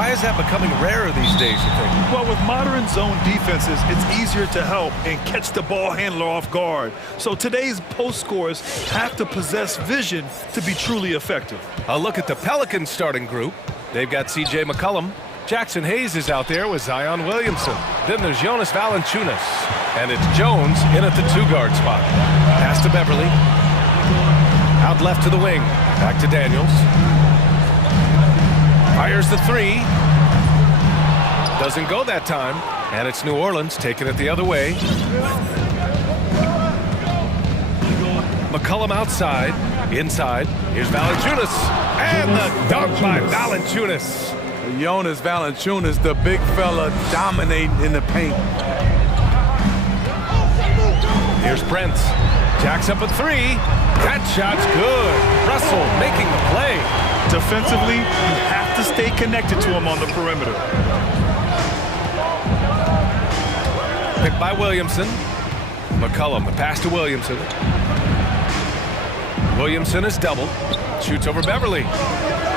Why is that becoming rarer these days, you think? Well, with modern zone defenses, it's easier to help and catch the ball handler off guard. So today's post scorers have to possess vision to be truly effective. A look at the Pelicans starting group. They've got C.J. McCollum. Jackson Hayes is out there with Zion Williamson. Then there's Jonas Valanciunas. And it's Jones in at the two-guard spot. Pass to Beverly. Out left to the wing. Back to Daniels. Fires the three. Doesn't go that time. And it's New Orleans taking it the other way. McCollum outside. Inside. Here's Valanciunas. And the dunk by Valanciunas. Jonas Valanciunas, the big fella, dominating in the paint. Here's Brent. Jacks up a three. That shot's good. Russell making the play. Defensively, you have to stay connected to him on the perimeter. Picked by Williamson. McCollum, the pass to Williamson. Williamson is doubled. Shoots over Beverly.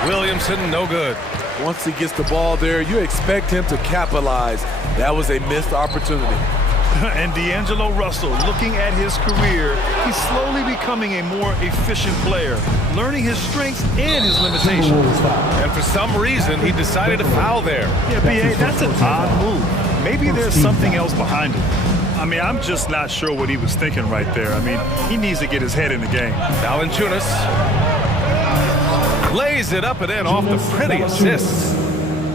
Williamson, no good. Once he gets the ball there, you expect him to capitalize. That was a missed opportunity. And D'Angelo Russell, looking at his career, he's slowly becoming a more efficient player, learning his strengths and his limitations. And for some reason, he decided to foul there. Yeah, B.A., that's an odd move. Maybe there's something else behind it. I mean, I'm just not sure what he was thinking right there. I mean, he needs to get his head in the game. Valanciunas lays it up and in off the pretty assist.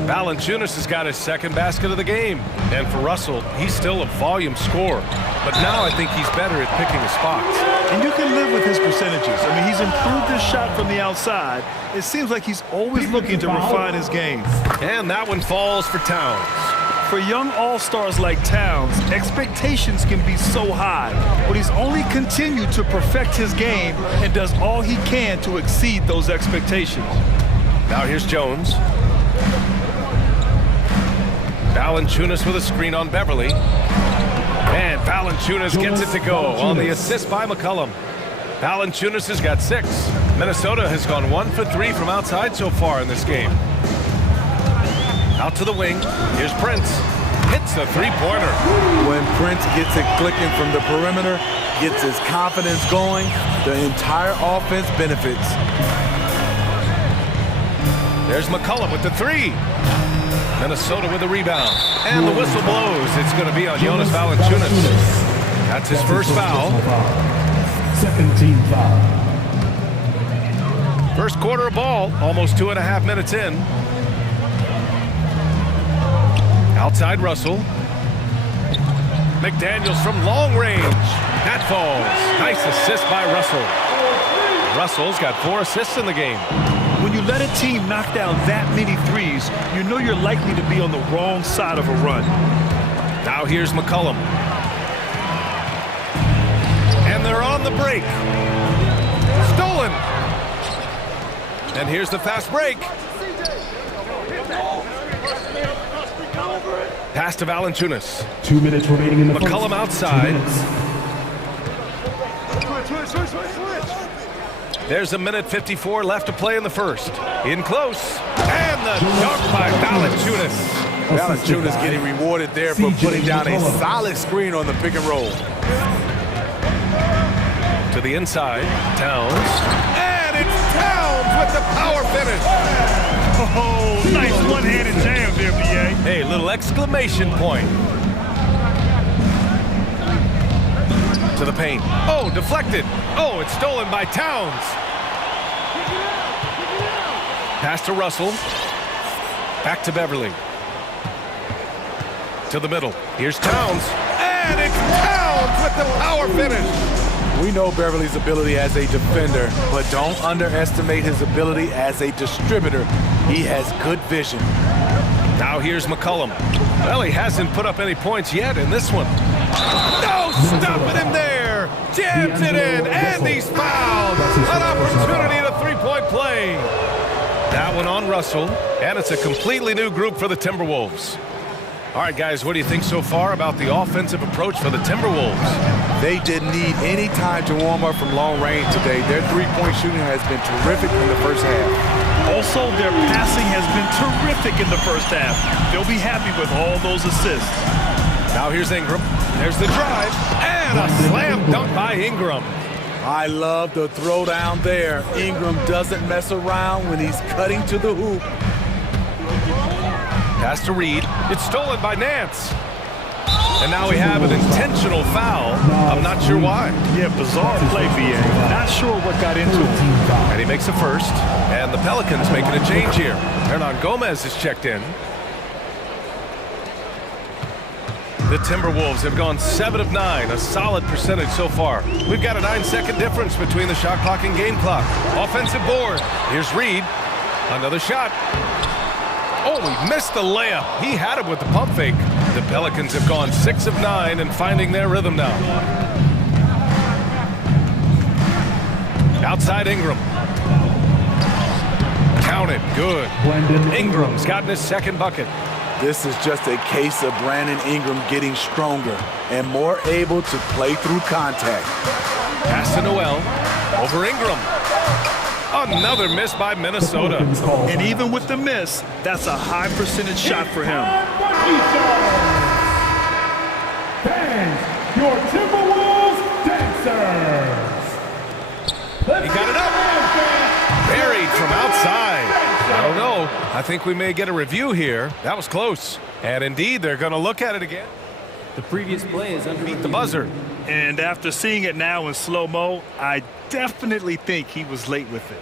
Valanciunas has got his second basket of the game. And for Russell, he's still a volume scorer. But now I think he's better at picking his spots. And you can live with his percentages. I mean, he's improved his shot from the outside. It seems like he's always looking to refine his game. And that one falls for Towns. For young all-stars like Towns, expectations can be so high, but he's only continued to perfect his game and does all he can to exceed those expectations. Now here's Jones. Valanciunas with a screen on Beverly. And Valanciunas gets it to go on the assist by McCollum. Valanciunas has got 6. Minnesota has gone 1 for 3 from outside so far in this game. Out to the wing. Here's Prince. Hits the three-pointer. When Prince gets it clicking from the perimeter, gets his confidence going, the entire offense benefits. There's McCollum with the three. Minnesota with the rebound. And the whistle blows. It's going to be on Jonas Valanciunas. That's his first foul. Second team foul. First quarter of ball, almost 2.5 minutes in. Outside Russell. McDaniels from long range. That falls. Nice assist by Russell. Russell's got 4 assists in the game. When you let a team knock down that many threes, you know you're likely to be on the wrong side of a run. Now here's McCollum. And they're on the break. Stolen. And here's the fast break. Pass to Valanciunas. 2 minutes remaining in the McCollum outside. There's 1:54 left to play in the first. In close. And the dunk by Valanciunas. Valanciunas getting rewarded there for putting down a solid screen on the pick and roll. To the inside. Towns. And it's Towns with the power finish. Oh, nice one-handed jam there, B.A. Hey, little exclamation point. To the paint. Oh, deflected. Oh, it's stolen by Towns. Pass to Russell. Back to Beverly. To the middle. Here's Towns. And it's Towns with the power finish. We know Beverly's ability as a defender, but don't underestimate his ability as a distributor. He has good vision. Now here's McCollum. Well, he hasn't put up any points yet in this one. No, stopping him there. Jams it in, and he's fouled. An opportunity at a three-point play. That one on Russell, and it's a completely new group for the Timberwolves. All right, guys, what do you think so far about the offensive approach for the Timberwolves? They didn't need any time to warm up from long range today. Their three-point shooting has been terrific in the first half. Also, their passing has been terrific in the first half. They'll be happy with all those assists. Now here's Ingram. There's the drive. And a slam dunk by Ingram. I love the throwdown there. Ingram doesn't mess around when he's cutting to the hoop. Pass to Reed. It's stolen by Nance. And now we have an intentional foul. I'm not sure why. Yeah, bizarre play, BA. Not sure what got into him. And he makes a first. And the Pelicans making a change here. Hernan Gomez is checked in. The Timberwolves have gone 7 of 9, a solid percentage so far. We've got a 9-second difference between the shot clock and game clock. Offensive board. Here's Reed. Another shot. Oh, he missed the layup. He had it with the pump fake. The Pelicans have gone 6 of 9 and finding their rhythm now. Outside Ingram. Counted. Good. Ingram's gotten his second bucket. This is just a case of Brandon Ingram getting stronger and more able to play through contact. Pass to Noel. Over Ingram. Another miss by Minnesota. And even with the miss, that's a high percentage shot for him. Fans, your Timberwolves dancers. He got it up. Buried from outside. I don't know. I think we may get a review here. That was close. And indeed, they're going to look at it again. The previous play is under Beat the buzzer. And after seeing it now in slow-mo, I definitely think he was late with it.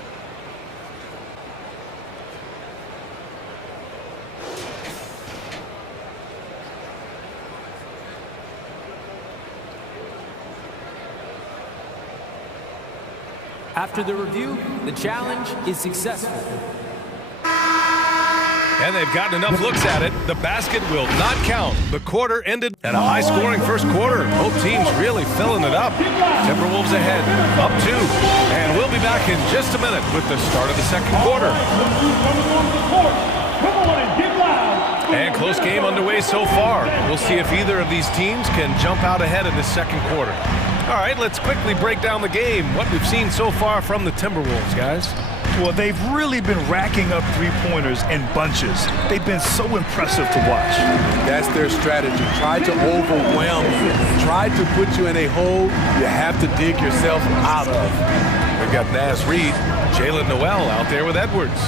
After the review, the challenge is successful. And they've gotten enough looks at it. The basket will not count. The quarter ended at a high-scoring first quarter. Both teams really filling it up. Timberwolves ahead, up 2. And we'll be back in just a minute with the start of the second quarter. And close game underway so far. We'll see if either of these teams can jump out ahead in the second quarter. All right, let's quickly break down the game. What we've seen so far from the Timberwolves, guys. Well, they've really been racking up three-pointers in bunches. They've been so impressive to watch. That's their strategy. Try to overwhelm you. Try to put you in a hole you have to dig yourself out of. We've got Naz Reed, Jalen Noel out there with Edwards.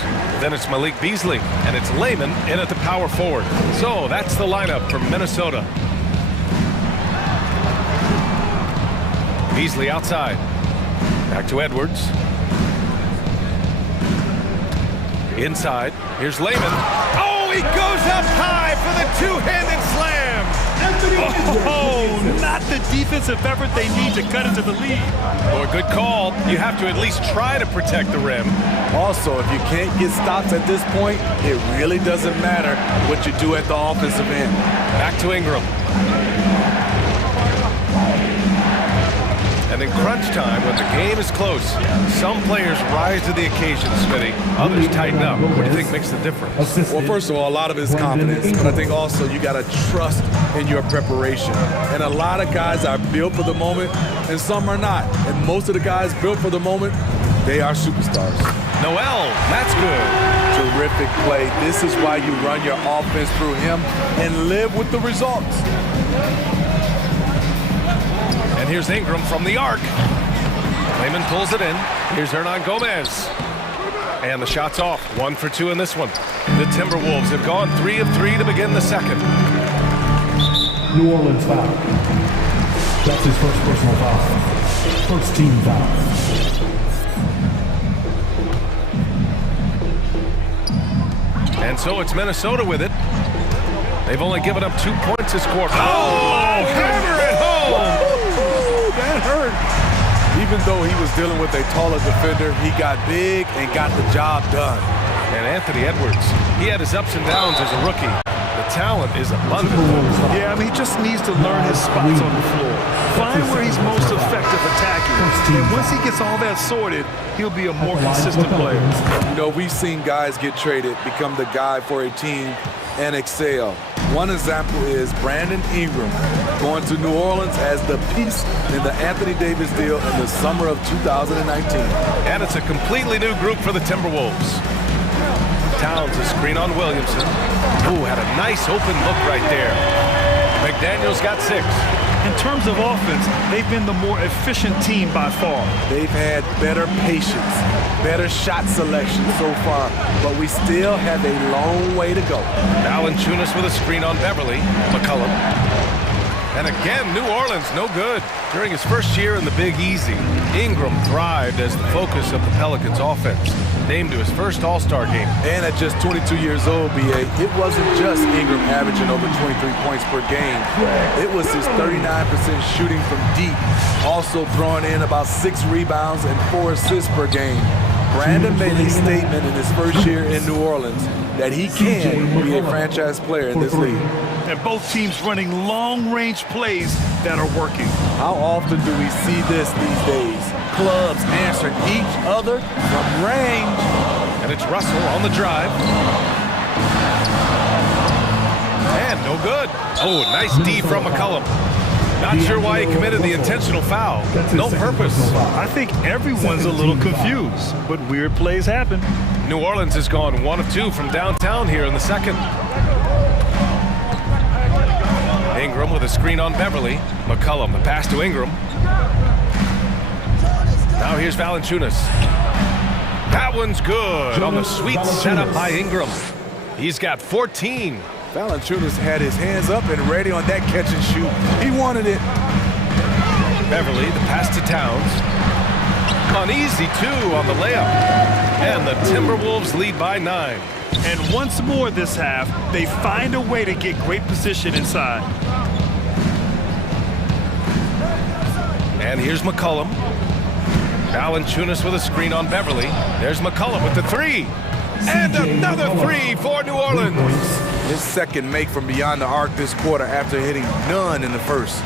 Then it's Malik Beasley, and it's Layman in at the power forward. So that's the lineup from Minnesota. Beasley outside. Back to Edwards. Inside. Here's Layman. Oh, he goes up high for the two-handed slam. Oh, not the defensive effort they need to cut into the lead. Boy, good call. You have to at least try to protect the rim. Also, if you can't get stops at this point, it really doesn't matter what you do at the offensive end. Back to Ingram. And in crunch time, when the game is close, some players rise to the occasion, Smitty. Others tighten up. What do you think makes the difference? Well, first of all, a lot of it is confidence. But I think also you got to trust in your preparation. And a lot of guys are built for the moment, and some are not. And most of the guys built for the moment, they are superstars. Noel, that's good. Terrific play. This is why you run your offense through him and live with the results. And here's Ingram from the arc. Layman pulls it in. Here's Hernan Gomez. And the shot's off. 1 for 2 in this one. The Timberwolves have gone 3 of 3 to begin the second. New Orleans foul. That's his first personal foul. First team foul. And so it's Minnesota with it. They've only given up 2 points this quarter. Oh, hammer it home! That hurt. Even though he was dealing with a taller defender, he got big and got the job done. And Anthony Edwards, he had his ups and downs as a rookie. The talent is abundant. Yeah, I mean, he just needs to learn his spots on the floor. Find where he's most effective attacking. And once he gets all that sorted, he'll be a more consistent player. You know, we've seen guys get traded, become the guy for a team, and excel. One example is Brandon Ingram going to New Orleans as the piece in the Anthony Davis deal in the summer of 2019. And it's a completely new group for the Timberwolves. Towns, a screen on Williamson. Ooh, had a nice open look right there. McDaniel's got 6. In terms of offense, they've been the more efficient team by far. They've had better patience, better shot selection so far, but we still have a long way to go. Valanciunas with a screen on Beverly. McCollum. And again, New Orleans, no good. During his first year in the Big Easy, Ingram thrived as the focus of the Pelicans' offense. Named to his first All-Star game. And at just 22 years old, B.A., it wasn't just Ingram averaging over 23 points per game. It was his 39% shooting from deep, also throwing in about 6 rebounds and 4 assists per game. Brandon made a statement in his first year in New Orleans that he can be a franchise player in this league. And both teams running long-range plays that are working. How often do we see this these days? Clubs answering each other from range. And it's Russell on the drive. And no good. Oh, nice D from McCollum. Not sure why he committed the intentional foul. No purpose. I think everyone's a little confused, but weird plays happen. New Orleans has gone 1 of 2 from downtown here in the second. Ingram with a screen on Beverly. McCollum, the pass to Ingram. Now here's Valanciunas. That one's good on the sweet setup by Ingram. He's got 14. Valanciunas had his hands up and ready on that catch and shoot. He wanted it. Beverly, the pass to Towns. Uneasy, too, on the layup. And the Timberwolves lead by 9. And once more this half, they find a way to get great position inside. And here's McCollum. Valanciunas with a screen on Beverly. There's McCollum with the 3. And another 3 for New Orleans. His second make from beyond the arc this quarter after hitting none in the first.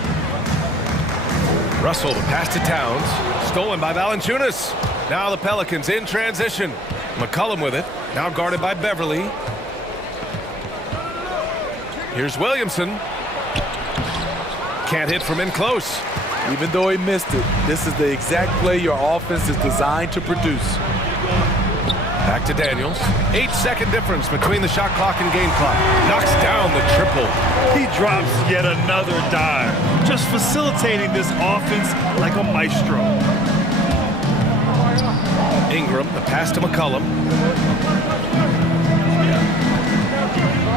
Russell, the pass to Towns. Stolen by Valanciunas. Now the Pelicans in transition. McCollum with it. Now guarded by Beverly. Here's Williamson. Can't hit from in close. Even though he missed it, this is the exact play your offense is designed to produce. Back to Daniels. 8-second difference between the shot clock and game clock. Knocks down the triple. He drops yet another dime, just facilitating this offense like a maestro. Ingram, the pass to McCollum.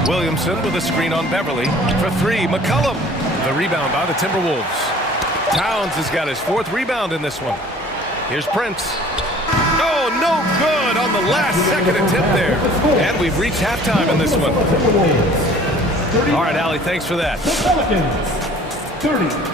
Williamson with a screen on Beverly. For 3, McCollum. The rebound by the Timberwolves. Towns has got his 4th rebound in this one. Here's Prince. Oh, no good on the last second attempt there. And we've reached halftime in this one. All right, Allie, thanks for that. Pelicans, 30.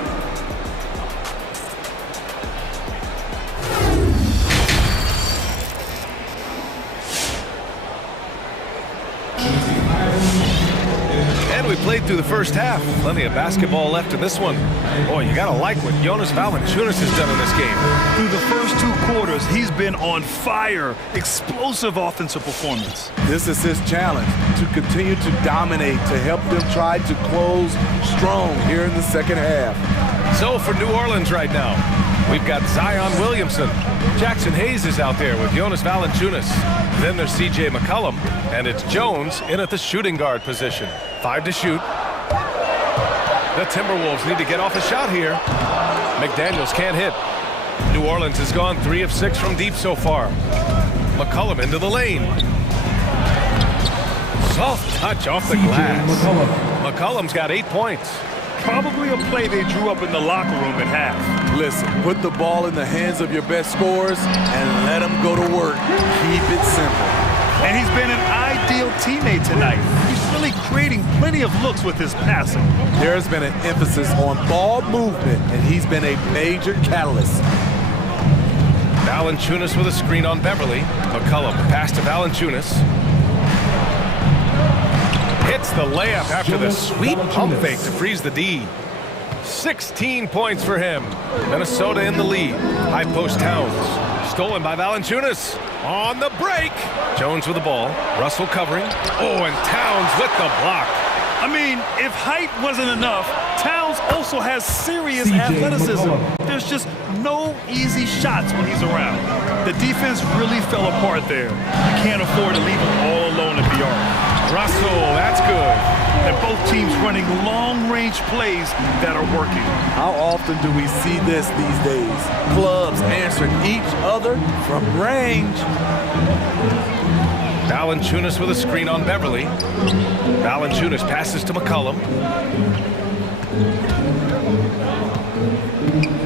And we played through the first half. Plenty of basketball left in this one. Boy, you gotta like what Jonas Valanciunas has done in this game. Through the first 2 quarters, he's been on fire. Explosive offensive performance. This is his challenge, to continue to dominate, to help them try to close strong here in the second half. So for New Orleans right now, we've got Zion Williamson. Jackson Hayes is out there with Jonas Valanciunas. Then there's C.J. McCollum, and it's Jones in at the shooting guard position. 5 to shoot. The Timberwolves need to get off a shot here. McDaniels can't hit. New Orleans has gone 3 of 6 from deep so far. McCollum into the lane. Soft touch off the glass. McCollum's got 8 points. Probably a play they drew up in the locker room at half. Listen, put the ball in the hands of your best scorers and let them go to work. Keep it simple. And he's been an ideal teammate tonight. He's really creating plenty of looks with his passing. There's been an emphasis on ball movement, and he's been a major catalyst. Valanciunas with a screen on Beverly. McCollum, pass to Valanciunas. Hits the layup after the sweet pump fake to freeze the D. 16 points for him. Minnesota in the lead. High post Towns. Stolen by Valanciunas. On the break. Jones with the ball. Russell covering. Oh, and Towns with the block. I mean, if height wasn't enough, Towns also has serious athleticism. There's just no easy shots when he's around. The defense really fell apart there. You can't afford to leave him all alone the arc. Russell, that's good. And both teams running long-range plays that are working. How often do we see this these days? Clubs answering each other from range. Valanciunas with a screen on Beverly. Valanciunas passes to McCollum.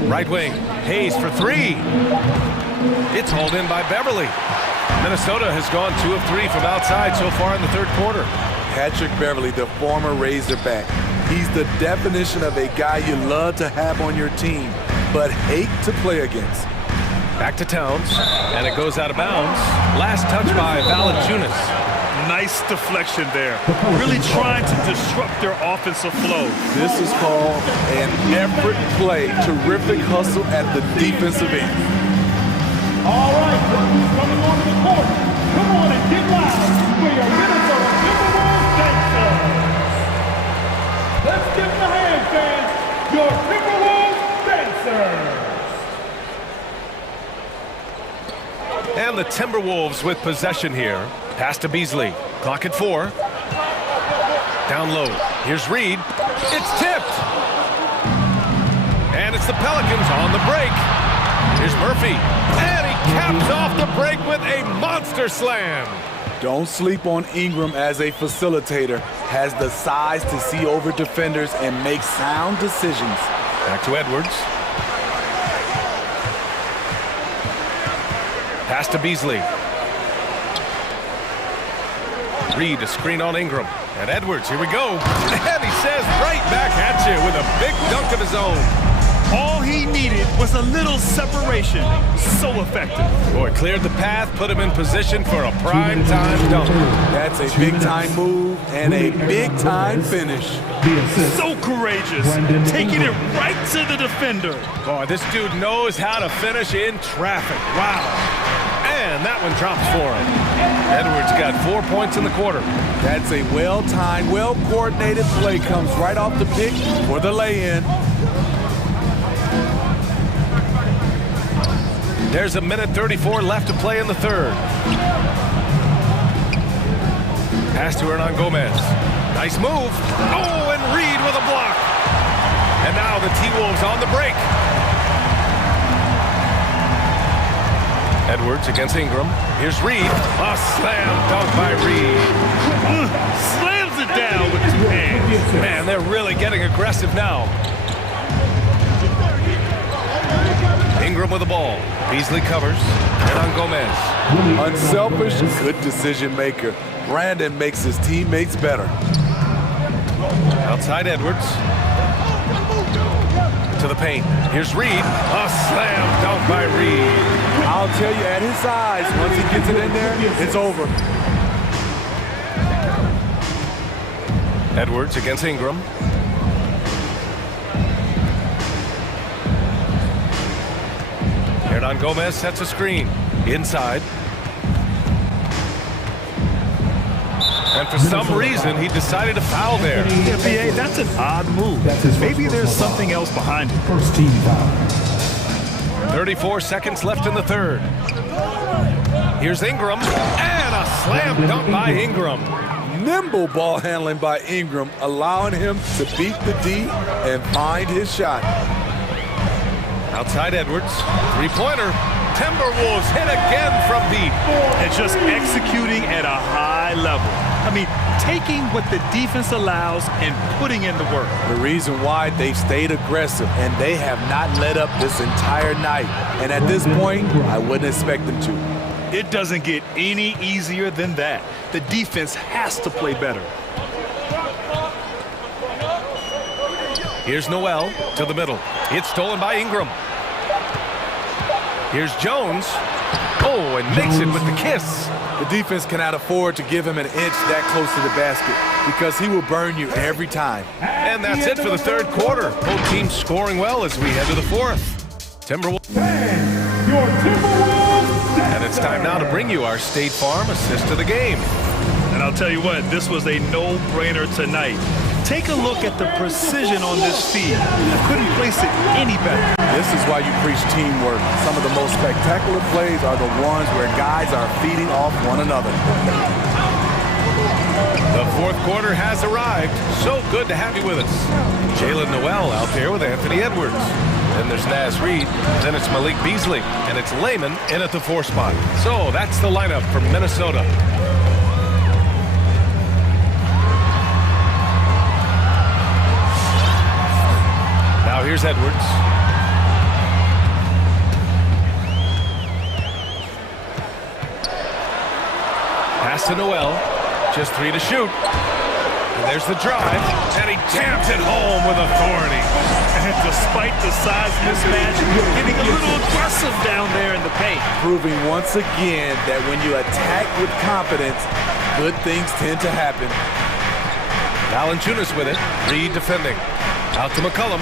Right wing, Hayes for three. It's hauled in by Beverly. Minnesota has gone 2 of 3 from outside so far in the third quarter. Patrick Beverly, the former Razorback. He's the definition of a guy you love to have on your team, but hate to play against. Back to Towns, and it goes out of bounds. Last touch by Valanciunas. Nice deflection there. Really trying to disrupt their offensive flow. This is called an effort play. Terrific hustle at the defensive end. All right, who's coming onto the court? Come on and get loud for your Minnesota Timberwolves dancers. Let's give them a hand, fans. Your Timberwolves dancers. And the Timberwolves with possession here. Pass to Beasley. Clock at 4. Down low. Here's Reed. It's tipped. And it's the Pelicans on the break. Here's Murphy. And he caps off the break with a monster slam. Don't sleep on Ingram as a facilitator. Has the size to see over defenders and make sound decisions. Back to Edwards. Pass to Beasley. Reed, a screen on Ingram. And Edwards, here we go. And he says right back at you with a big dunk of his own. All he needed was a little separation. So effective. Boy, cleared the path, put him in position for a prime-time dunk. That's a big-time move and a big-time finish. So courageous. Taking it right to the defender. Boy, this dude knows how to finish in traffic. Wow. And that one drops for him. Edwards got 4 points in the quarter. That's a well-timed, well-coordinated play. Comes right off the pick for the lay-in. There's a minute 34 left to play in the third. Pass to Hernan Gomez. Nice move. Oh, and Reed with a block. And now the T-Wolves on the break. Edwards against Ingram. Here's Reed. A slam dunk by Reed. Slams it down with 2 hands. Man, they're really getting aggressive now. Ingram with the ball. Beasley covers. Hernan Gomez. Unselfish, good decision maker. Brandon makes his teammates better. Outside Edwards. To the paint. Here's Reed. A slam dunk by Reed. I'll tell you, at his size, once he gets it in there, it's over. Edwards against Ingram. Hernan Gomez sets a screen. Inside. And for some reason, he decided to foul there. Yeah, BA, that's an odd move. Maybe there's something else behind it. First team foul. 34 seconds left in the third. Here's Ingram. And a slam dunk by Ingram. Nimble ball handling by Ingram, allowing him to beat the D and find his shot. Outside Edwards. Three-pointer. Timberwolves hit again from deep. And just executing at a high level. I mean, taking what the defense allows and putting in the work. The reason why they've stayed aggressive and they have not let up this entire night. And at this point, I wouldn't expect them to. It doesn't get any easier than that. The defense has to play better. Here's Noel to the middle. It's stolen by Ingram. Here's Jones. Oh, and makes it with the kiss. The defense cannot afford to give him an inch that close to the basket because he will burn you every time. And that's it for the third quarter. Both teams scoring well as we head to the fourth. Timberwolves. Your Timberwolves. And it's time now to bring you our State Farm assist to the game. And I'll tell you what, this was a no-brainer tonight. Take a look at the precision on this feed. I couldn't place it any better. This is why you preach teamwork. Some of the most spectacular plays are the ones where guys are feeding off one another. The fourth quarter has arrived. So good to have you with us. Jalen Noel out there with Anthony Edwards. Then there's Naz Reid. Then it's Malik Beasley. And it's Lehman in at the 4 spot. So that's the lineup from Minnesota. Now here's Edwards. Pass to Noel. Just 3 to shoot. And there's the drive. And he jams it home with authority. And despite the size mismatch, getting a little aggressive down there in the paint. Proving once again that when you attack with confidence, good things tend to happen. Valanciunas with it. Reed defending. Out to McCollum.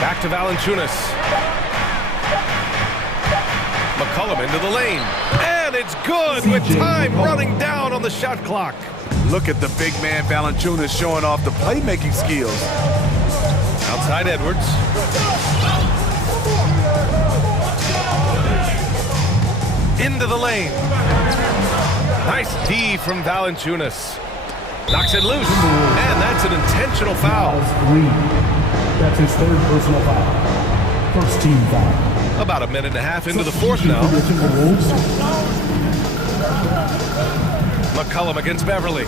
Back to Valanciunas. McCollum into the lane. And it's good with time running down on the shot clock. Look at the big man Valanciunas showing off the playmaking skills. Outside Edwards. Into the lane. Nice D from Valanciunas. Knocks it loose. And that's an intentional foul. That's his third personal foul. First team foul. About a minute and a half into the fourth now. McCollum against Beverly.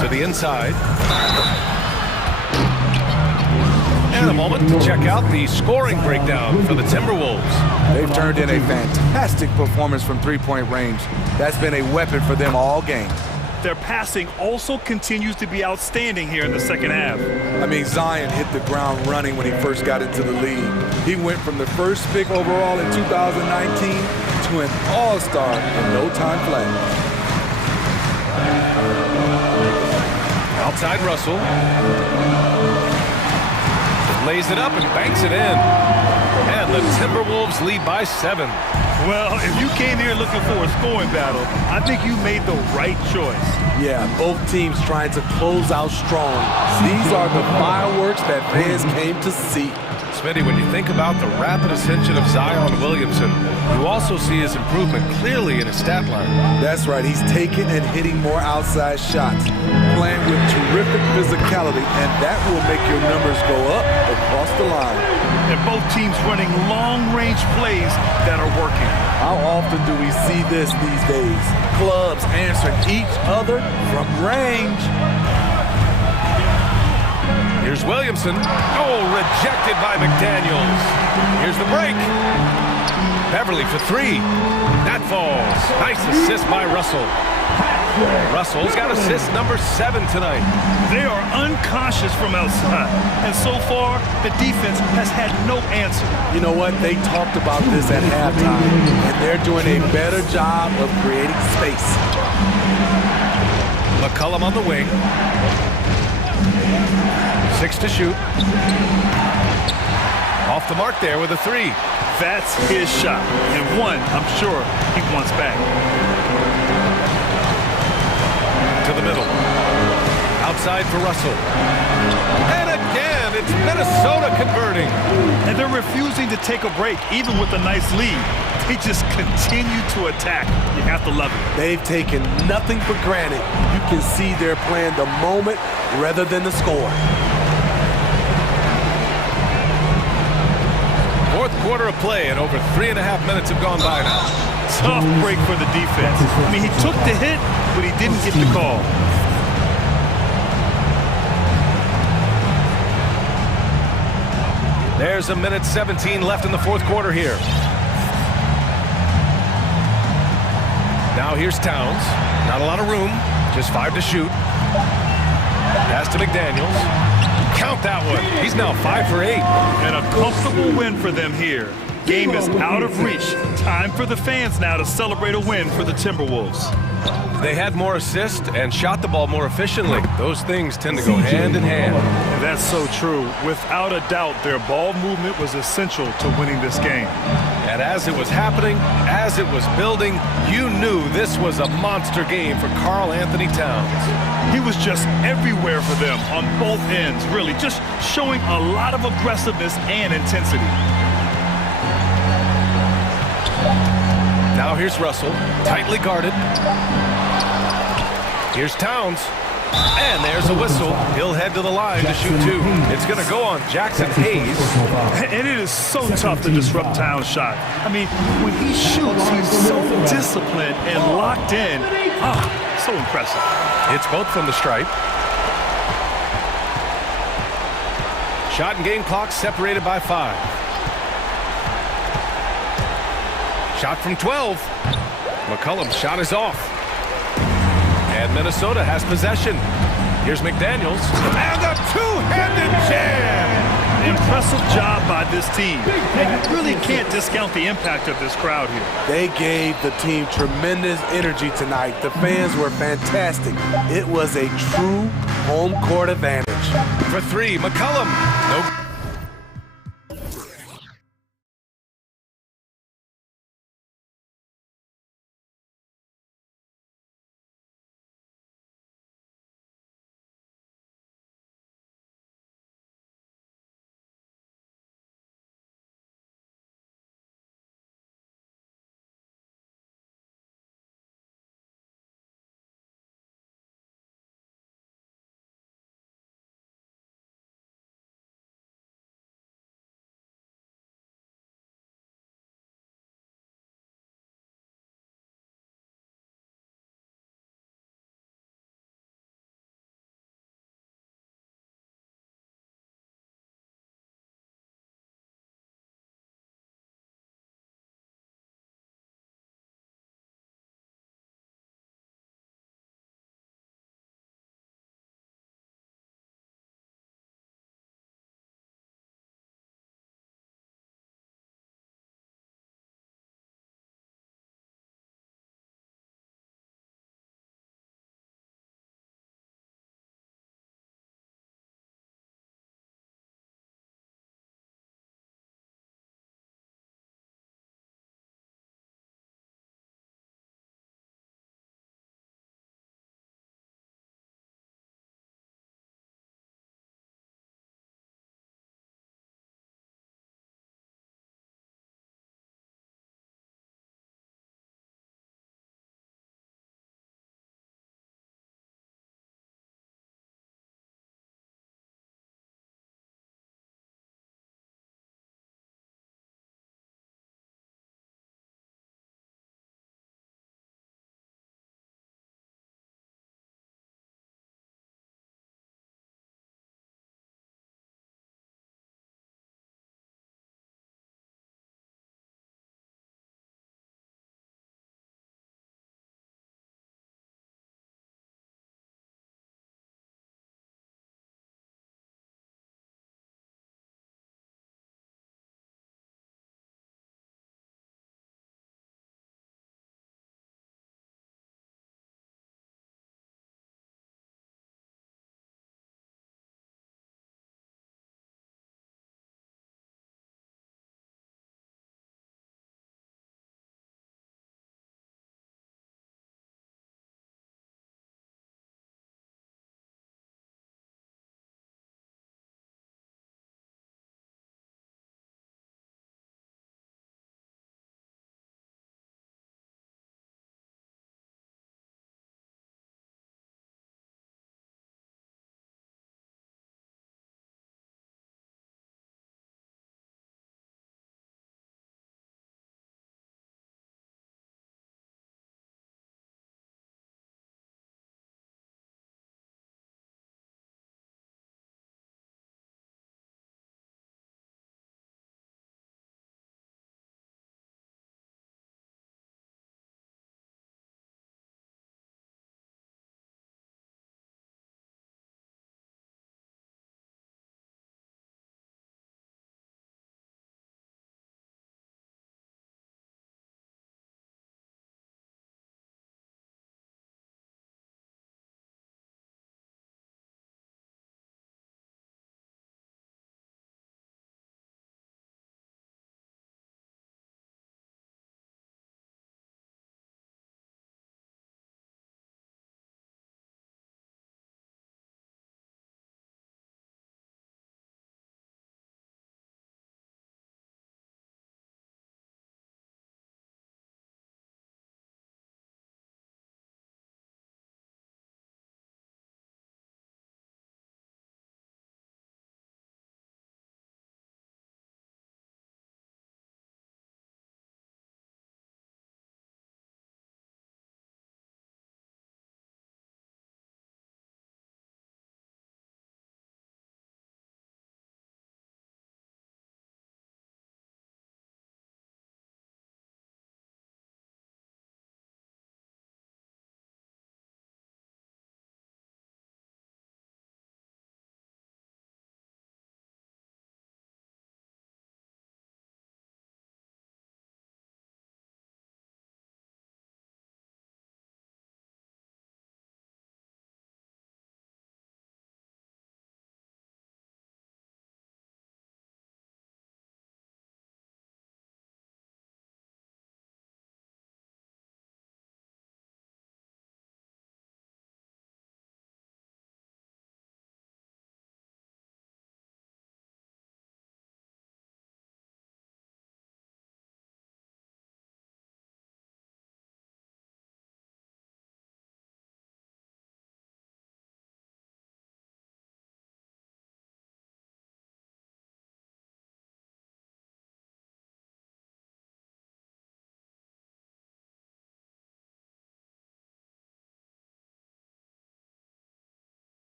To the inside. And a moment to check out the scoring breakdown for the Timberwolves. They've turned in a fantastic performance from three-point range. That's been a weapon for them all game. Their passing also continues to be outstanding here in the second half. I mean, Zion hit the ground running when he first got into the league. He went from the first pick overall in 2019 to an all-star in no time flat. Outside Russell. Lays it up and banks it in. And the Timberwolves lead by 7. Well, if you came here looking for a scoring battle, I think you made the right choice. Yeah, both teams trying to close out strong. These are the fireworks that fans came to see. Smitty, when you think about the rapid ascension of Zion Williamson, you also see his improvement clearly in his stat line. That's right, he's taking and hitting more outside shots, playing with terrific physicality, and that will make your numbers go up across the line. And both teams running long-range plays that are working. How often do we see this these days? Clubs answering each other from range. Here's Williamson. Oh, rejected by McDaniels. Here's the break. Beverly for 3. That falls. Nice assist by Russell. Russell's got assist number 7 tonight. They are uncautious from outside. And so far, the defense has had no answer. You know what? They talked about this at halftime, and they're doing a better job of creating space. McCollum on the wing. 6 to shoot. Off the mark there with a 3. That's his shot. And one, I'm sure, he wants back. To the middle. Outside for Russell. And again, it's Minnesota converting. And they're refusing to take a break, even with a nice lead. They just continue to attack. You have to love it. They've taken nothing for granted. You can see they're playing the moment rather than the score. Fourth quarter of play, and over 3.5 minutes have gone by now. Tough break for the defense. I mean, he took the hit, but he didn't get the call. There's a minute 17 left in the fourth quarter here. Now here's Towns. Not a lot of room, just 5 to shoot. Pass to McDaniels. Count that one. He's now 5 for 8. And a comfortable win for them here. Game is out of reach. Time for the fans now to celebrate a win for the Timberwolves. They had more assists and shot the ball more efficiently. Those things tend to go hand in hand. And that's so true. Without a doubt, their ball movement was essential to winning this game. And as it was happening, as it was building, you knew this was a monster game for Karl Anthony Towns. He was just everywhere for them on both ends, really, just showing a lot of aggressiveness and intensity. Now here's Russell, tightly guarded. Here's Towns. And there's a whistle. He'll head to the line to shoot two. It's going to go on Jackson Hayes. And it is so tough to disrupt Towns' shot. I mean, when he shoots, he's so disciplined and locked in. So impressive. It's both from the stripe. Shot and game clock separated by 5. Shot from 12. McCollum's shot is off. And Minnesota has possession. Here's McDaniels. And a two-handed jam! Impressive job by this team. And you really can't discount the impact of this crowd here. They gave the team tremendous energy tonight. The fans were fantastic. It was a true home court advantage. For 3, McCollum. No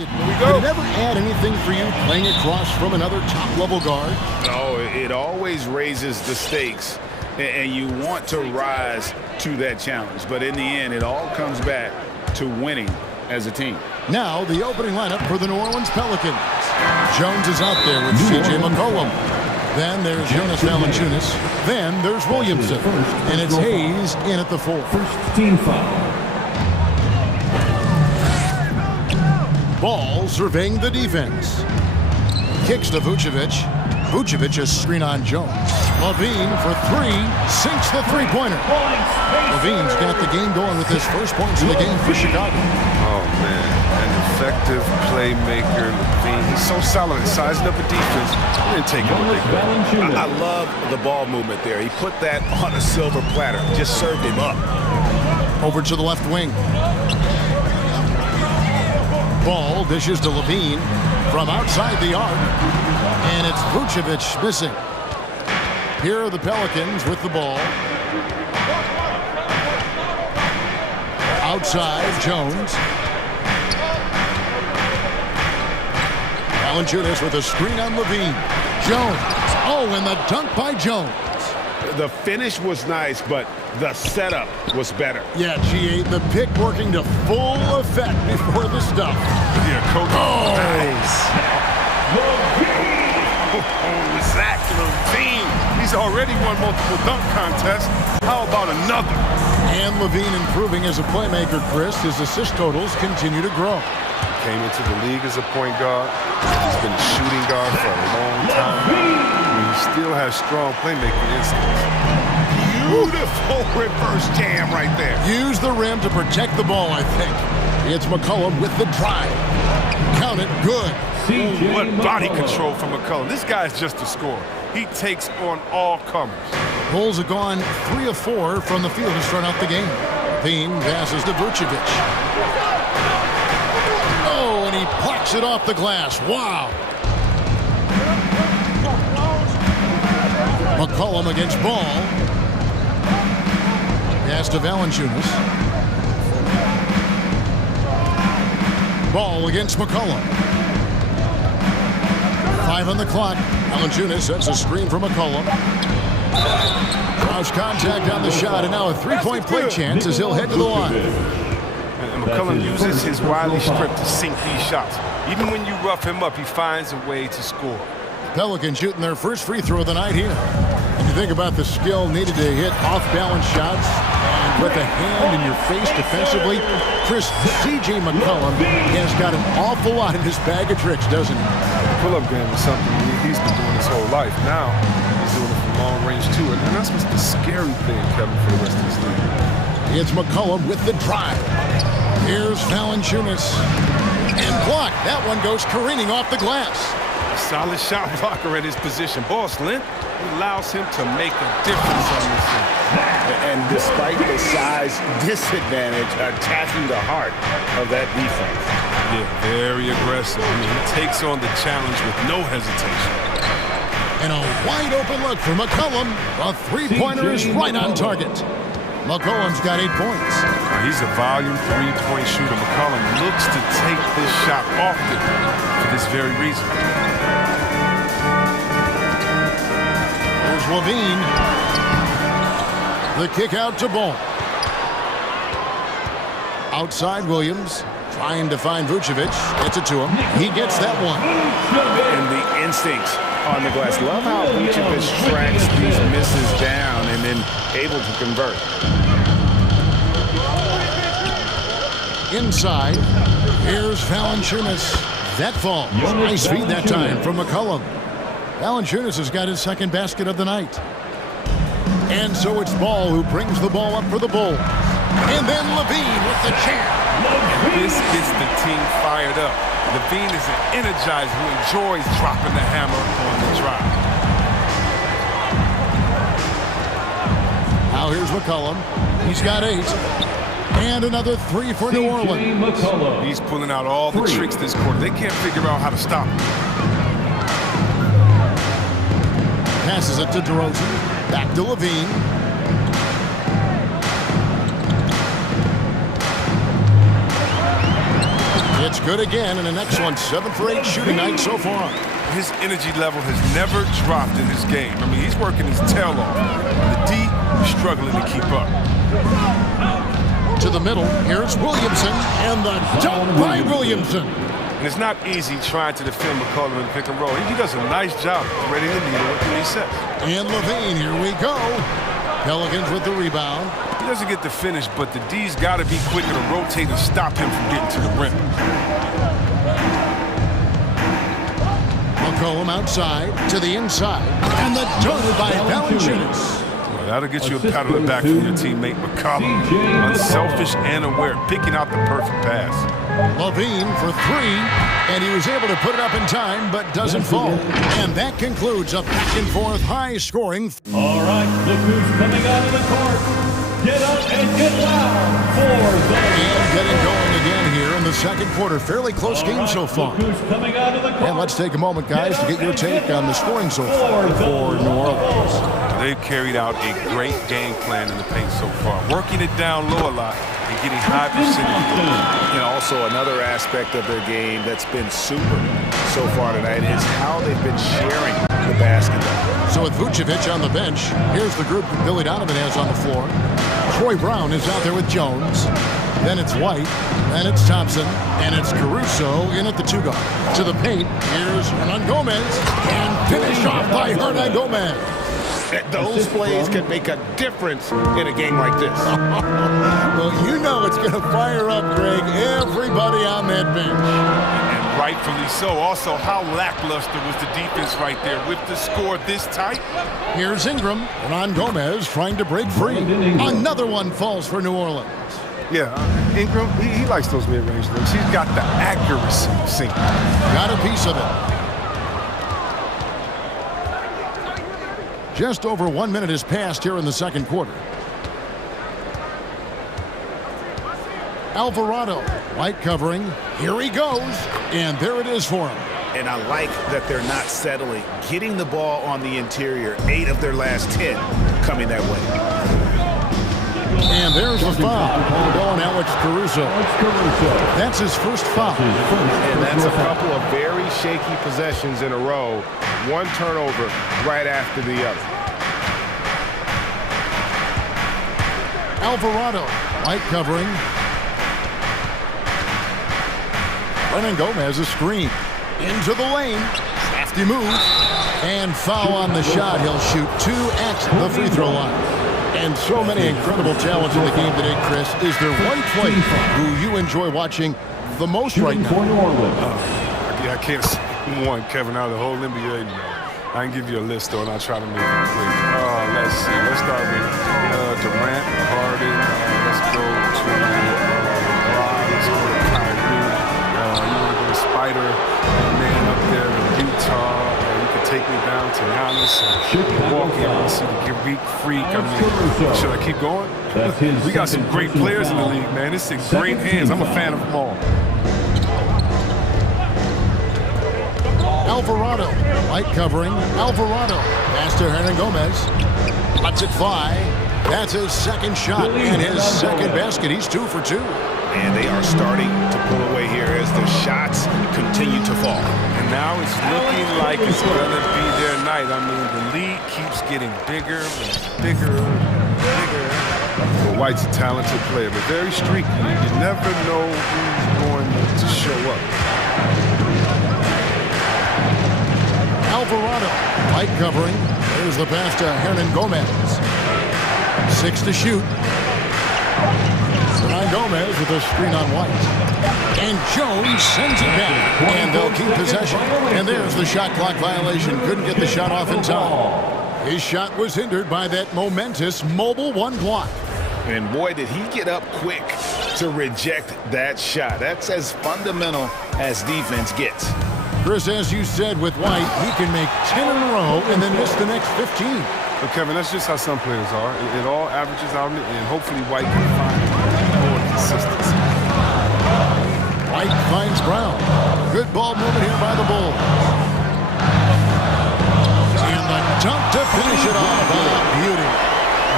Did it ever add anything for you playing across from another top-level guard? No, it always raises the stakes, and you want to rise to that challenge. But in the end, it all comes back to winning as a team. Now, the opening lineup for the New Orleans Pelicans. Jones is out there with C.J. McCollum. Then there's Jonas Valanciunas. Then there's Williamson. And it's Hayes in at the 4. First team foul. Ball surveying the defense. Kicks to Vucevic. Vucevic a screen on Jones. Levine for 3. Sinks the three-pointer. Levine's got the game going with his first points of the game for Chicago. Oh, man. An effective playmaker, Levine. He's so solid in sizing up a defense. He didn't take it. I love the ball movement there. He put that on a silver platter. Just served him up. Over to the left wing. Ball dishes to Levine from outside the arc. And it's Vucevic missing. Here are the Pelicans with the ball. Outside, Jones. Valanciunas with a screen on Levine. Jones. Oh, and the dunk by Jones. The finish was nice, but the setup was better. Yeah, G8, the pick working to full effect before the stuff. Yeah, coach. Oh! Nice. Zach Levine. He's already won multiple dunk contests. How about another? And Levine improving as a playmaker, Chris. His assist totals continue to grow. Came into the league as a point guard. He's been a shooting guard for a long time. He still has strong playmaking instincts. Beautiful reverse jam right there. Use the rim to protect the ball, I think. It's McCollum with the drive. Count it, good. Ooh, what body control from McCollum. This guy's just a scorer. He takes on all comers. Bulls have gone 3 of 4 from the field to start out the game. Levine passes to Vucevic. Oh, and he plucks it off the glass. Wow. McCollum against Ball. Pass to Valanciunas. Ball against McCollum. 5 on the clock. Valanciunas sets a screen for McCollum. Cross contact on the shot, and now a three-point play chance as he'll head to the line. And McCollum uses his wily strip to sink these shots. Even when you rough him up, he finds a way to score. Pelicans shooting their first free throw of the night here. And you think about the skill needed to hit off-balance shots and with a hand in your face defensively, Chris, C.J. McCollum has got an awful lot in his bag of tricks, doesn't he? The pull-up game is something he's been doing his whole life. Now he's doing it from long range too, and that's what's the scary thing, Kevin, for the rest of this league. It's McCollum with the drive. Here's Valanciunas. And blocked. That one goes careening off the glass. Solid shot blocker at his position. Boss length allows him to make a difference on this thing. And despite the size disadvantage, attacking the heart of that defense. Yeah, very aggressive. I mean, he takes on the challenge with no hesitation. And a wide open look for McCollum. A three-pointer is right on target. McCollum's got 8 points. He's a volume three-point shooter. McCollum looks to take this shot often for this very reason. There's Levine. The kick out to Ball. Outside Williams. Trying to find Vucevic. Gets it to him. He gets that one. And the instincts on the glass. Love how Vucevic tracks these misses down and then able to convert. Inside. Here's Valanciunas. That falls. Nice feed that time from McCollum. Valanciunas has got his second basket of the night. And so it's Ball who brings the ball up for the Bulls. And then Levine with the jam. This gets the team fired up. Levine is an energizer who enjoys dropping the hammer on the drive. Now here's McCollum. He's got 8. And another 3 for New Orleans. He's pulling out all the tricks this quarter. They can't figure out how to stop him. Passes it to DeRozan. Back to Levine. It's good again, and an excellent 7 for 8 shooting night so far. His energy level has never dropped in his game. I mean, he's working his tail off. The D is struggling to keep up. To the middle, here's Williamson, and the dunk by Williamson. And it's not easy trying to defend McCollum in the pick and roll. He does a nice job threading the needle with what he says. And Levine, here we go. Pelicans with the rebound. He doesn't get the finish, but the D's got to be quicker to rotate and stop him from getting to the rim. McCollum outside to the inside, and the dunk by Valanciunas. Well, that'll get you a pat on the back from your teammate McCollum. Unselfish and aware, picking out the perfect pass. Levine for 3, and he was able to put it up in time, but doesn't fall. And that concludes a back-and-forth high-scoring. All right, look who's coming out of the court. Get up and get loud for the... And getting going again here in the second quarter. Fairly close game so far. Look who's coming out of the court. And let's take a moment, guys, to get your take on the scoring so far for New Orleans. They've carried out a great game plan in the paint so far, working it down low a lot and getting high percentage. And also another aspect of their game that's been super so far tonight is how they've been sharing the basketball. So with Vucevic on the bench, here's the group that Billy Donovan has on the floor. Troy Brown is out there with Jones. Then it's White, then it's Thompson, and it's Caruso in at the 2 guard. To the paint, here's Hernan Gomez, and finish off by Hernan Gomez. Those plays can make a difference in a game like this. Well, you know it's going to fire up, Greg, everybody on that bench. And rightfully so. Also, how lackluster was the defense right there with the score this tight? Here's Ingram, Hernan Gomez trying to break free. Another one falls for New Orleans. Yeah, Ingram, he likes those mid-range looks. He's got the accuracy of sync. Got a piece of it. Just over 1 minute has passed here in the second quarter. Alvarado, White covering. Here he goes, and there it is for him. And I like that they're not settling, getting the ball on the interior. 8 of their last 10 coming that way. And there's the foul on Alex Caruso. That's his first foul. And that's a couple of very shaky possessions in a row. One turnover right after the other. Alvarado, White covering. Hernan Gomez a screen. Into the lane. Crafty move. And foul on the shot. He'll shoot 2 at the free throw line. And so many incredible talents in the game today, Chris. Is there one player who you enjoy watching the most right now? I can't say one, Kevin, out of the whole NBA. I can give you a list, though, and I'll try to make it quick. Let's see. Let's start with Durant, Harden. Let's go to LeBron. Let's go to Kyrie. You want to go to Spider, man up there in Utah. You can take me down to Giannis and Milwaukee. I want to see the Greek freak. I mean, should I keep going? We got some great players in the league, man. It's in great hands. I'm a fan of them all. Alvarado, White covering. Alvarado, pass to Hernan Gomez. Lets it fly. That's his second shot and his second basket. He's 2 for 2. And they are starting to pull away here as the shots continue to fall. And now it's looking like it's going to be their night. I mean, the lead keeps getting bigger and bigger and bigger. Well, White's a talented player, but very streaky. You never know who's going to show up. Alvarado, White covering. There's the pass to Hernan Gomez. 6 to shoot. Hernan Gomez with a screen on White. And Jones sends it back. And they'll keep possession. And there's the shot clock violation. Couldn't get the shot off in time. His shot was hindered by that momentous mobile 1 block. And boy, did he get up quick to reject that shot. That's as fundamental as defense gets. Chris, as you said with White, he can make 10 in a row and then miss the next 15. But Kevin, that's just how some players are. It all averages out, and hopefully White can find more consistency. White finds Brown. Good ball movement here by the Bulls. And the dunk to finish it off. Beauty.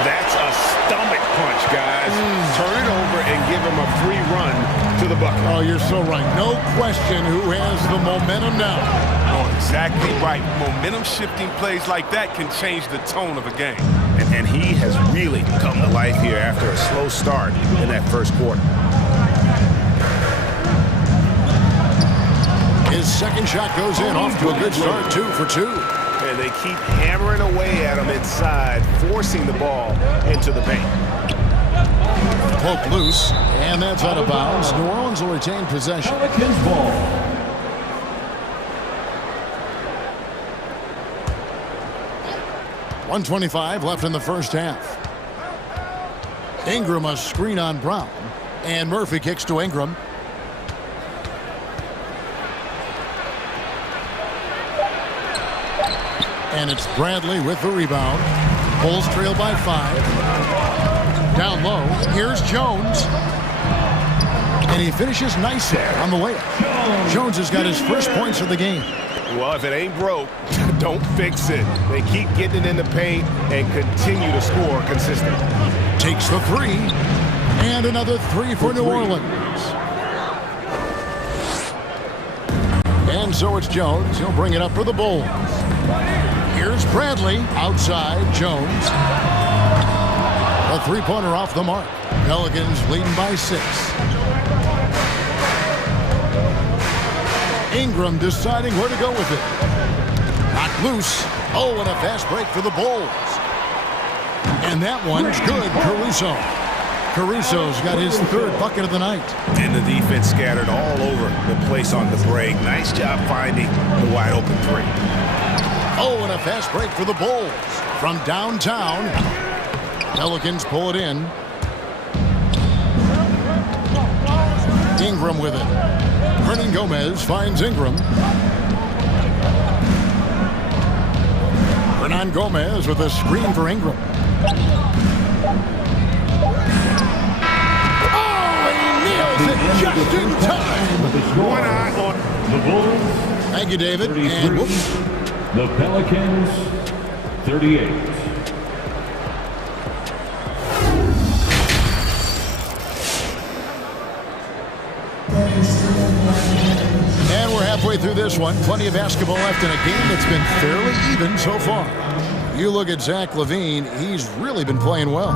That's a stomach punch, guys. Turn it over and give him a free run to the bucket. Oh, you're so right. No question who has the momentum now. Oh, exactly right. Momentum-shifting plays like that can change the tone of a game. And he has really come to life here after a slow start in that first quarter. His second shot goes in, off to a good start, 2 for 2. And they keep hammering away at him inside, forcing the ball into the paint. Poke loose, and that's out of bounds. New Orleans will retain possession. Pelicans ball. .125 left in the first half. Ingram a screen on Brown, and Murphy kicks to Ingram. And it's Bradley with the rebound. Bulls trail by 5. Down low, here's Jones. And he finishes nicely on the layup. Jones has got his first points of the game. Well, if it ain't broke, don't fix it. They keep getting it in the paint and continue to score consistently. Takes the 3. And another 3 for New Orleans. And so it's Jones. He'll bring it up for the Bulls. Here's Bradley, outside Jones. A three-pointer off the mark. Pelicans leading by 6. Ingram deciding where to go with it. Knocked loose. Oh, and a fast break for the Bulls. And that one's good, Caruso. Caruso's got his 3rd bucket of the night. And the defense scattered all over the place on the break. Nice job finding the wide open 3. Oh, and a fast break for the Bulls. From downtown, Pelicans pull it in. Ingram with it. Hernan Gomez finds Ingram. Hernan Gomez with a screen for Ingram. Oh, he nails it just in time. One eye on The Bulls. Thank you, David. 33. And whoops. The Pelicans 38. And we're halfway through this one. Plenty of basketball left in a game that's been fairly even so far. You look at Zach LaVine, he's really been playing well.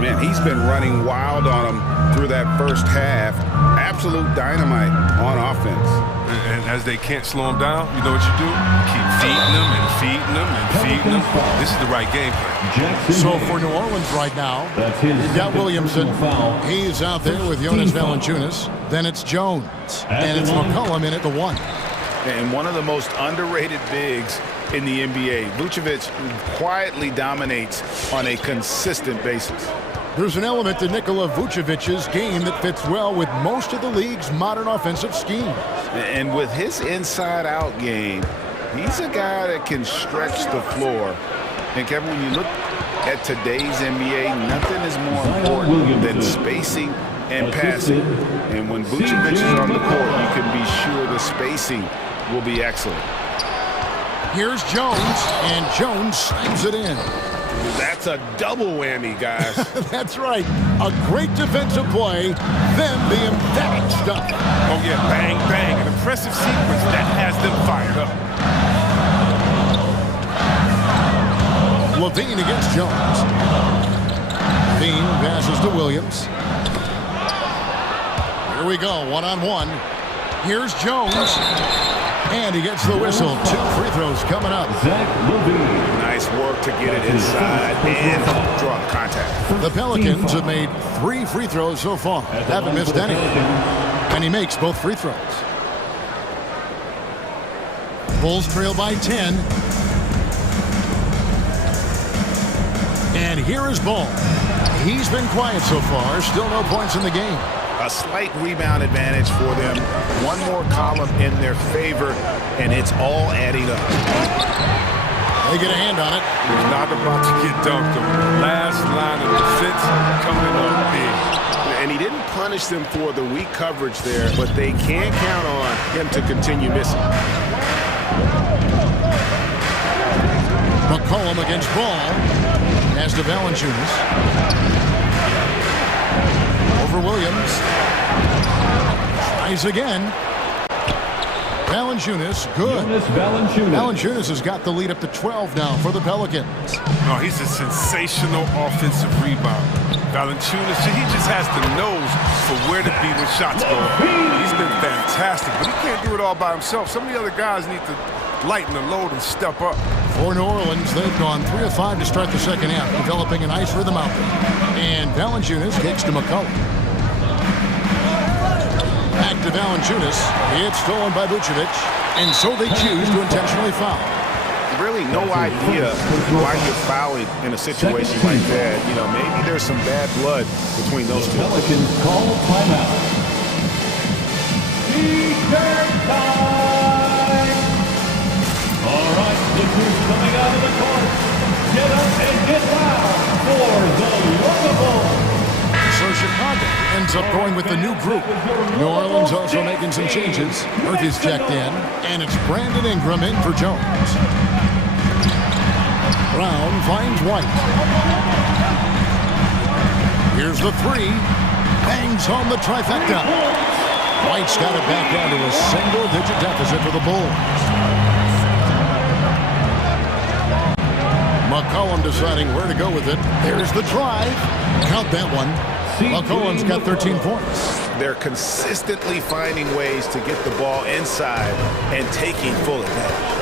Man, he's been running wild on him through that first half. Absolute dynamite on offense. And as they can't slow him down, you know what you do? Keep feeding them and feeding them and feeding them. This is the right game plan. So for New Orleans right now, you've got Williamson. He's out there with Jonas Valanciunas. Then it's Jones. And it's McCollum in at the 1. And one of the most underrated bigs in the NBA. Vucevic quietly dominates on a consistent basis. There's an element to Nikola Vucevic's game that fits well with most of the league's modern offensive schemes. And with his inside-out game, he's a guy that can stretch the floor. And Kevin, when you look at today's NBA, nothing is more important than spacing and passing. And when Vucevic is on the court, you can be sure the spacing will be excellent. Here's Jones, and Jones slams it in. That's a double whammy, guys. That's right. A great defensive play, then the emphatic stuff. Oh, yeah, bang, bang. An impressive sequence that has them fired up. LaVine against Jones. LaVine passes to Williams. Here we go, one-on-one. Here's Jones. And he gets the whistle. 2 free throws coming up. Zach LaVine. Nice work to get it inside and draw the contact. The Pelicans have made 3 free throws so far. Haven't missed any. And he makes both free throws. Bulls trail by 10. And here is Ball. He's been quiet so far. Still no points in the game. A slight rebound advantage for them. One more column in their favor, and it's all adding up. They get a hand on it. He's not about to get dunked on. Last line of defense coming up big. And he didn't punish them for the weak coverage there, but they can't count on him to continue missing. McCollum against Ball. Pass to Valanciunas. Over for Williams. Tries again. Valanciunas, good. Valanciunas has got the lead up to 12 now for the Pelicans. Oh, he's a sensational offensive rebounder. Valanciunas, he just has the nose for where to be when shots go. He's been fantastic, but he can't do it all by himself. Some of the other guys need to lighten the load and step up. For New Orleans, they've gone 3 of 5 to start the second half, developing a nice rhythm out there. And Valanciunas kicks to McCollum. Back to Valanciunas. It's stolen by Vucevic, and so they choose to intentionally foul. Really no idea why you're fouling in a situation like that. You know, maybe there's some bad blood between those two. Pelicans call timeout. T-shirt time! All right, look who's coming out of the court. Get up and get loud for the Lookable. So Chicago ends up going with the new group. New Orleans also making some changes. Murphy's checked in, and it's Brandon Ingram in for Jones. Brown finds White. Here's the three. Bangs home the trifecta. White's got it back down to a single-digit deficit for the Bulls. McCollum deciding where to go with it. There's the drive. Count that one. McCollum's got 13 points. They're consistently finding ways to get the ball inside and taking full advantage.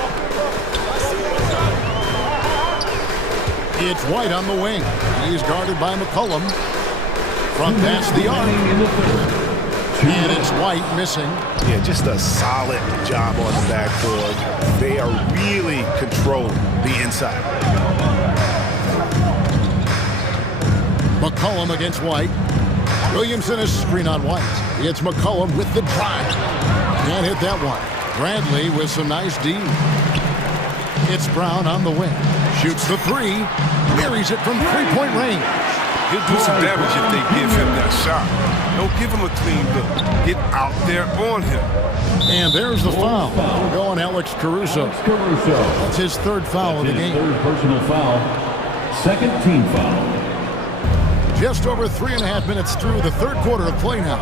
It's White on the wing. He's guarded by McCollum. From past the arc. And it's White missing. Yeah, just a solid job on the backboard. They are really controlling the inside. McCollum against White. Williamson is screen on White. It's McCollum with the drive. Can't hit that one. Bradley with some nice D. It's Brown on the wing. Shoots the three. Buries it from three-point range. He'll do some damage if they give him that shot. Don't give him a clean look. Get out there on him. And there's the foul. We're going Alex Caruso. That's his third foul of the game. Third personal foul. Second team foul. Just over 3.5 minutes through the third quarter of play now.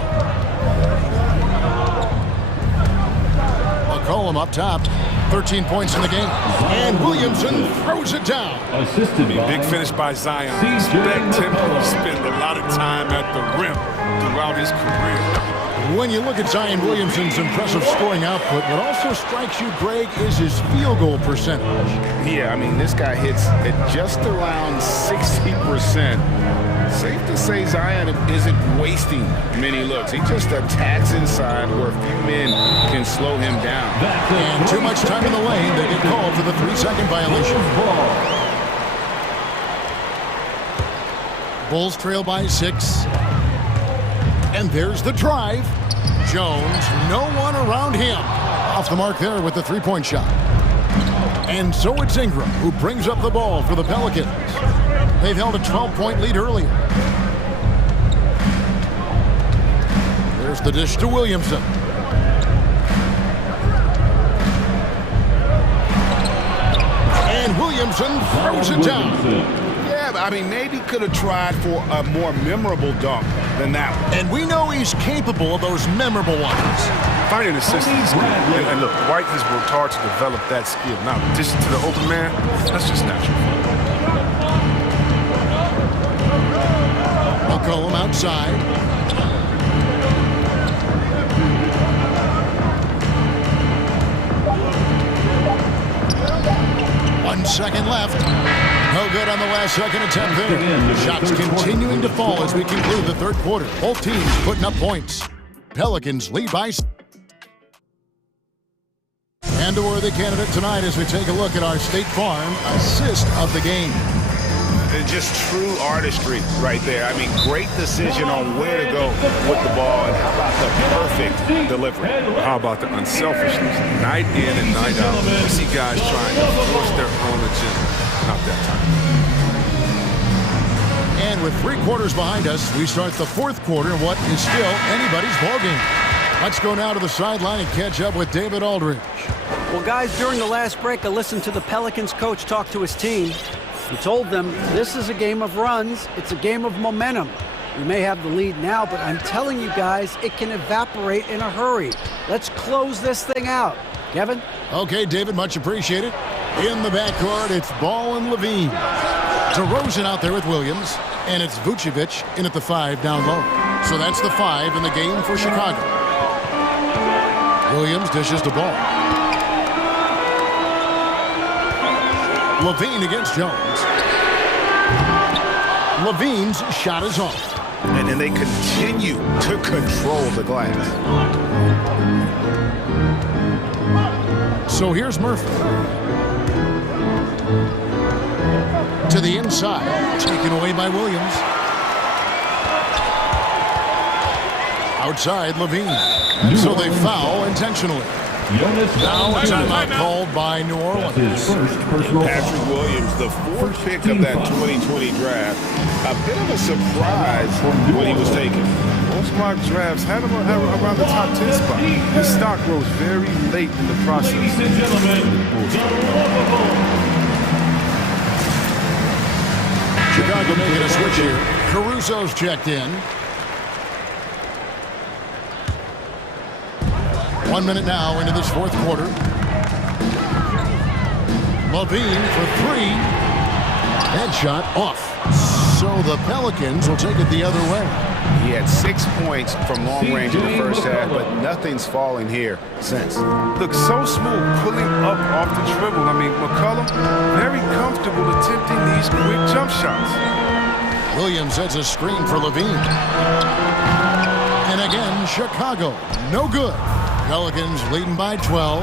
McCollum up top. 13 points in the game. And Williamson throws it down. Assisted by Big finish by Zion. Expect him to spend a lot of time at the rim throughout his career. When you look at Zion Williamson's impressive scoring output, what also strikes you, Greg, is his field goal percentage. Yeah, I mean, this guy hits at just around 60%. Safe to say Zion isn't wasting many looks. He just attacks inside where a few men can slow him down. And too much time in the lane. They get called for the 3-second violation. Bulls trail by 6. And there's the drive. Jones, no one around him. Off the mark there with the three-point shot. And so it's Ingram who brings up the ball for the Pelicans. They've held a 12-point lead earlier. There's the dish to Williamson. And Williamson throws it down. Yeah, but I mean, maybe could have tried for a more memorable dunk than that one. And we know he's capable of those memorable ones. Finding assists is good. And look, White has worked hard to develop that skill. Now, addition to the open man, that's just natural. McCollum outside. One second left. No good on the last second attempt there. Shots continuing to fall as we conclude the third quarter. Both teams putting up points. Pelicans lead by. And a worthy candidate tonight as we take a look at our State Farm assist of the game. And just true artistry right there. I mean, great decision on where to go with the ball, and how about the perfect delivery? How about the unselfishness? Night in and night out. You see guys trying to force their own agenda. Not that time. And with 3 quarters behind us, we start the fourth quarter in what is still anybody's ballgame. Let's go now to the sideline and catch up with David Aldridge. Well, guys, during the last break, I listened to the Pelicans coach talk to his team. He told them this is a game of runs. It's a game of momentum. We may have the lead now, but I'm telling you guys, it can evaporate in a hurry. Let's close this thing out. Kevin? Okay, David, much appreciated. In the backcourt, it's Ball and Levine. DeRozan out there with Williams, and it's Vucevic in at the 5 down low. So that's the 5 in the game for Chicago. Williams dishes the ball. Levine against Jones. Levine's shot is off. And then they continue to control the glass. So here's Murphy. To the inside, taken away by Williams. Outside, Levine. So they foul intentionally. Now a timeout called by New Orleans. Patrick Williams, the 4th pick of that 2020 draft. A bit of a surprise when he was taken. Most mock drafts had him around the top 10 spot. His stock rose very late in the process. Ladies and gentlemen, Chicago making a switch here. Caruso's checked in. 1 minute now into this 4th quarter. Levine for 3. Headshot off. So the Pelicans will take it the other way. He had 6 points from long range in the first half, but nothing's falling here since. Looks so smooth pulling up off the dribble. I mean, McCollum, very comfortable attempting these quick jump shots. Williams sets a screen for Levine. And again, Chicago, no good. Pelicans leading by 12.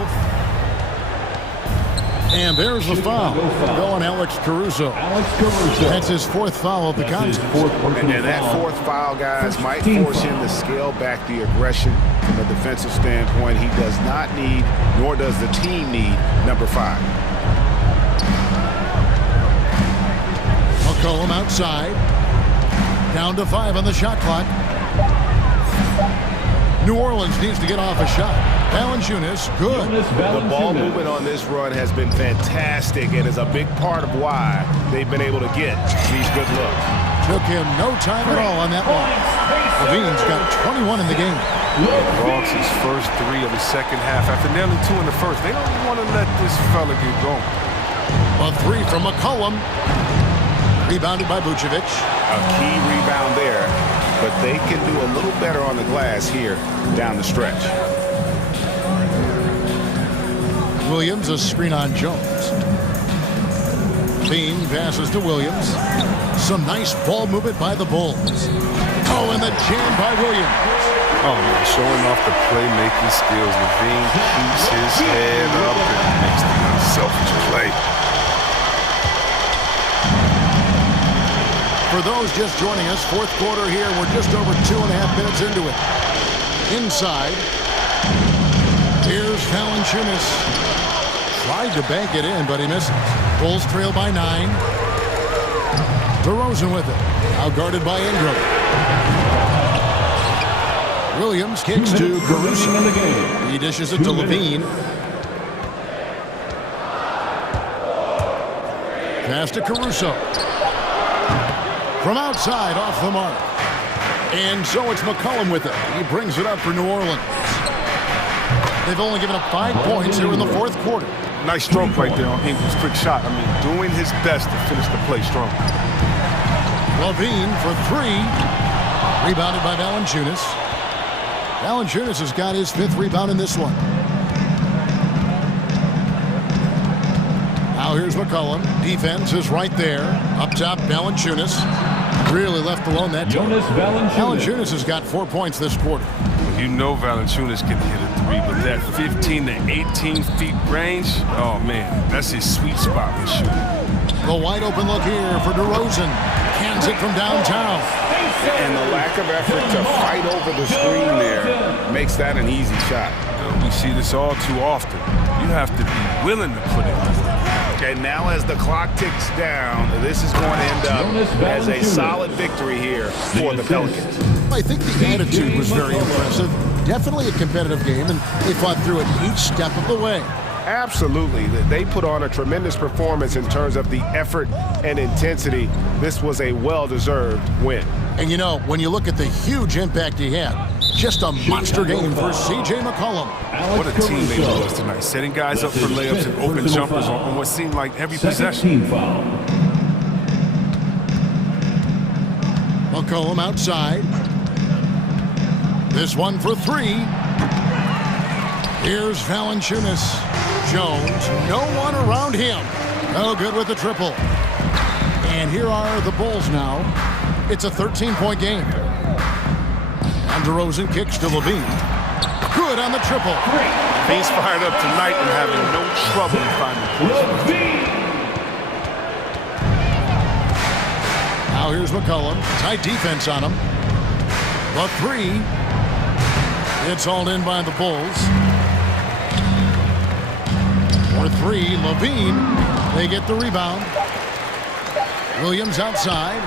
And there's the foul. Going Alex Caruso. That's his 4th foul of the contest. And then that 4th foul, guys, might force him to scale back the aggression from a defensive standpoint. He does not need, nor does the team need, number 5. McCollum outside. Down to 5 on the shot clock. New Orleans needs to get off a shot. Valanciunas, good. The ball movement on this run has been fantastic and is a big part of why they've been able to get these good looks. Took him no time at all on that one. Levine's got 21 in the game. Bronx his first 3 of the second half after nearly 2 in the first. They don't want to let this fella get going. A 3 from McCollum. Rebounded by Vucevic. A key rebound there, but they can do a little better on the glass here down the stretch. Williams, a screen on Jones. Bean passes to Williams. Some nice ball movement by the Bulls. Oh, and the jam by Williams. Oh, man, showing off the playmaking skills. Levine keeps his head up and makes the unselfish play. For those just joining us, 4th quarter here. We're just over 2.5 minutes into it. Inside. Here's Valanciunas. Tried to bank it in, but he misses. Bulls trail by 9. DeRozan with it. Out guarded by Ingram. Williams kicks to Caruso. He dishes it to Levine. Pass to Caruso. From outside, off the mark. And so it's McCollum with it. He brings it up for New Orleans. They've only given up 5 points here in the 4th quarter. Nice stroke right there on Ingram's quick shot. I mean, doing his best to finish the play strong. Levine for 3. Rebounded by Valanciunas. Valanciunas has got his 5th rebound in this one. Now here's McCollum. Defense is right there. Up top, Valanciunas. Really left alone that time. Valanciunas has got 4 points this quarter. You know Valanciunas can hit a 3, but that 15 to 18 feet range, oh man, that's his sweet spot for shooting. The wide open look here for DeRozan. Cans it from downtown. And the lack of effort to fight over the screen there makes that an easy shot. We see this all too often. You have to be willing to put it in. And now as the clock ticks down, this is going to end up as a solid victory here for the Pelicans. I think the attitude was very impressive. Definitely a competitive game, and they fought through it each step of the way. Absolutely. They put on a tremendous performance in terms of the effort and intensity. This was a well-deserved win. And you know, when you look at the huge impact he had, just a monster game for C.J. McCollum. What a teammate he was tonight, setting guys up for layups and open jumpers on what seemed like every possession. McCollum outside. This one for three. Here's Valanciunas. Jones, no one around him. No good with the triple. And here are the Bulls now. It's a 13-point game. And DeRozan kicks to Levine. Good on the triple. He's fired up tonight and having no trouble finding points. Now here's McCollum. Tight defense on him. The three. It's hauled in by the Bulls. For three, Levine. They get the rebound. Williams outside.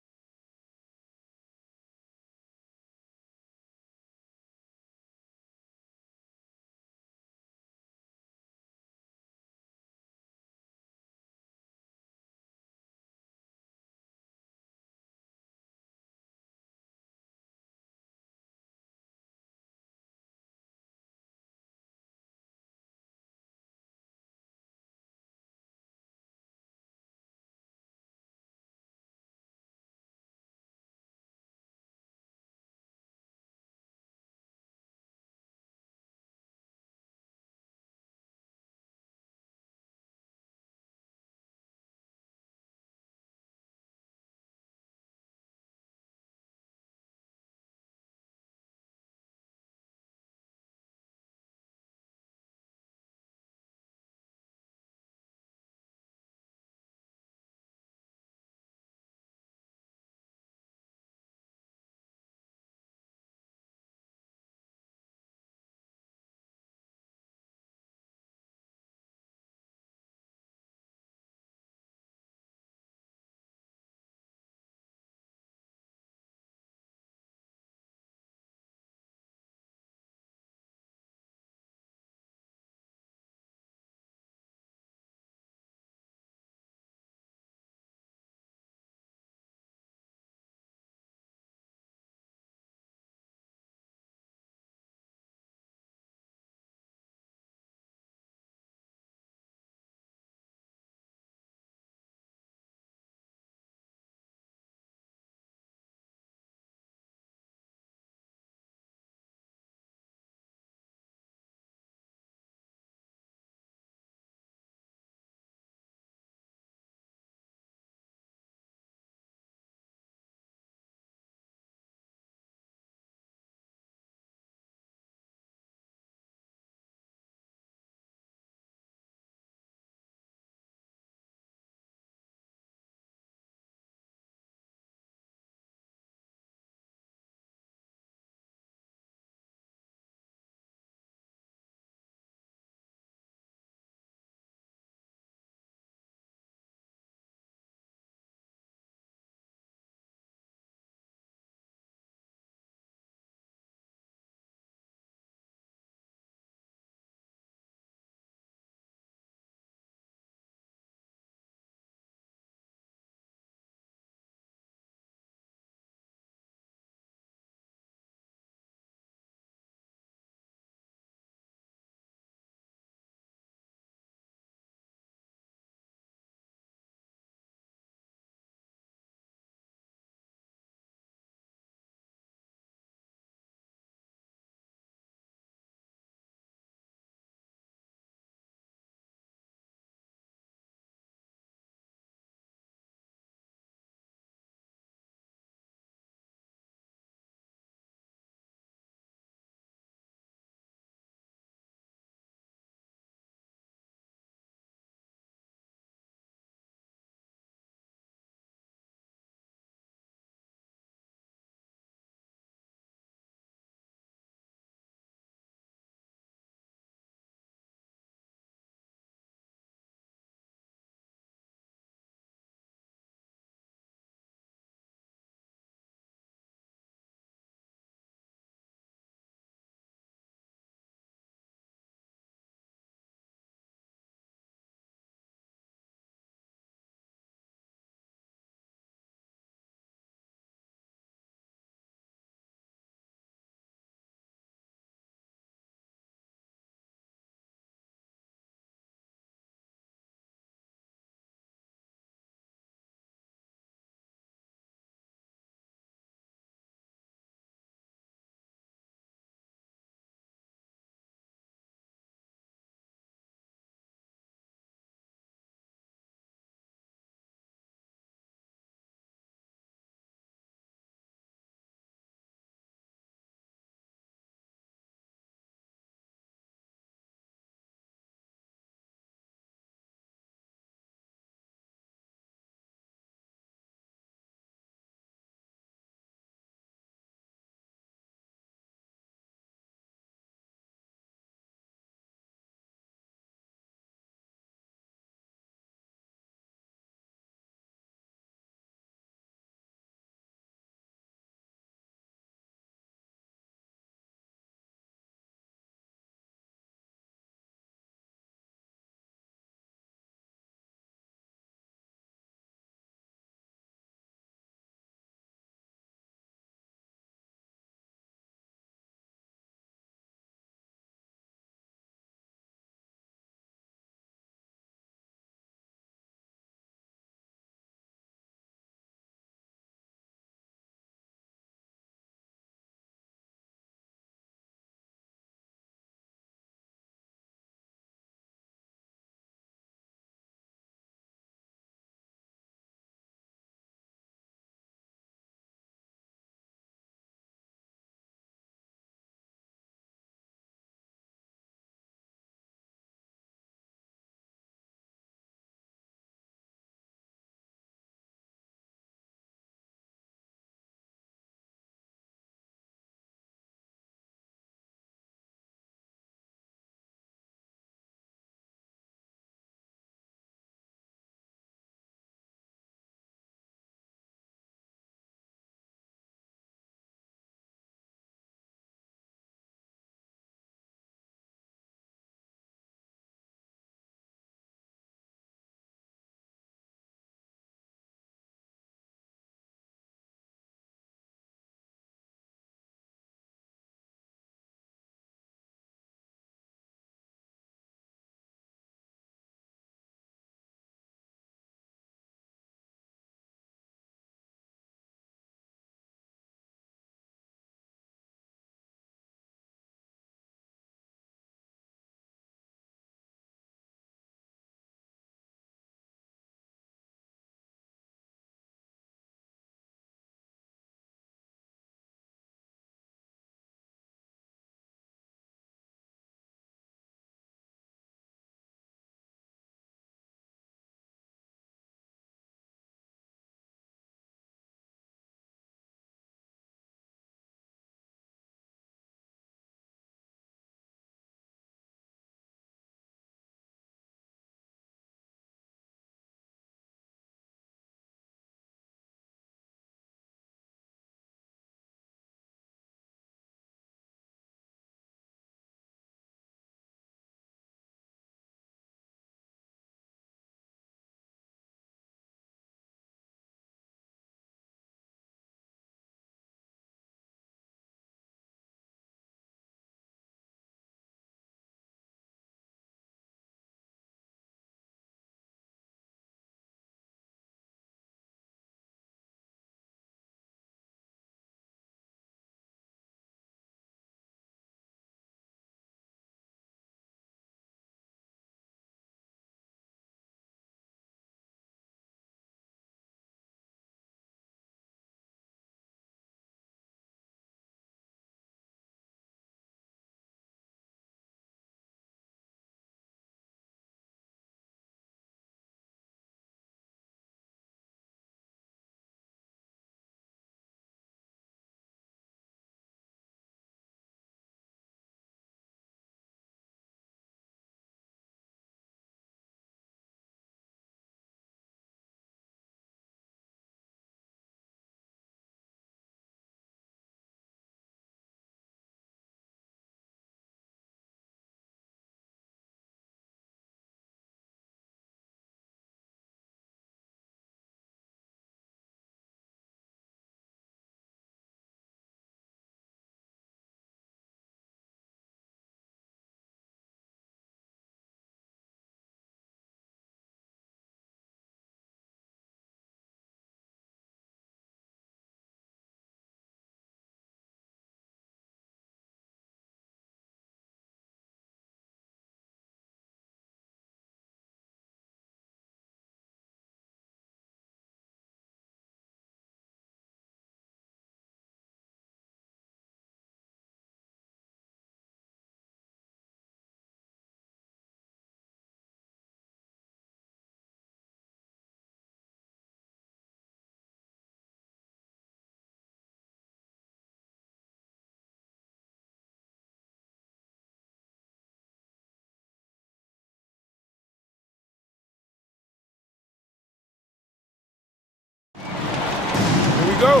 we go.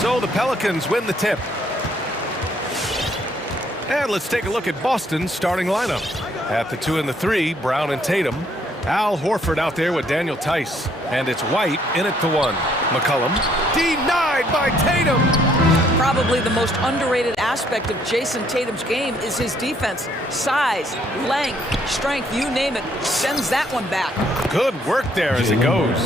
So the Pelicans win the tip. And let's take a look at Boston's starting lineup. At the 2 and the 3, Brown and Tatum. Al Horford out there with Daniel Tice. And it's White in at the 1. McCollum denied by Tatum. Probably the most underrated aspect of Jason Tatum's game is his defense. Size, length, strength, you name it, sends that one back. Good work there as it goes.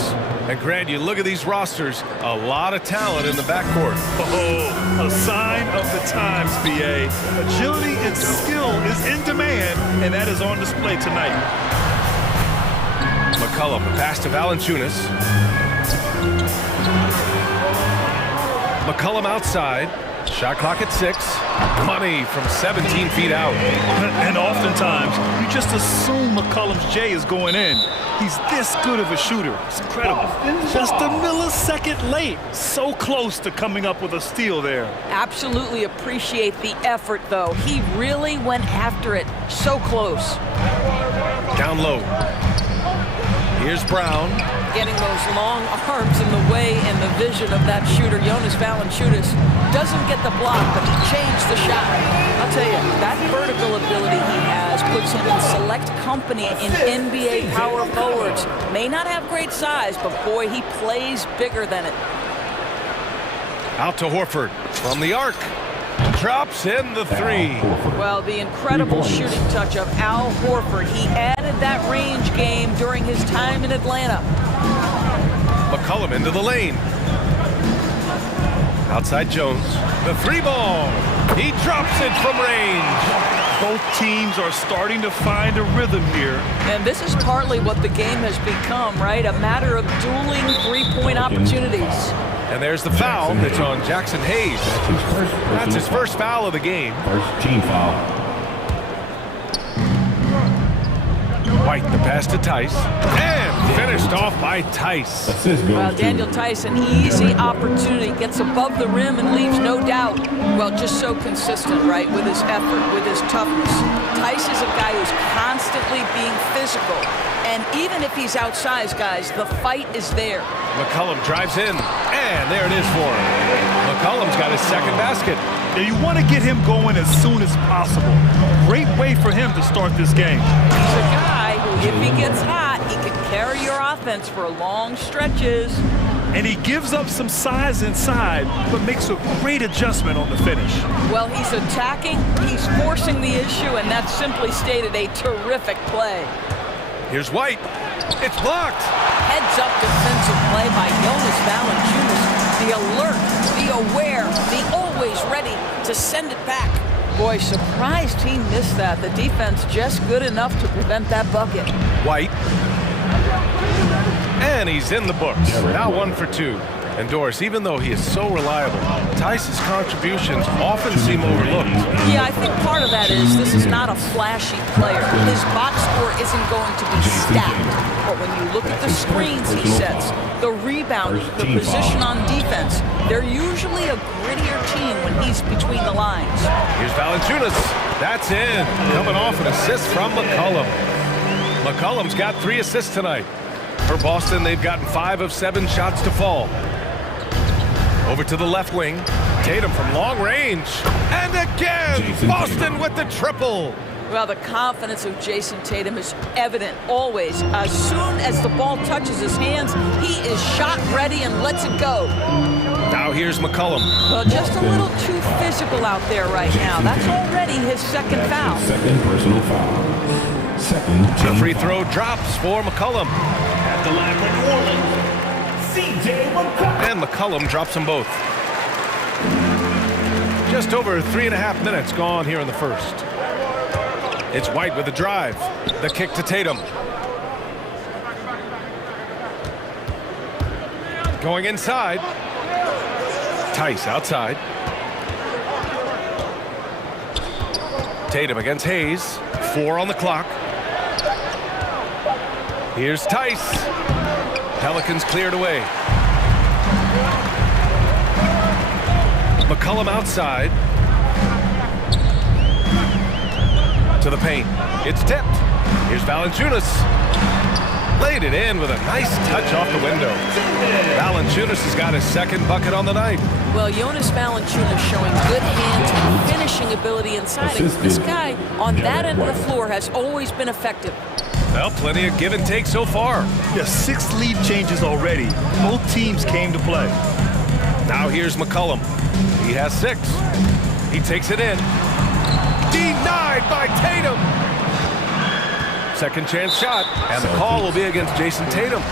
And Grant, you look at these rosters, a lot of talent in the backcourt. Oh, a sign of the times, BA. Agility and skill is in demand, and that is on display tonight. McCollum, the pass to Valanciunas. McCollum outside. Shot clock at 6. Money from 17 feet out. And oftentimes, you just assume McCollum's J is going in. He's this good of a shooter. It's incredible. Just a millisecond late. So close to coming up with a steal there. Absolutely appreciate the effort, though. He really went after it. So close. Down low. Here's Brown. Getting those long arms in the way and the vision of that shooter, Jonas Valanciunas, doesn't get the block, but he changed the shot. I'll tell you, that vertical ability he has puts him in select company in NBA power forwards. May not have great size, but boy, he plays bigger than it. Out to Horford from the arc. Drops in the 3. Well, the incredible shooting touch of Al Horford. He added that range game during his time in Atlanta. McCollum into the lane. Outside Jones. The 3 ball. He drops it from range. Both teams are starting to find a rhythm here. And this is partly what the game has become, right? A matter of dueling three-point opportunities. And there's the foul. It's on Jackson Hayes. That's his first foul of the game. First team foul. White, the pass to Tice. And finished off by Tice. Well, Daniel Tice, an easy opportunity. Gets above the rim and leaves no doubt. Well, just so consistent, right, with his effort, with his toughness. Tice is a guy who's constantly being physical. And even if he's outsized, guys, the fight is there. McCollum drives in, and there it is for him. McCollum's got his second basket. Yeah, you want to get him going as soon as possible. Great way for him to start this game. He's a guy who, if he gets hot, he can carry your offense for long stretches. And he gives up some size inside, but makes a great adjustment on the finish. Well, he's attacking, he's forcing the issue, and that's simply stated a terrific play. Here's White. It's blocked. Heads-up defensive play by Jonas Valanciunas. The alert, the aware, the always ready to send it back. Boy, surprised he missed that. The defense just good enough to prevent that bucket. White. And he's in the books. Now 1 for 2. And Doris, even though he is so reliable, Tice's contributions often seem overlooked. Yeah, I think part of that is this is not a flashy player. His box score isn't going to be stacked. But when you look at the screens he sets, the rebounding, the position on defense, they're usually a grittier team when he's between the lines. Here's Valanciunas. That's in. Coming off an assist from McCollum. McCollum's got 3 assists tonight. For Boston, they've gotten 5 of 7 shots to fall. Over to the left wing. Tatum from long range. And again, Boston with the triple. Well, the confidence of Jason Tatum is evident always. As soon as the ball touches his hands, he is shot ready and lets it go. Now here's McCollum. Well, just a little too physical out there right now. That's already his second foul. Second personal foul. Second team The free throw drops for McCollum. At the line for New Orleans, C.J. McCollum. And McCollum drops them both. Just over 3.5 minutes gone here in the first. It's White with the drive. The kick to Tatum. Going inside. Tice outside. Tatum against Hayes. 4 on the clock. Here's Tice. Pelicans cleared away. McCollum outside. To the paint. It's tipped. Here's Valanciunas. Laid it in with a nice touch off the window. Valanciunas has got his second bucket on the night. Well, Jonas Valanciunas showing good hands and finishing ability inside. This guy on that end of the floor has always been effective. Well, plenty of give and take so far. Yeah, 6 lead changes already. Both teams came to play. Now here's McCollum. He has 6. He takes it in. Denied by Tatum. Second chance shot, and the call will be against Jason Tatum.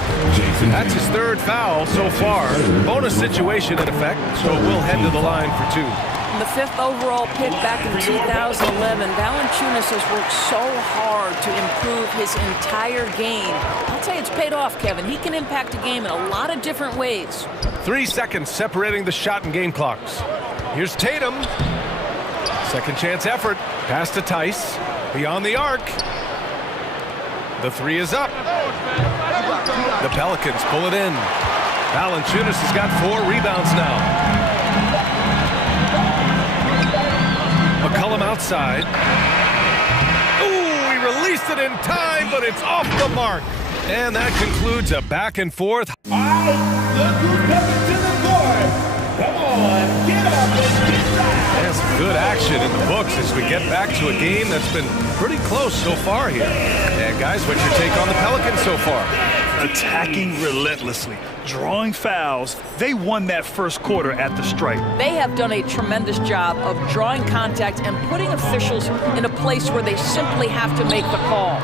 That's his 3rd foul so far. Bonus situation in effect, so we'll head to the line for 2. The 5th overall pick back in 2011, Valanciunas has worked so hard to improve his entire game. I'll tell you, it's paid off, Kevin. He can impact a game in a lot of different ways. 3 seconds separating the shot and game clocks. Here's Tatum. Second chance effort. Pass to Tice. Beyond the arc. The 3 is up. The Pelicans pull it in. Valanciunas has got 4 rebounds now. McCollum outside. Ooh, he released it in time, but it's off the mark. And that concludes a back and forth. All right, look who's coming to the court. Come on, get up and get down. There's good action in the books as we get back to a game that's been pretty close so far here. And guys, what's your take on the Pelicans so far? Attacking relentlessly, drawing fouls. They won that first quarter at the stripe. They have done a tremendous job of drawing contact and putting officials in a place where they simply have to make the call.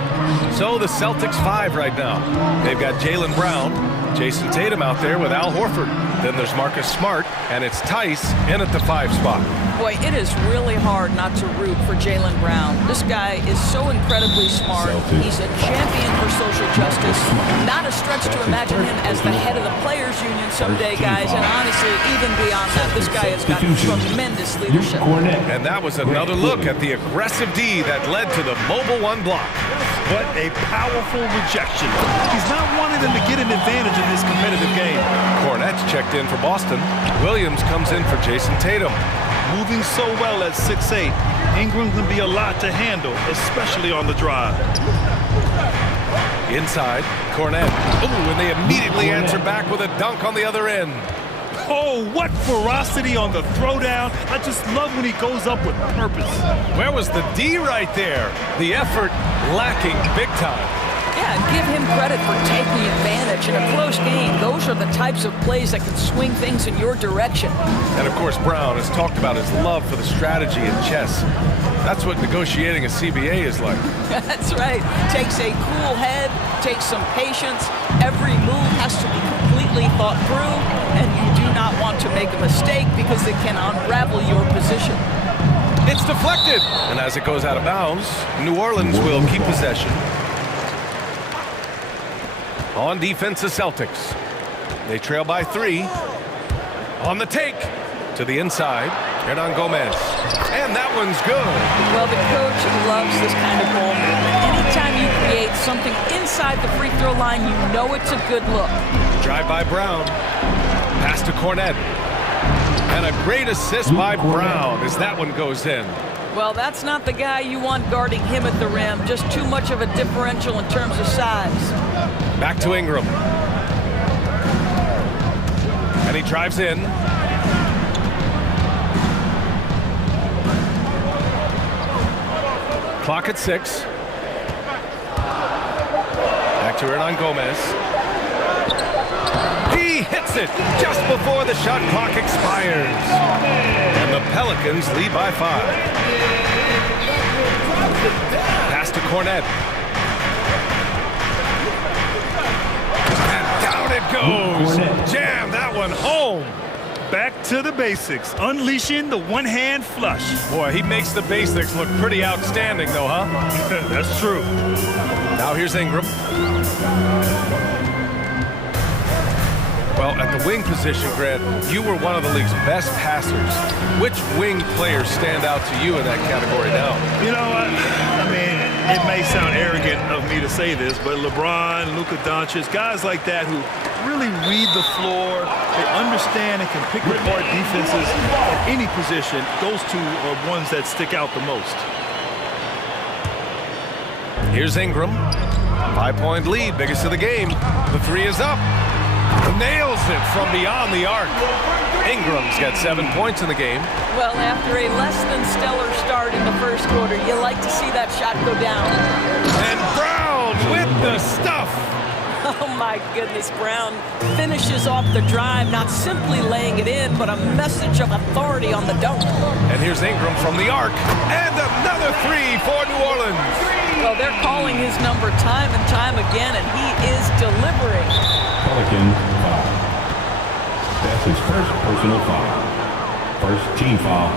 So the Celtics 5 right now. They've got Jaylen Brown, Jason Tatum out there with Al Horford. Then there's Marcus Smart, and it's Tice in at the 5 spot. Boy, it is really hard not to root for Jaylen Brown. This guy is so incredibly smart. He's a champion for social justice. Not a stretch to imagine him as the head of the Players Union someday, guys. And honestly, even beyond that, this guy has got tremendous leadership. And that was another look at the aggressive D that led to the mobile 1 block. What a powerful rejection. He's not wanting them to get an advantage in this competitive game. Cornette's checked in for Boston. Williams comes in for Jason Tatum. Moving so well at 6'8", Ingram can be a lot to handle, especially on the drive. Inside, Cornette. Ooh, and they immediately answer back with a dunk on the other end. Oh, what ferocity on the throwdown. I just love when he goes up with purpose. Where was the D right there? The effort lacking big time. Yeah, and give him credit for taking advantage in a close game. Those are the types of plays that can swing things in your direction. And of course, Brown has talked about his love for the strategy in chess. That's what negotiating a CBA is like. That's right. Takes a cool head, takes some patience. Every move has to be completely thought through, and you do not want to make a mistake because it can unravel your position. It's deflected, and as it goes out of bounds, New Orleans will keep possession. On defense, the Celtics. They trail by 3. On the take. To the inside. Hernan Gomez. And that one's good. Well, the coach loves this kind of ball movement. Anytime you create something inside the free throw line, you know it's a good look. Drive by Brown. Pass to Cornette. And a great assist by Brown as that one goes in. Well, that's not the guy you want guarding him at the rim. Just too much of a differential in terms of size. Back to Ingram. And he drives in. Clock at 6. Back to Hernan Gomez. He hits it just before the shot clock expires. And the Pelicans lead by 5. Pass to Cornette. And down it goes. Jam that one home. Back to the basics, unleashing the one-hand flush. Boy, he makes the basics look pretty outstanding, though, huh? That's true. Now here's Ingram. Well, at the wing position, Grant, you were one of the league's best passers. Which wing players stand out to you in that category now? You know what? I mean, it may sound arrogant of me to say this, but LeBron, Luka Doncic, guys like that who really read the floor, they understand and can pick apart defenses at any position. Those two are ones that stick out the most. Here's Ingram. 5-point lead, biggest of the game. The three is up. Nails it from beyond the arc. Ingram's got 7 points in the game. Well, after a less than stellar start in the first quarter, you like to see that shot go down. And Brown with the stuff. Oh my goodness, Brown finishes off the drive, not simply laying it in, but a message of authority on the dunk. And here's Ingram from the arc. And another three for New Orleans. Well, they're calling his number time and time again, and he is delivering. Pelican foul. That's his first personal foul. First team foul.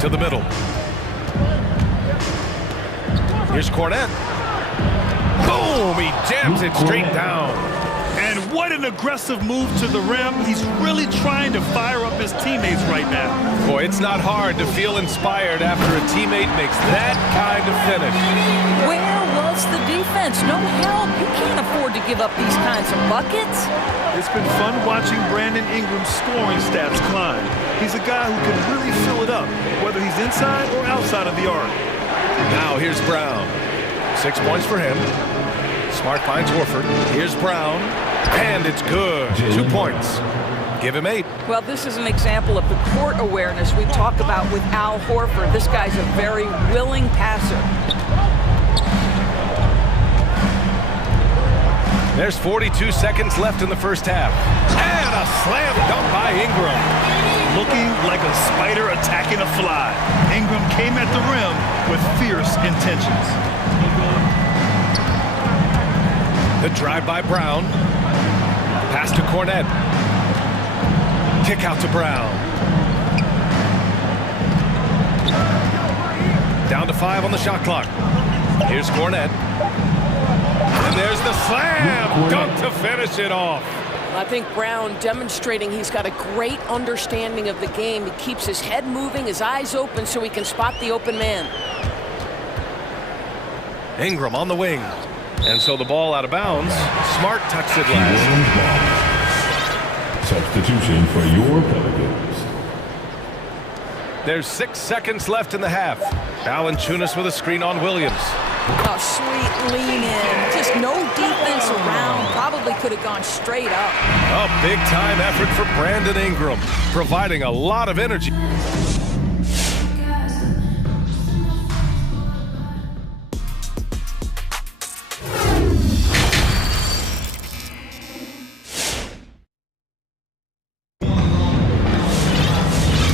To the middle. Here's Cornette. Boom! He jams it straight down. And what an aggressive move to the rim. He's really trying to fire up his teammates right now. Boy, it's not hard to feel inspired after a teammate makes that kind of finish. Where was the defense? No help. You can't afford to give up these kinds of buckets. It's been fun watching Brandon Ingram's scoring stats climb. He's a guy who can really fill it up, whether he's inside or outside of the arc. Now here's Brown. 6 points for him. Smart finds Horford. Here's Brown. And it's good. 2 points. Give him 8. Well, this is an example of the court awareness we talk about with Al Horford. This guy's a very willing passer. There's 42 seconds left in the first half. And a slam dunk by Ingram. Looking like a spider attacking a fly. Ingram came at the rim with fierce intentions. The drive by Brown. Pass to Cornette. Kick out to Brown. Down to 5 on the shot clock. Here's Cornette. And there's the slam dunk to finish it off. I think Brown demonstrating he's got a great understanding of the game. He keeps his head moving, his eyes open so he can spot the open man. Ingram on the wing. And so the ball out of bounds. Smart touched it last. Substitution for your Pelicans. There's 6 seconds left in the half. Valanciunas with a screen on Williams. A sweet lean in. Just no defense around. Probably could have gone straight up. A big-time effort for Brandon Ingram, providing a lot of energy.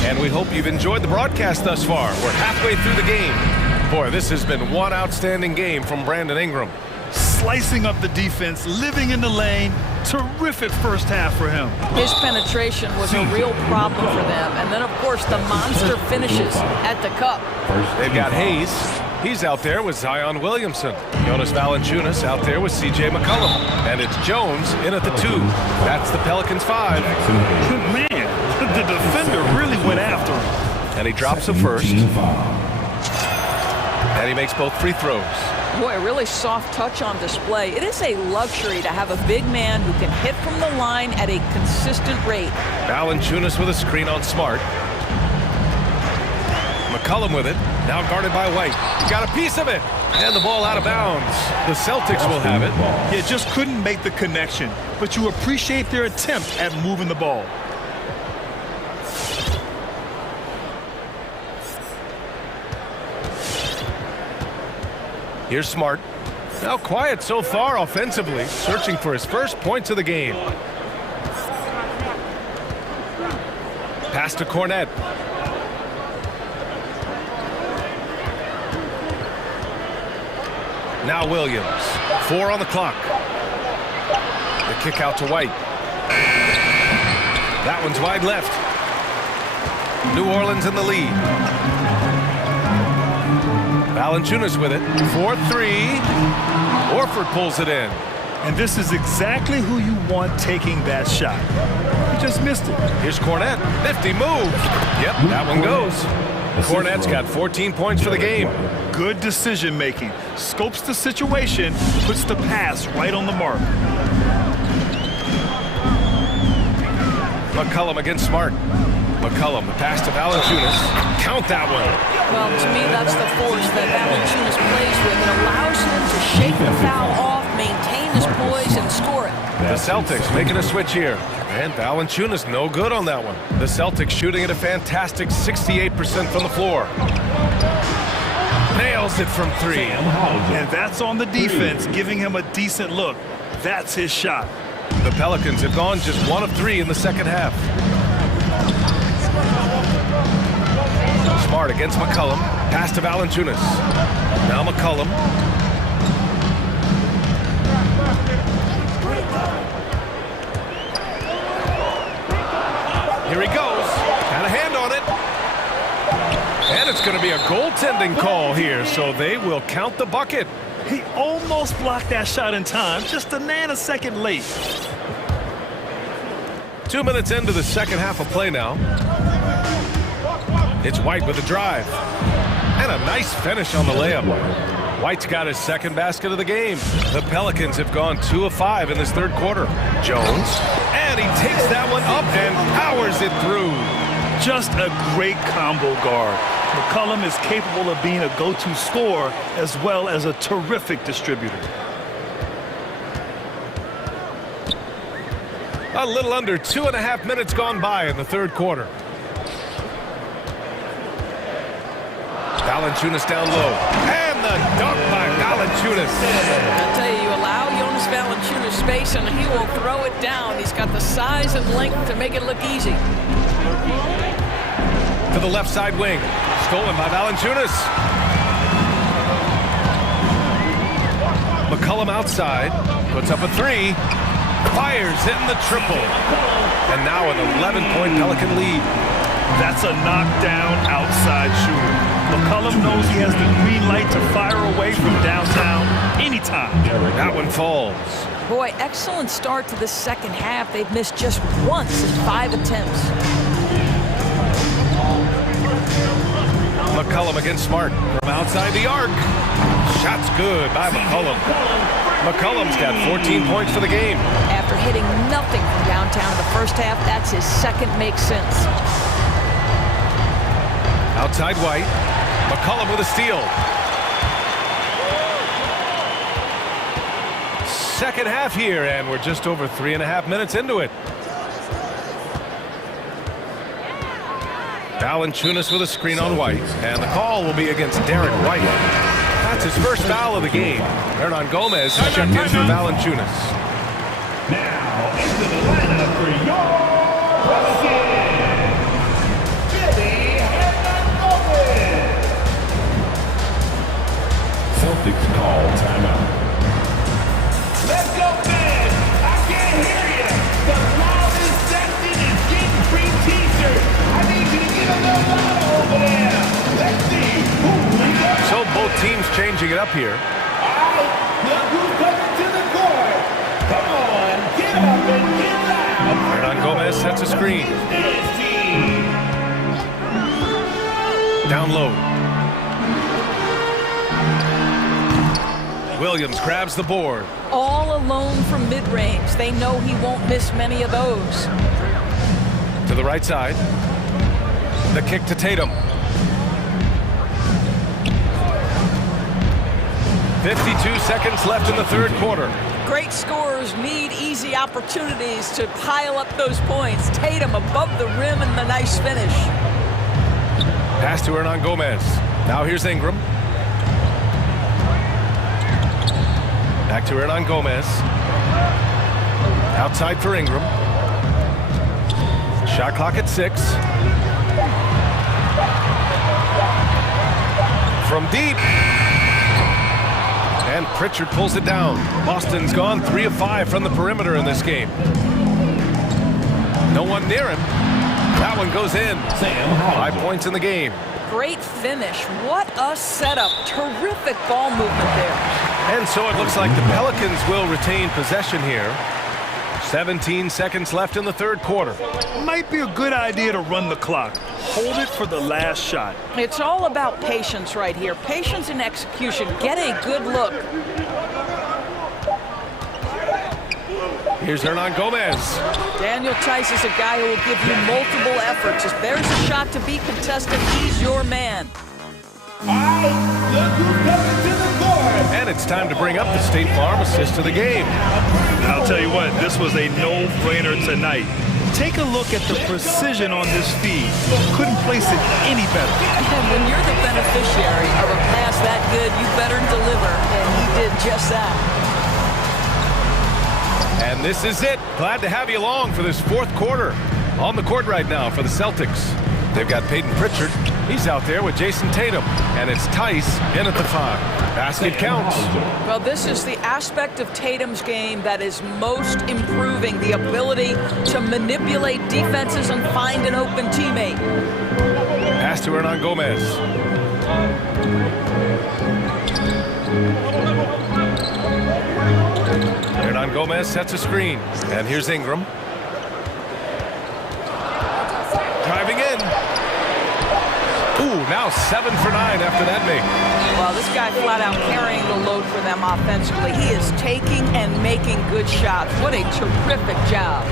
And we hope you've enjoyed the broadcast thus far. We're halfway through the game. Boy, this has been one outstanding game from Brandon Ingram. Slicing up the defense, living in the lane. Terrific first half for him. His penetration was a real problem for them. And then, of course, the monster finishes at the cup. They've got Hayes. He's out there with Zion Williamson. Jonas Valanciunas out there with C.J. McCollum. And it's Jones in at the 2. That's the Pelicans 5. Man, the defender really went after him. And he drops the first. And he makes both free throws. Boy, a really soft touch on display. It is a luxury to have a big man who can hit from the line at a consistent rate. Valanciunas with a screen on Smart. McCollum with it. Now guarded by White. He got a piece of it. And the ball out of bounds. The Celtics will have it. Yeah, just couldn't make the connection. But you appreciate their attempt at moving the ball. Here's Smart. Now quiet so far offensively, searching for his first points of the game. Pass to Cornette. Now Williams. 4 on the clock. The kick out to White. That one's wide left. New Orleans in the lead. Valanciunas with it. 4-3. Horford pulls it in. And this is exactly who you want taking that shot. He just missed it. Here's Cornette. Nifty move. Yep, that one goes. Cornette's got 14 points for the game. Good decision making. Scopes the situation, puts the pass right on the mark. McCollum against Smart. McCollum, the pass to Valanciunas. Count that one. Well, to me, that's the force that Valanciunas plays with. It allows him to shake the foul off, maintain his poise, and score it. The Celtics making a switch here. And Valanciunas no good on that one. The Celtics shooting at a fantastic 68% from the floor. Nails it from three. And that's on the defense, giving him a decent look. That's his shot. The Pelicans have gone just 1 of 3 in the second half. Smart against McCollum. Pass to Valanciunas. Now McCollum. Here he goes. Got a hand on it. And it's going to be a goaltending call here, so they will count the bucket. He almost blocked that shot in time, just a nanosecond late. 2 minutes into the second half of play now. It's White with a drive. And a nice finish on the layup. White's got his second basket of the game. The Pelicans have gone 2 of 5 in this third quarter. Jones. And he takes that one up and powers it through. Just a great combo guard. McCollum is capable of being a go-to scorer as well as a terrific distributor. A little under 2.5 minutes gone by in the third quarter. Valanciunas down low. And the dunk by Valanciunas. I'll tell you, you allow Jonas Valanciunas space and he will throw it down. He's got the size and length to make it look easy. To the left side wing. Stolen by Valanciunas. McCollum outside. Puts up a 3. Fires in the triple. And now an 11-point Pelican lead. That's a knockdown outside shooter. McCollum knows he has the green light to fire away from downtown anytime. That one falls. Boy, excellent start to the second half. They've missed just once in 5 attempts. McCollum against Smart from outside the arc. Shot's good by McCollum. McCollum's got 14 points for the game. After hitting nothing from downtown in the first half, that's his second make sense. Outside White. McCollum with a steal. Second half here, and we're just over 3.5 minutes into it. Valanciunas with a screen on White, and the call will be against Derek White. That's his first foul of the game. Hernan Gomez has checked in for Valanciunas. Now into the lineup for your Celtics call timeout. Let's go, man! I can't hear you! The loudest section is getting free t-shirts! I need you to get a little louder over there! Let's see who we got! So both teams changing it up here. Alright, look who's coming to the court! Come on, get up and get loud! Hernan Gomez sets a screen. Down low. Williams grabs the board. All alone from mid-range. They know he won't miss many of those. To the right side. The kick to Tatum. 52 seconds left in the third quarter. Great scorers need easy opportunities to pile up those points. Tatum above the rim and the nice finish. Pass to Hernan Gomez. Now here's Ingram. Back to Hernan Gomez. Outside for Ingram. Shot clock at 6. From deep. And Pritchard pulls it down. Boston's gone 3 of 5 from the perimeter in this game. No one near him. That one goes in. 5 points in the game. Great finish. What a setup. Terrific ball movement there. And so it looks like the Pelicans will retain possession here. 17 seconds left in the third quarter. Might be a good idea to run the clock. Hold it for the last shot. It's all about patience right here. Patience and execution. Get a good look. Here's Hernan Gomez. Daniel Tice is a guy who will give you multiple efforts. If there's a shot to be contested, he's your man. All right, look who's coming to the court. And it's time to bring up the State Farm assist to the game. I'll tell you what, this was a no-brainer tonight. Take a look at the precision on this feed. Couldn't place it any better. And when you're the beneficiary of a pass that good, you better deliver, and he did just that. And this is it. Glad to have you along for this fourth quarter. On the court right now for the Celtics. They've got Peyton Pritchard. He's out there with Jason Tatum. And it's Tice in at the 5. Basket counts. Well, this is the aspect of Tatum's game that is most improving, the ability to manipulate defenses and find an open teammate. Pass to Hernan Gomez. Hernan Gomez sets a screen. And here's Ingram. Driving in. Ooh, now 7 for 9 after that make. Well, this guy flat out carrying the load for them offensively. He is taking and making good shots. What a terrific job.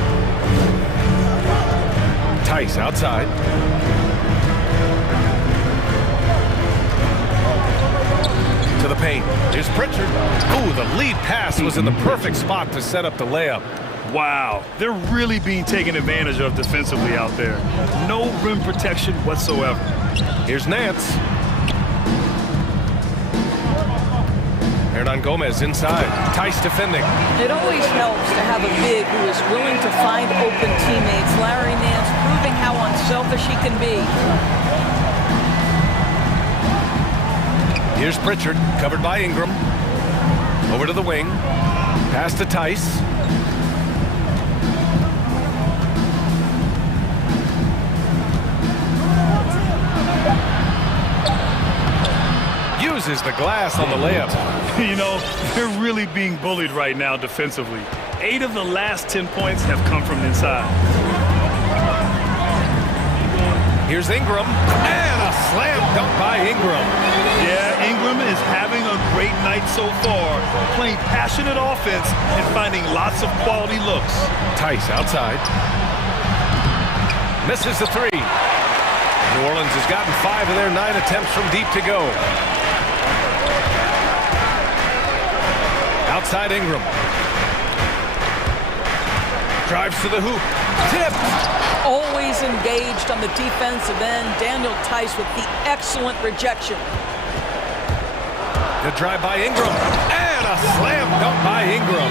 Tice outside. To the paint. Here's Pritchard. Ooh, the lead pass was in the perfect spot to set up the layup. Wow, they're really being taken advantage of defensively out there. No rim protection whatsoever. Here's Nance. Hernan Gomez inside. Tice defending. It always helps to have a big who is willing to find open teammates. Larry Nance proving how unselfish he can be. Here's Pritchard, covered by Ingram. Over to the wing. Pass to Tice. Uses the glass on the layup. You know, they're really being bullied right now defensively. 8 of the last 10 points have come from inside. Here's Ingram, and a slam dunk by Ingram. Yeah, Ingram is having a great night so far, playing passionate offense and finding lots of quality looks. Tice outside. Misses the 3. New Orleans has gotten 5 of their 9 attempts from deep to go. Outside Ingram. Drives to the hoop. Tipped. Always engaged on the defensive end. Daniel Tice with the excellent rejection. The drive by Ingram. And a slam dunk by Ingram.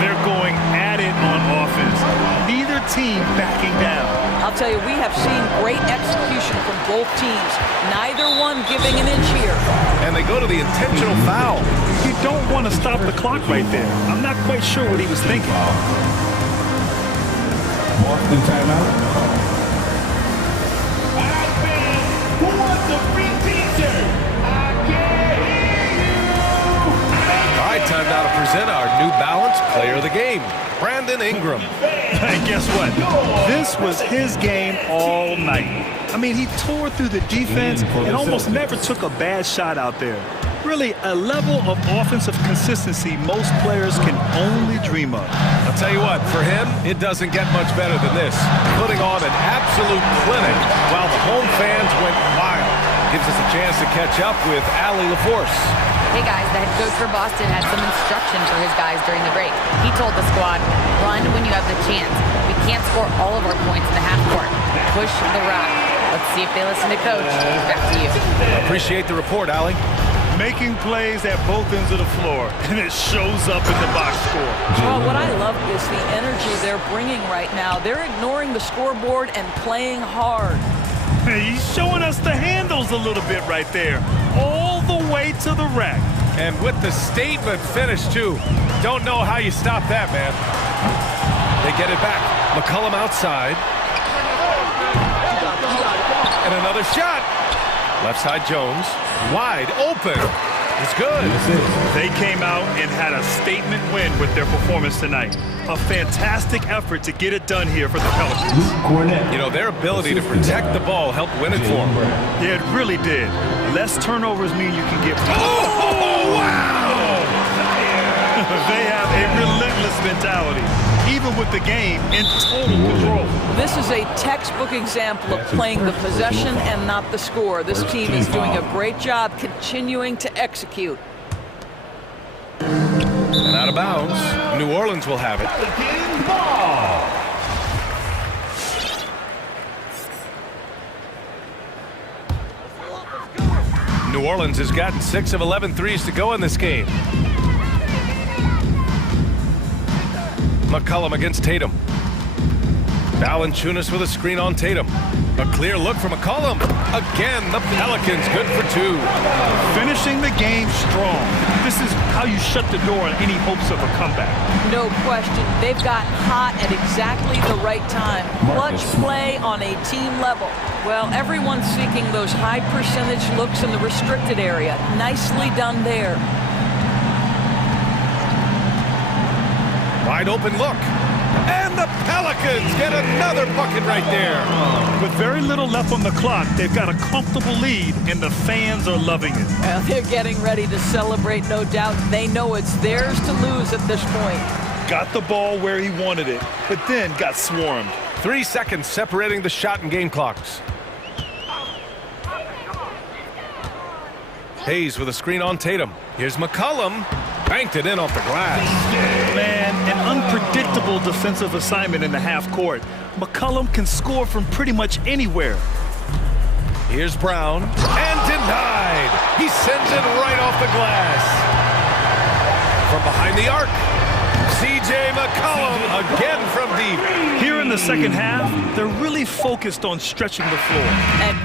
They're going at it on offense. Neither team backing down. I'll tell you, we have seen great execution from both teams. Neither one giving an inch here. And they go to the intentional foul. You don't want to stop the clock right there. I'm not quite sure what he was thinking. Boston timeout. All right, fans, who wants a free t-shirt? I can't hear you. All right, time now to present our New Balance Player of the Game, Brandon Ingram. And guess what? This was his game all night. I mean, he tore through the defense and almost never took a bad shot out there. Really, a level of offensive consistency most players can only dream of. I'll tell you what, for him, it doesn't get much better than this. Putting on an absolute clinic while the home fans went wild. Gives us a chance to catch up with Allie LaForce. Hey guys, the head coach for Boston had some instruction for his guys during the break. He told the squad, run when you have the chance. We can't score all of our points in the half court. Push the rock. Let's see if they listen to coach. Back to you. Appreciate the report, Allie. Making plays at both ends of the floor, and it shows up in the box score. Well, what I love is the energy they're bringing right now. They're ignoring the scoreboard and playing hard. He's showing us the handles a little bit right there, all the way to the rack. And with the statement finish, too. Don't know how you stop that, man. They get it back. McCollum outside. And another shot. Left side Jones. Wide open. It's good. They came out and had a statement win with their performance tonight. A fantastic effort to get it done here for the Pelicans. You know, their ability to protect the ball helped win it for them. Yeah, it really did. Less turnovers mean you can get... Oh, wow! They have a relentless mentality. even with the game in total control. This is a textbook example of playing the possession and not the score. This team is doing a great job continuing to execute. And out of bounds. New Orleans will have it. New Orleans has gotten 6 of 11 threes to go in this game. McCollum against Tatum. Valanciunas with a screen on Tatum. A clear look for McCollum. Again, the Pelicans good for 2. Finishing the game strong. This is how you shut the door on any hopes of a comeback. No question. They've gotten hot at exactly the right time. Clutch play on a team level. Well, everyone's seeking those high percentage looks in the restricted area. Nicely done there. Wide open look. And the Pelicans get another bucket right there. With very little left on the clock, they've got a comfortable lead, and the fans are loving it. Well, they're getting ready to celebrate, no doubt. They know it's theirs to lose at this point. Got the ball where he wanted it, but then got swarmed. 3 seconds separating the shot and game clocks. Hayes with a screen on Tatum. Here's McCollum. Banked it in off the glass. Man, an unpredictable defensive assignment in the half court. McCollum can score from pretty much anywhere. Here's Brown. And denied. He sends it right off the glass. From behind the arc, C.J. McCollum again from deep. Here in the second half, they're really focused on stretching the floor. And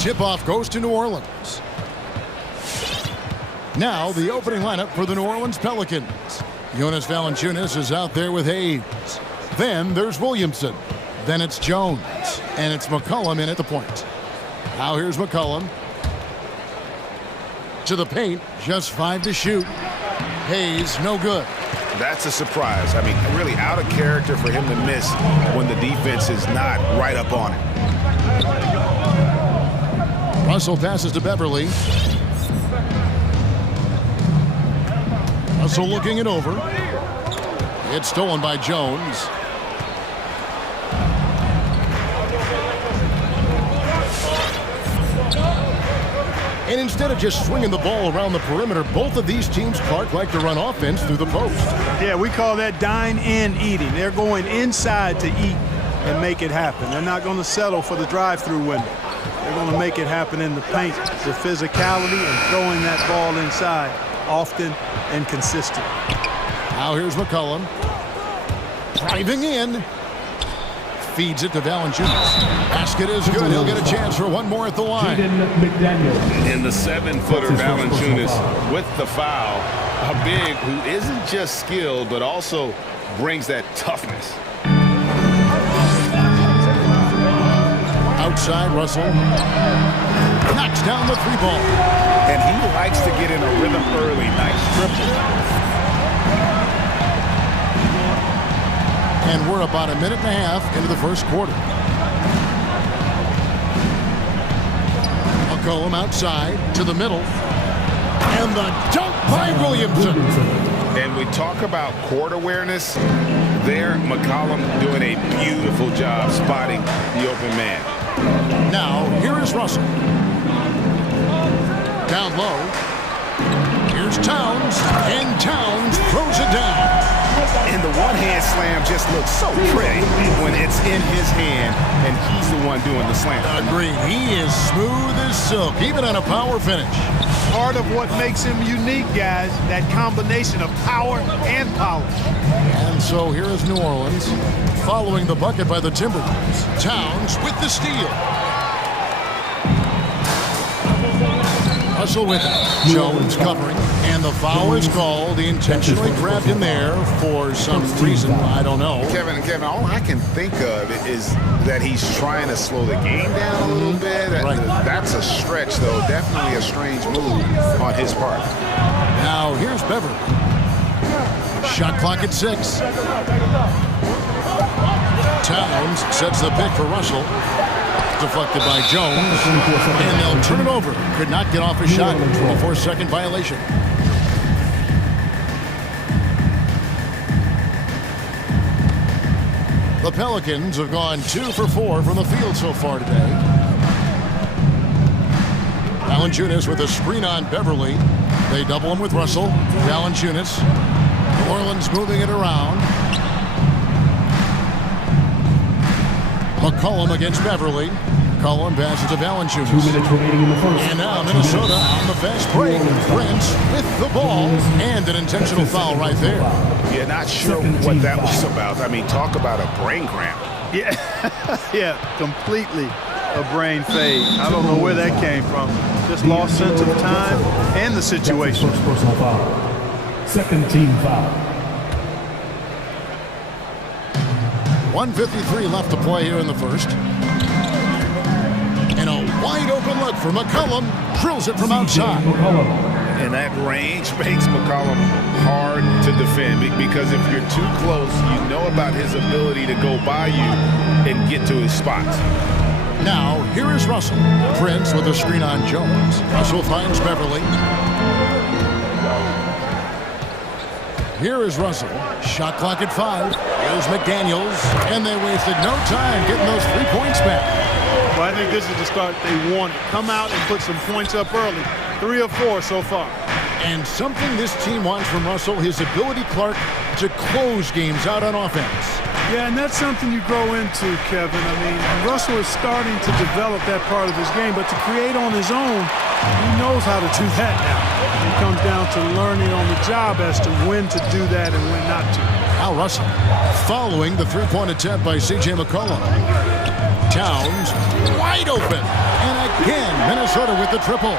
Tip-off goes to New Orleans. Now the opening lineup for the New Orleans Pelicans. Jonas Valanciunas is out there with Hayes. Then there's Williamson. Then it's Jones. And it's McCollum in at the point. Now here's McCollum. To the paint. Just 5 to shoot. Hayes, no good. That's a surprise. I mean, really out of character for him to miss when the defense is not right up on it. Russell passes to Beverly. Russell looking it over. It's stolen by Jones. And instead of just swinging the ball around the perimeter, both of these teams, Clark, like to run offense through the post. Yeah, we call that dine in eating. They're going inside to eat and make it happen. They're not going to settle for the drive-through window. They're going to make it happen in the paint with physicality and throwing that ball inside often and consistent. Now here's McCollum. Driving in. Feeds it to Valanciunas. Basket is good. He'll get a chance for one more at the line. In the 7-footer, Valanciunas with the foul. A big who isn't just skilled, but also brings that toughness. Outside, Russell knocks down the 3-ball. And he likes to get in a rhythm early. Nice triple. And we're about a minute and a half into the first quarter. McCollum outside to the middle. And the dunk by Williamson. And we talk about court awareness. There, McCollum doing a beautiful job spotting the open man. Now, here is Russell. Down low. Here's Towns. And Towns throws it down. And the one-hand slam just looks so pretty when it's in his hand and he's the one doing the slam. Agreed. He is smooth as silk, even on a power finish. Part of what makes him unique, guys, that combination of power and polish. And so here is New Orleans following the bucket by the Timberwolves. Towns with the steal. Russell with it. Jones covering. And the foul is called. He intentionally grabbed him there for some reason. I don't know. Kevin, all I can think of is that he's trying to slow the game down a little bit. Right. That's a stretch, though. Definitely a strange move on his part. Now here's Beverly. Shot clock at 6. Towns sets the pick for Russell. Deflected by Jones. And they'll turn it over. Could not get off a shot. 24-second violation. The Pelicans have gone 2 for 4 from the field so far today. Valanciunas with a screen on Beverly. They double him with Russell. Valanciunas. New Orleans moving it around. McCollum against Beverly. McCollum passes to Valanciunas. 2 minutes remaining in the first. And now Minnesota on the fast break. Prince with the ball. And an intentional foul right there. Yeah, not sure what that was about. I mean, talk about a brain cramp. Yeah, yeah, completely a brain fade. I don't know where that came from. Just lost sense of time and the situation. First personal foul. Second team foul. 1:53 left to play here in the first. And a wide open look for McCollum. Drills it from outside. And that range makes McCollum hard to defend because if you're too close, you know about his ability to go by you and get to his spots. Now, here is Russell. Prince with a screen on Jones. Russell finds Beverly. Here is Russell. Shot clock at 5. Here's McDaniels. And they wasted no time getting those 3 points back. Well, I think this is the start they wanted. Come out and put some points up early. 3 of 4 so far. And something this team wants from Russell, his ability, Clark, to close games out on offense. Yeah, and that's something you grow into, Kevin. I mean, Russell is starting to develop that part of his game, but to create on his own, he knows how to do that now. It comes down to learning on the job as to when to do that and when not to. Now Russell following the three-point attempt by C.J. McCollum. Towns wide open. And Again, Minnesota with the triple.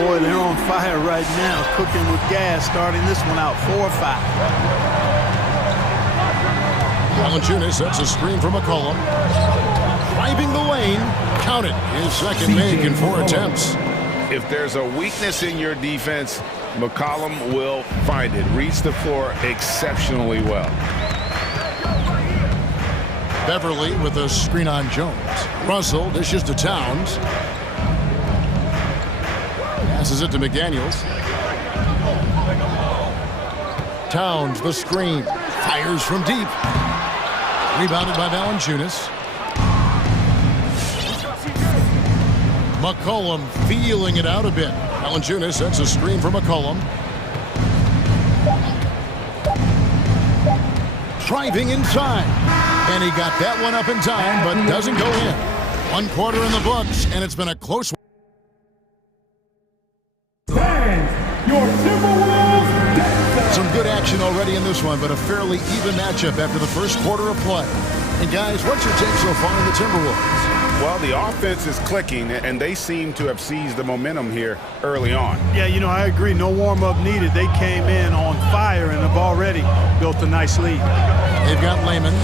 Boy, they're on fire right now, cooking with gas, starting this one out 4-5. Valanciunas sets a screen from McCollum. Driving the lane. Count it. His second make in 4 attempts. If there's a weakness in your defense, McCollum will find it. Reads the floor exceptionally well. Beverly with a screen on Jones. Russell dishes to Towns. Passes it to McDaniels. Towns, the screen. Fires from deep. Rebounded by Valanciunas. McCollum feeling it out a bit. Valanciunas sets a screen for McCollum. Driving inside. And he got that one up in time, but doesn't go in. 1 quarter in the books, and it's been a close one. Some good action already in this one, but a fairly even matchup after the first quarter of play. And guys, what's your take so far on the Timberwolves? Well, the offense is clicking, and they seem to have seized the momentum here early on. Yeah, you know, I agree. No warm-up needed. They came in on fire and have already built a nice lead. They've got Layman.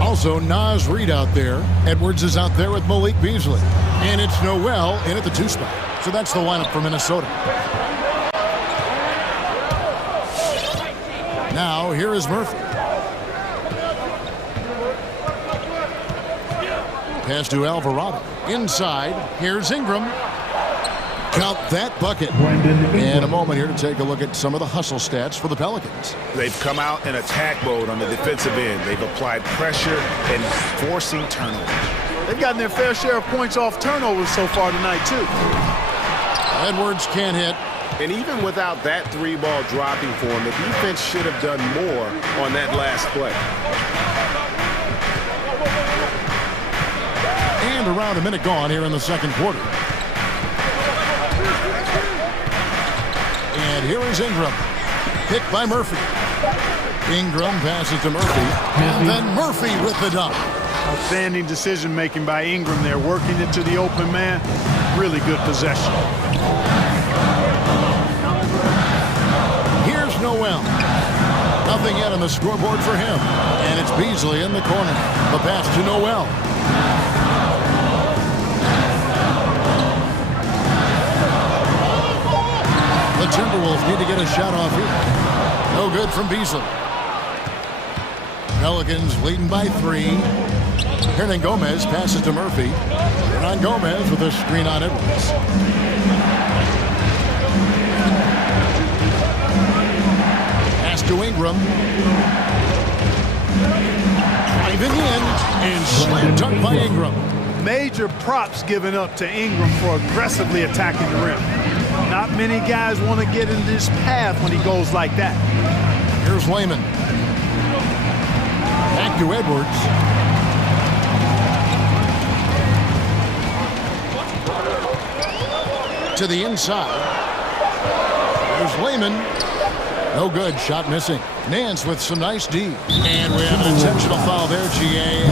Also, Naz Reid out there. Edwards is out there with Malik Beasley. And it's Noel in at the 2 spot. So that's the lineup for Minnesota. Now, here is Murphy. Pass to Alvarado. Inside, here's Ingram. Count that bucket. And a moment here to take a look at some of the hustle stats for the Pelicans. They've come out in attack mode on the defensive end. They've applied pressure and forcing turnovers. They've gotten their fair share of points off turnovers so far tonight, too. Edwards can't hit. And even without that 3-ball dropping for him, the defense should have done more on that last play. And around a minute gone here in the second quarter. And here is Ingram. Picked by Murphy. Ingram passes to Murphy. And then Murphy with the dunk. Outstanding decision-making by Ingram there, working it to the open man. Really good possession. Here's Noel. Nothing yet on the scoreboard for him. And it's Beasley in the corner. The pass to Noel. The Timberwolves need to get a shot off here. No good from Beasley. Pelicans leading by 3. Hernan Gomez passes to Murphy. Hernan Gomez with a screen on Edwards. Pass to Ingram. Driving in and slam dunk by Ingram. Major props given up to Ingram for aggressively attacking the rim. Not many guys want to get in this path when he goes like that. Here's Layman. Back to Edwards. To the inside. There's Layman. No good. Shot missing. Nance with some nice D. And we have an intentional foul there, GA.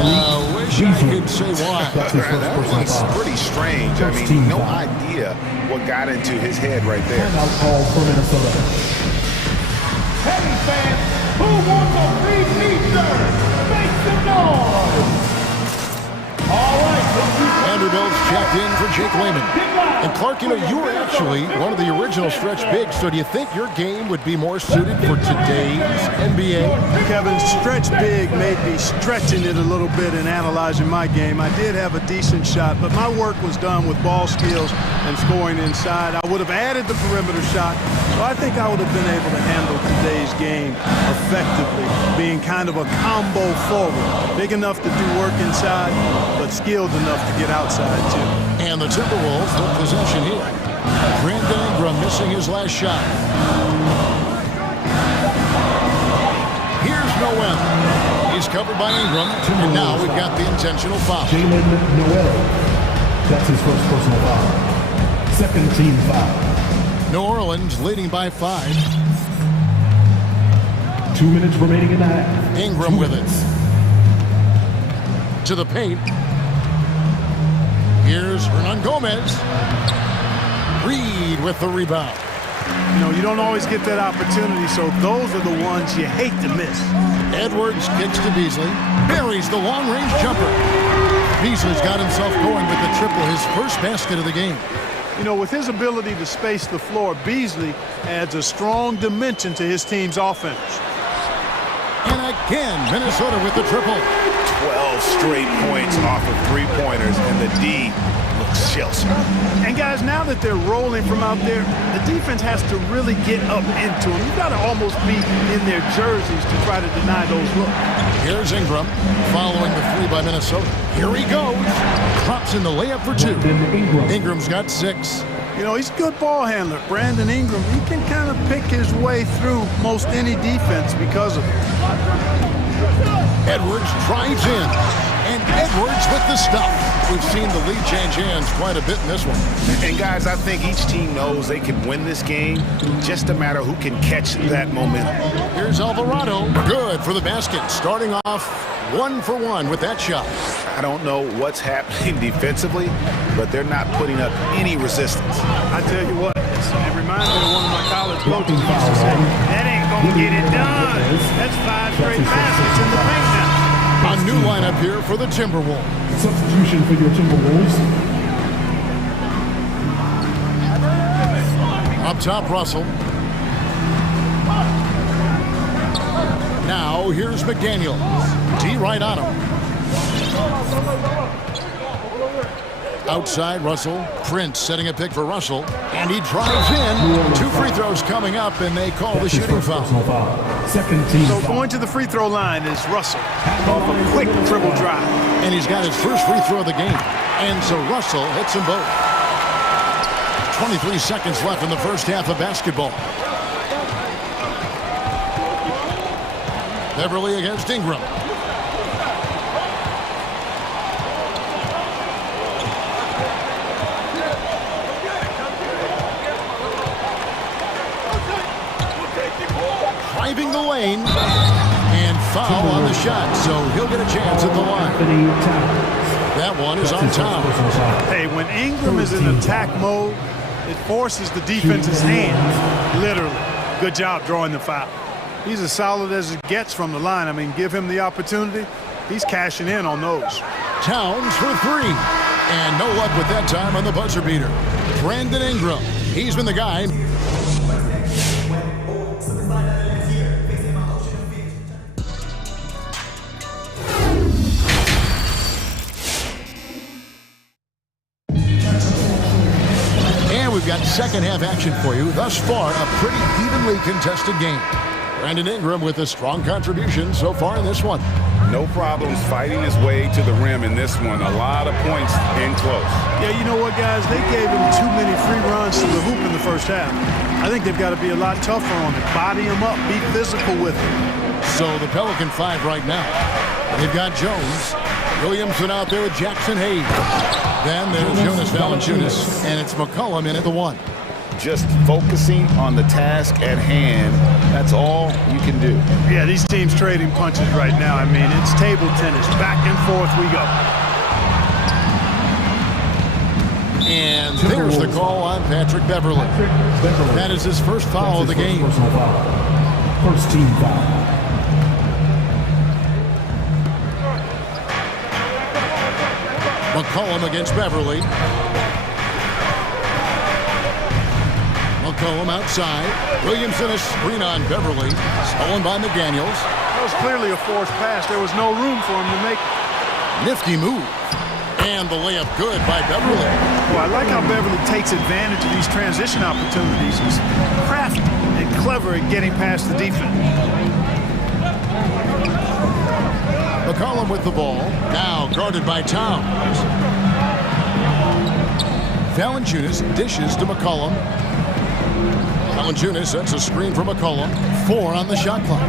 Wish I could say why. That was pretty strange. I mean, no idea what got into his head right there. Hey fans, who wants a free pizza? Make some noise! All right, Vanderbilt's checked in for Jake Layman. And Clark, you know, you were actually one of the original stretch bigs, so do you think your game would be more suited for today's NBA? Kevin, stretch big made me stretching it a little bit and analyzing my game. I did have a decent shot, but my work was done with ball skills and scoring inside. I would have added the perimeter shot, so I think I would have been able to handle today's game effectively, being kind of a combo forward. Big enough to do work inside, but skilled enough to get outside, too. And the Timberwolves with possession here. Brandon Ingram missing his last shot. Here's Noel. He's covered by Ingram. And now we've got the intentional foul. Jalen Noel. That's his first personal foul. Second team foul. New Orleans leading by 5. 2 minutes remaining in the half. Ingram with it. To the paint. Here's Hernan Gomez. Reed with the rebound. You know, you don't always get that opportunity, so those are the ones you hate to miss. Edwards kicks to Beasley. Buries the long-range jumper. Beasley's got himself going with the triple, his first basket of the game. You know, with his ability to space the floor, Beasley adds a strong dimension to his team's offense. And again, Minnesota with the triple. 12 straight points off of three-pointers, and the D looks shell-shocked. And guys, now that they're rolling from out there, the defense has to really get up into them. You've got to almost be in their jerseys to try to deny those looks. Here's Ingram, following the three by Minnesota. Here he goes. Drops in the layup for two. Ingram's got 6. You know, he's a good ball handler. Brandon Ingram, he can kind of pick his way through most any defense because of it. Edwards drives in, and Edwards with the stuff. We've seen the lead change hands quite a bit in this one. And guys, I think each team knows they can win this game. Just a matter who can catch that momentum. Here's Alvarado. Good for the basket. Starting off 1 for 1 with that shot. I don't know what's happening defensively, but they're not putting up any resistance. I tell you what, it reminds me of one of my college coaches used to say, that ain't gonna get it done. That's 5 straight baskets in the paint now. A new lineup here for the Timberwolves. Substitution for your Timberwolves. Up top, Russell. Now, here's McDaniels. D right on him. Outside, Russell. Prince setting a pick for Russell. And he drives in. 2 free throws coming up, and they call the shooting foul. Second team. So going to the free throw line is Russell. Off a quick dribble drive. And he's got his first free throw of the game. And so Russell hits them both. 23 seconds left in the first half of basketball. Beverly against Ingram. Driving the lane. And foul on the shot, so he'll get a chance at the line. That one is on top. Hey, when Ingram is in attack mode, it forces the defense's hand, literally. Good job drawing the foul. He's as solid as it gets from the line. I mean, give him the opportunity. He's cashing in on those. Towns for 3. And no luck with that time on the buzzer beater. Brandon Ingram. He's been the guy. We've got second half action for you. Thus far, a pretty evenly contested game. Brandon Ingram with a strong contribution so far in this one. No problems fighting his way to the rim in this one. A lot of points in close. Yeah, you know what, guys? They gave him too many free runs to the hoop in the first half. I think they've got to be a lot tougher on him. Body him up, be physical with him. So the Pelican 5 right now. They've got Jones. Williamson out there with Jackson Hayes. Then there's Jonas Valanciunas, and it's McCollum in at the 1. Just focusing on the task at hand, that's all you can do. Yeah, these teams trading punches right now. I mean, it's table tennis. Back and forth we go. And there's the call on Patrick Beverly. That is his first foul of the game. First team foul. McCollum against Beverly. McCollum outside. Williamson a screen on Beverly. Stolen by McDaniels. That was clearly a forced pass. There was no room for him to make it. Nifty move. And the layup good by Beverly. Well, I like how Beverly takes advantage of these transition opportunities. He's crafty and clever at getting past the defense. McCollum with the ball. Now guarded by Towns. Valanciunas dishes to McCollum. Valanciunas sets a screen for McCollum. 4 on the shot clock.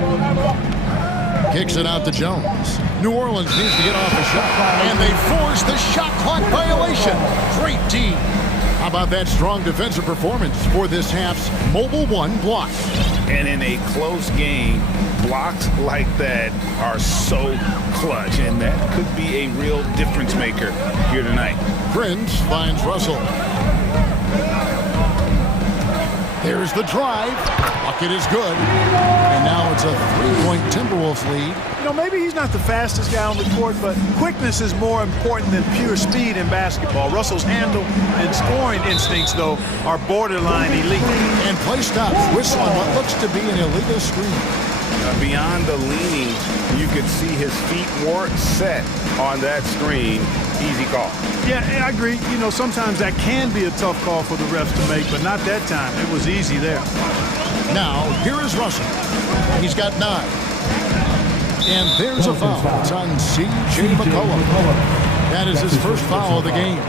Kicks it out to Jones. New Orleans needs to get off the shot clock. And they force the shot clock violation. Great D. How about that strong defensive performance for this half's Mobile 1 block? And in a close game, blocks like that are so clutch, and that could be a real difference maker here tonight. Prince finds Russell. There's the drive. Bucket is good. And now it's a 3-point Timberwolves lead. You know, maybe he's not the fastest guy on the court, but quickness is more important than pure speed in basketball. Russell's handle and scoring instincts, though, are borderline elite. And play stops. Whistle on what looks to be an illegal screen. Beyond the leaning, you could see his feet weren't set on that screen. Easy call. Yeah, I agree. You know, sometimes that can be a tough call for the refs to make, but not that time. It was easy there. Now, here is Russell. He's got 9. And there's a foul. It's on C.J. McCollum. That is his first foul of the game.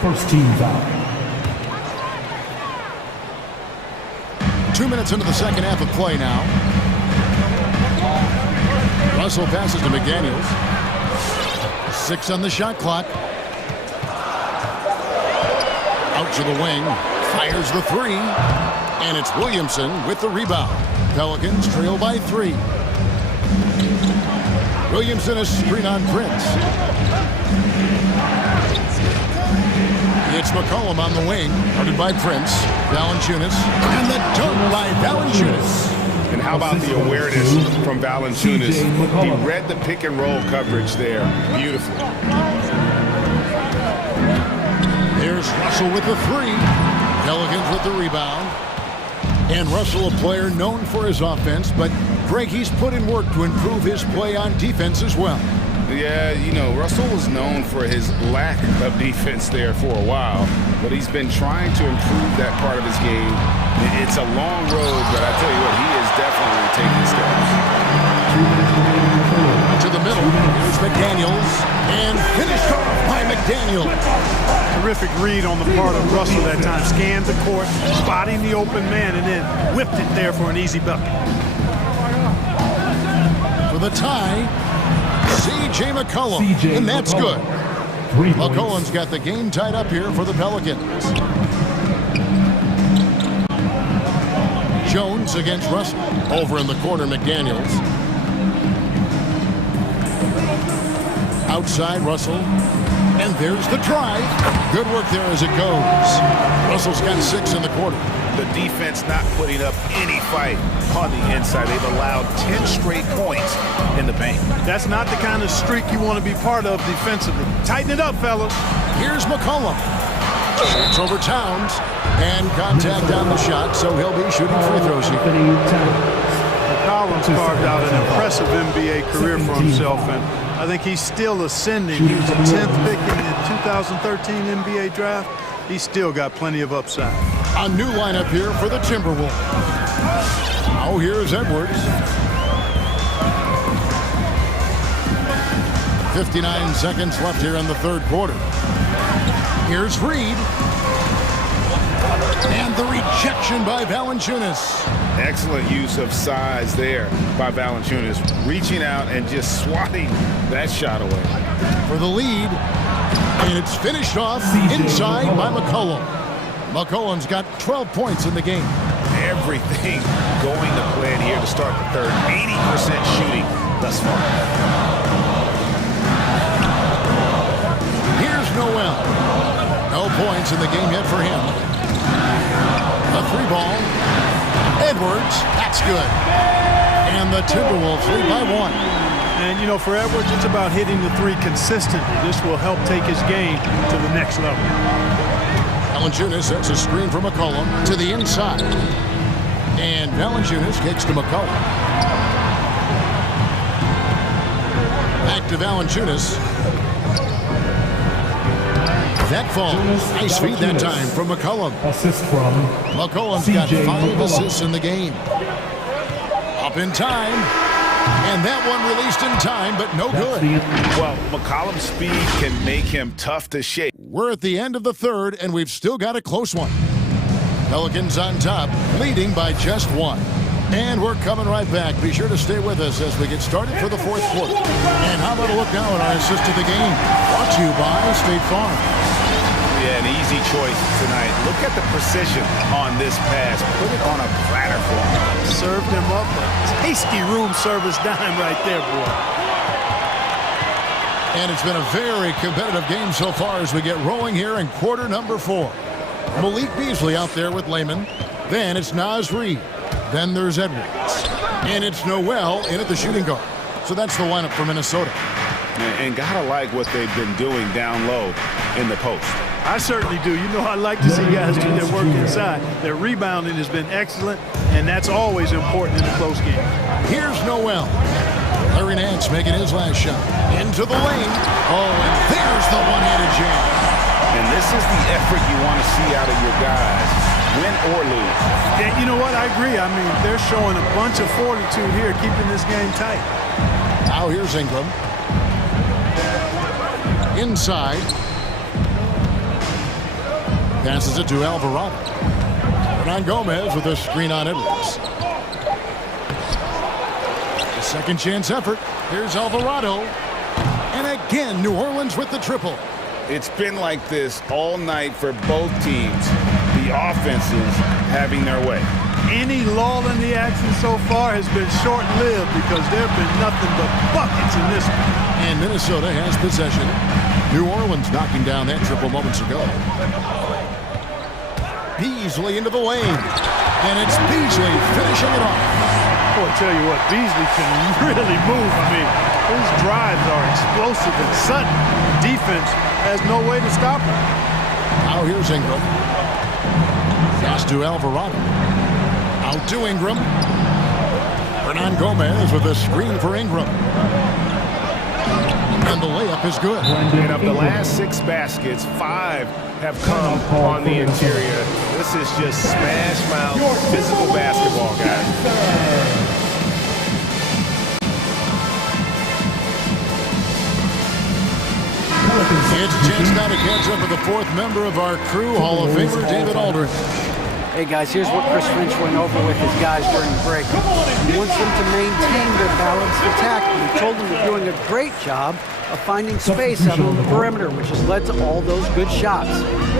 First team foul. 2 minutes into the second half of play now. Russell passes to McDaniels. 6 on the shot clock. Out to the wing. Fires the 3. And it's Williamson with the rebound. Pelicans trail by 3. Williamson a screen on Prince. It's McCollum on the wing. Guarded by Prince. Valanciunas. And the dunk by Valanciunas. And how about the awareness from Valanciunas? He read the pick and roll coverage there beautifully. There's Russell with the 3. Pelicans with the rebound. And Russell, a player known for his offense, but Greg, he's put in work to improve his play on defense as well. Yeah, you know, Russell was known for his lack of defense there for a while, but he's been trying to improve that part of his game. It's a long road, but I tell you what, he is definitely taking steps. To the middle, here's McDaniels, and finished off by McDaniels. Terrific read on the part of Russell that time. Scanned the court, spotting the open man, and then whipped it there for an easy bucket. For the tie, C.J. McCollum, and that's good. McCollum's got the game tied up here for the Pelicans. Jones against Russell. Over in the corner, McDaniels. Outside, Russell. And there's the drive. Good work there as it goes. Russell's got 6 in the quarter. The defense not putting up any fight on the inside. They've allowed 10 straight points in the paint. That's not the kind of streak you want to be part of defensively. Tighten it up, fellas. Here's McCollum. It's over Towns. And contact on the shot, so he'll be shooting free throws here. McCollum's carved out an impressive NBA career for himself, and I think he's still ascending. He was the 10th pick in the 2013 NBA draft. He's still got plenty of upside. A new lineup here for the Timberwolves. Now here's Edwards. 59 seconds left here in the third quarter. Here's Reed. And the rejection by Valanciunas. Excellent use of size there by Valanciunas, reaching out and just swatting that shot away. For the lead, and it's finished off inside by McCollum. McCollum's got 12 points in the game. Everything going to plan here to start the third. 80% shooting thus far. Here's Noel. No points in the game yet for him. A 3-ball. Edwards, that's good. And the Timberwolves lead by 1. And, you know, for Edwards, it's about hitting the 3 consistently. This will help take his game to the next level. Valanciunas sets a screen for McCollum to the inside. And Valanciunas kicks to McCollum. Back to Valanciunas. That falls. Nice feed that time from McCollum. Assist from McCollum's got 5 assists in the game. Up in time. And that one released in time, but no good. Well, McCollum's speed can make him tough to shake. We're at the end of the third, and we've still got a close one. Pelicans on top, leading by just 1. And we're coming right back. Be sure to stay with us as we get started for the fourth quarter. And how about a look now at our assist of the game? Brought to you by State Farm. Yeah, an easy choice tonight. Look at the precision on this pass. Put it on a platter for him. Served him up a tasty room service dime right there, boy. And it's been a very competitive game so far as we get rolling here in quarter number 4. Malik Beasley out there with Lehman. Then it's Naz Reid. Then there's Edwards. And it's Noel in at the shooting guard. So that's the lineup for Minnesota. And gotta like what they've been doing down low in the post. I certainly do. You know, I like to see guys do their work inside. Their rebounding has been excellent, and that's always important in a close game. Here's Noel. Larry Nance making his last shot. Into the lane. Oh, and there's the one-handed jam. And this is the effort you want to see out of your guys, win or lose. And you know what? I agree. I mean, they're showing a bunch of fortitude here, keeping this game tight. Now here's Ingram. Inside. Passes it to Alvarado. Hernan Gomez with a screen on Edwards. A second chance effort. Here's Alvarado. And again, New Orleans with the triple. It's been like this all night for both teams. The offenses having their way. Any lull in the action so far has been short-lived because there have been nothing but buckets in this one. And Minnesota has possession. New Orleans knocking down that triple moments ago. Beasley into the lane. And it's Beasley finishing it off. Boy, I tell you what, Beasley can really move. I mean, his drives are explosive and sudden. Defense has no way to stop him. Now here's Ingram. Pass to Alvarado. Out to Ingram. Hernan Gomez with a screen for Ingram. And the layup is good. And of the last 6 baskets, 5 have come on the interior. This is just smash mouth physical basketball, guys. It's a chance now to catch up with the 4th member of our crew, Hall of Famer David Aldridge. Hey guys, here's what Chris Finch went over with his guys during the break. He wants them to maintain their balanced attack, and he told them they're doing a great job of finding space out on the perimeter, which has led to all those good shots.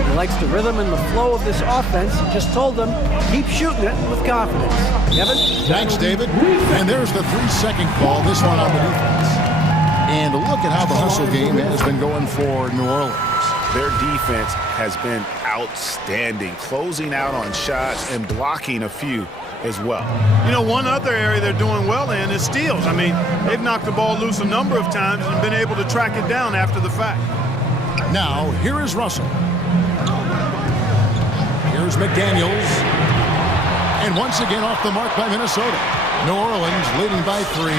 He likes the rhythm and the flow of this offense. He just told them, keep shooting it with confidence. Kevin? Thanks, David. And there's the 3-second call, this one on the defense. And look at how the hustle game has been going for New Orleans. Their defense has been outstanding, closing out on shots and blocking a few as well. You know, one other area they're doing well in is steals. I mean, they've knocked the ball loose a number of times and been able to track it down after the fact. Now, here is Russell. Here's McDaniels. And once again off the mark by Minnesota. New Orleans leading by 3.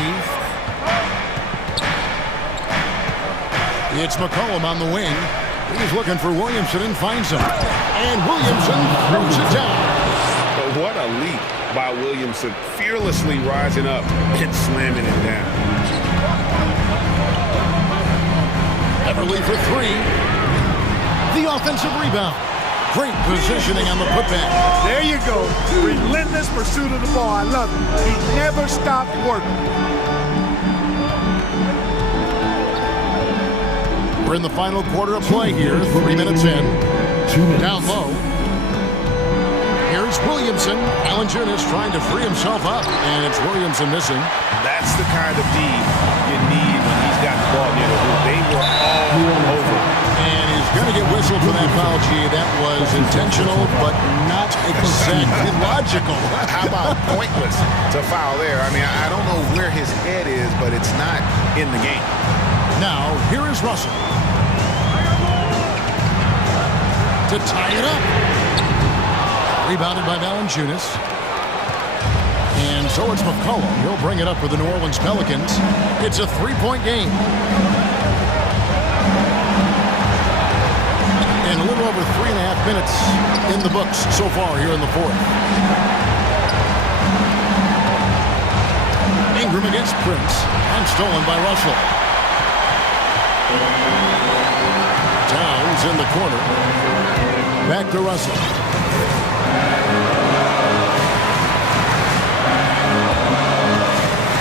It's McCollum on the wing. He's looking for Williamson and finds him. And Williamson throws it down. But what a leap by Williamson, fearlessly rising up and slamming it down. Everly for 3. The offensive rebound. Great positioning on the putback. There you go. Relentless pursuit of the ball. I love it. He never stopped working. We're in the final quarter of play here, 3 minutes in. Down low. Here's Williamson. Valanciunas trying to free himself up, and it's Williamson missing. That's the kind of D you need when he's got the ball near the hoop. They were all over. And he's going to get whistled for that foul, G. That was intentional, but not exactly logical. How about pointless to foul there? I mean, I don't know where his head is, but it's not in the game. Now, here is Russell. To tie it up. Rebounded by Valanciunas. And so it's McCollum. He'll bring it up for the New Orleans Pelicans. It's a 3-point game. And a little over 3.5 minutes in the books so far here in the 4th. Ingram against Prince. And stolen by Russell. Towns in the corner. Back to Russell.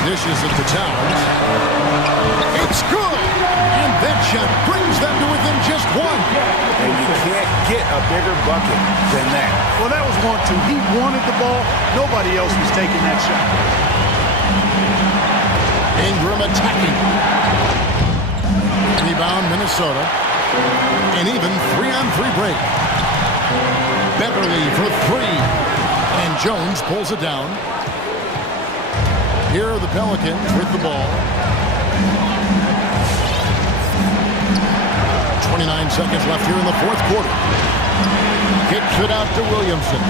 Dishes it to Towns. It's good! And that shot brings them to within just 1. And you can't get a bigger bucket than that. Well, that was 1-2. He wanted the ball. Nobody else was taking that shot. Ingram attacking. Rebound, Minnesota. An even 3-on-3 break. Beverly for three. And Jones pulls it down. Here are the Pelicans with the ball. 29 seconds left here in the fourth quarter. Kicks it out to Williamson.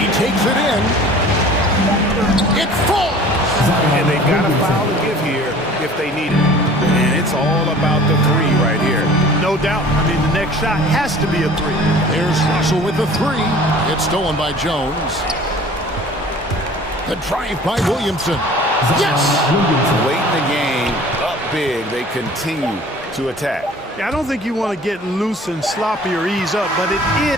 He takes it in. It falls! And they've got a foul to give here if they need it. And it's all about the three right here. No doubt. I mean, the next shot has to be a three. Here's Russell with the three. It's stolen by Jones. The drive by Williamson. Yes! Late in the game, up big, they continue to attack. Yeah, I don't think you want to get loose and sloppy or ease up, but it is.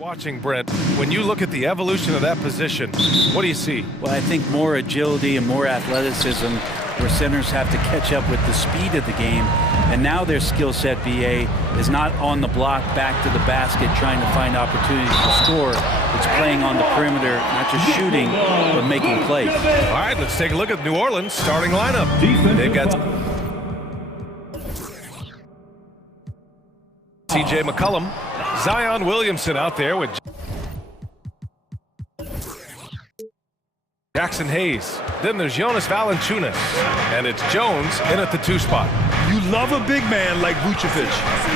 Watching, Brent, when you look at the evolution of that position, what do you see? Well, I think more agility and more athleticism where centers have to catch up with the speed of the game. And now their skill set, BA, is not on the block back to the basket trying to find opportunities to score. It's playing on the perimeter, not just shooting, but making plays. All right, let's take a look at New Orleans' starting lineup. They've got C.J. McCollum, Zion Williamson out there with Jackson Hayes. Then there's Jonas Valanciunas, and it's Jones in at the 2 spot. You love a big man like Vucevic.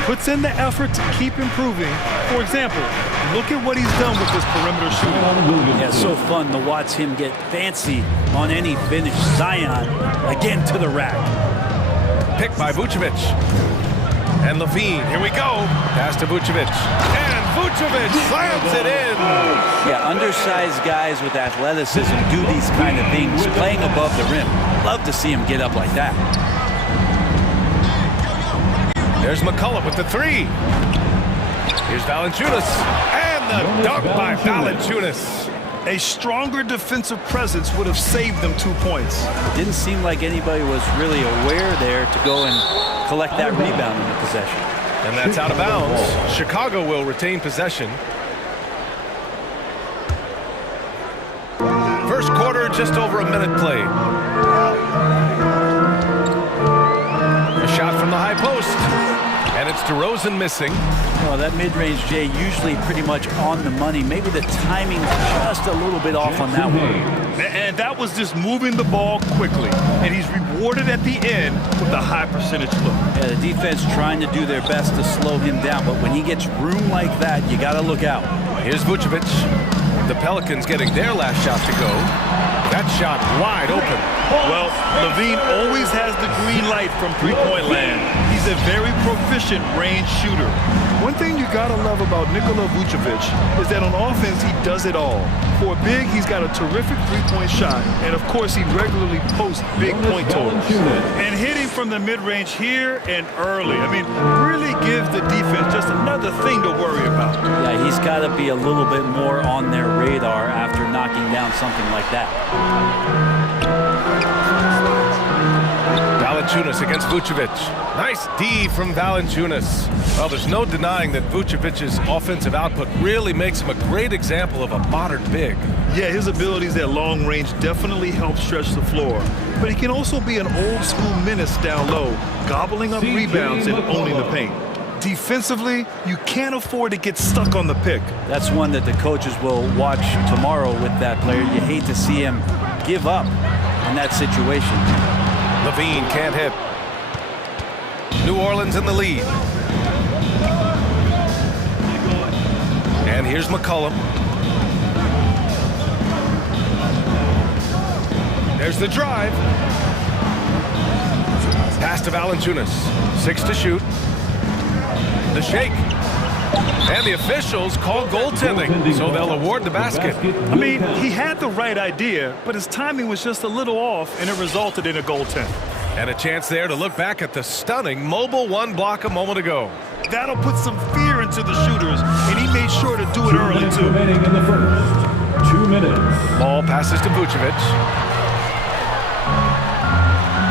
Puts in the effort to keep improving. For example, look at what he's done with this perimeter shooting. Yeah, so fun to watch him get fancy on any finish. Zion, again to the rack. Picked by Vucevic. And Levine, here we go. Pass to Vucevic. And Vucevic slams it in. Yeah, undersized guys with athleticism do these kind of things, playing above the rim. Love to see him get up like that. There's McCullough with the 3. Here's Valanciunas. And the dunk by Valanciunas. A stronger defensive presence would have saved them 2 points. It didn't seem like anybody was really aware there to go and collect that rebound in the possession. And that's out of bounds. Chicago will retain possession. First quarter, just over a minute played. A shot from the high post. And it's DeRozan missing. Well, that mid-range, Jay, usually pretty much on the money. Maybe the timing's just a little bit off on that one. And that was just moving the ball quickly. And he's rewarded at the end with a high percentage look. Yeah, the defense trying to do their best to slow him down, but when he gets room like that, you got to look out. Here's Vucevic. The Pelicans getting their last shot to go. That shot wide open. Well, Levine always has the green light from three-point land. He's a very proficient range shooter. One thing you gotta love about Nikola Vucevic is that on offense, he does it all. For a big, he's got a terrific three-point shot, and of course, he regularly posts big point totals. And hitting from the mid-range here and early, I mean, really gives the defense just another thing to worry about. Yeah, he's got to be a little bit more on their radar after knocking down something like that. Valanciunas against Vucevic. Nice D from Valanciunas. Well, there's no denying that Vucevic's offensive output really makes him a great example of a modern big. Yeah, his abilities at long range definitely help stretch the floor. But he can also be an old-school menace down low, gobbling up rebounds and owning the paint. Defensively, you can't afford to get stuck on the pick. That's one that the coaches will watch tomorrow with that player. You hate to see him give up in that situation. Levine can't hit. New Orleans in the lead. And here's McCollum. There's the drive. Pass to Valanciunas. 6 to shoot. The shake. And the officials call goaltending, so they'll award the basket. I mean, he had the right idea, but his timing was just a little off, and it resulted in a goaltend. And a chance there to look back at the stunning mobile one block a moment ago. That'll put some fear into the shooters, and he made sure to do it early, too. Remaining in the first. 2 minutes. Ball passes to Vucevic.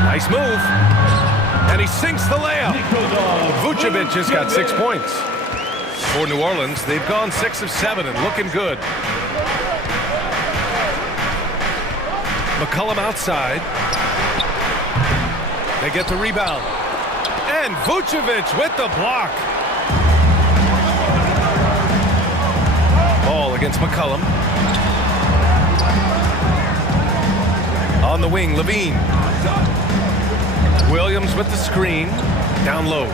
Nice move. And he sinks the layup. Vucevic has got 6 points. For New Orleans, they've gone 6 of 7 and looking good. McCollum outside. They get the rebound. And Vucevic with the block. Ball against McCollum. On the wing, Levine. Williams with the screen. Down low.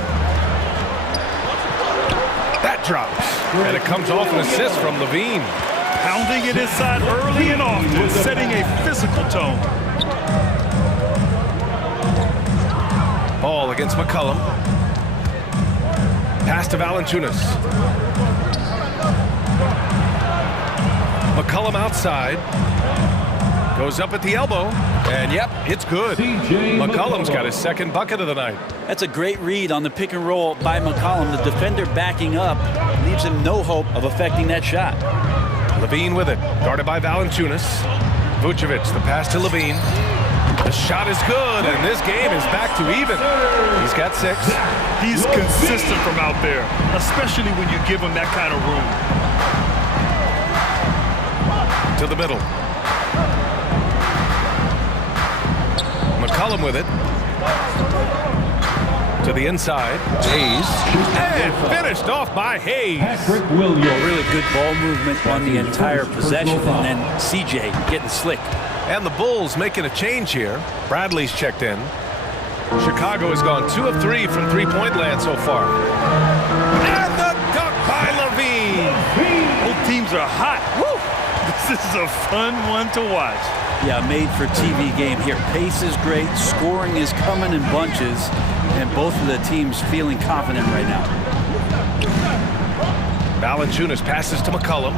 That drops. And it comes off an assist from Levine. Pounding it inside early and often, setting a physical tone. Ball against McCollum. Pass to Valanciunas. McCollum outside. Goes up at the elbow. And yep, it's good. McCollum's got his second bucket of the night. That's a great read on the pick and roll by McCollum. The defender backing up, leaving leaves him no hope of affecting that shot. Levine with it, guarded by Valanciunas. Vucevic, the pass to Levine. The shot is good, and this game is back to even. He's got 6. He's consistent from out there, especially when you give him that kind of room. To the middle. McCollum with it. To the inside. Hayes. And finished off by Hayes. Really good ball movement on the entire possession, and then CJ getting slick. And the Bulls making a change here. Bradley's checked in. Chicago has gone 2 of 3 from three-point land so far. And the dunk by Levine. Both teams are hot. Woo! This is a fun one to watch. Yeah, made for TV game here. Pace is great, scoring is coming in bunches, and both of the teams feeling confident right now. Valanciunas passes to McCollum.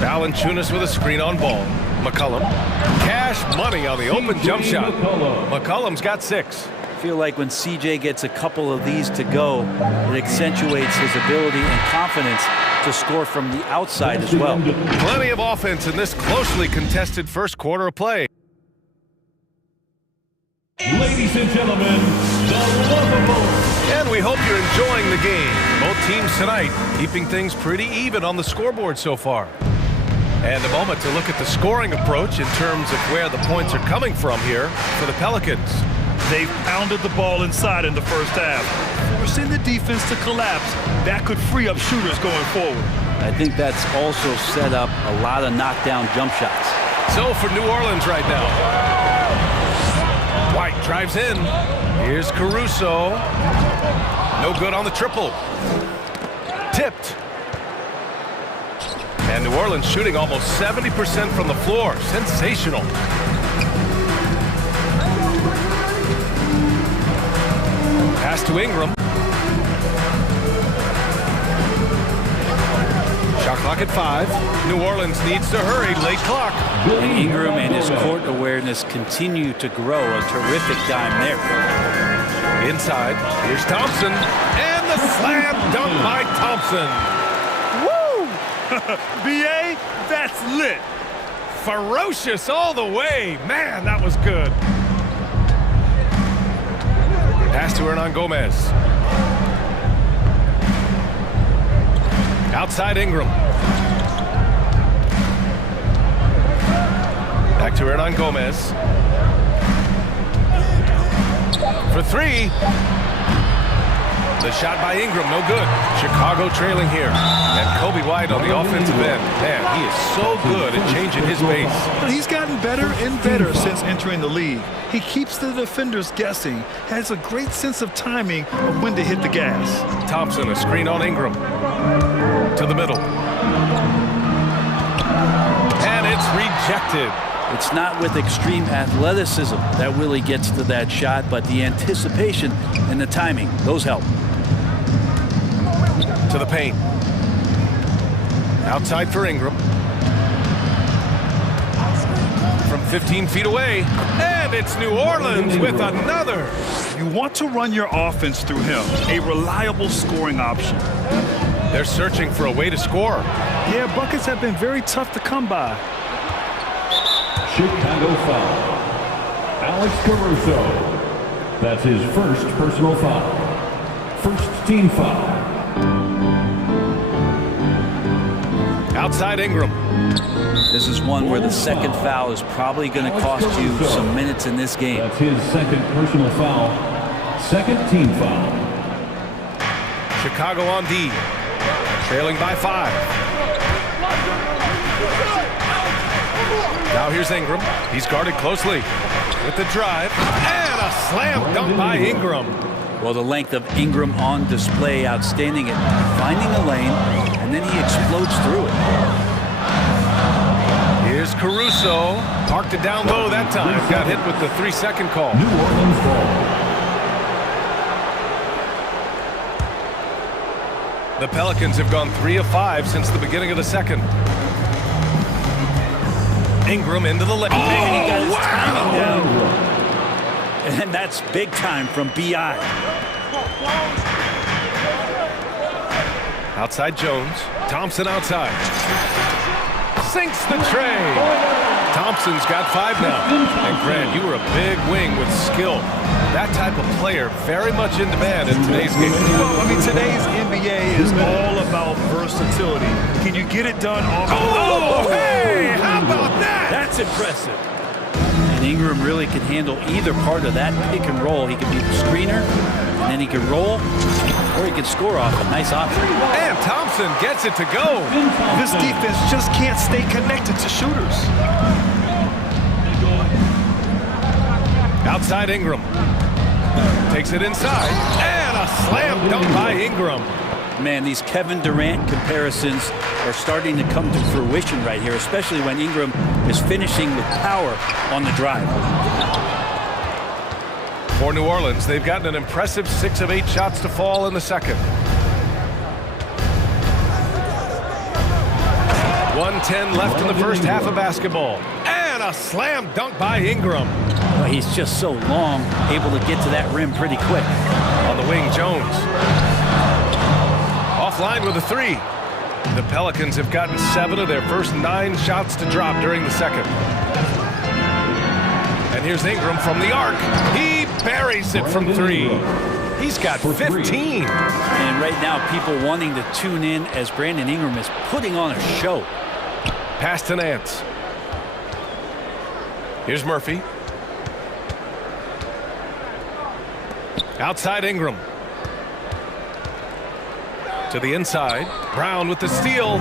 Valanciunas with a screen on ball. McCollum. Cash money on the open jump shot. McCollum's got 6. I feel like when CJ gets a couple of these to go, it accentuates his ability and confidence to score from the outside as well. Plenty of offense in this closely contested first quarter of play. Ladies and gentlemen, the lovable. And we hope you're enjoying the game. Both teams tonight keeping things pretty even on the scoreboard so far. And a moment to look at the scoring approach in terms of where the points are coming from here for the Pelicans. They've pounded the ball inside in the first half, forcing the defense to collapse. That could free up shooters going forward. I think that's also set up a lot of knockdown jump shots. So for New Orleans right now. White drives in. Here's Caruso. No good on the triple. Tipped. And New Orleans shooting almost 70% from the floor. Sensational. Pass to Ingram. Shot clock at 5. New Orleans needs to hurry. Late clock. And Ingram and his court awareness continue to grow. A terrific time there. Inside. Here's Thompson. And the slam dunk by Thompson. BA, that's lit. Ferocious all the way. Man, that was good. Pass to Hernan Gomez. Outside Ingram. Back to Hernan Gomez. For 3. The shot by Ingram, no good. Chicago trailing here. And Kobe White on the offensive end. Man, he is so good at changing his pace. But he's gotten better and better since entering the league. He keeps the defenders guessing, has a great sense of timing of when to hit the gas. Thompson, a screen on Ingram. To the middle. And it's rejected. It's not with extreme athleticism that Willie gets to that shot, but the anticipation and the timing, those help. To the paint. Outside for Ingram. From 15 feet away. And it's New Orleans with another. You want to run your offense through him, a reliable scoring option. They're searching for a way to score. Yeah, buckets have been very tough to come by. Chicago foul. Alex Caruso. That's his first personal foul. First team foul. Outside Ingram. This is one where the second foul is probably going to cost you some minutes in this game. That's his second personal foul. Second team foul. Chicago on D. Trailing by 5. Now here's Ingram. He's guarded closely with the drive. And a slam dunk by Ingram. Well, the length of Ingram on display, outstanding at finding a lane, and then he explodes through it. Here's Caruso. Parked it down low that time. Got hit with the 3-second call. New Orleans ball. The Pelicans have gone 3 of 5 since the beginning of the second. Ingram into the left. And he got his timing down. And that's big time from B.I. Outside Jones. Thompson outside. Sinks the tray. Thompson's got 5 now. And Grant, you were a big wing with skill. That type of player very much in demand in today's game. Well, I mean, today's NBA is all about versatility. Can you get it done off? Oh, hey, how about that? That's impressive. And Ingram really can handle either part of that pick and roll. He can be the screener, and then he can roll, or he can score off a nice option. And Thompson gets it to go. This defense just can't stay connected to shooters. Outside Ingram. Takes it inside. And a slam dunk by Ingram. Man, these Kevin Durant comparisons are starting to come to fruition right here, especially when Ingram is finishing with power on the drive. For New Orleans, they've gotten an impressive 6 of 8 shots to fall in the second. 1:10 left in the first half of basketball. And a slam dunk by Ingram. Well, he's just so long, able to get to that rim pretty quick. On the wing, Jones. Offline with a 3. The Pelicans have gotten 7 of their first 9 shots to drop during the second. And here's Ingram from the arc. He buries it from 3. He's got 15. And right now, people wanting to tune in as Brandon Ingram is putting on a show. Pass to Nance. Here's Murphy. Outside Ingram. To the inside. Brown with the steal.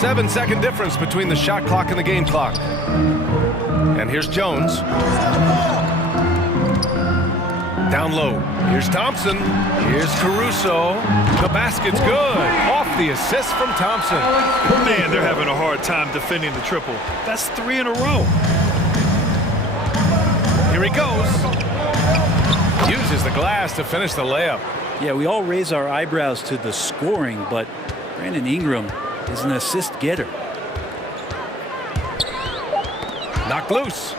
7-second difference between the shot clock and the game clock. And here's Jones. Down low. Here's Thompson. Here's Caruso. The basket's good. Off the assist from Thompson. Man, they're having a hard time defending the triple. That's 3 in a row. Here he goes. Uses the glass to finish the layup. Yeah, we all raise our eyebrows to the scoring, but Brandon Ingram is an assist getter. Knocked loose.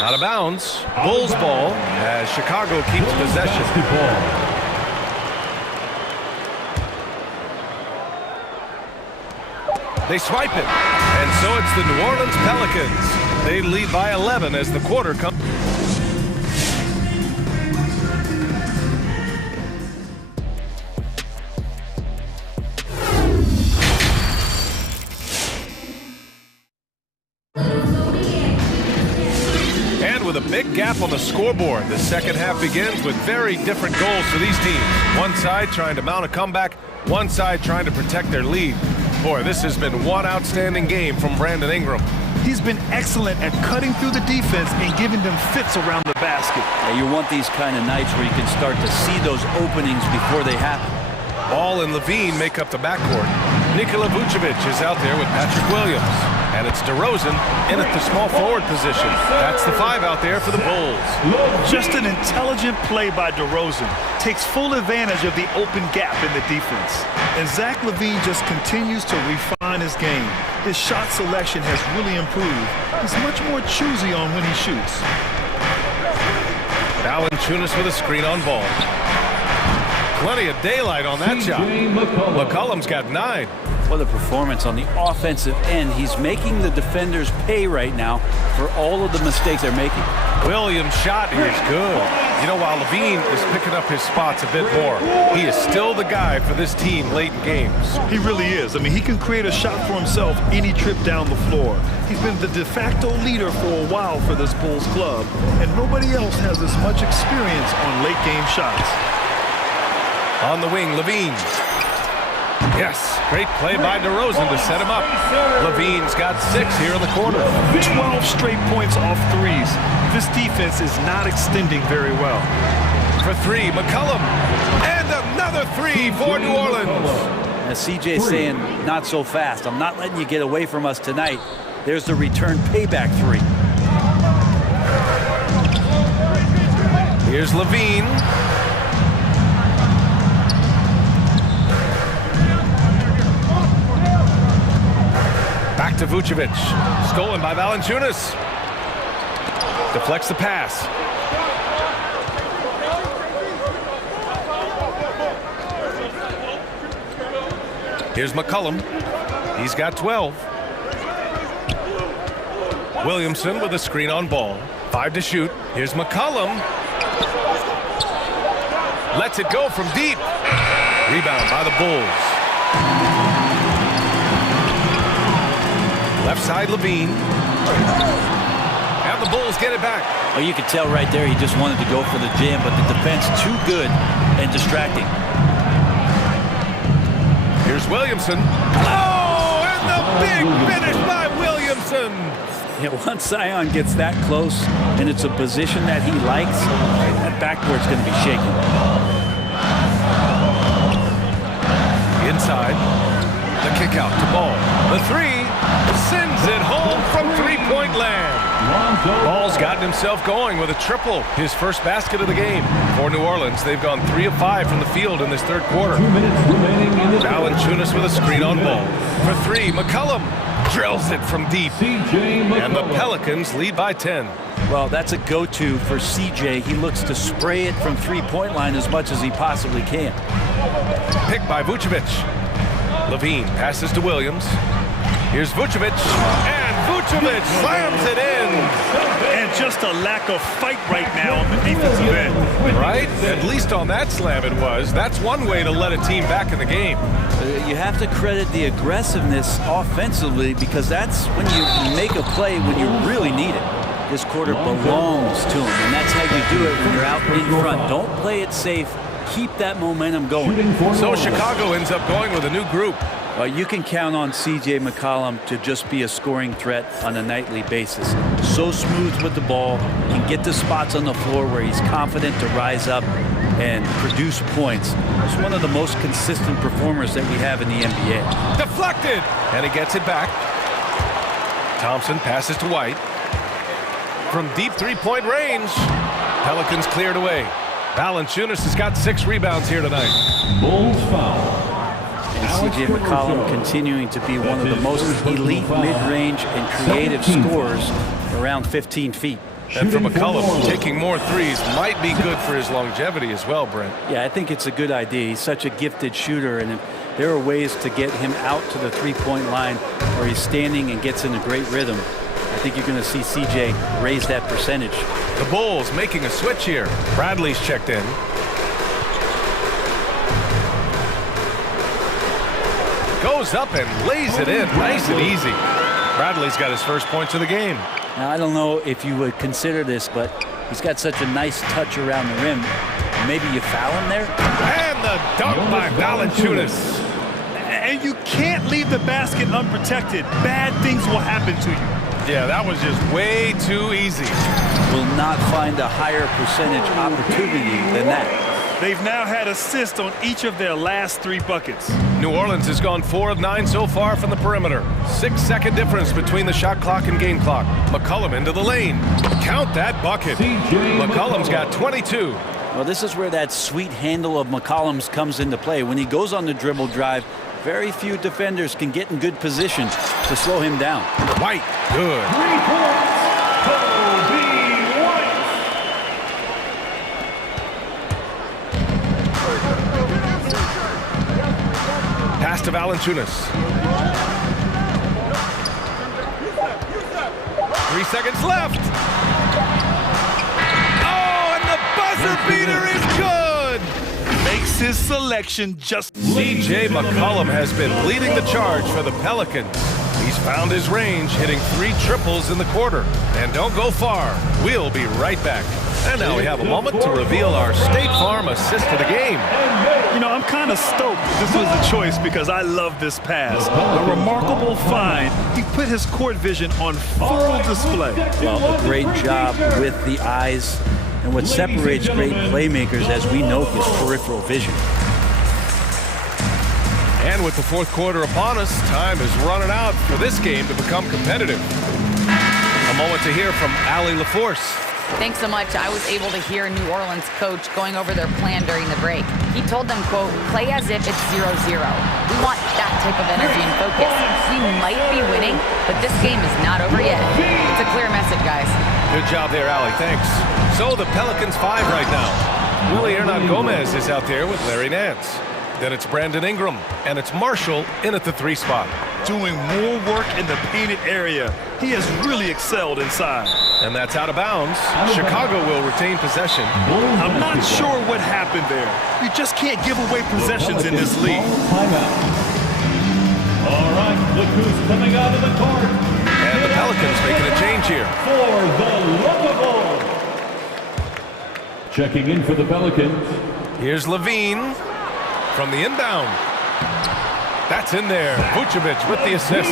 Out of bounds. Bulls ball as Chicago keeps possession. They swipe it. And so it's the New Orleans Pelicans. They lead by 11 as the quarter comes. With a big gap on the scoreboard, the second half begins with very different goals for these teams. One side trying to mount a comeback, one side trying to protect their lead. Boy, this has been one outstanding game from Brandon Ingram. He's been excellent at cutting through the defense and giving them fits around the basket. Yeah, you want these kind of nights where you can start to see those openings before they happen. Ball and Levine make up the backcourt. Nikola Vucevic is out there with Patrick Williams. And it's DeRozan in at the small forward position. That's the 5 out there for the Bulls. Just an intelligent play by DeRozan. Takes full advantage of the open gap in the defense. And Zach LaVine just continues to refine his game. His shot selection has really improved. He's much more choosy on when he shoots. Valanciunas with a screen on ball. Plenty of daylight on that shot. McCollum's got 9. What a performance on the offensive end. He's making the defenders pay right now for all of the mistakes they're making. Williams' shot here is good. You know, while Levine is picking up his spots a bit more, he is still the guy for this team late in games. He really is. I mean, he can create a shot for himself any trip down the floor. He's been the de facto leader for a while for this Bulls club, and nobody else has as much experience on late game shots. On the wing, Levine. Yes, great play by DeRozan to set him up. Levine's got 6 here in the quarter. 12 straight points off threes. This defense is not extending very well. For 3, McCollum. And another 3 for New Orleans. As CJ's saying, not so fast. I'm not letting you get away from us tonight. There's the return payback 3. Here's Levine. Back to Vucevic. Stolen by Valanciunas. Deflects the pass. Here's McCollum. He's got 12. Williamson with a screen on ball. 5 to shoot. Here's McCollum. Lets it go from deep. Rebound by the Bulls. Left side, Levine. And the Bulls get it back. Oh, you could tell right there he just wanted to go for the jam, but the defense too good and distracting. Here's Williamson. Oh, and the big finish by Williamson. Yeah, once Zion gets that close and it's a position that he likes, that backboard's going to be shaking. Inside, the kick out to Ball. The three sends it home from three-point land. Ball's gotten himself going with a triple, his first basket of the game. For New Orleans, they've gone 3 of 5 from the field in this third quarter. 2 minutes remaining in this. Valanciunas with a screen on Ball. For 3, McCollum drills it from deep. And the Pelicans lead by 10. Well, that's a go-to for CJ. He looks to spray it from three-point line as much as he possibly can. Picked by Vucevic. Levine passes to Williams. Here's Vucevic, and Vucevic slams it in. And just a lack of fight right now on the defensive end. Right? At least on that slam it was. That's one way to let a team back in the game. You have to credit the aggressiveness offensively because that's when you make a play when you really need it. This quarter belongs to him, and that's how you do it when you're out in front. Don't play it safe. Keep that momentum going. So Chicago ends up going with a new group. You can count on C.J. McCollum to just be a scoring threat on a nightly basis. So smooth with the ball, can get to spots on the floor where he's confident to rise up and produce points. He's one of the most consistent performers that we have in the NBA. Deflected, and he gets it back. Thompson passes to White. From deep three-point range, Pelicans cleared away. Valanciunas has got 6 rebounds here tonight. Bulls foul. And C.J. McCollum continuing to be one of the most elite mid-range and creative scorers around 15 feet. And for McCollum, taking more threes might be good for his longevity as well, Brent. Yeah, I think it's a good idea. He's such a gifted shooter, and there are ways to get him out to the three-point line where he's standing and gets in a great rhythm. I think you're going to see CJ raise that percentage. The Bulls making a switch here. Bradley's checked in. Goes up and lays it in, nice and easy. Bradley's got his first points of the game. Now, I don't know if you would consider this, but he's got such a nice touch around the rim. Maybe you foul him there? And the dunk by Valanciunas. And you can't leave the basket unprotected. Bad things will happen to you. Yeah, that was just way too easy. Will not find a higher percentage opportunity than that. They've now had assists on each of their last 3 buckets. New Orleans has gone 4 of 9 so far from the perimeter. 6-second difference between the shot clock and game clock. McCollum into the lane. Count that bucket. McCollum's got 22. Well, this is where that sweet handle of McCollum's comes into play. When he goes on the dribble drive, very few defenders can get in good position to slow him down. White, good. 3 points. Kobe White. Pass to Valanciunas. 3 seconds left. Oh, and the buzzer beater is good. Makes his selection just... C.J. McCollum has been leading the charge for the Pelicans. He's found his range, hitting 3 triples in the quarter. And don't go far. We'll be right back. And now we have a moment to reveal our State Farm assist of the game. You know, I'm kind of stoked this was a choice because I love this pass. A remarkable find. He put his court vision on full display. Well, a great job with the eyes. And what separates great playmakers, as we know, is peripheral vision. And with the fourth quarter upon us, time is running out for this game to become competitive. A moment to hear from Allie LaForce. Thanks so much. I was able to hear New Orleans coach going over their plan during the break. He told them, quote, play as if it's 0-0. We want that type of energy and focus. We might be winning, but this game is not over yet. It's a clear message, guys. Good job there, Allie. Thanks. So the Pelicans 5 right now. Willie Hernan Gomez is out there with Larry Nance. Then it's Brandon Ingram, and it's Marshall in at the 3 spot. Doing more work in the painted area. He has really excelled inside. And that's out of bounds. Chicago will retain possession. I'm not sure what happened there. You just can't give away possessions in this league. All right, look who's coming out of the court. And the Pelicans making a change here. For the lovable. Checking in for the Pelicans. Here's Levine from the inbound. That's in there. Vucevic with the assist.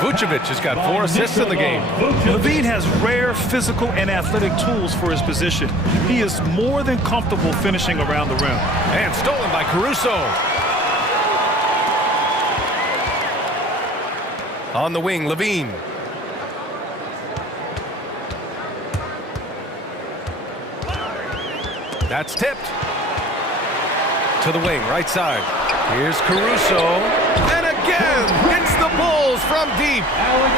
Vucevic has got 4 assists in the game. Levine has rare physical and athletic tools for his position. He is more than comfortable finishing around the rim. And stolen by Caruso. On the wing, Levine. That's tipped. To the wing, right side. Here's Caruso. And again, it's the Bulls from deep.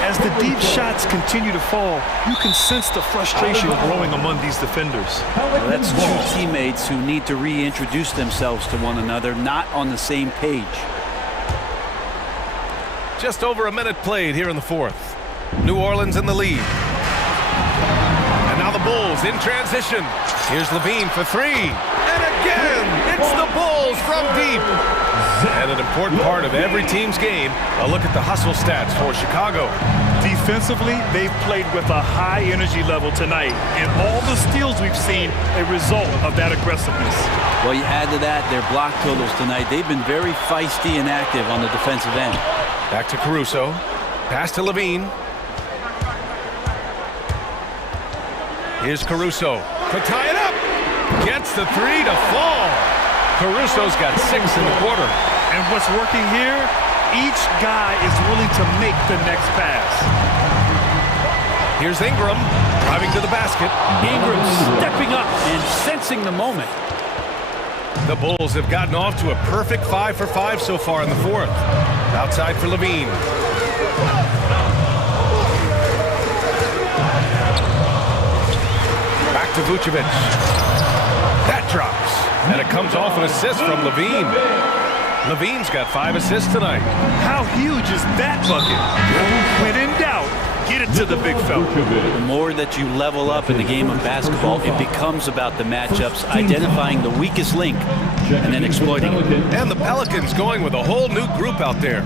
As the deep shots continue to fall, you can sense the frustration growing among these defenders. Well, that's two teammates who need to reintroduce themselves to one another, not on the same page. Just over a minute played here in the 4th. New Orleans in the lead. And now the Bulls in transition. Here's Levine for 3. And again, it's the Bulls from deep. And an important part of every team's game, a look at the hustle stats for Chicago. Defensively, they've played with a high energy level tonight. And all the steals we've seen, a result of that aggressiveness. Well, you add to that their block totals tonight. They've been very feisty and active on the defensive end. Back to Caruso. Pass to Levine. Here's Caruso to tie it up. Gets the 3 to fall. Caruso's got 6 in the quarter. And what's working here, each guy is willing to make the next pass. Here's Ingram driving to the basket. Ingram stepping up and sensing the moment. The Bulls have gotten off to a perfect 5 for 5 so far in the 4th. Outside for Levine. Back to Vucevic. That drops. And it comes off an assist from Levine. Levine's got 5 assists tonight. How huge is that bucket? When in doubt, get it to the big fella. The more that you level up in the game of basketball, it becomes about the matchups, identifying the weakest link, and then exploiting it. And the Pelicans going with a whole new group out there.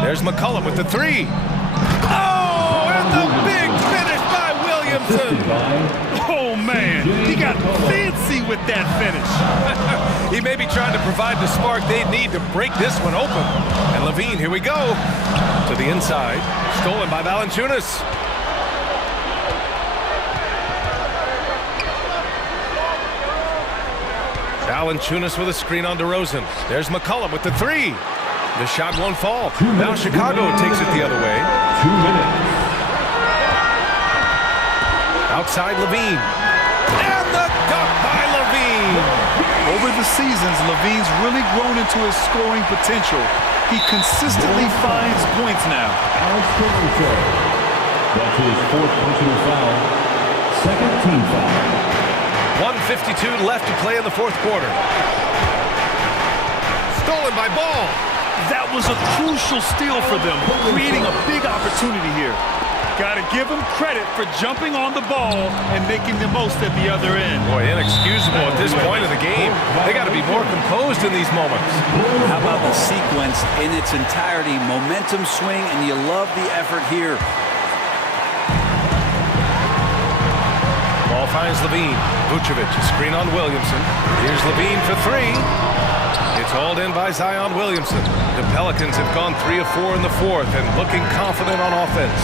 There's McCollum with the 3. Oh, and the big finish by Williamson. Oh, man, he got fancy with that finish. He may be trying to provide the spark they need to break this one open. And Levine, here we go. To the inside. Stolen by Valanciunas. Valanciunas with a screen on DeRozan. There's McCollum with the 3. The shot won't fall. Now Chicago takes it the other way. 2 minutes. Outside Levine. And the dunk by Levine. Over the seasons, Levine's really grown into his scoring potential. He consistently finds points now. That's his 4th personal foul. 2nd team foul. 1:52 left to play in the 4th quarter. Stolen by Ball. That was a crucial steal for them, creating a big opportunity here. Got to give him credit for jumping on the ball and making the most at the other end. Boy, inexcusable at this point of the game. They got to be more composed in these moments. How about the sequence in its entirety? Momentum swing, and you love the effort here. Ball finds Levine. Vucevic, a screen on Williamson. Here's Levine for 3. It's hauled in by Zion Williamson. The Pelicans have gone 3 of 4 in the 4th and looking confident on offense.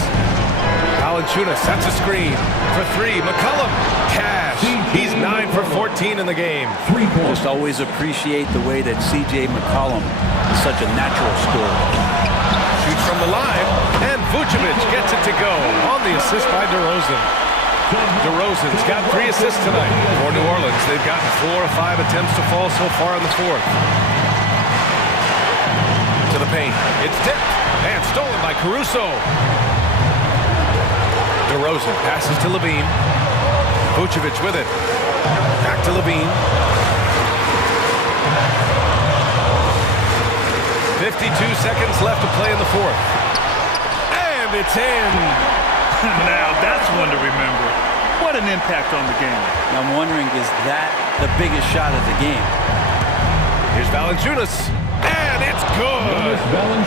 Valanciunas sets a screen for 3. McCollum, cash. He's 9 for 14 in the game. Just always appreciate the way that C.J. McCollum is such a natural scorer. Shoots from the line, and Vucevic gets it to go on the assist by DeRozan. DeRozan's got 3 assists tonight. For New Orleans, they've gotten 4 of 5 attempts to fall so far in the 4th. To the paint. It's tipped and stolen by Caruso. DeRozan passes to Levine. Vucevic with it. Back to Levine. 52 seconds left to play in the fourth. And it's in. Now that's one to remember. What an impact on the game. I'm wondering, is that the biggest shot of the game? Here's Valanciunas. And it's good.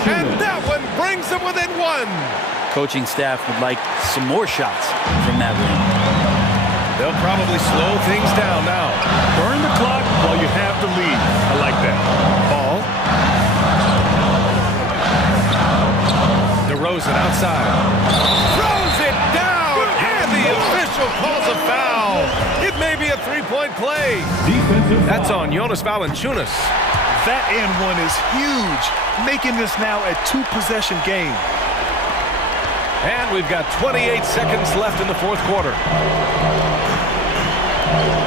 And that one brings them within one. Coaching staff would like some more shots from that rim. They'll probably slow things down now. Burn the clock while you have the lead. I like that. Ball. DeRozan outside. Throws it down, and the official calls a foul. It may be a three-point play. That's on Jonas Valanciunas. That and one is huge, making this now a two-possession game. And we've got 28 seconds left in the fourth quarter.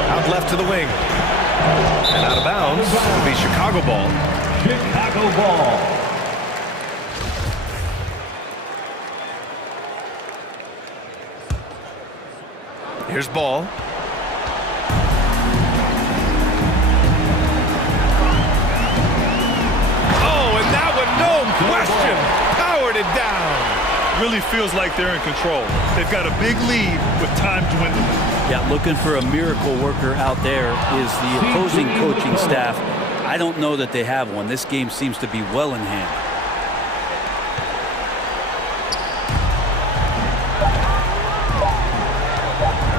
Out left to the wing. And out of bounds will be Chicago ball. Chicago ball. Here's Ball. Oh, and that one, no question, powered it down. Really feels like they're in control. They've got a big lead with time dwindling. Yeah, looking for a miracle worker out there is the opposing coaching staff. I don't know that they have one. This game seems to be well in hand.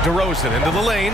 DeRozan into the lane.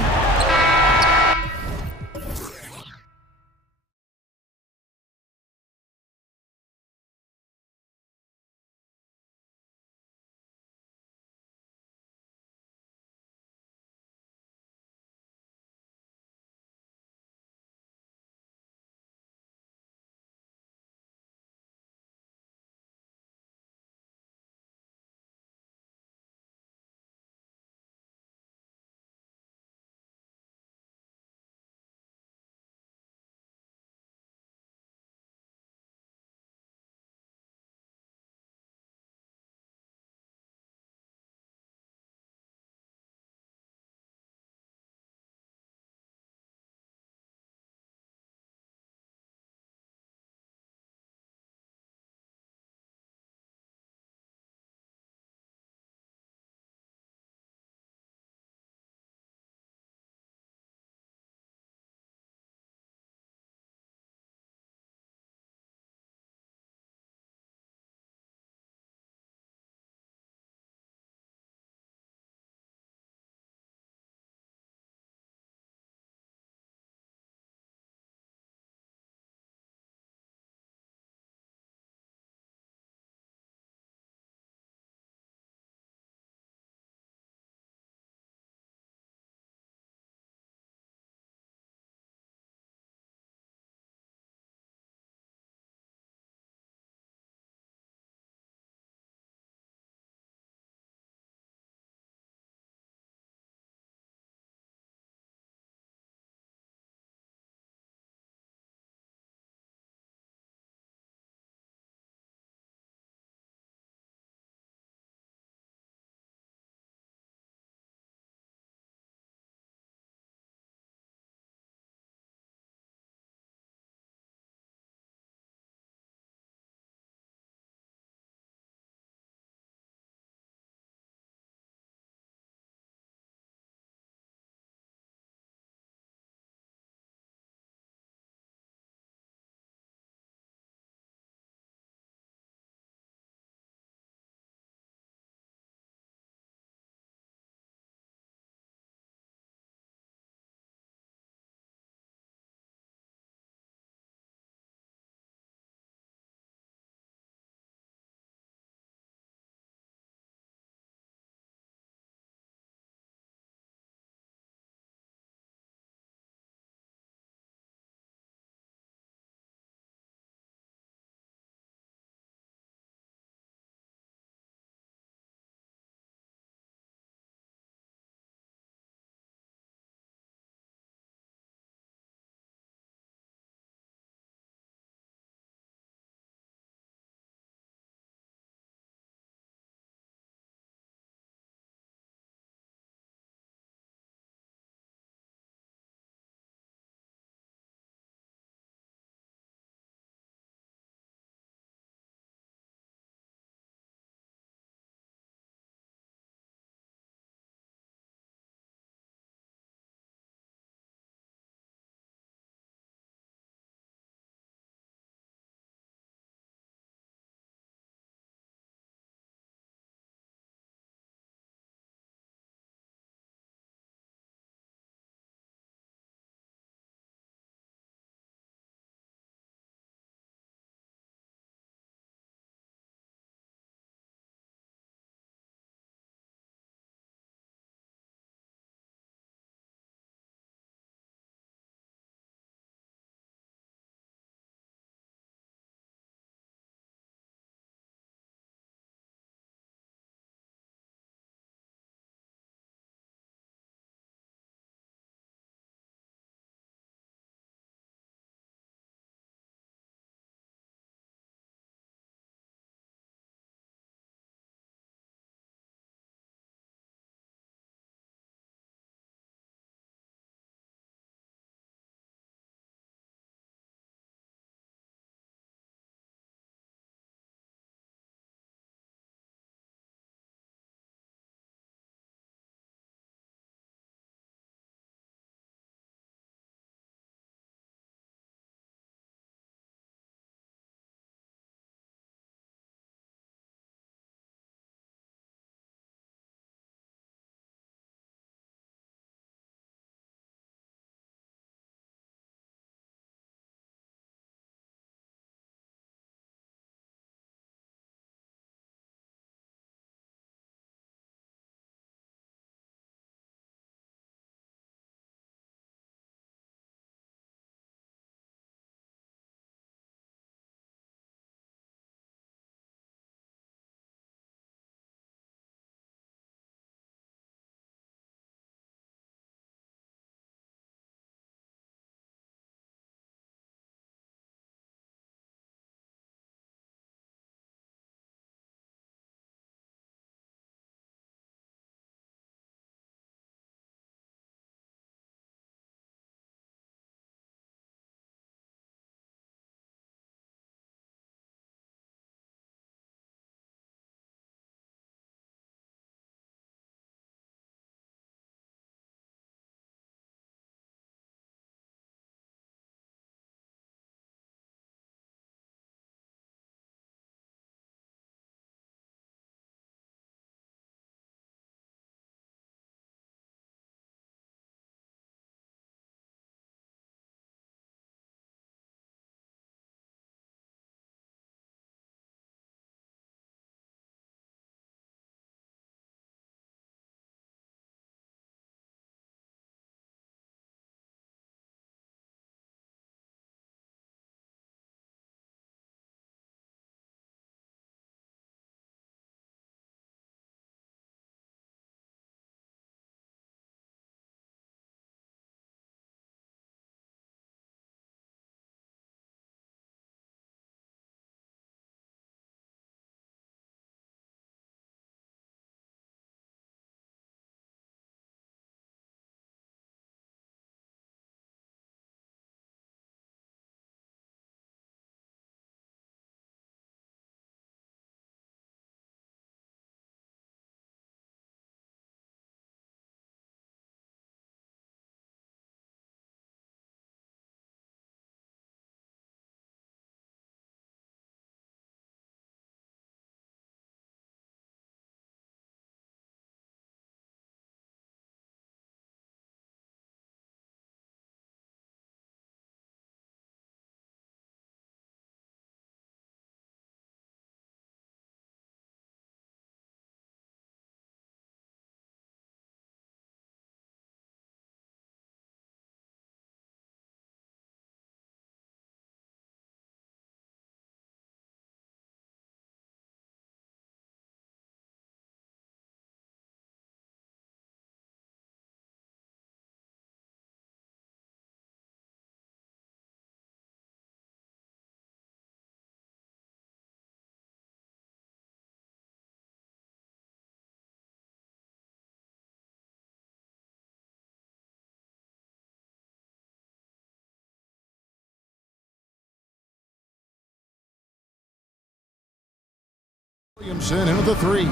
Williamson into the three.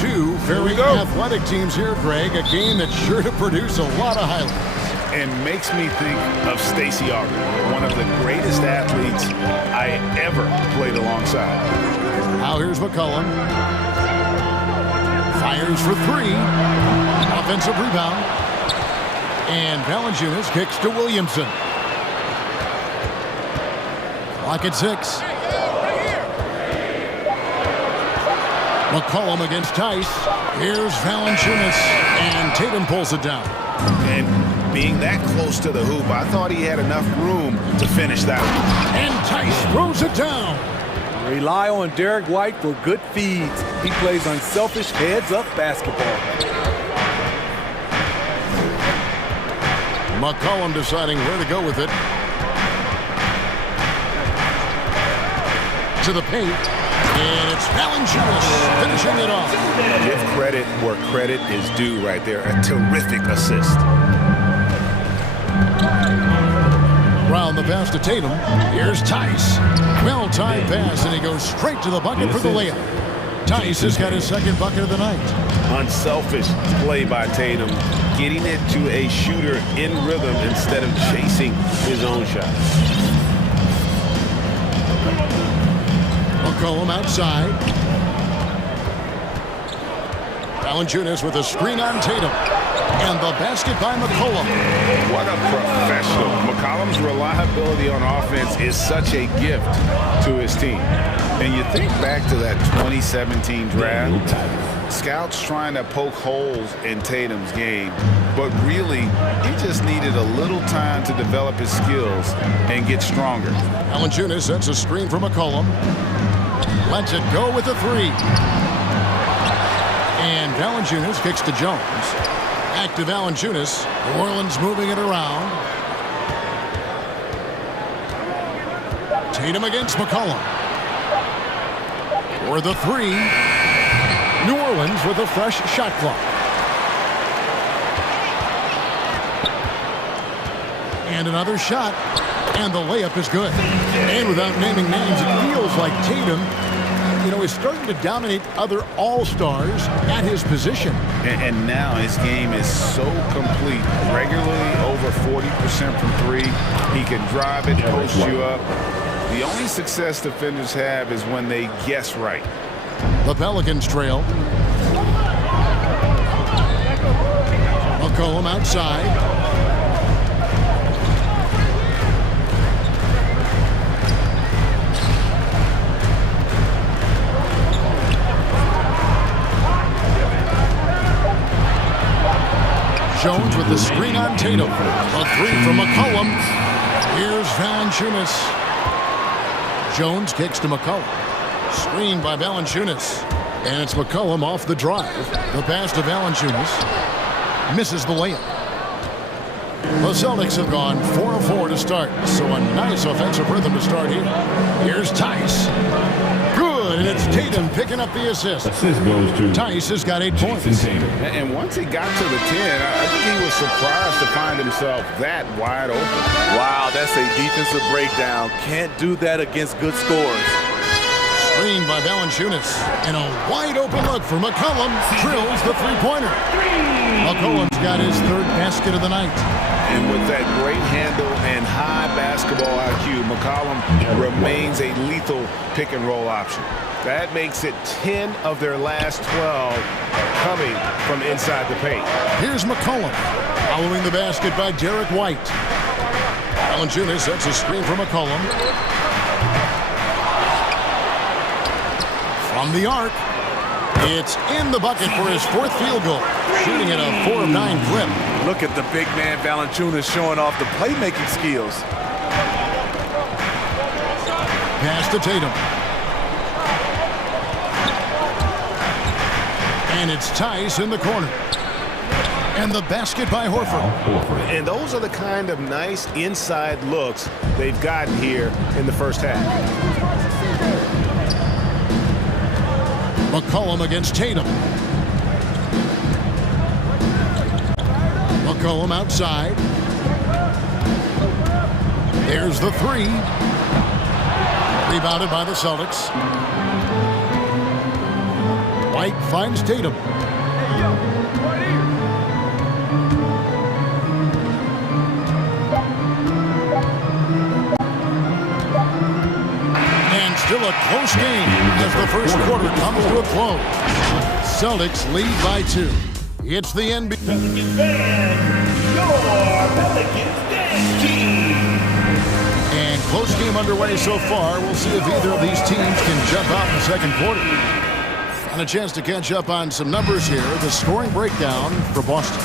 Two very athletic teams here, Greg. A game that's sure to produce a lot of highlights. And makes me think of Stacey Auger, one of the greatest athletes I ever played alongside. Now here's McCollum. Fires for three. Offensive rebound. And Valanciunas kicks to Williamson. Clock at 6. McCollum against Tice. Here's Valanciunas. And Tatum pulls it down. And being that close to the hoop, I thought he had enough room to finish that one. And Tice throws it down. Rely on Derek White for good feeds. He plays unselfish heads-up basketball. McCollum deciding where to go with it. To the paint. And it's Valanciunas finishing it off. Give credit where credit is due right there. A terrific assist. Round the pass to Tatum. Here's Tice. Well-timed pass, and he goes straight to the bucket for the layup. Tice has got his second bucket of the night. Unselfish play by Tatum, getting it to a shooter in rhythm instead of chasing his own shot. McCollum outside. Valanciunas with a screen on Tatum. And the basket by McCollum. What a professional. McCollum's reliability on offense is such a gift to his team. And you think back to that 2017 draft, scouts trying to poke holes in Tatum's game, but really, he just needed a little time to develop his skills and get stronger. Valanciunas sets a screen for McCollum. Lets it go with the three. And Valanciunas kicks to Jones. Back to Valanciunas. New Orleans moving it around. Tatum against McCollum. For the three. New Orleans with a fresh shot clock. And another shot. And the layup is good. And without naming names, it feels like Tatum, is starting to dominate other all-stars at his position. And now his game is so complete. Regularly over 40% from three. He can drive it, post you up. The only success defenders have is when they guess right. The Pelicans trail. McCollum outside. Jones with the screen on Tatum. A three from McCollum. Here's Valanciunas. Jones kicks to McCollum. Screen by Valanciunas. And it's McCollum off the drive. The pass to Valanciunas. Misses the layup. The Celtics have gone 4 of 4 to start. So a nice offensive rhythm to start here. Here's Tice. Good, and it's Tatum picking up the assist. Assist goes to Tice has got 8 points. And once he got to the 10, I think he was surprised to find himself that wide open. Wow, that's a defensive breakdown. Can't do that against good scores. Screen by Valanciunas. And a wide open look for McCollum. Drills the three-pointer. McCollum's got his third basket of the night. And with that great handle and high basketball IQ, McCollum remains a lethal pick-and-roll option. That makes it 10 of their last 12 coming from inside the paint. Here's McCollum. Following the basket by Derek White. Valanciunas sets a screen for McCollum. From the arc. It's in the bucket for his 4th field goal. Shooting at a 4 of 9 clip. Look at the big man Valanciunas showing off the playmaking skills. Pass to Tatum. And it's Tice in the corner. And the basket by Horford. And those are the kind of nice inside looks they've gotten here in the first half. McCollum against Tatum. McCollum outside. There's the three. Rebounded by the Celtics. White finds Tatum. And still a close game as the first quarter comes to a close. Celtics lead by 2. It's the NBA. Pelicans fan, your Pelicans dance team. And close game underway so far. We'll see if either of these teams can jump out in the second quarter. And a chance to catch up on some numbers here. The scoring breakdown for Boston.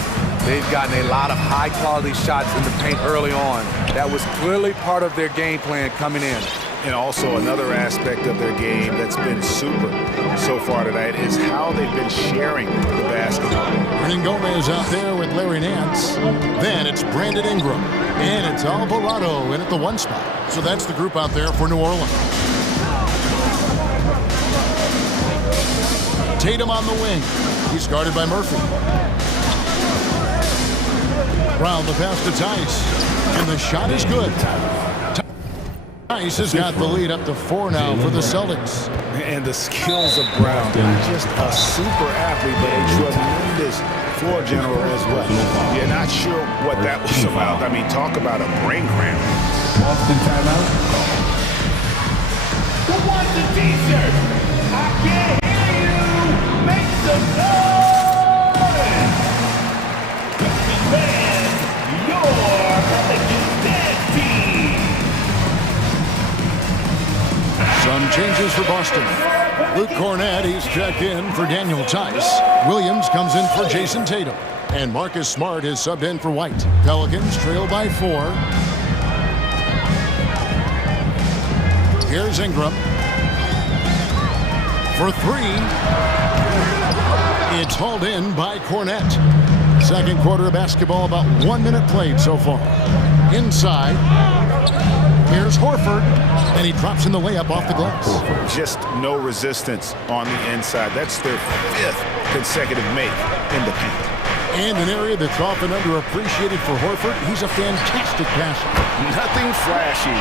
They've gotten a lot of high-quality shots in the paint early on. That was clearly part of their game plan coming in. And also another aspect of their game that's been super so far tonight is how they've been sharing the basketball. Hernan Gomez out there with Larry Nance. Then it's Brandon Ingram. And it's Alvarado in at the 1 spot. So that's the group out there for New Orleans. Tatum on the wing. He's guarded by Murphy. Brown the pass to Tice. And the shot is good. Tice has got the lead up to 4 now for the Celtics. And the skills of Brown. Not just a super athlete, but a tremendous floor general as well. You're not sure what that was about. I mean, talk about a brain cramp. Boston timeout. Who wants a t-shirt? I can't hear you. Make some noise. Pelicans fan, your Pelicans dance team. Some changes for Boston. Luke Cornett, he's checked in for Daniel Tice. Williams comes in for Jason Tatum. And Marcus Smart is subbed in for White. Pelicans trail by 4. Here's Ingram. For 3. It's hauled in by Cornett. Second quarter of basketball, about 1 minute played so far. Inside. Here's Horford, and he drops in the layup off the glass. Just no resistance on the inside. That's their 5th consecutive make in the paint. And an area that's often underappreciated for Horford, he's a fantastic passer. Nothing flashy.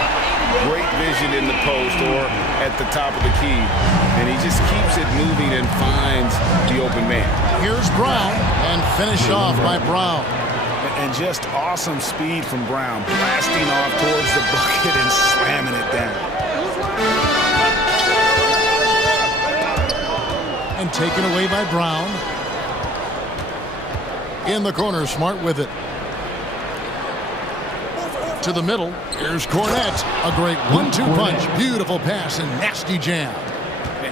Great vision in the post or at the top of the key. And he just keeps it moving and finds the open man. Here's Brown, and finished off by Brown. And just awesome speed from Brown, blasting off towards the bucket and slamming it down. And taken away by Brown. In the corner, Smart with it. To the middle, here's Cornett. A great 1-2 punch. Beautiful pass and nasty jam.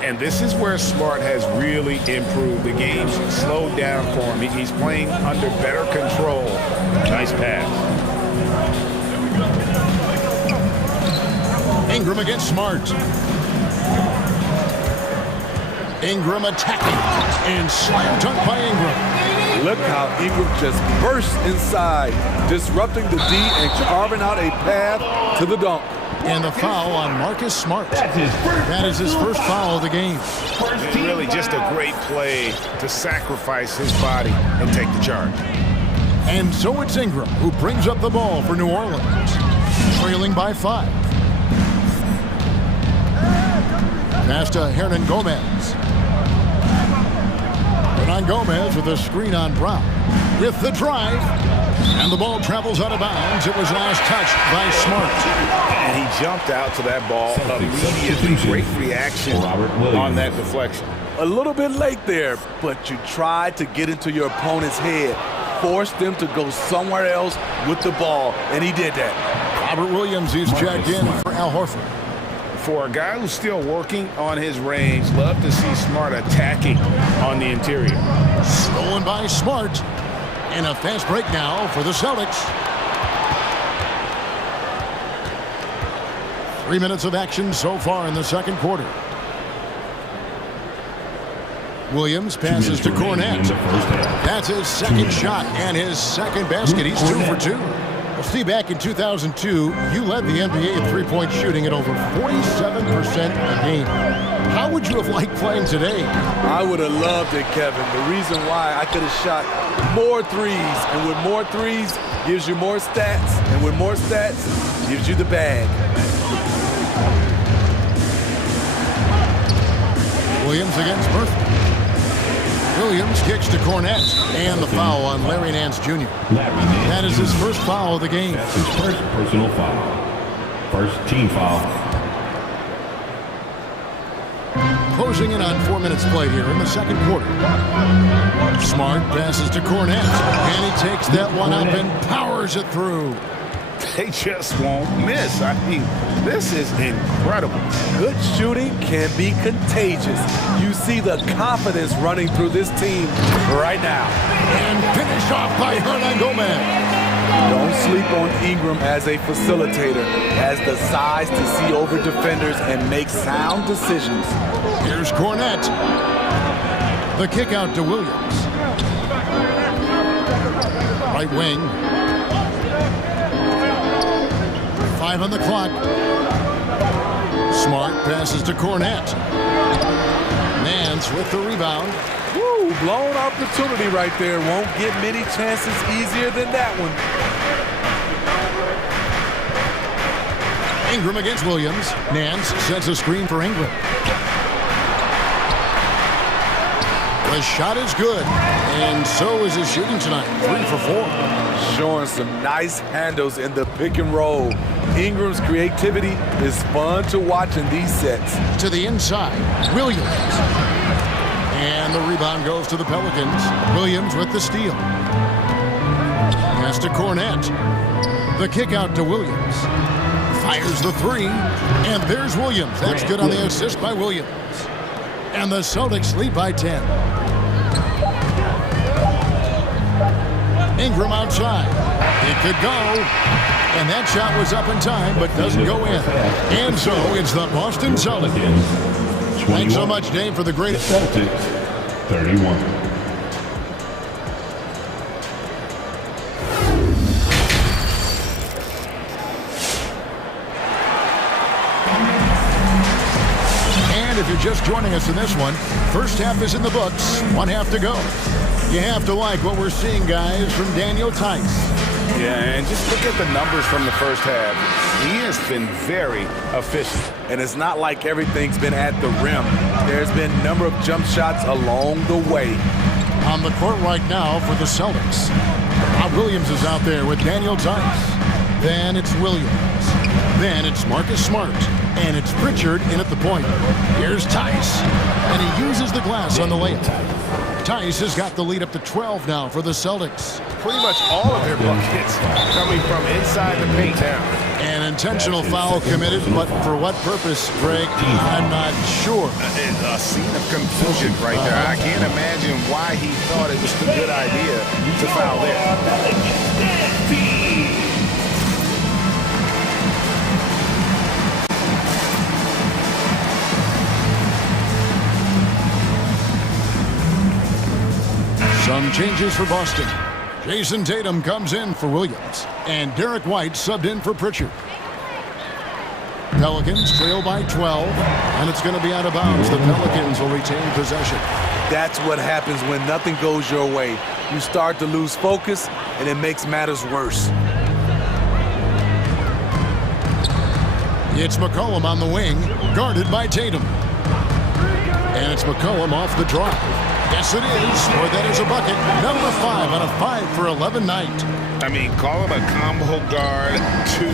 And this is where Smart has really improved. The game's slowed down for him. He's playing under better control. Nice pass. Ingram against Smart. Ingram attacking. And slam dunk by Ingram. Look how Ingram just bursts inside, disrupting the D and carving out a path to the dunk. And the foul on Marcus Smart. That is his first foul of the game. Really just a great play to sacrifice his body and take the charge. And so it's Ingram who brings up the ball for New Orleans, trailing by 5. Pass to Hernan Gomez. Hernan Gomez with a screen on Brown. With the drive. And the ball travels out of bounds. It was last touched by Smart. And he jumped out to that ball immediately. Great reaction on that deflection. A little bit late there, but you tried to get into your opponent's head. Force them to go somewhere else with the ball, and he did that. Robert Williams is checked in for Al Horford. For a guy who's still working on his range, love to see Smart attacking on the interior. Stolen by Smart. And a fast break now for the Celtics. 3 minutes of action so far in the second quarter. Williams passes to Cornett. That's his second shot and his second basket. He's 2 for 2. Well, Steve, back in 2002, you led the NBA in three-point shooting at over 47% a game. How would you have liked playing today? I would have loved it, Kevin. The reason why I could have shot more threes, and with more threes gives you more stats, and with more stats gives you the bag. Williams against Murphy. Williams kicks to Cornette, and the foul on Larry Nance Jr. That is his first foul of the game. That's his first personal foul. First team foul. Closing in on 4 minutes played here in the second quarter. Smart passes to Cornette, and he takes that one up and powers it through. They just won't miss. I mean, this is incredible. Good shooting can be contagious. You see the confidence running through this team right now. And finished off by Hernan Gomez. Don't sleep on Ingram as a facilitator, has the size to see over defenders and make sound decisions. Here's Cornette. The kick out to Williams. Right wing. 5 on the clock. Smart passes to Cornette. Nance with the rebound. Woo, blown opportunity right there. Won't get many chances easier than that one. Ingram against Williams. Nance sets a screen for Ingram. The shot is good, and so is his shooting tonight. 3 for 4. Showing some nice handles in the pick and roll. Ingram's creativity is fun to watch in these sets. To the inside, Williams. And the rebound goes to the Pelicans. Williams with the steal. Pass to Cornette. The kick out to Williams. Fires the 3, and there's Williams. That's good on the assist by Williams. And the Celtics lead by 10. Ingram outside. It could go. And that shot was up in time, but doesn't go in. And so it's the Boston Celtics. Thanks so much, Dave, for the great... Celtics, 31. If you're just joining us in this one, first half is in the books, 1 half to go. You have to like what we're seeing, guys, from Daniel Tice. Yeah, and just look at the numbers from the first half. He has been very efficient. And it's not like everything's been at the rim. There's been a number of jump shots along the way. On the court right now for the Celtics. Bob Williams is out there with Daniel Tice. Then it's Williams. Then it's Marcus Smart. And it's Pritchard in at the point. Here's Tice. And he uses the glass on the layup. Tice has got the lead up to 12 now for the Celtics. Pretty much all of their buckets coming from inside the paint now. An intentional foul committed, but for what purpose, Greg? I'm not sure. A scene of confusion right there. I can't imagine why he thought it was a good idea to foul there. Some changes for Boston. Jason Tatum comes in for Williams, and Derek White subbed in for Pritchard. Pelicans trail by 12, and it's going to be out of bounds. The Pelicans will retain possession. That's what happens when nothing goes your way. You start to lose focus, and it makes matters worse. It's McCollum on the wing, guarded by Tatum. And it's McCollum off the drive. Yes, it is, or that is a bucket. Number 5 on a 5 for 11 night. I mean, call him a combo guard, 2,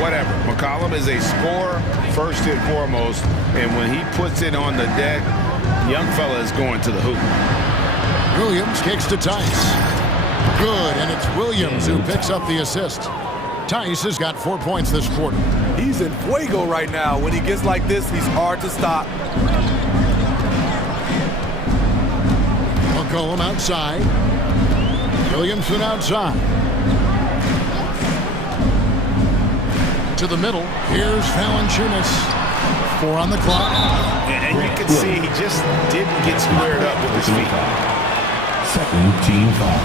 whatever. McCollum is a scorer first and foremost, and when he puts it on the deck, young fella is going to the hoop. Williams kicks to Tice. Good, and it's Williams who picks up the assist. Tice has got 4 points this quarter. He's in fuego right now. When he gets like this, he's hard to stop. McCollum outside. Williamson outside. To the middle. Here's Valanciunas. 4 on the clock. And you can see he just didn't get squared up with his feet. Second team foul.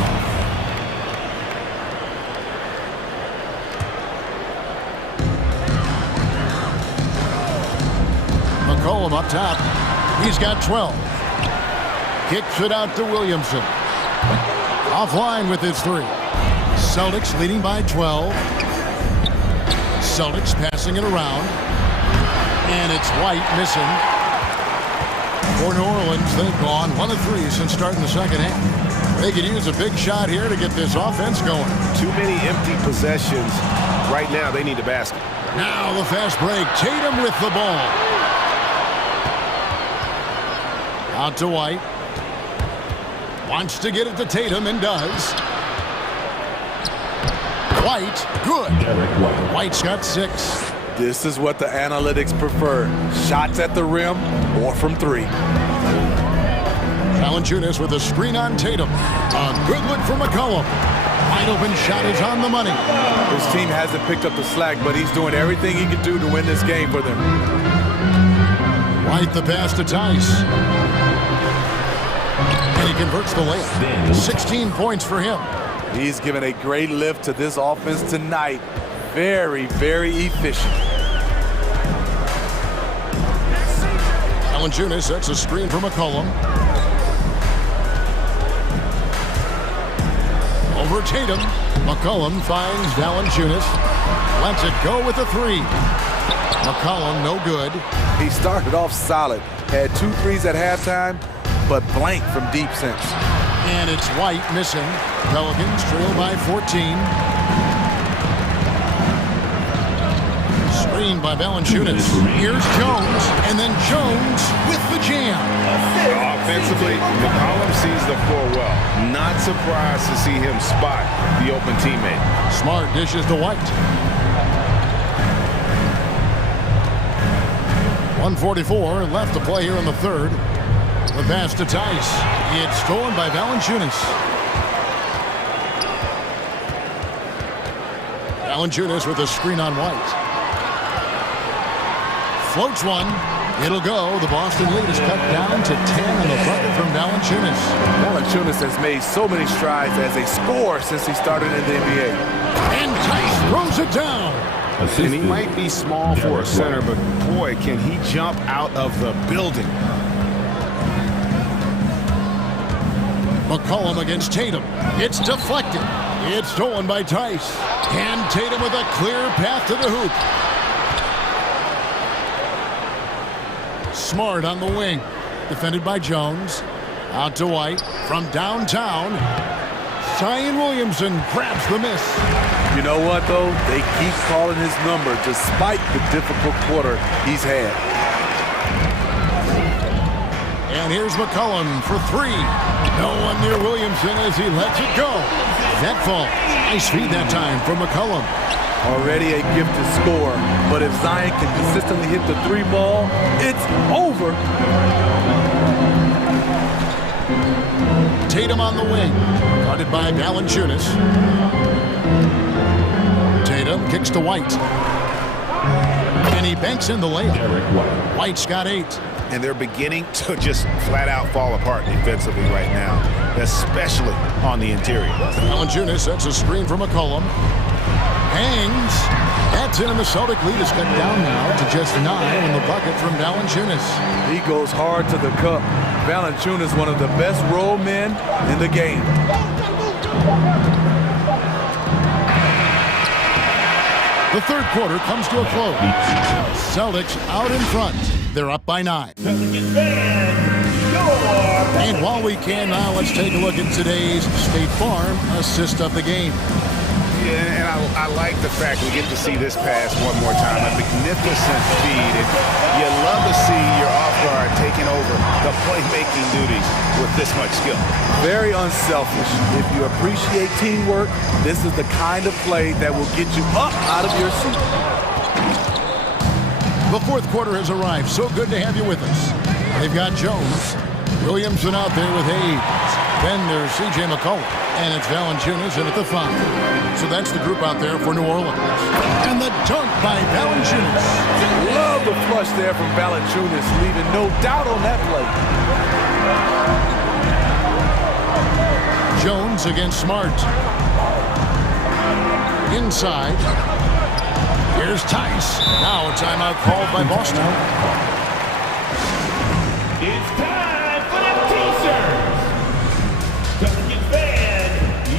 McCollum up top. He's got 12. Kicks it out to Williamson. Offline with his 3. Celtics leading by 12. Celtics passing it around. And it's White missing. For New Orleans, they've gone 1 of 3 since starting the second half. They could use a big shot here to get this offense going. Too many empty possessions. Right now, they need a basket. Now the fast break. Tatum with the ball. Out to White. Wants to get it to Tatum and does. White, good. White's got 6. This is what the analytics prefer. Shots at the rim or from 3. Valanciunas with a screen on Tatum. A good look from McCollum. Wide open shot is on the money. His team hasn't picked up the slack, but he's doing everything he can do to win this game for them. White the pass to Tice. And he converts the layup. 16 points for him. He's given a great lift to this offense tonight. Very, very efficient. Valanciunas sets a screen for McCollum. Over Tatum. McCollum finds Valanciunas. Lets it go with a 3. McCollum no good. He started off solid. Had 2 threes at halftime, but blank from deep since. And it's White missing. Pelicans trail by 14. Screen by Valanciunas. Here's Jones, and then Jones with the jam. Offensively, McCollum sees the floor well. Not surprised to see him spot the open teammate. Smart dishes to White. 1:44 left to play here in the third. The pass to Tice. It's stolen by Valanciunas. Valanciunas with a screen on White. Floats one. It'll go. The Boston lead is cut down to 10 on the bucket from Valanciunas. Valanciunas has made so many strides as a scorer since he started in the NBA. And Tice throws it down. And he might be small for a center, but boy, can he jump out of the building. McCollum against Tatum. It's deflected. It's stolen by Tice. And Tatum with a clear path to the hoop. Smart on the wing. Defended by Jones. Out to White. From downtown. Zion Williamson grabs the miss. You know what, though? They keep calling his number despite the difficult quarter he's had. And here's McCollum for 3. No one near Williamson as he lets it go. That fall. Nice feed that time from McCollum. Already a gifted scorer, but if Zion can consistently hit the 3 ball, it's over. Tatum on the wing. Guarded by Valanciunas. Tatum kicks to White. And he banks in the layup. White's got 8. And they're beginning to just flat out fall apart defensively right now, especially on the interior. Valanciunas sets a screen for McCollum. Hangs. That's in, and the Celtic lead is cut down now to just 9 on the bucket from Valanciunas. He goes hard to the cup. Valanciunas, one of the best roll men in the game. The third quarter comes to a close. Celtics out in front. They're up by 9. And while we can now, let's take a look at today's State Farm assist of the game. Yeah, and I like the fact we get to see this pass one more time. A magnificent feed. And you love to see your off guard taking over the playmaking duties with this much skill. Very unselfish. If you appreciate teamwork, this is the kind of play that will get you up out of your seat. The fourth quarter has arrived. So good to have you with us. They've got Jones. Williamson out there with Hayes. Then there's C.J. McCollum. And it's Valanciunas in at the 5. So that's the group out there for New Orleans. And the dunk by Valanciunas. Love the flush there from Valanciunas, leaving no doubt on that play. Jones against Smart. Inside. Here's Tice. Now a timeout called by Boston. It's time for the t-shirts. Pelicans fan,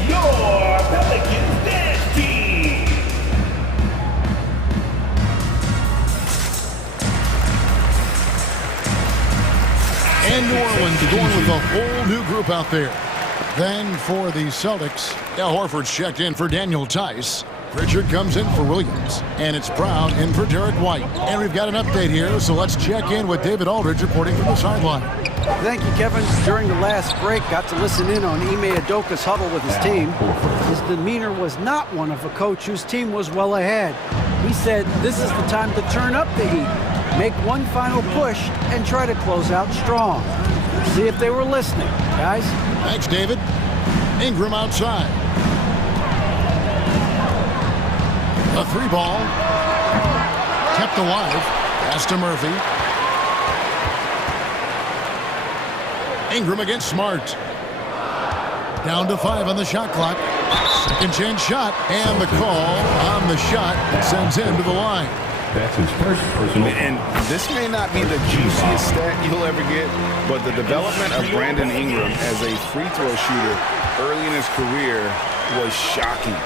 your Pelicans dance team. Whole new group out there. Then for the Celtics, Al Horford's checked in for Daniel Tice. Pritchard comes in for Williams. And it's Brown in for Derek White. And we've got an update here, so let's check in with David Aldridge reporting from the sideline. Thank you, Kevin. During the last break, got to listen in on Ime Udoka's huddle with his team. His demeanor was not one of a coach whose team was well ahead. He said this is the time to turn up the heat, make one final push, and try to close out strong. See if they were listening, guys. Thanks, David. Ingram outside. A 3-ball. Kept alive. Pass to Murphy. Ingram against Smart. Down to 5 on the shot clock. Second chance shot. And the call on the shot that sends him to the line. That's his first personal. And this may not be the juiciest stat you'll ever get, but the development of Brandon Ingram as a free throw shooter early in his career was shocking.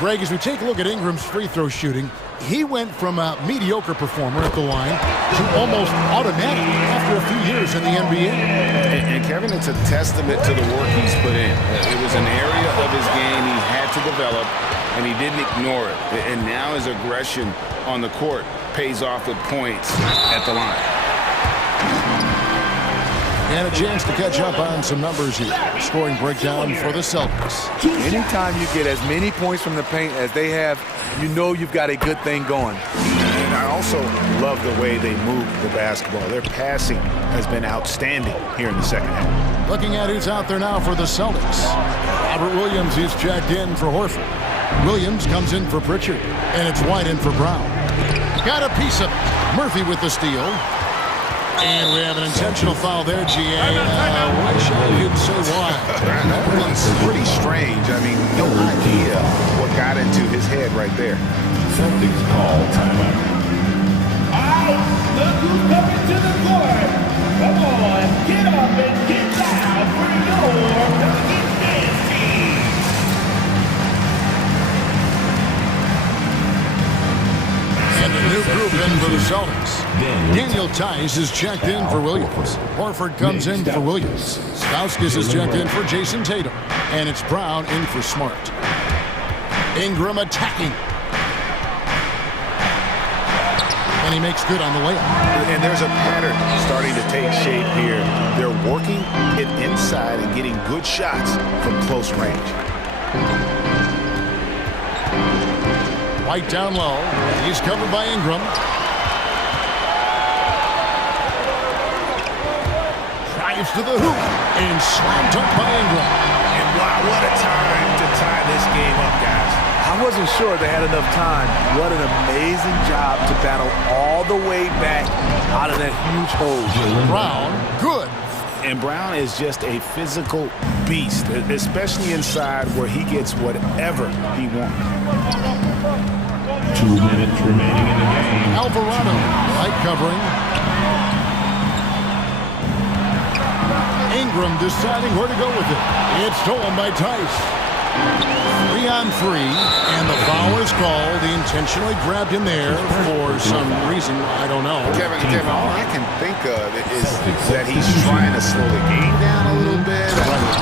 Greg, as we take a look at Ingram's free throw shooting, he went from a mediocre performer at the line to almost automatic after a few years in the NBA. And Kevin, it's a testament to the work he's put in. It was an area of his game he had to develop, and he didn't ignore it. And now his aggression on the court pays off with points at the line. And a chance to catch up on some numbers here. Scoring breakdown for the Celtics. Anytime you get as many points from the paint as they have, you know you've got a good thing going. And I also love the way they move the basketball. Their passing has been outstanding here in the second half. Looking at who's out there now for the Celtics. Robert Williams is checked in for Horford. Williams comes in for Pritchard. And it's White in for Brown. Got a piece of it. Murphy with the steal. And we have an intentional foul there, GA. Wish I could say why. That one's pretty strange. I mean, no idea what got into his head right there. Celtics call timeout. All right, look who's coming to the court. Come on, get up and get loud for your Pelicans team. And a new group in for the Celtics. Daniel Tice is checked in for Williams. Horford comes in for Williams. Stauskas is checked in for Jason Tatum. And it's Brown in for Smart. Ingram attacking. And he makes good on the layup. And there's a pattern starting to take shape here. They're working it inside and getting good shots from close range. White down low. He's covered by Ingram. Drives to the hoop. And slammed up by Ingram. And wow, what a time to tie this game up, guys. I wasn't sure they had enough time. What an amazing job to battle all the way back out of that huge hole. Brown, good. And Brown is just a physical beast, especially inside where he gets whatever he wants. 2 minutes remaining in the game. Alvarado, light covering. Ingram deciding where to go with it. It's stolen by Tice. 3 on 3, and the foul is called. He intentionally grabbed him there for some reason, I don't know. Kevin, all I can think of is that he's trying to slow the game down a little bit.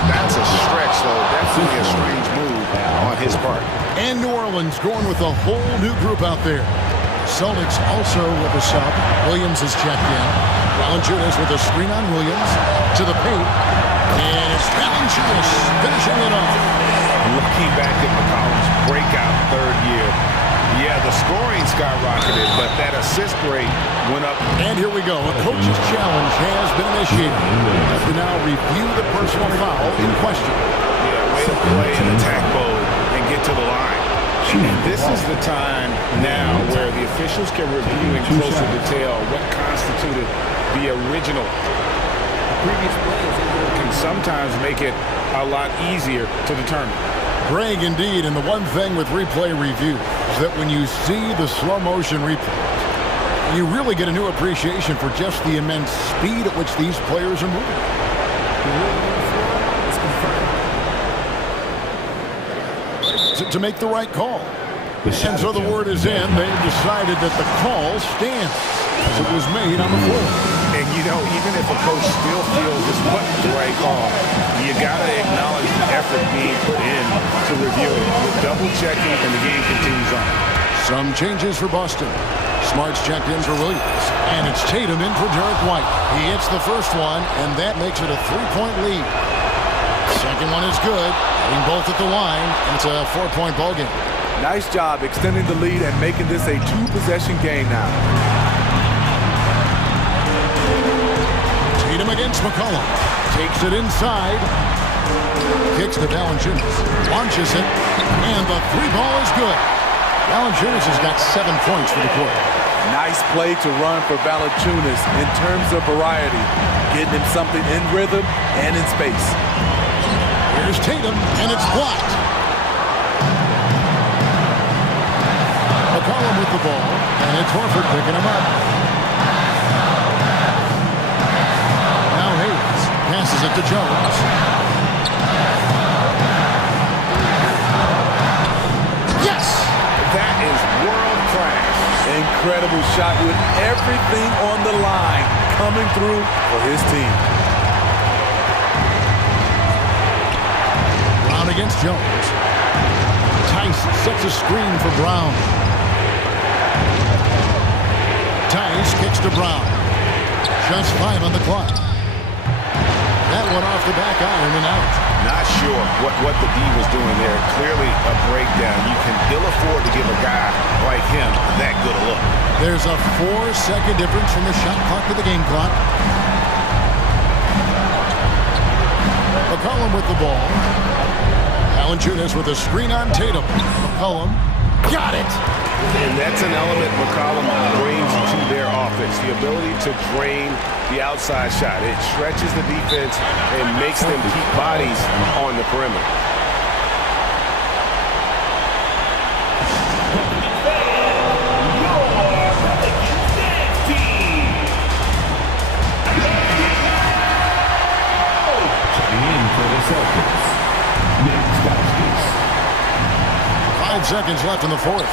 That's a stretch, though. Definitely a strange move on his part. And New Orleans going with a whole new group out there. Celtics also with a sub. Williams is checked in. Valanciunas with a screen on Williams to the paint. And it's Valanciunas finishing it off. Looking back at McCollum's breakout third year, yeah, the scoring skyrocketed, but that assist rate went up. And here we go. A coach's challenge has been initiated. We now review the personal foul in question. Yeah, way to play in attack mode and get to the line. And this is the time now where the officials can review in closer detail what constituted the original. Previous plays can sometimes make it a lot easier to determine. Greg, indeed, and the one thing with replay review is that when you see the slow motion replay, you really get a new appreciation for just the immense speed at which these players are moving. To make the right call. And so the word is in. They've decided that the call stands as it was made on the floor. And you know, even if a coach still feels this wasn't the right call, you got to acknowledge the effort being put in to review it. With double checking, and the game continues on. Some changes for Boston. Smart's checked in for Williams, and it's Tatum in for Derek White. He hits the first one, and that makes it a 3-point lead. Second one is good, hitting both at the line, and it's a 4-point ball game. Nice job extending the lead and making this a 2-possession game now. Tatum against McCollum. Takes it inside. Kicks to Valanciunas. Launches it, and the 3-ball is good. Valanciunas has got 7 points for the quarter. Nice play to run for Valanciunas in terms of variety, getting him something in rhythm and in space. Here's Tatum, and it's blocked. McCollum with the ball, and it's Horford picking him up. Now Hayes passes it to Jones. Yes! That is world class. Incredible shot with everything on the line coming through for his team. Brown against Jones. Tice sets a screen for Brown. Tice kicks to Brown. Just 5 on the clock. That one off the back iron and out. Not sure what the D was doing there. Clearly a breakdown. You can ill afford to give a guy like him that good a look. There's a 4-second difference from the shot clock to the game clock. McCollum with the ball. Valanciunas with a screen on Tatum. McCollum got it. And that's an element McCollum brings to their offense. The ability to drain the outside shot. It stretches the defense and makes them keep bodies on the perimeter. Checking in for the Celtics, 5 seconds left in the fourth.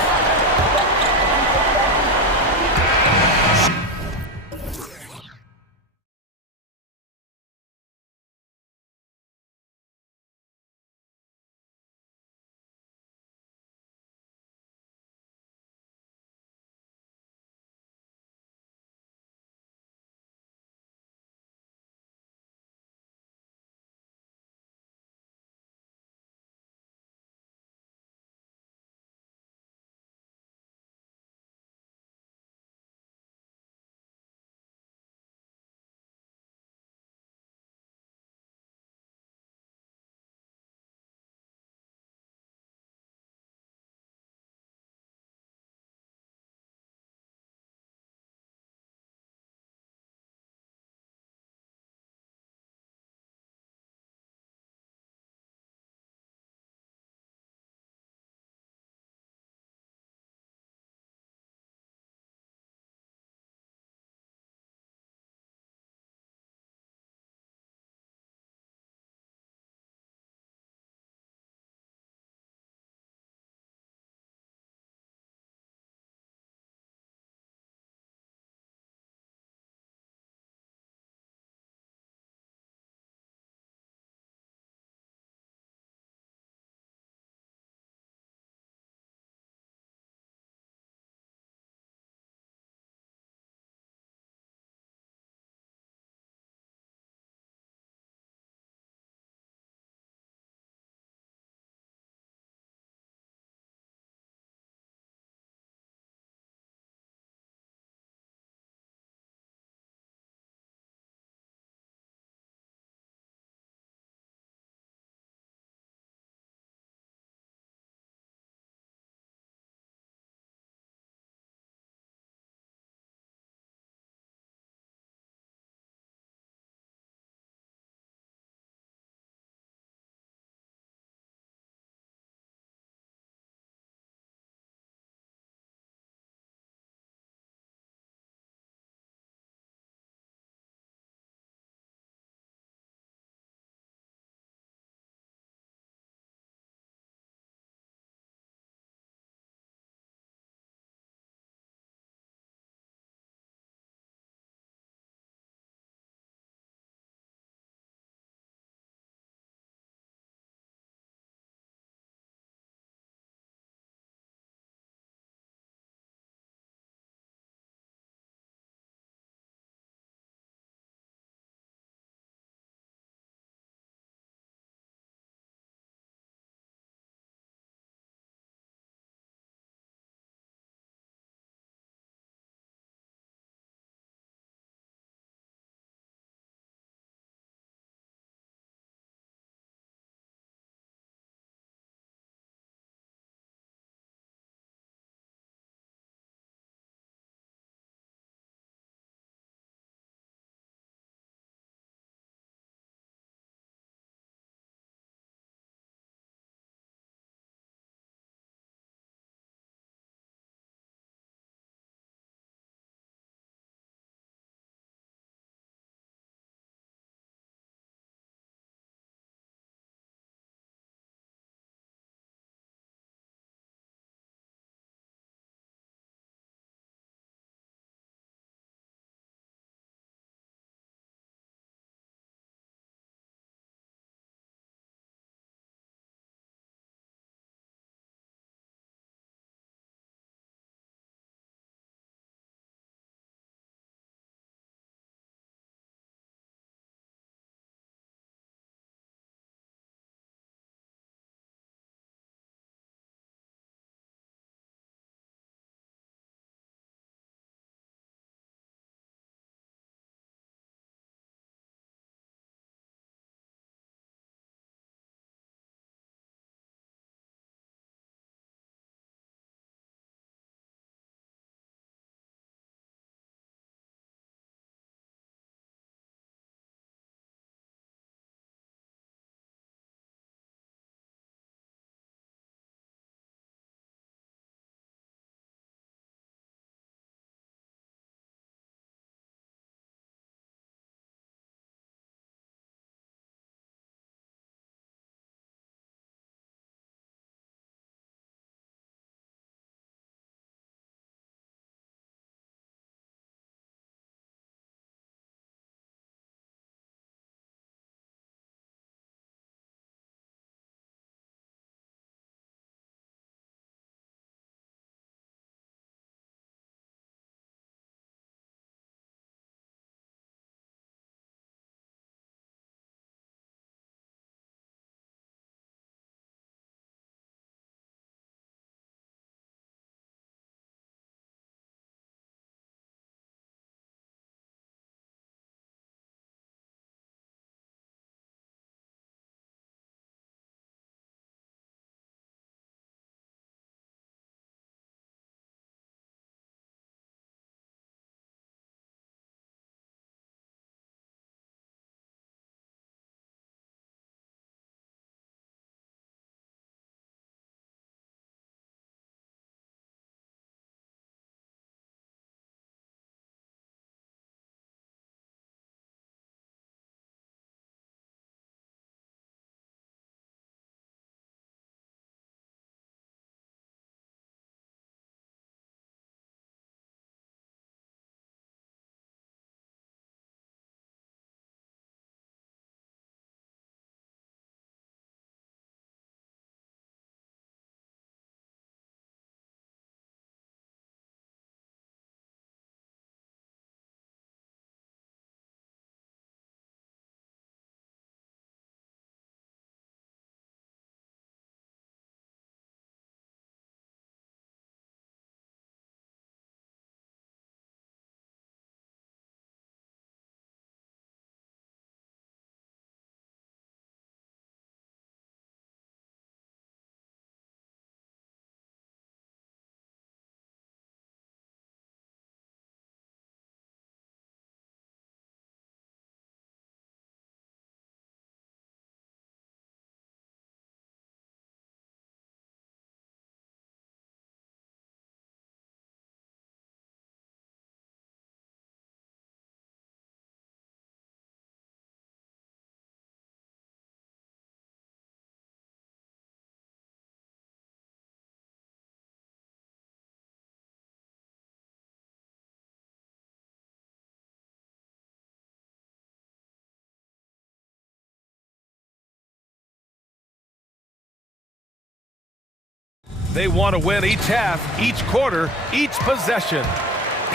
They want to win each half, each quarter, each possession.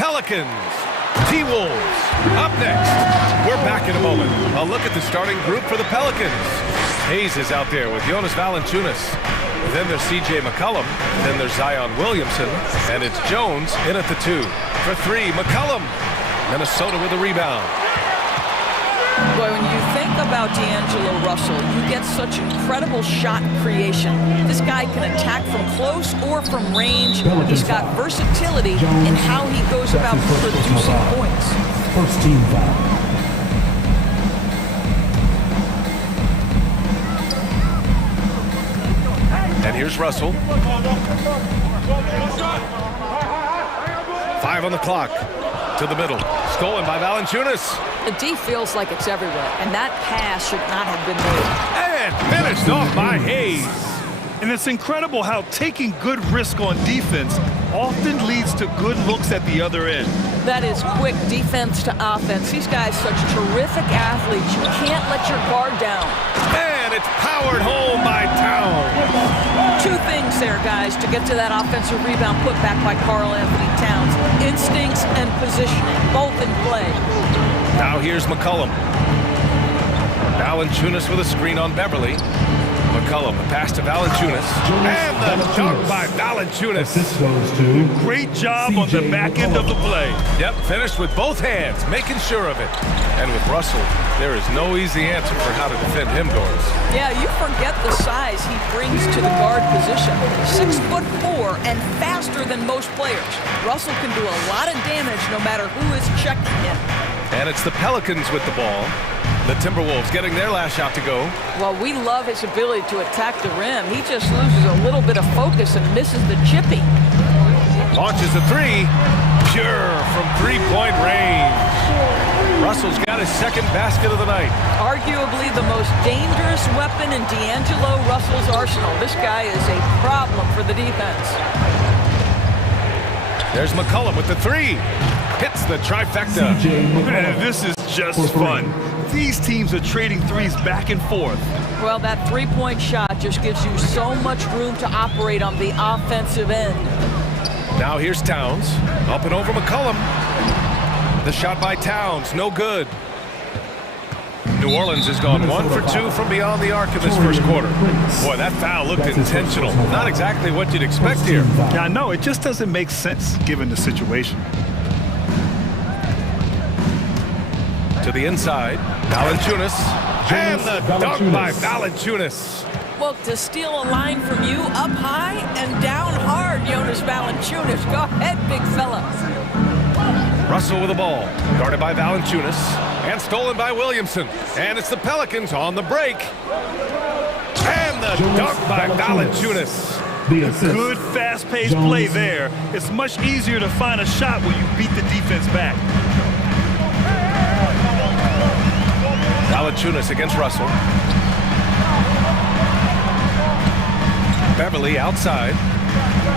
Pelicans, T-Wolves, up next. We're back in a moment. A look at the starting group for the Pelicans. Hayes is out there with Jonas Valanciunas. Then there's C.J. McCollum. Then there's Zion Williamson. And it's Jones in at the 2. For 3, McCollum. Minnesota with a rebound. Boy, when you think about D'Angelo Russell, you get such incredible shot creation. This guy can attack from close or from range. He's got versatility in how he goes about producing points. First team foul. And here's Russell. 5 on the clock. To the middle. Stolen by Valanciunas. The D feels like it's everywhere, and that pass should not have been made. And finished off by Hayes. And it's incredible how taking good risk on defense often leads to good looks at the other end. That is quick defense to offense. These guys such terrific athletes. You can't let your guard down. And it's powered home by Towns. 2 things there, guys, to get to that offensive rebound put back by Karl Anthony Towns. Instincts and positioning, both in play. Now here's McCollum. Valanciunas with a screen on Beverly. McCollum, the pass to Valanciunas. And the dunk by Valanciunas. This goes to Great job on the back end of the play. Yep, finished with both hands, making sure of it. And with Russell, there is no easy answer for how to defend him, Doris. Yeah, you forget the size he brings to the guard position. 6'4" and faster than most players. Russell can do a lot of damage no matter who is checking him. And it's the Pelicans with the ball. The Timberwolves getting their last shot to go. Well, we love his ability to attack the rim. He just loses a little bit of focus and misses the chippy. Launches a 3. Pure from 3-point range. Russell's got his second basket of the night. Arguably the most dangerous weapon in D'Angelo Russell's arsenal. This guy is a problem for the defense. There's McCollum with the 3. Hits the trifecta. Man, this is just fun. These teams are trading threes back and forth. Well, that 3-point shot just gives you so much room to operate on the offensive end. Now here's Towns. Up and over McCollum. The shot by Towns, no good. New Orleans has gone 1 for 2 from beyond the arc in this first quarter. Boy, that foul looked intentional. Not exactly what you'd expect here. Yeah, I know. It just doesn't make sense given the situation. To the inside, Valanciunas. And the dunk by Valanciunas. Well, to steal a line from you up high and down hard, Jonas Valanciunas. Go ahead, big fella. Russell with the ball, guarded by Valanciunas, and stolen by Williamson. And it's the Pelicans on the break. And the dunk by Valanciunas. Good, fast-paced play there. It's much easier to find a shot when you beat the defense back. Valanciunas against Russell. Beverly outside.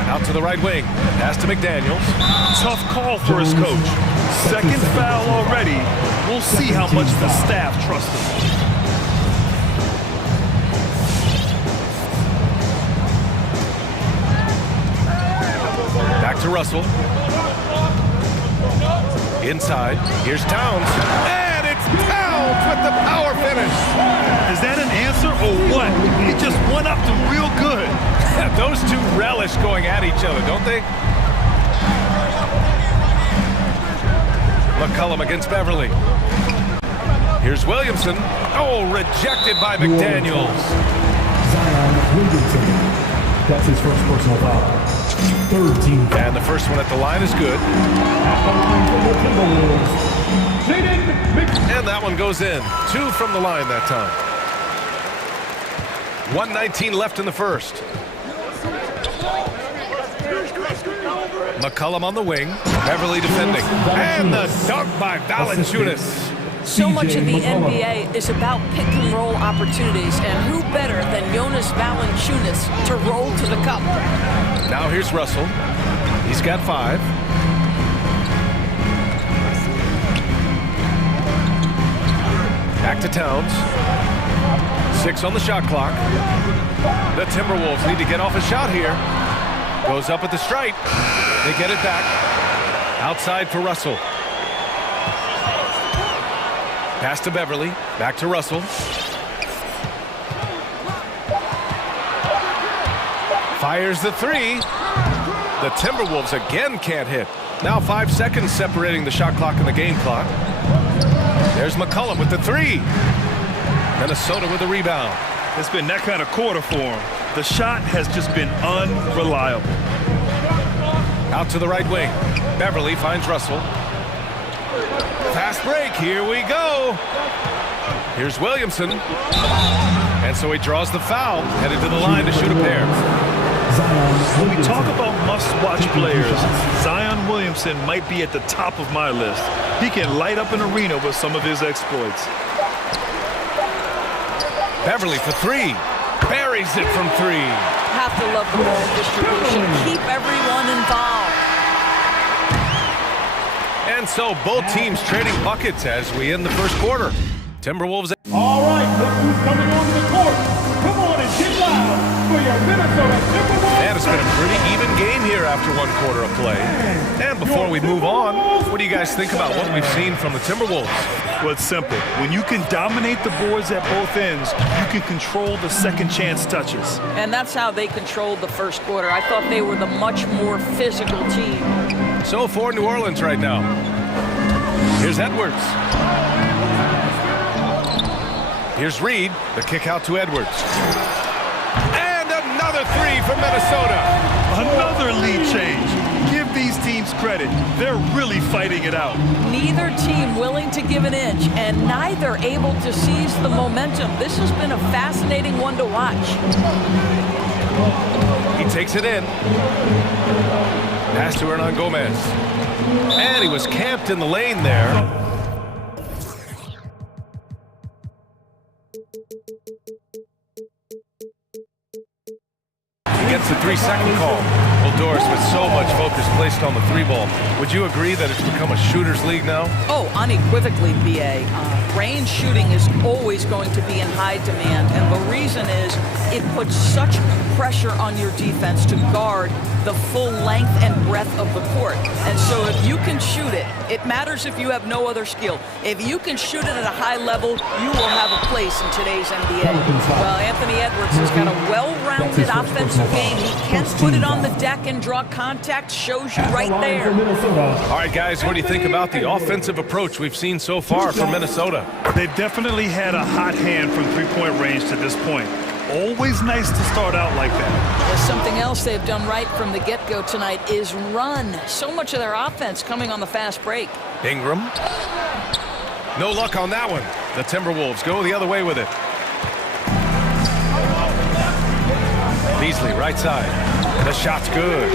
Out to the right wing. Pass to McDaniels. Tough call for his coach. Second foul already. We'll see how much the staff trusts him. Back to Russell. Inside. Here's Towns. And it's Towns with the power finish. Is that an answer or what? He just went up to real good. Those two relish going at each other, don't they? McCollum against Beverly. Here's Williamson. Oh, rejected by McDaniels. Zion Williamson. That's his first personal foul. Third team. And the first one at the line is good. At the line from the Timberwolves. And that one goes in. 2 from the line that time. 1:19 left in the first. McCollum on the wing. Beverly defending. And the dunk by Valanciunas. So much of the NBA is about pick-and-roll opportunities, and who better than Jonas Valanciunas to roll to the cup? Now here's Russell. He's got 5. Back to Towns. 6 on the shot clock. The Timberwolves need to get off a shot here. Goes up at the stripe. They get it back. Outside for Russell. Pass to Beverly. Back to Russell. Fires the three. The Timberwolves again can't hit. Now 5 seconds separating the shot clock and the game clock. There's McCollum with the three. Minnesota with the rebound. It's been that kind of quarter for him. The shot has just been unreliable. Out to the right wing. Beverly finds Russell. Fast break. Here we go. Here's Williamson. And so he draws the foul, headed to the line to shoot a pair. When we talk about must-watch players, Zion Williamson might be at the top of my list. He can light up an arena with some of his exploits. Beverly for three. Buries it from three. Have to love the ball distribution. Keep everyone involved. And so both teams trading buckets as we end the first quarter. Timberwolves. All right, look who's coming onto the court. Come on and get loud for your Minnesota Timberwolves. And it's been a pretty even game here after one quarter of play. And before we move on, what do you guys think about what we've seen from the Timberwolves? Well, it's simple. When you can dominate the boards at both ends, you can control the second chance touches. And that's how they controlled the first quarter. I thought they were the much more physical team. So for New Orleans right now. Here's Edwards. Here's Reed, the kick out to Edwards. And another three from Minnesota. Another lead change. Give these teams credit. They're really fighting it out. Neither team willing to give an inch, and neither able to seize the momentum. This has been a fascinating one to watch. He takes it in. Pass to Hernan Gomez. And he was camped in the lane there. Gets the 3-second call. Well, Doris, with so much focus placed on the three ball, would you agree that it's become a shooter's league now? Oh, unequivocally, BA. Range shooting is always going to be in high demand, and the reason is it puts such pressure on your defense to guard the full length and breadth of the court. And so if you can shoot it, it matters if you have no other skill. If you can shoot it at a high level, you will have a place in today's NBA. Well, Anthony Edwards has got a well-rounded offensive game. He can put it on the deck and draw contact, shows you right there. All right, guys, what do you think about the offensive approach we've seen so far from Minnesota? They've definitely had a hot hand from three-point range to this point. Always nice to start out like that. There's something else they've done right from the get-go tonight is run. So much of their offense coming on the fast break. Ingram. No luck on that one. The Timberwolves go the other way with it. Beasley, right side. The shot's good.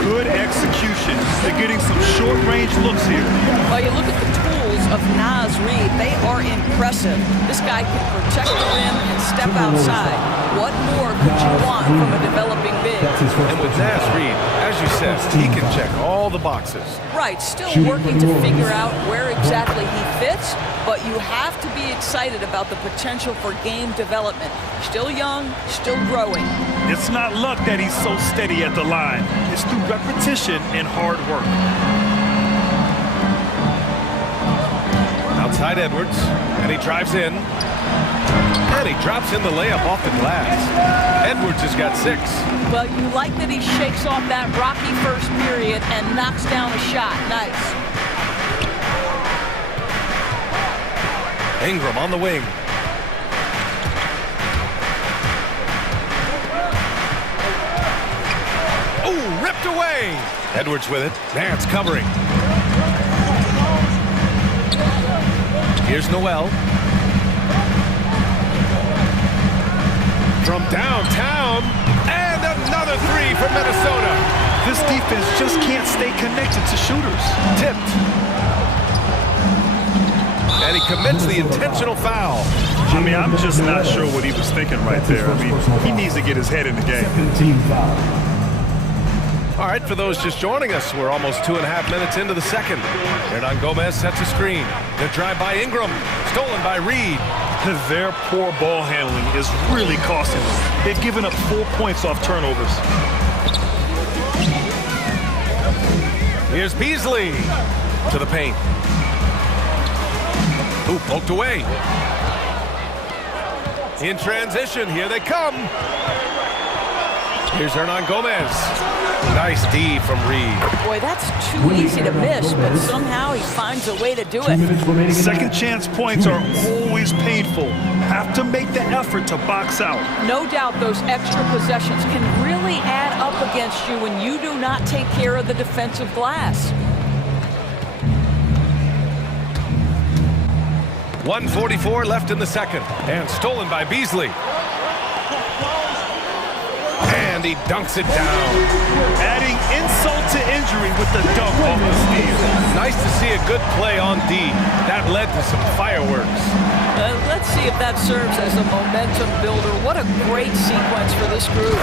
Good execution. They're getting some short-range looks here. Well, you look at the tools of Naz Reid. They are impressive. This guy can protect the rim and step outside. What more could you want from a developing big? And with Naz Reid, as you said, he can check all the boxes. Right, still working to figure out where exactly he fits, but you have to be excited about the potential for game development. Still young, still growing. It's not luck that he's so steady at the line. It's through repetition and hard work. Outside Edwards, and he drives in. And he drops in the layup off the glass. Edwards has got 6. Well, you like that he shakes off that rocky first period and knocks down a shot. Nice. Ingram on the wing. Oh, ripped away. Edwards with it. Nance covering. Here's Noel. From downtown, and another three from Minnesota. This defense just can't stay connected to shooters. Tipped. And he commits the intentional foul. I mean, I'm just not sure what he was thinking right there. I mean, he needs to get his head in the game. All right, for those just joining us, we're almost 2.5 minutes into the second. Hernan Gomez sets a screen. The drive by Ingram, stolen by Reed. Their poor ball handling is really costing them. They've given up 4 points off turnovers. Here's Beasley to the paint. Ooh, poked away. In transition, here they come. Here's Hernan Gomez. Nice D from Reed. Boy, that's too easy to miss, but somehow he finds a way to do it. Second chance points are always painful. Have to make the effort to box out. No doubt those extra possessions can really add up against you when you do not take care of the defensive glass. 1:44 left in the second, and stolen by Beasley. And he dunks it down. Adding insult to injury with the dunk off the steal. Nice to see a good play on D. That led to some fireworks. Let's see if that serves as a momentum builder. What a great sequence for this group.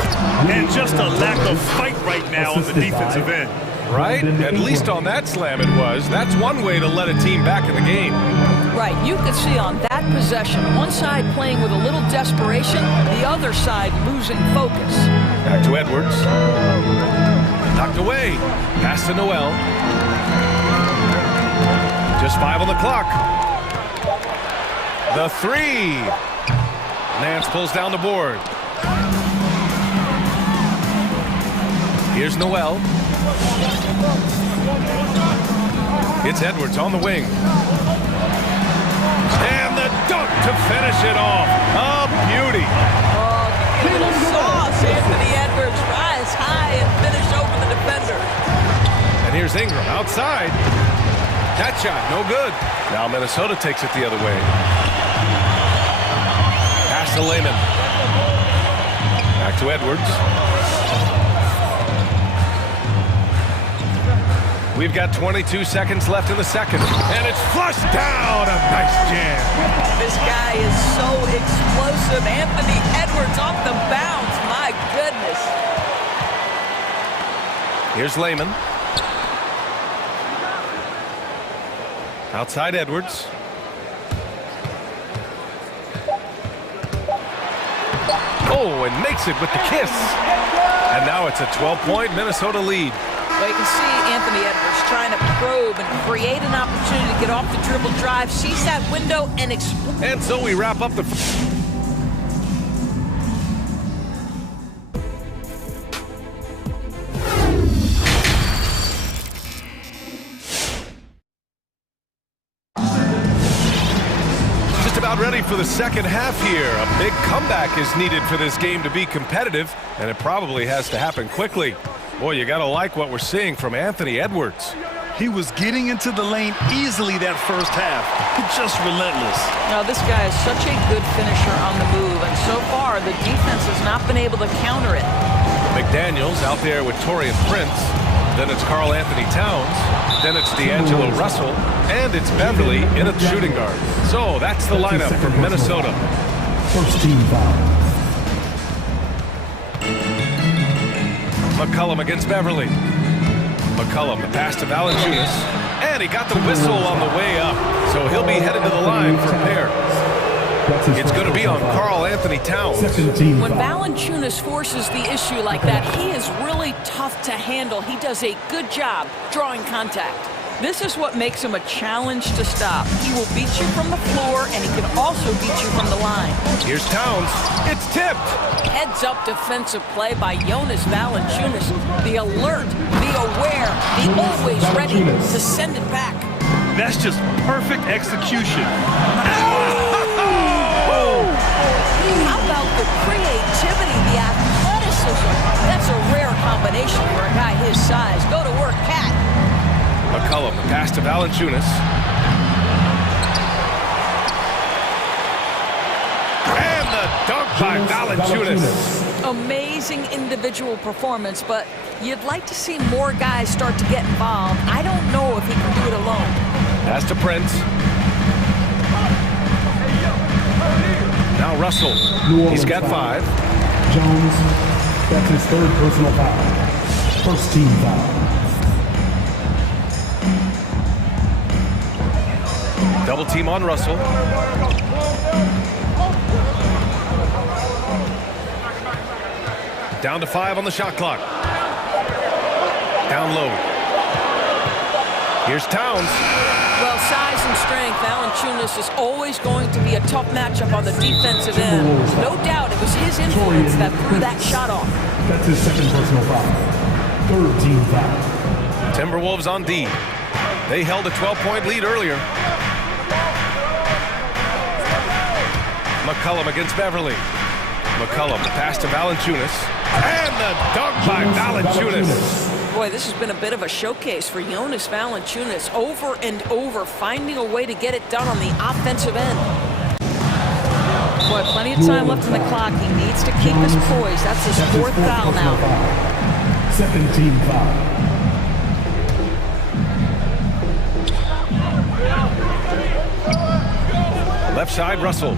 And just a lack of fight right now on the defensive end. Right? At least on that slam it was. That's one way to let a team back in the game. Right, you could see on that possession, one side playing with a little desperation, the other side losing focus. Back to Edwards. Knocked away. Pass to Noel. Just 5 on the clock. The three. Nance pulls down the board. Here's Noel. It's Edwards on the wing. And the dunk to finish it off. A beauty. Oh, little sauce. Anthony Edwards rise high and finish over the defender. And here's Ingram outside. That shot, no good. Now Minnesota takes it the other way. Pass to Lehman. Back to Edwards. We've got 22 seconds left in the second. And it's flushed down. A nice jam. This guy is so explosive. Anthony Edwards off the bounce. My goodness. Here's Lehman. Outside Edwards. Oh, and makes it with the kiss. And now it's a 12-point Minnesota lead. Well, you can see Anthony Edwards trying to probe and create an opportunity to get off the dribble drive, sees that window, and explode. And so we wrap up the... Just about ready for the second half here. A big comeback is needed for this game to be competitive, and it probably has to happen quickly. Boy, you gotta like what we're seeing from Anthony Edwards. He was getting into the lane easily that first half. Just relentless. Now, this guy is such a good finisher on the move, and so far, the defense has not been able to counter it. McDaniels out there with Torian Prince. Then it's Karl Anthony Towns. Then it's D'Angelo Russell. And it's Beverly in a shooting guard. So that's the lineup for Minnesota. First team foul. McCollum against Beverly. McCollum, the pass to Valanciunas. And he got the whistle on the way up. So he'll be headed to the line for a pair. It's going to be on Karl Anthony Towns. When Valanciunas forces the issue like that, he is really tough to handle. He does a good job drawing contact. This is what makes him a challenge to stop. He will beat you from the floor, and he can also beat you from the line. Here's Towns. It's tipped. Heads-up defensive play by Jonas Valanciunas. The alert, the aware, the always ready to send it back. That's just perfect execution. How about the creativity, the athleticism? That's a rare combination for a guy his size. Go to work, Cat. McCollum, the pass to Valanciunas. And the dunk by Valanciunas. Amazing individual performance, but you'd like to see more guys start to get involved. I don't know if he can do it alone. Pass to Prince. Now Russell. He's got 5. Jones, that's his third personal foul. First team foul. Double team on Russell. Down to 5 on the shot clock. Down low. Here's Towns. Well, size and strength, Valanciunas is always going to be a tough matchup on the defensive end. No doubt it was his influence that threw that shot off. That's his second personal foul. Third team foul. Timberwolves on D. They held a 12-point lead earlier. McCollum against Beverly. McCollum, the pass to Valanciunas. And the dunk by Valanciunas. Boy, this has been a bit of a showcase for Jonas Valanciunas, over and over, finding a way to get it done on the offensive end. Boy, plenty of time left in the clock. He needs to keep his poise. That's his fourth foul now. Second team foul. Left side, Russell.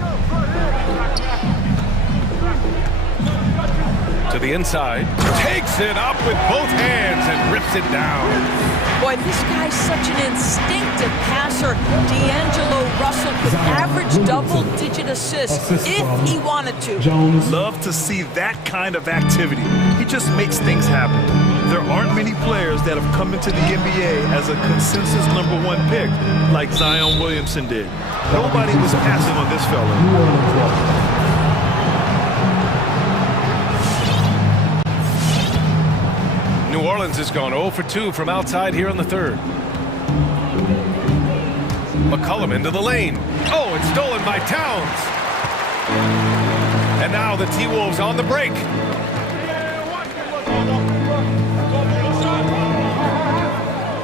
To the inside. Takes it up with both hands and rips it down. Boy, this guy's such an instinctive passer. D'Angelo Russell could average double-digit assists if he wanted to. Love to see that kind of activity. He just makes things happen. There aren't many players that have come into the NBA as a consensus #1 pick like Zion Williamson did. Nobody was passing on this fella. New Orleans has gone 0 for 2 from outside here in the third. McCollum into the lane. Oh, it's stolen by Towns. And now the T-Wolves on the break.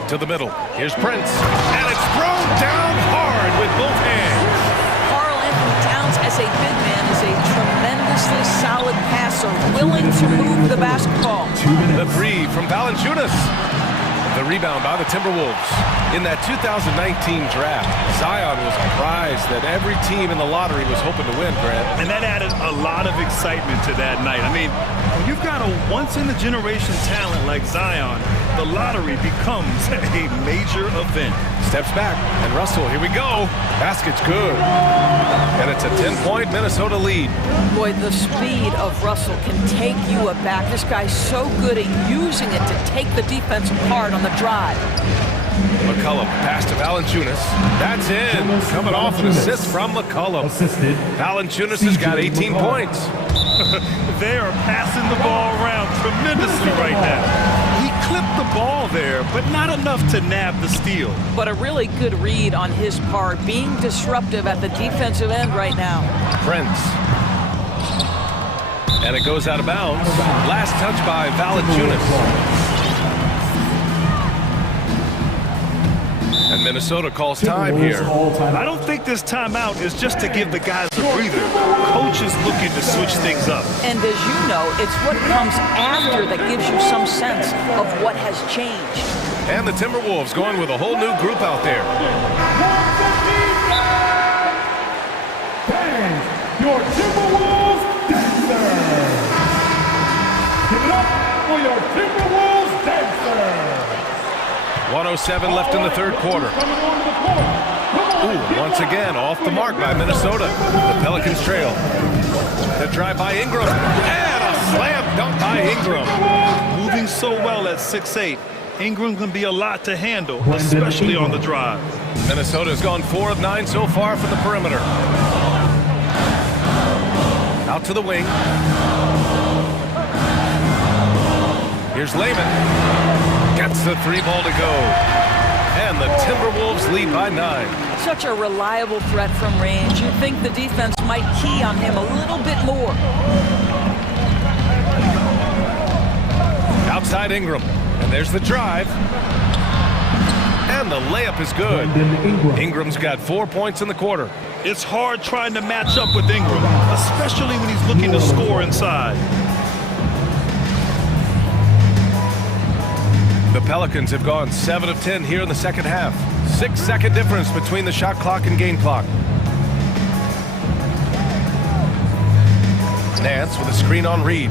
To the middle. Here's Prince. And it's thrown down hard with both hands. Karl-Anthony Towns, as a big man, is a tremendously solid passer, willing to move the basketball. The three from Valanciunas. The rebound by the Timberwolves. In that 2019 draft, Zion was surprised that every team in the lottery was hoping to win, Grant. And that added a lot of excitement to that night. I mean, when you've got a once-in-a-generation talent like Zion, the lottery becomes a major event. Steps back, and Russell, here we go. Basket's good. And it's a 10-point Minnesota lead. Boy, the speed of Russell can take you aback. This guy's so good at using it to take the defense apart on the drive. McCollum, pass to Valanciunas. That's in. Coming off an assist from McCollum. Assisted. Valanciunas has got 18 points. They are passing the ball around tremendously right now. He clipped the ball there, but not enough to nab the steal. But a really good read on his part, being disruptive at the defensive end right now. Prince. And it goes out of bounds. Last touch by Valanciunas. And Minnesota calls time here. I don't think this timeout is just to give the guys a breather. Coach is looking to switch things up. And as you know, it's what comes after that gives you some sense of what has changed. And the Timberwolves going with a whole new group out there. Fans, your Timberwolves dancer. Give it up for your Timberwolves dancer. 1:07 left in the third quarter. Ooh, once again, off the mark by Minnesota. The Pelicans trail. The drive by Ingram. And a slam dunk by Ingram. Moving so well at 6'8", Ingram can be a lot to handle, especially on the drive. Minnesota's gone 4 of 9 so far from the perimeter. Out to the wing. Here's Layman. Gets the 3 ball to go. And the Timberwolves lead by 9. Such a reliable threat from range. You'd think the defense might key on him a little bit more. Outside Ingram. And there's the drive. And the layup is good. Ingram's got 4 points in the quarter. It's hard trying to match up with Ingram, especially when he's looking to score inside. The Pelicans have gone 7 of 10 here in the second half. 6-second difference between the shot clock and game clock. Nance with a screen on Reed.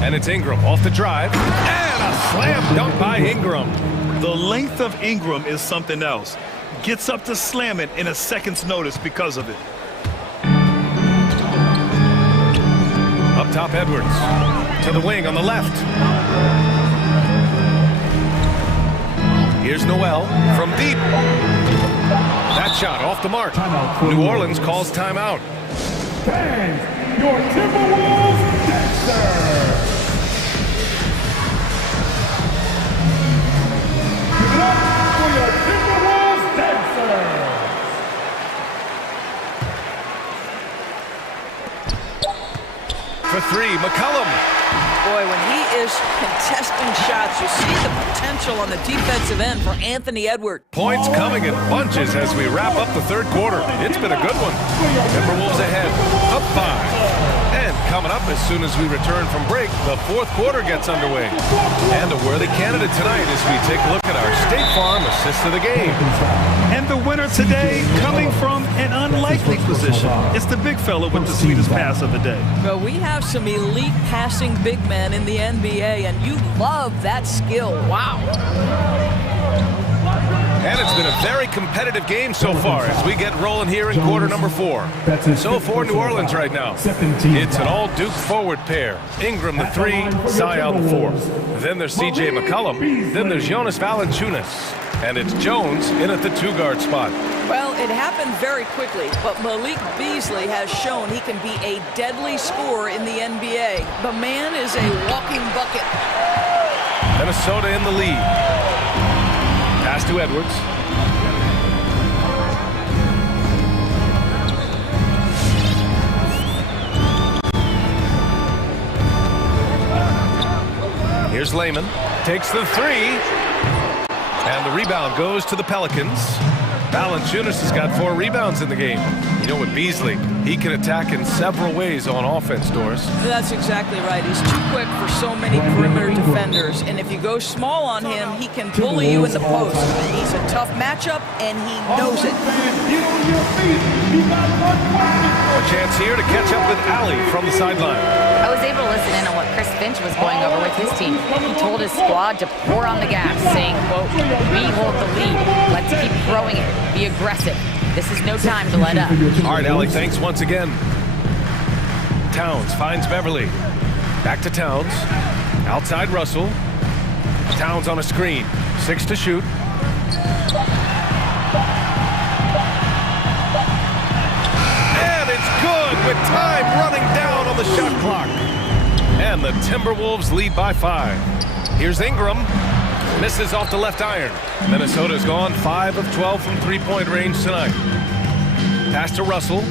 And it's Ingram off the drive. And a slam dunk by Ingram. The length of Ingram is something else. Gets up to slam it in a second's notice because of it. Up top, Edwards. To the wing on the left. Here's Noel from deep. That shot off the mark. New Orleans calls timeout. Bang! Your Timberwolves dancer! Give it up for your Timberwolves dancers! For three, McCollum. Boy, when he is contesting shots, you see the potential on the defensive end for Anthony Edwards. Points coming in bunches as we wrap up the third quarter. It's been a good one. Timberwolves ahead, up 5. And coming up as soon as we return from break, the fourth quarter gets underway. And a worthy candidate tonight as we take a look at our State Farm assist of the game. And the winner today coming from an unlikely position. It's the big fella with the sweetest pass of the day. Well, we have some elite passing big men in the NBA, and you love that skill. Wow. And it's been a very competitive game so far as we get rolling here in quarter number 4. So for New Orleans right now, it's an all-Duke forward pair. Ingram the 3, Zion the 4. Then there's C.J. McCollum. Then there's Jonas Valanciunas. And it's Jones in at the 2-guard spot. Well, it happened very quickly, but Malik Beasley has shown he can be a deadly scorer in the NBA. The man is a walking bucket. Minnesota in the lead. Pass to Edwards. Here's Layman. Takes the 3. And the rebound goes to the Pelicans. Valanciunas has got 4 rebounds in the game. You know, with Beasley, he can attack in several ways on offense, Doris. That's exactly right. He's too quick for so many perimeter defenders. And if you go small on him, he can bully you in the post. He's a tough matchup, and he knows it. A chance here to catch up with Allie from the sideline. I was able to listen in on what Chris Finch was going over with his team. He told his squad to pour on the gas, saying, quote, "We hold the lead. Let's keep throwing it. Be aggressive. This is no time to let up." All right, Allie, thanks once again. Towns finds Beverly. Back to Towns. Outside Russell. Towns on a screen. 6 to shoot. And it's good with time running down on the shot clock. And the Timberwolves lead by 5. Here's Ingram. Misses off the left iron. Minnesota's gone 5 of 12 from three-point range tonight. Pass to Russell.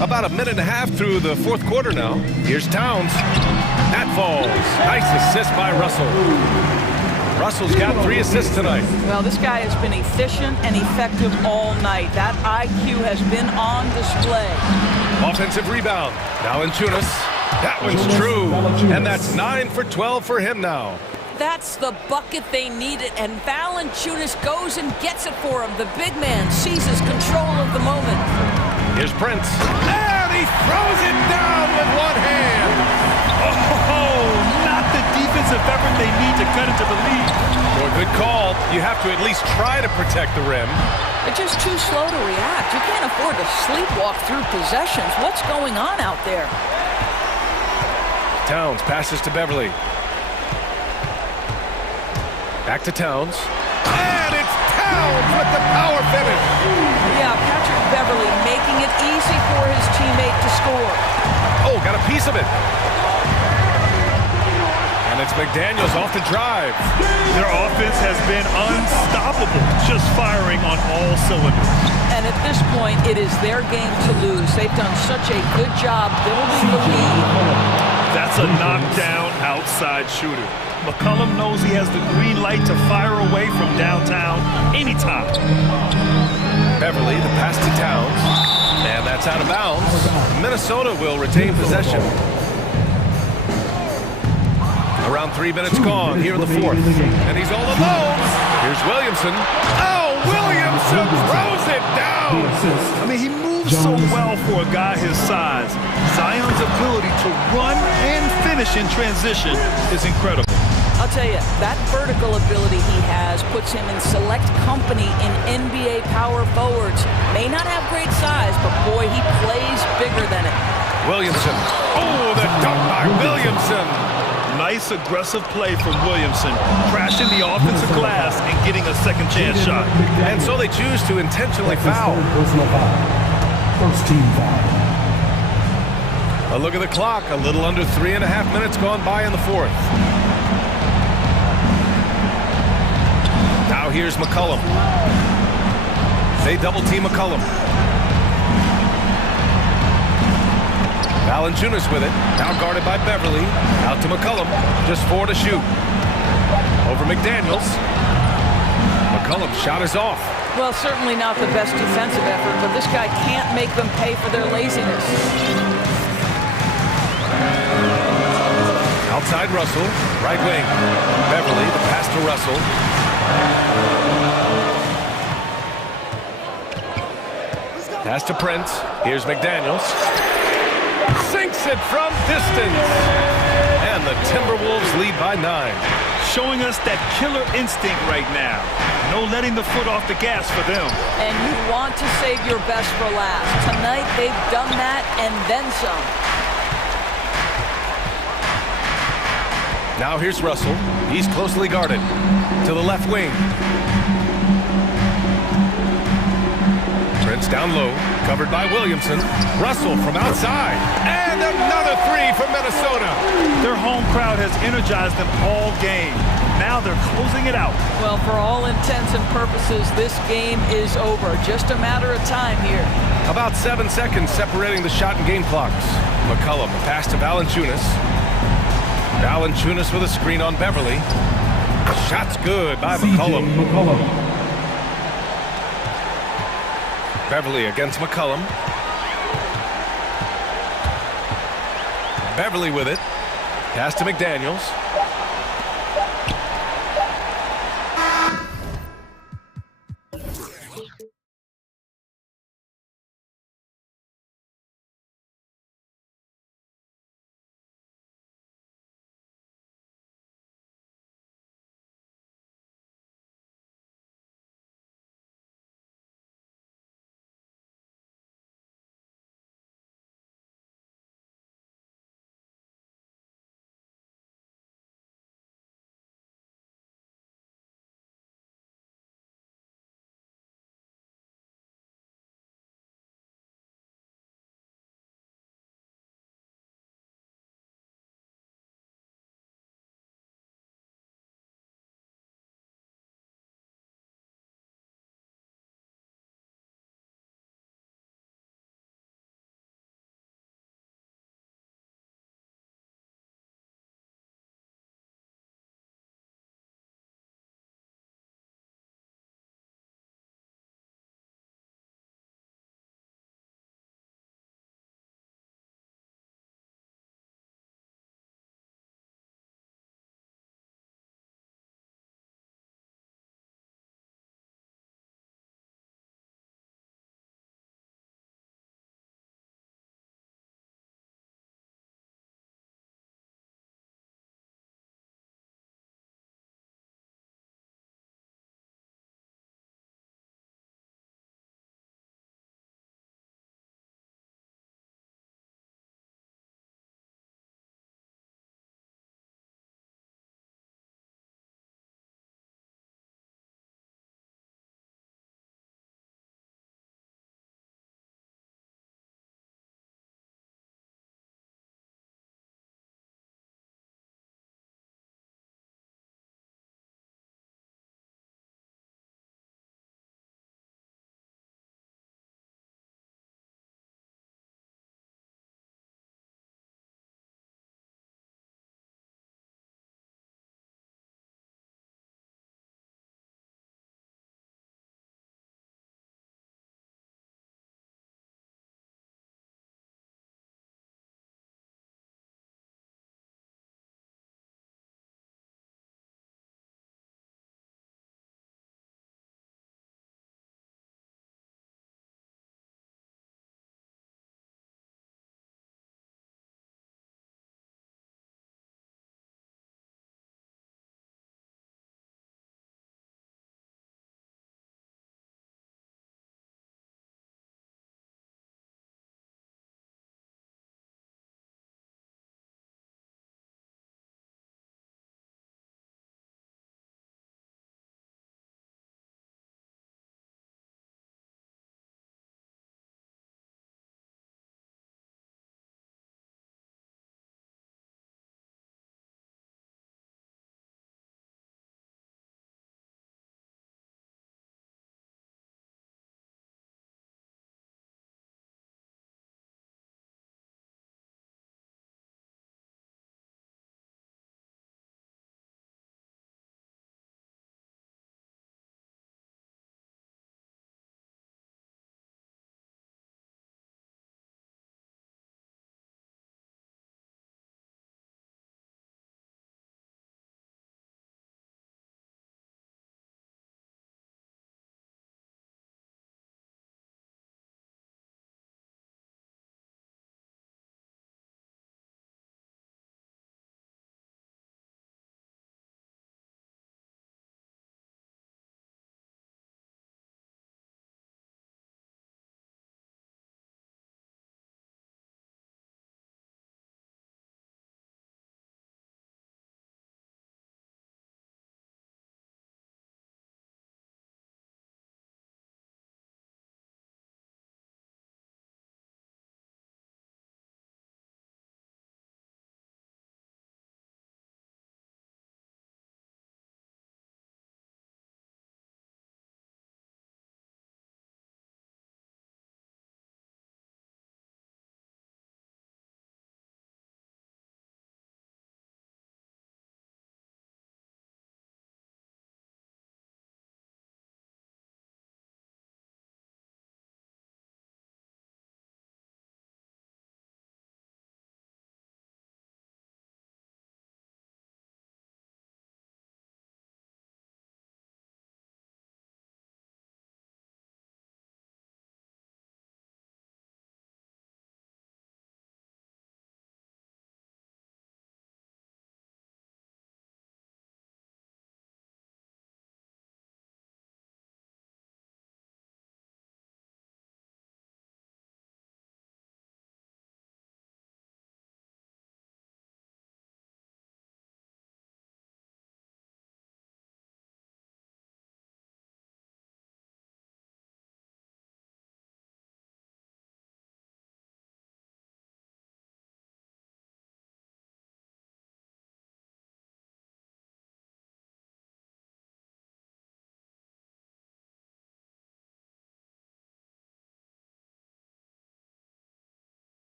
About a minute and a half through the fourth quarter now. Here's Towns. That falls. Nice assist by Russell. Russell's got 3 assists tonight. Well, this guy has been efficient and effective all night. That IQ has been on display. Offensive rebound. Valanciunas. That one's true. And that's 9 for 12 for him now. That's the bucket they needed, and Valanciunas goes and gets it for him. The big man seizes control of the moment. Here's Prince. And he throws it down with one hand. Oh, not the defensive effort they need to cut into the lead. Well, good call. You have to at least try to protect the rim. They're just too slow to react. You can't afford to sleepwalk through possessions. What's going on out there? Towns passes to Beverly. Back to Towns. And it's Towns with the power finish. Yeah, Patrick Beverly making it easy for his teammate to score. Oh, got a piece of it. And it's McDaniels off the drive. Their offense has been unstoppable, just firing on all cylinders. And at this point, it is their game to lose. They've done such a good job building the lead. That's a knockdown outside shooter. McCollum knows he has the green light to fire away from downtown anytime. Beverly, the pass to Towns. And that's out of bounds. Minnesota will retain possession. Around 3 minutes gone here in the fourth. And he's all alone. Here's Williamson. Oh, Williamson throws it down. I mean, he moves so well for a guy his size. Zion's ability to run and finish in transition is incredible. I'll tell you, that vertical ability he has puts him in select company in NBA power forwards. May not have great size, but boy, he plays bigger than it. Williamson. Oh, the dunk by Williamson. Nice aggressive play from Williamson, crashing the offensive glass and getting a second chance shot. And so they choose to intentionally foul. Personal foul. First team foul. A look at the clock, a little under 3.5 minutes gone by in the fourth. Now here's McCollum. They double team McCollum. Valanciunas with it, now guarded by Beverly. Out to McCollum, just 4 to shoot. Over McDaniels. McCollum's shot is off. Well, certainly not the best defensive effort, but this guy can't make them pay for their laziness. Outside Russell, right wing. Beverly, the pass to Russell. Pass to Prince. Here's McDaniels. Sinks it from distance. And the Timberwolves lead by 9. Showing us that killer instinct right now. No letting the foot off the gas for them. And you want to save your best for last. Tonight, they've done that and then some. Now here's Russell. He's closely guarded. To the left wing. Prince down low, covered by Williamson. Russell from outside. And another three from Minnesota. Their home crowd has energized them all game. Now they're closing it out. Well, for all intents and purposes, this game is over. Just a matter of time here. About 7 seconds separating the shot and game clocks. McCollum, a pass to Valanciunas. Valanciunas with a screen on Beverly. Shot's good by McCollum. Beverly against McCollum. Beverly with it. Pass to McDaniels.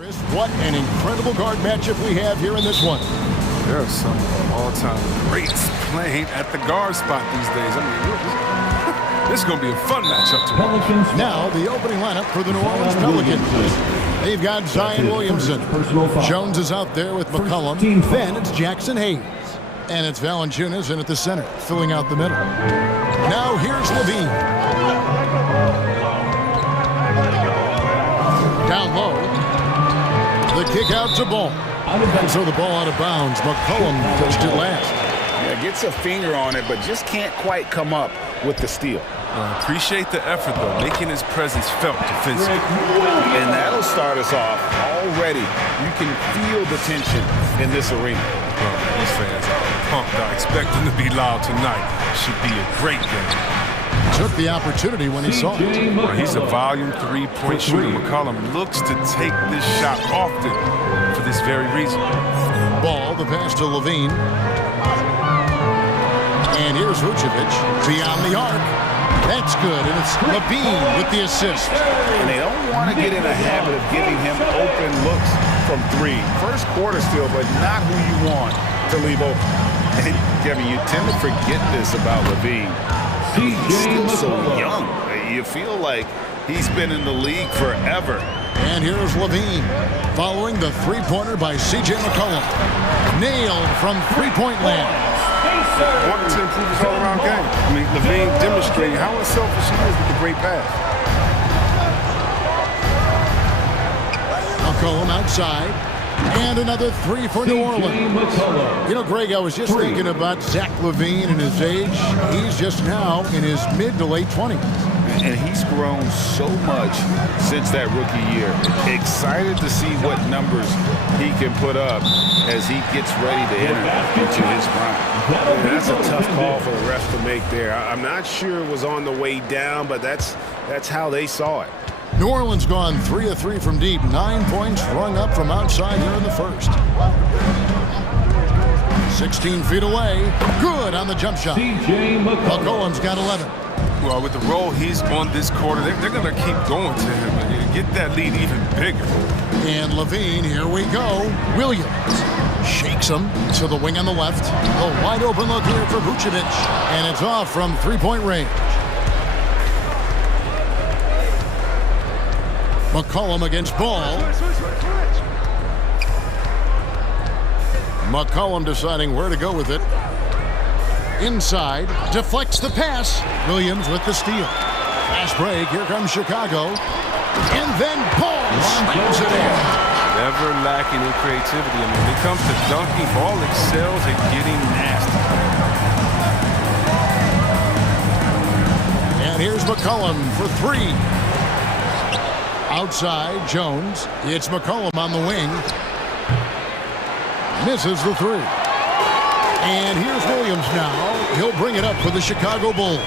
What an incredible guard matchup we have here in this one. There are some all-time greats playing at the guard spot these days. I mean, this is going to be a fun matchup tonight. Now, the opening lineup for the New Orleans Pelicans. They've got Zion Williamson. Jones is out there with McCollum. Then it's Jackson Hayes. And it's Valanciunas in at the center, filling out the middle. Now here's Levine. Down low. The kick out to Ball. And so the ball out of bounds. McCollum touched it last. Yeah, gets a finger on it, but just can't quite come up with the steal. Appreciate the effort, though, making his presence felt defensively. And that'll start us off already. You can feel the tension in this arena. These fans are pumped. I expect them to be loud tonight. Should be a great game. Took the opportunity when he saw it. He's a volume three-point shooter. McCollum looks to take this shot often for this very reason. Ball, the pass to Levine. And here's Vucevic beyond the arc. That's good, and it's Levine with the assist. And they don't want to get in a habit of giving him open looks from three. First quarter still, but not who you want to leave open. And Kevin, you tend to forget this about Levine. He's still so young. You feel like he's been in the league forever. And here's Levine, following the three-pointer by C.J. McCollum. Nailed from three-point land. Wanting to improve his all-around game. I mean, Levine demonstrating how unselfish he is with the great pass. McCollum outside. And another three for New Orleans. You know, Greg, I was just thinking about Zach LaVine and his age. He's just now in his mid to late 20s. And he's grown so much since that rookie year. Excited to see what numbers he can put up as he gets ready to enter into his prime. That's a tough call for the refs to make there. I'm not sure it was on the way down, but that's how they saw it. New Orleans gone 3 of 3 from deep. 9 points rung up from outside here in the first. 16 feet away. Good on the jump shot. McCollum's got 11. Well, with the role he's on this quarter, they're going to keep going to him and get that lead even bigger. And Levine, here we go. Williams shakes him to the wing on the left. A wide open look here for Vucevic. And it's off from three-point range. McCollum against Ball. McCollum deciding where to go with it. Inside, deflects the pass. Williams with the steal. Fast break, here comes Chicago. And then Ball slams it in. Never lacking in creativity. I mean, when it comes to dunking, Ball excels at getting nasty. And here's McCollum for three. Outside, Jones. It's McCollum on the wing. Misses the three. And here's Williams now. He'll bring it up for the Chicago Bulls.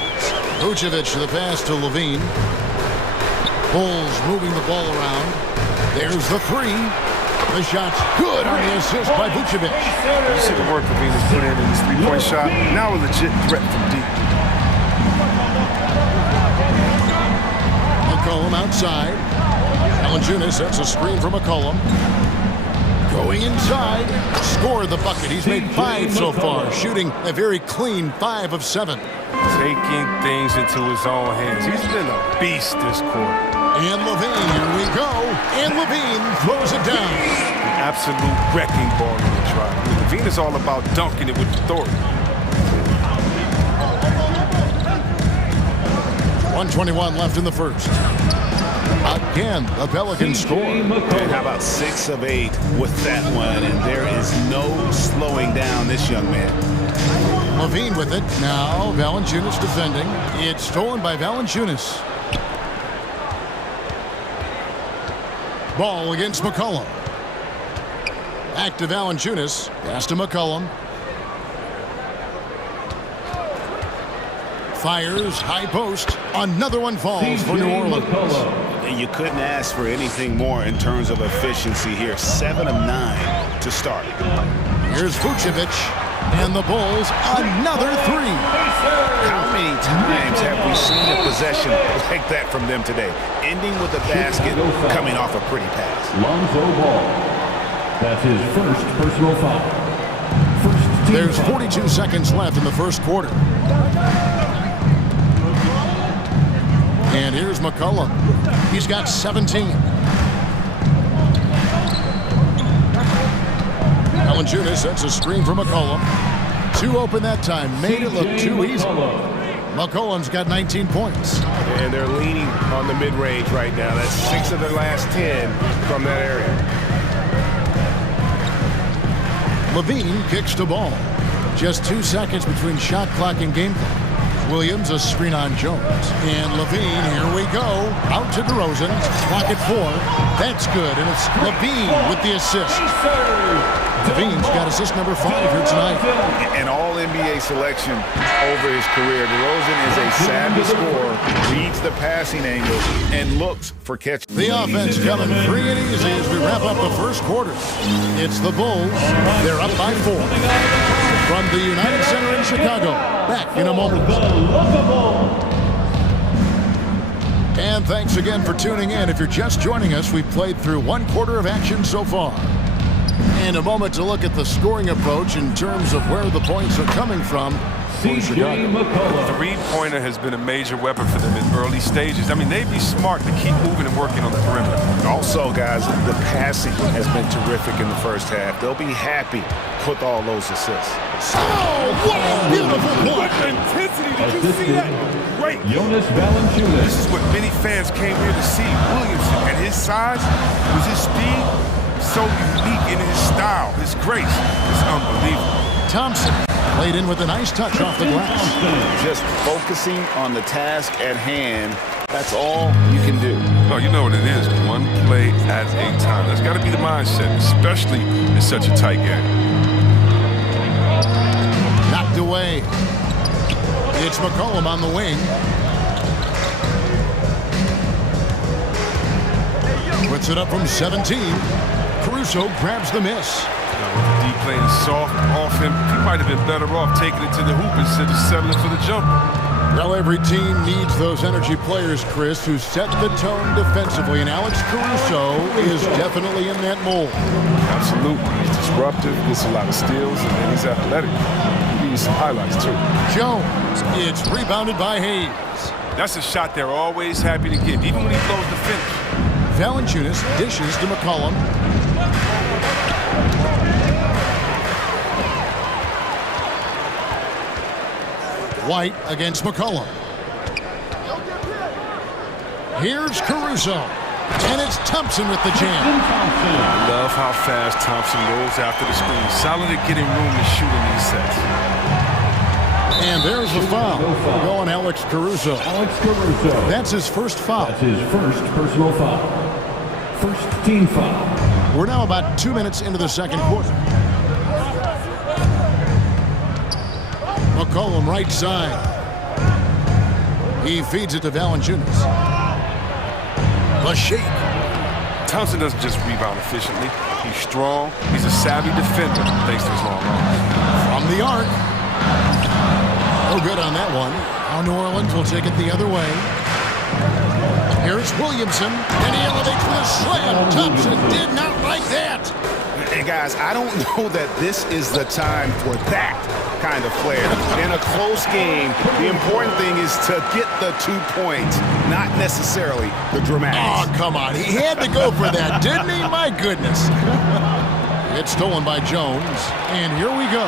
Vucevic the pass to Levine. Bulls moving the ball around. There's the three. The shot's good on the assist by Vucevic. You see the work Levine has put in this three-point shot. Now a legit threat from deep. McCollum outside. Valanciunas sets a screen for McCollum. Going inside. Scored the bucket. He's made 5 so far. Shooting a very clean 5 of 7. Taking things into his own hands. He's been a beast this quarter. And Levine, here we go. And Levine throws it down. An absolute wrecking ball in the drive. I mean, Levine is all about dunking it with authority. 1:21 left in the first. Again, the Pelicans score. And how about 6 of 8 with that one? And there is no slowing down this young man. Levine with it. Now Valanciunas defending. It's stolen by Valanciunas. Ball against McCollum. Back to Valanciunas. Pass to McCollum. Fires, high post. Another one falls for New Orleans. And you couldn't ask for anything more in terms of efficiency here. 7 of 9 to start. Here's Vucevic. And the Bulls, another three. How many times have we seen a possession like that from them today? Ending with a basket, coming off a pretty pass. Lonzo Ball. That's his first personal foul. First team There's foul. 42 seconds left in the first quarter. And here's McCollum. He's got 17. Valanciunas sets a screen for McCollum. Two open that time. Made it look too easy. McCollum's got 19 points. And they're leaning on the mid-range right now. That's 6 of their last 10 from that area. Levine kicks the ball. Just 2 seconds between shot clock and game clock. Williams a screen on Jones. And Levine, here we go. Out to DeRozan. Clock at 4. That's good. And it's Levine with the assist. Levine's got assist number 5 here tonight. An all-NBA selection over his career. DeRozan is a savvy scorer, reads the passing angle, and looks for catch. The offense coming free and easy as we wrap up the first quarter. It's the Bulls. They're up by 4. From the United Center in Chicago. Back in a moment. And thanks again for tuning in. If you're just joining us, we've played through 1 quarter of action so far. And a moment to look at the scoring approach in terms of where the points are coming from. The three-pointer has been a major weapon for them in early stages. I mean, they'd be smart to keep moving and working on the perimeter. Also, guys, the passing has been terrific in the first half. They'll be happy with all those assists. Oh, what a beautiful play! Intensity, did you see that? Great. Jonas Valanciunas. This is what many fans came here to see. Williamson, at his size, with his speed, so unique in his style, his grace. It's unbelievable. Thompson played in with a nice touch off the glass. Just focusing on the task at hand. That's all you can do. Oh, you know what it is. One play at a time. That's got to be the mindset, especially in such a tight game. Knocked away. It's McCollum on the wing. Puts it up from 17. Caruso grabs the miss. With the deep playing soft off him, he might have been better off taking it to the hoop instead of settling for the jumper. Well, every team needs those energy players, Chris, who set the tone defensively, and Alex Caruso is definitely in that mold. Absolutely. He's disruptive, gets a lot of steals, and then he's athletic. He needs some highlights, too. Jones, it's rebounded by Hayes. That's a shot they're always happy to get, even when he blows the finish. Valanciunas dishes to McCollum. White against McCollum. Here's Caruso. And it's Thompson with the jam. I love how fast Thompson rolls after the screen. Solid at getting room to shoot in these sets. And there's the foul. Going Alex Caruso. Alex Caruso. That's his first foul. That's his first personal foul. First team foul. We're now about 2 minutes into the second quarter. McCollum right side. He feeds it to Valanciunas. The shake. Thompson doesn't just rebound efficiently. He's strong. He's a savvy defender thanks to his long arms. From the arc. No good on that one. Now New Orleans will take it the other way. Here's Williamson, and he elevates with a slam. Thompson did not like that. And guys, I don't know that this is the time for that kind of flair. In a close game, the important thing is to get the 2 points, not necessarily the dramatics. Oh, come on. He had to go for that, didn't he? My goodness. It's stolen by Jones, and here we go.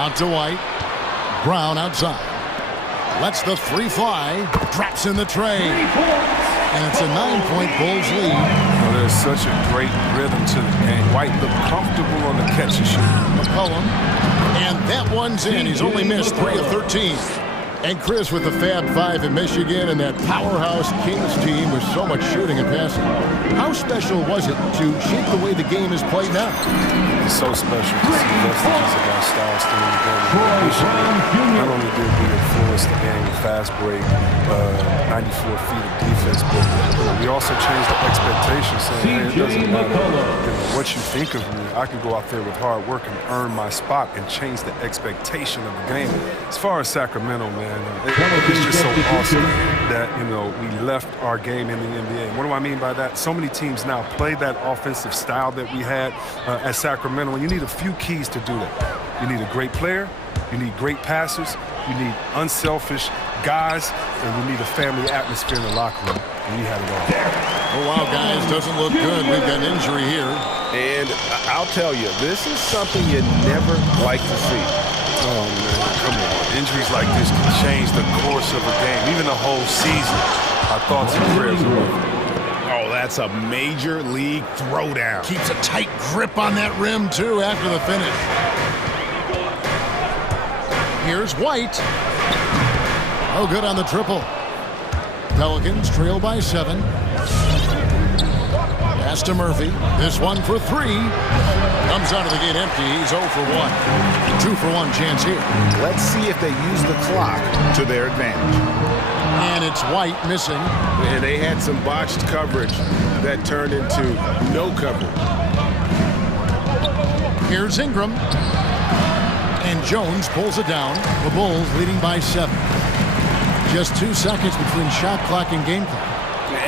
Out to White. Brown outside. Lets the three fly. Drops in the tray. And it's a 9-point Bulls lead. Well, there's such a great rhythm to the game. White looked comfortable on the catch and shoot. McCollum. And that one's in. He's only missed 3 of 13. And Chris with the Fab Five in Michigan and that powerhouse Kings team with so much shooting and passing. How special was it to shape the way the game is played now? It's so special to see vestiges of our style still in the game. Not only did we influence the game with fast break, 94 feet of defense, but we also changed the expectations, saying, hey, it doesn't matter what you think of me. I can go out there with hard work and earn my spot and change the expectation of the game. As far as Sacramento, man, it's just so awesome that, we left our game in the NBA. What do I mean by that? So many teams now play that offensive style that we had at Sacramento, and you need a few keys to do that. You need a great player, you need great passers, you need unselfish guys, and you need a family atmosphere in the locker room. And we had it all. Oh, wow, guys, doesn't look good. We've got an injury here. And I'll tell you, this is something you never like to see. Oh, man, come on. Injuries like this can change the course of a game, even the whole season. Our thoughts and prayers are with you. Oh, that's a major league throwdown. Keeps a tight grip on that rim, too, after the finish. Here's White. Oh, good on the triple. Pelicans trail by 7. Pass to Murphy. This one for 3. Comes out of the gate empty. He's 0 for 1. 2 for 1 chance here. Let's see if they use the clock to their advantage. And it's White missing. And they had some botched coverage that turned into no coverage. Here's Ingram. And Jones pulls it down. The Bulls leading by 7. Just 2 seconds between shot clock and game clock.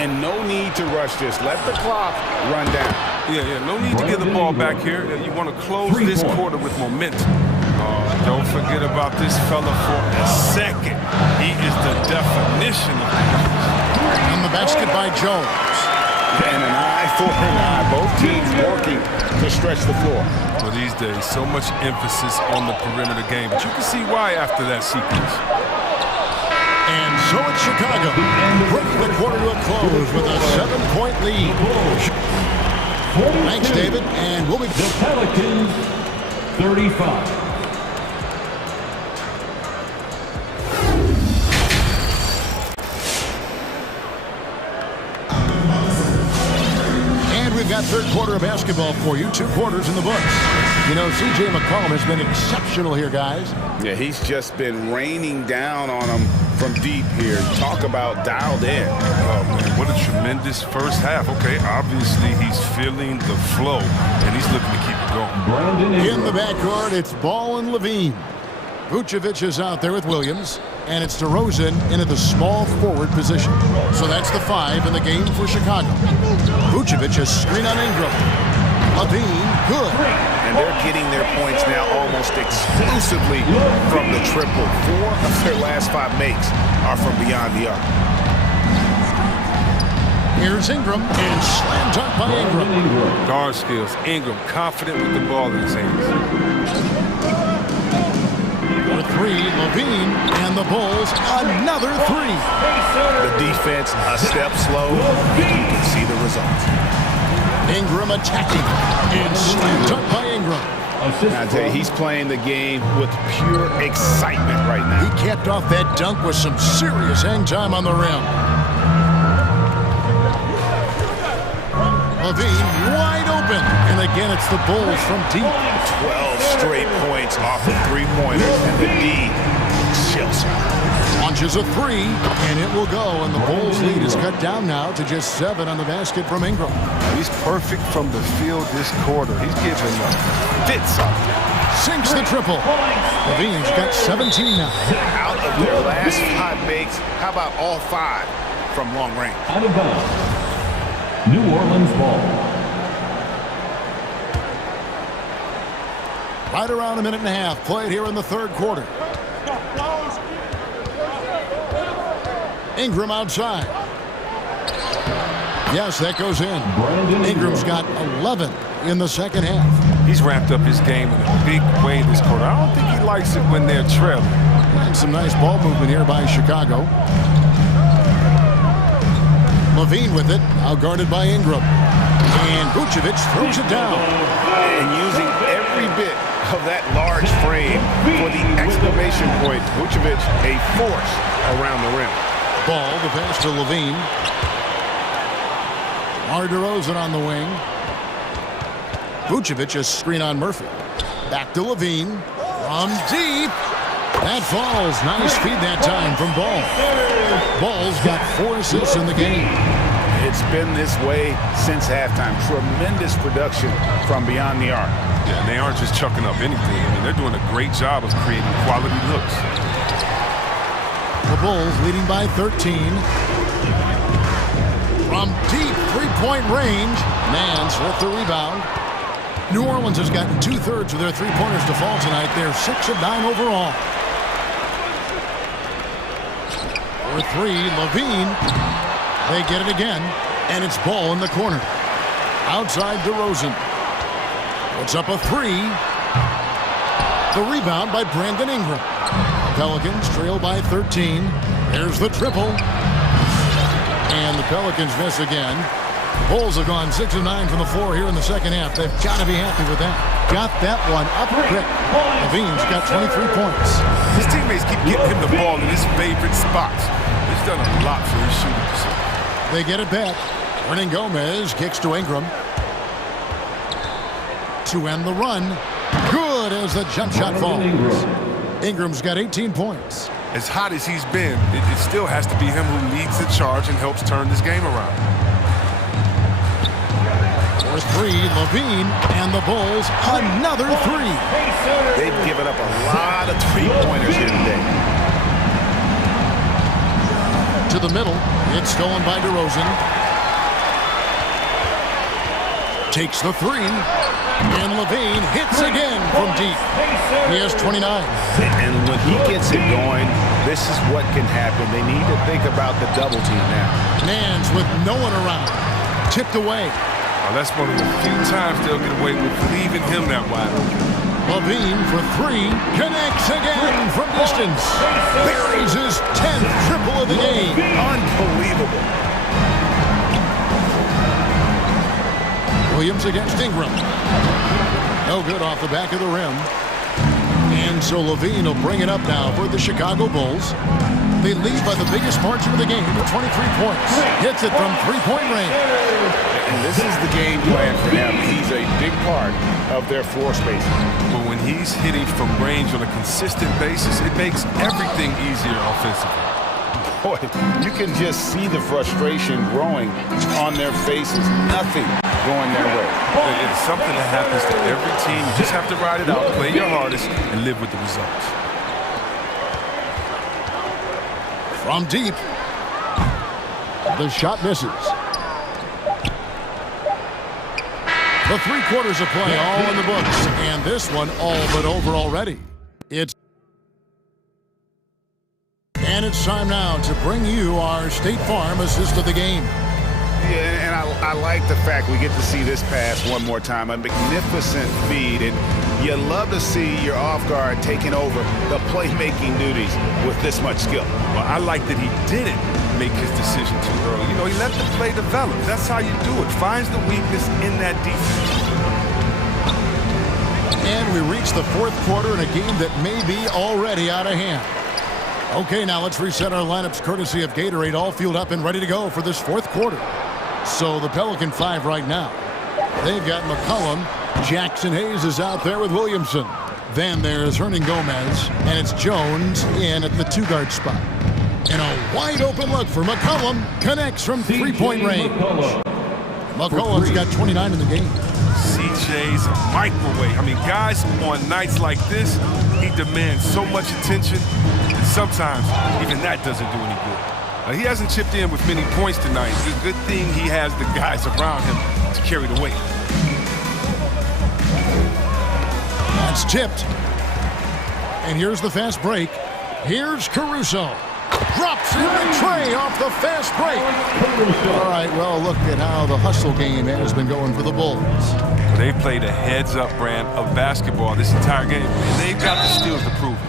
And no need to rush this. Let the clock run down. Yeah, no need to get the ball back here. You want to close this quarter with momentum. Don't forget about this fella for a second. He is the definition of that. On the basket by Jones. And an eye for an eye. Both teams working to stretch the floor. Well, these days, so much emphasis on the perimeter game. But you can see why after that sequence. And so it's Chicago, bringing the quarter to a close with a 7-point lead. Thanks, David, and we'll be... The Pelicans, 35. We've got third quarter of basketball for you. 2 quarters in the books. C.J. McCollum has been exceptional here, guys. Yeah, he's just been raining down on them from deep here. Talk about dialed in. Oh, man, what a tremendous first half. Okay, obviously he's feeling the flow, and he's looking to keep it going. In the backcourt, it's Ball and Levine. Vucevic is out there with Williams, and it's DeRozan into the small forward position. So that's the 5 in the game for Chicago. Vucevic a screen on Ingram. Levine, good. And they're getting their points now almost exclusively from the triple. 4 of their last 5 makes are from beyond the arc. Here's Ingram, and slam dunk by Ingram. Guard skills. Ingram confident with the ball in his hands. For 3, Levine, and the Bulls, another 3. The defense a step slow. You can see the results. Ingram attacking, and slam dunk by Ingram. I tell you, he's playing the game with pure excitement right now. He capped off that dunk with some serious hang time on the rim. Levine wide open, and again it's the Bulls from deep. 12 straight points off of 3-pointers, and the D chills. Launches a 3, and it will go, and the Bulls lead is cut down now to just 7 on the basket from Ingram. He's perfect from the field this quarter. He's giving fits up. Sinks the triple. Levine's got 17 now. Out of their last 5 makes, how about all 5 from long range? Out of bounds. New Orleans ball. Right around a minute and a half played here in the third quarter. Ingram outside. Yes, that goes in. Ingram's got 11 in the second half. He's ramped up his game in a big way this quarter. I don't think he likes it when they're trailing. And some nice ball movement here by Chicago. Levine with it, now guarded by Ingram. And Vucevic throws it down. And using every bit of that large frame for the exclamation point. Vucevic, a force around the rim. Ball, the pass to Levine. DeRozan on the wing. Vucevic, a screen on Murphy. Back to Levine. From deep. That falls. Nice feed that time from Ball. Ball's got 4 assists in the game. It's been this way since halftime. Tremendous production from beyond the arc. Yeah, and they aren't just chucking up anything. I mean, they're doing a great job of creating quality looks. The Bulls leading by 13. From deep three-point range, Mans with the rebound. New Orleans has gotten 2/3 of their three-pointers to fall tonight. They're 6 of 9 overall. For 3, Levine. They get it again, and it's Ball in the corner. Outside DeRozan. Puts up a 3. The rebound by Brandon Ingram. Pelicans trail by 13. There's the triple. And the Pelicans miss again. Bulls have gone 6 of 9 from the floor here in the second half. They've got to be happy with that. Got that one up quick. Levine's got 23 points. His teammates keep getting him the ball in his favorite spots. He's done a lot for his shooting percentage. They get it back. Hernan Gomez kicks to Ingram. To end the run. Good as the jump shot falls. Ingram's got 18 points. As hot as he's been, it still has to be him who leads the charge and helps turn this game around. For 3, Levine, and the Bulls, another 3. They've given up a lot of three-pointers here today. To the middle, it's stolen by DeRozan. Takes the 3, and Levine hits again from deep. He has 29. And when he gets it going, this is what can happen. They need to think about the double team now. Mans with no one around. Tipped away. Well, that's one of the few times they'll get away with leaving him that wide open. Levine for 3, connects again from distance. Buries his 10th triple of the game. Unbelievable. Williams against Ingram. No good off the back of the rim. And so Levine will bring it up now for the Chicago Bulls. They lead by the biggest margin of the game with 23 points. Hits it from three-point range. And this is the game plan for him. He's a big part of their floor spacing. But when he's hitting from range on a consistent basis, it makes everything easier offensively. Boy, you can just see the frustration growing on their faces. Nothing going their way. It's something that happens to every team. You just have to ride it out, play your hardest, and live with the results. From deep. The shot misses. The 3 quarters of play all in the books, and this one all but over already. And it's time now to bring you our State Farm assist of the game. Yeah, and I like the fact we get to see this pass one more time. A magnificent feed, and you love to see your off guard taking over the playmaking duties with this much skill. Well, I like that he didn't make his decision too early. You know, he let the play develop. That's how you do it. Finds the weakness in that defense. And we reach the 4th quarter in a game that may be already out of hand. Okay, now let's reset our lineups courtesy of Gatorade, all fueled up and ready to go for this 4th quarter. So the Pelican 5 right now. They've got McCollum. Jackson Hayes is out there with Williamson. Then there's Hernan Gomez, and it's Jones in at the 2-guard spot. And a wide open look for McCollum. Connects from three-point range. McCollum's got 29 in the game. CJ's a microwave. I mean, guys, on nights like this, he demands so much attention, and sometimes even that doesn't do any good. He hasn't chipped in with many points tonight. It's a good thing he has the guys around him to carry the weight. That's tipped. And here's the fast break. Here's Caruso. Drops in the tray off the fast break. All right, well, look at how the hustle game has been going for the Bulls. They played a heads-up brand of basketball this entire game, and they've got the skills to prove it.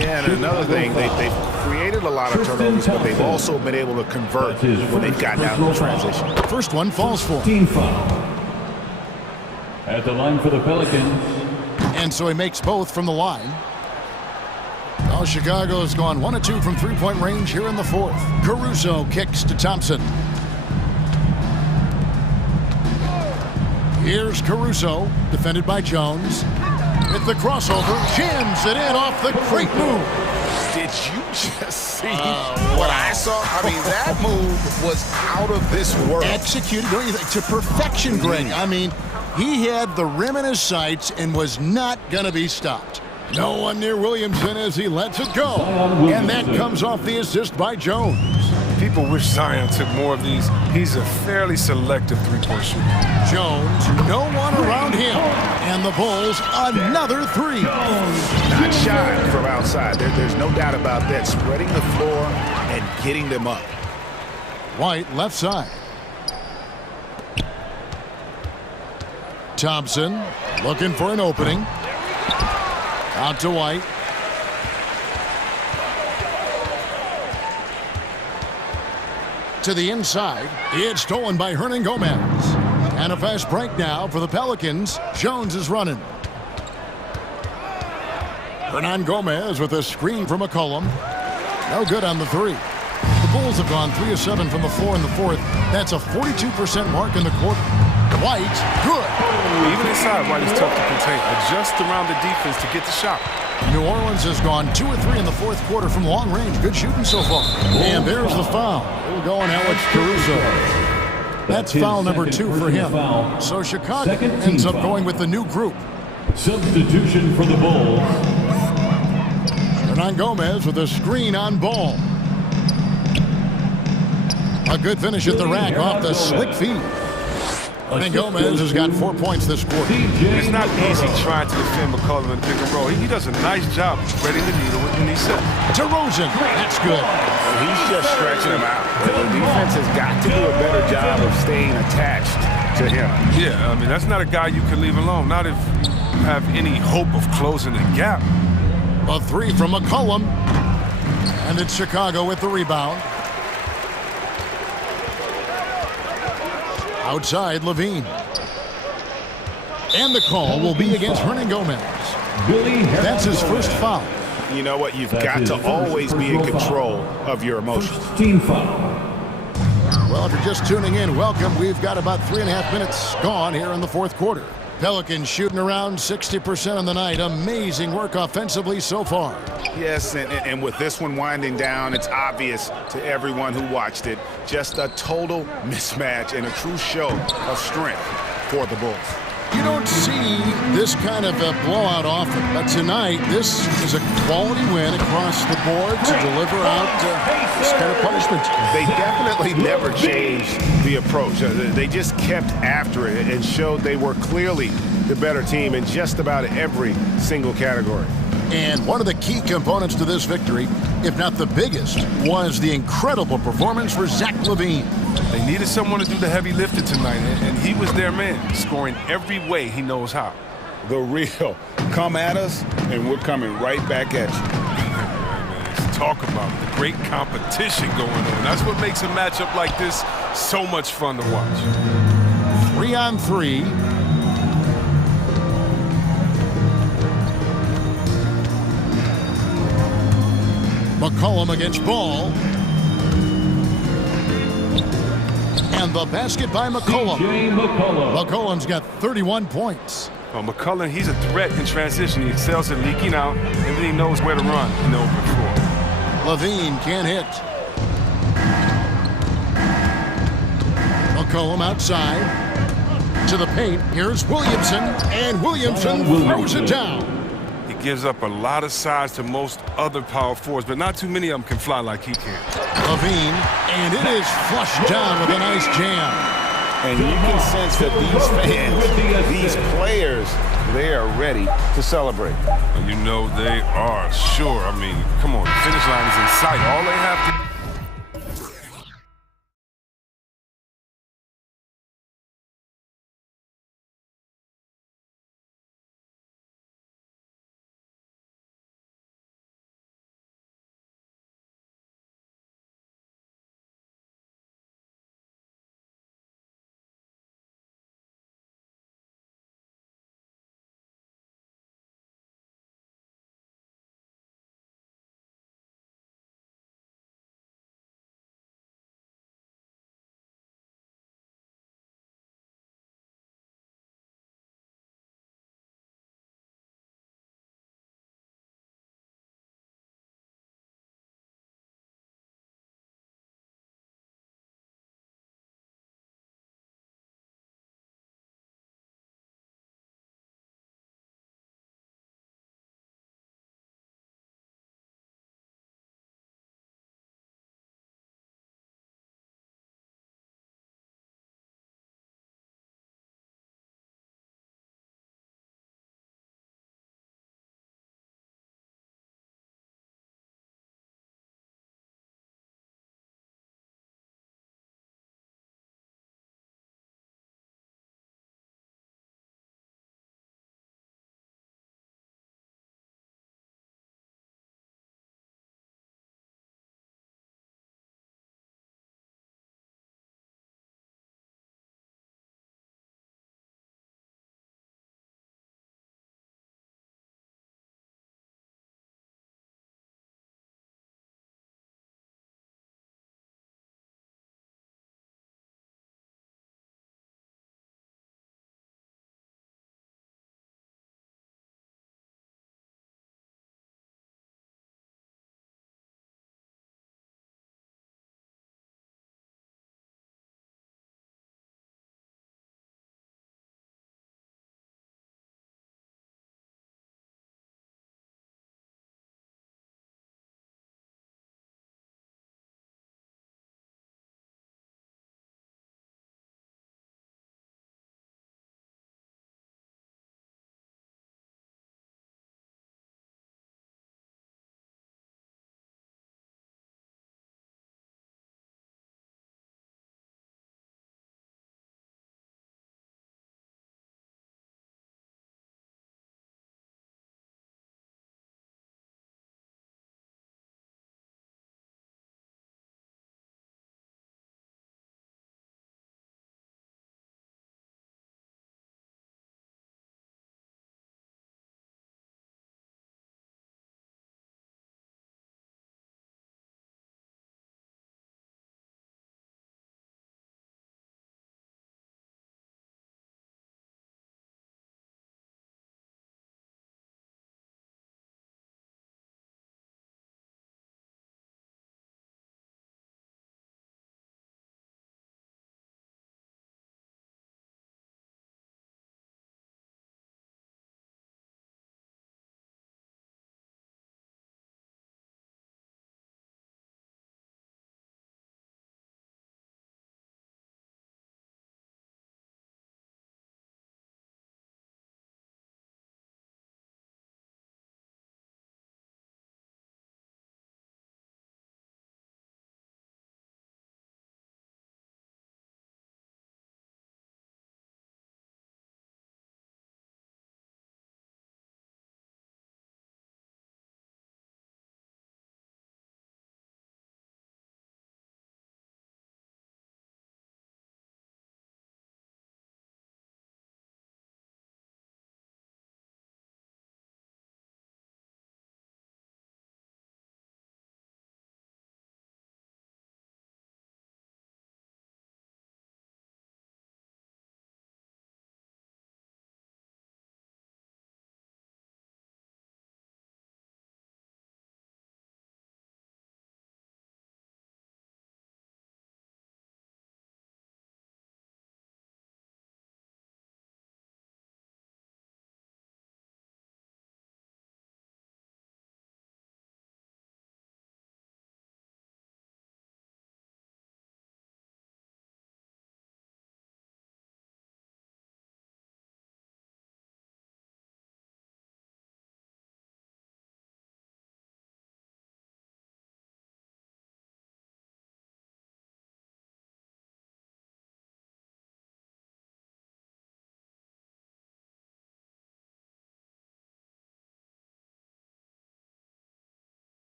Yeah, and another thing, they've created a lot of turnovers, but they've also been able to convert when they've gotten out of the transition. First one falls for. Team foul. At the line for the Pelicans. And so he makes both from the line. Well, Chicago has gone 1 of 2 from three-point range here in the fourth. Caruso kicks to Thompson. Here's Caruso, defended by Jones. With the crossover, jams it in off the great move. Did you just see what I saw? I mean, that move was out of this world. Executed, don't you think, to perfection, Greg. I mean, he had the rim in his sights and was not going to be stopped. No one near Williamson as he lets it go. And that comes off the assist by Jones. People wish Zion took more of these. He's a fairly selective three-point shooter. Jones, no one around him. And the Bulls, another three. Not shy from outside. There's no doubt about that. Spreading the floor and getting them up. White, left side. Thompson, looking for an opening. Out to White. To the inside. It's stolen by Hernan Gomez. And a fast break now for the Pelicans. Jones is running. Hernan Gomez with a screen from McCollum. No good on the three. The Bulls have gone 3 of 7 from the floor in the fourth. That's a 42% mark in the quarter. White, good. Even inside, White is tough to contain. Adjust around the defense to get the shot. New Orleans has gone 2 of 3 in the fourth quarter from long range. Good shooting so far. And there's the foul. It'll go on Alex Caruso. That's foul number 2 for him. So Chicago ends up going with the new group. Substitution for the Bulls. Hernan Gomez with a screen on Ball. A good finish at the rack off the slick feed. Hernan Gomez has got 4 points this quarter. It's not easy trying to defend McCollum in the pick and roll. He does a nice job spreading the needle when he sets. DeRozan, that's good. He's just stretching him out. The defense has got to do a better job of staying attached to him. Yeah, I mean, that's not a guy you can leave alone. Not if you have any hope of closing the gap. A three from McCollum. And it's Chicago with the rebound. Outside, Levine. And the call will be against Hernan Gomez. That's his first foul. You know what? You've got to always be in control of your emotions. Team foul. Well, if you're just tuning in, welcome. We've got about 3.5 minutes gone here in the fourth quarter. Pelicans shooting around 60% on the night. Amazing work offensively so far. Yes, and with this one winding down, it's obvious to everyone who watched it. Just a total mismatch and a true show of strength for the Bulls. You don't see this kind of a blowout often, but tonight this is a quality win across the board to deliver out this kind of punishment. They definitely never changed the approach. They just kept after it and showed they were clearly the better team in just about every single category. And one of the key components to this victory, if not the biggest, was the incredible performance for Zach LaVine. They needed someone to do the heavy lifting tonight, and he was their man, scoring every way he knows how. The real. Come at us, and we're coming right back at you. Let's talk about it. The great competition going on. That's what makes a matchup like this so much fun to watch. 3-on-3. McCollum against Ball. And the basket by McCollum. McCollum's got 31 points. Well, McCollum, he's a threat in transition. He excels at leaking out, and then he knows where to run in the open floor. LaVine can't hit. McCollum outside. To the paint. Here's Williamson. And Williamson throws it down. Gives up a lot of size to most other power forwards, but not too many of them can fly like he can. LaVine, and it is flushed down with a nice jam. And you can sense that these fans, these players, they are ready to celebrate. And you know they are, sure. I mean, come on, the finish line is in sight. All they have to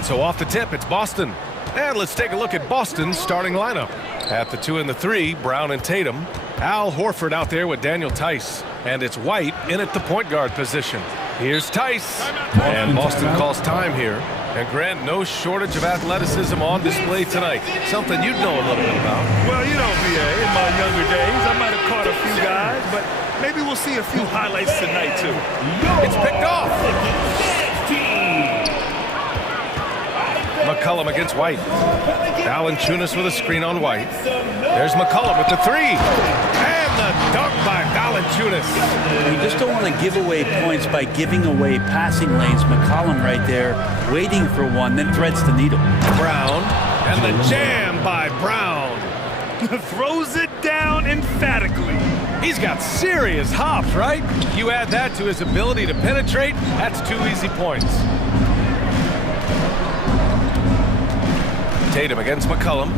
And so off the tip, it's Boston. And let's take a look at Boston's starting lineup. At the 2 and the 3, Brown and Tatum. Al Horford out there with Daniel Tice. And it's White in at the point guard position. Here's Tice. And Boston calls time here. And Grant, no shortage of athleticism on display tonight. Something you'd know a little bit about. Well, you know, VA, in my younger days, I might have caught a few guys, but maybe we'll see a few highlights tonight, too. It's picked off. McCollum against White. Valanciunas with a screen on White. There's McCollum with the 3. And the dunk by Valanciunas. You just don't want to give away points by giving away passing lanes. McCollum right there, waiting for one, then threads the needle. Brown, and the jam by Brown. Throws it down emphatically. He's got serious hops, right? You add that to his ability to penetrate, that's 2 easy points. Tatum against McCollum.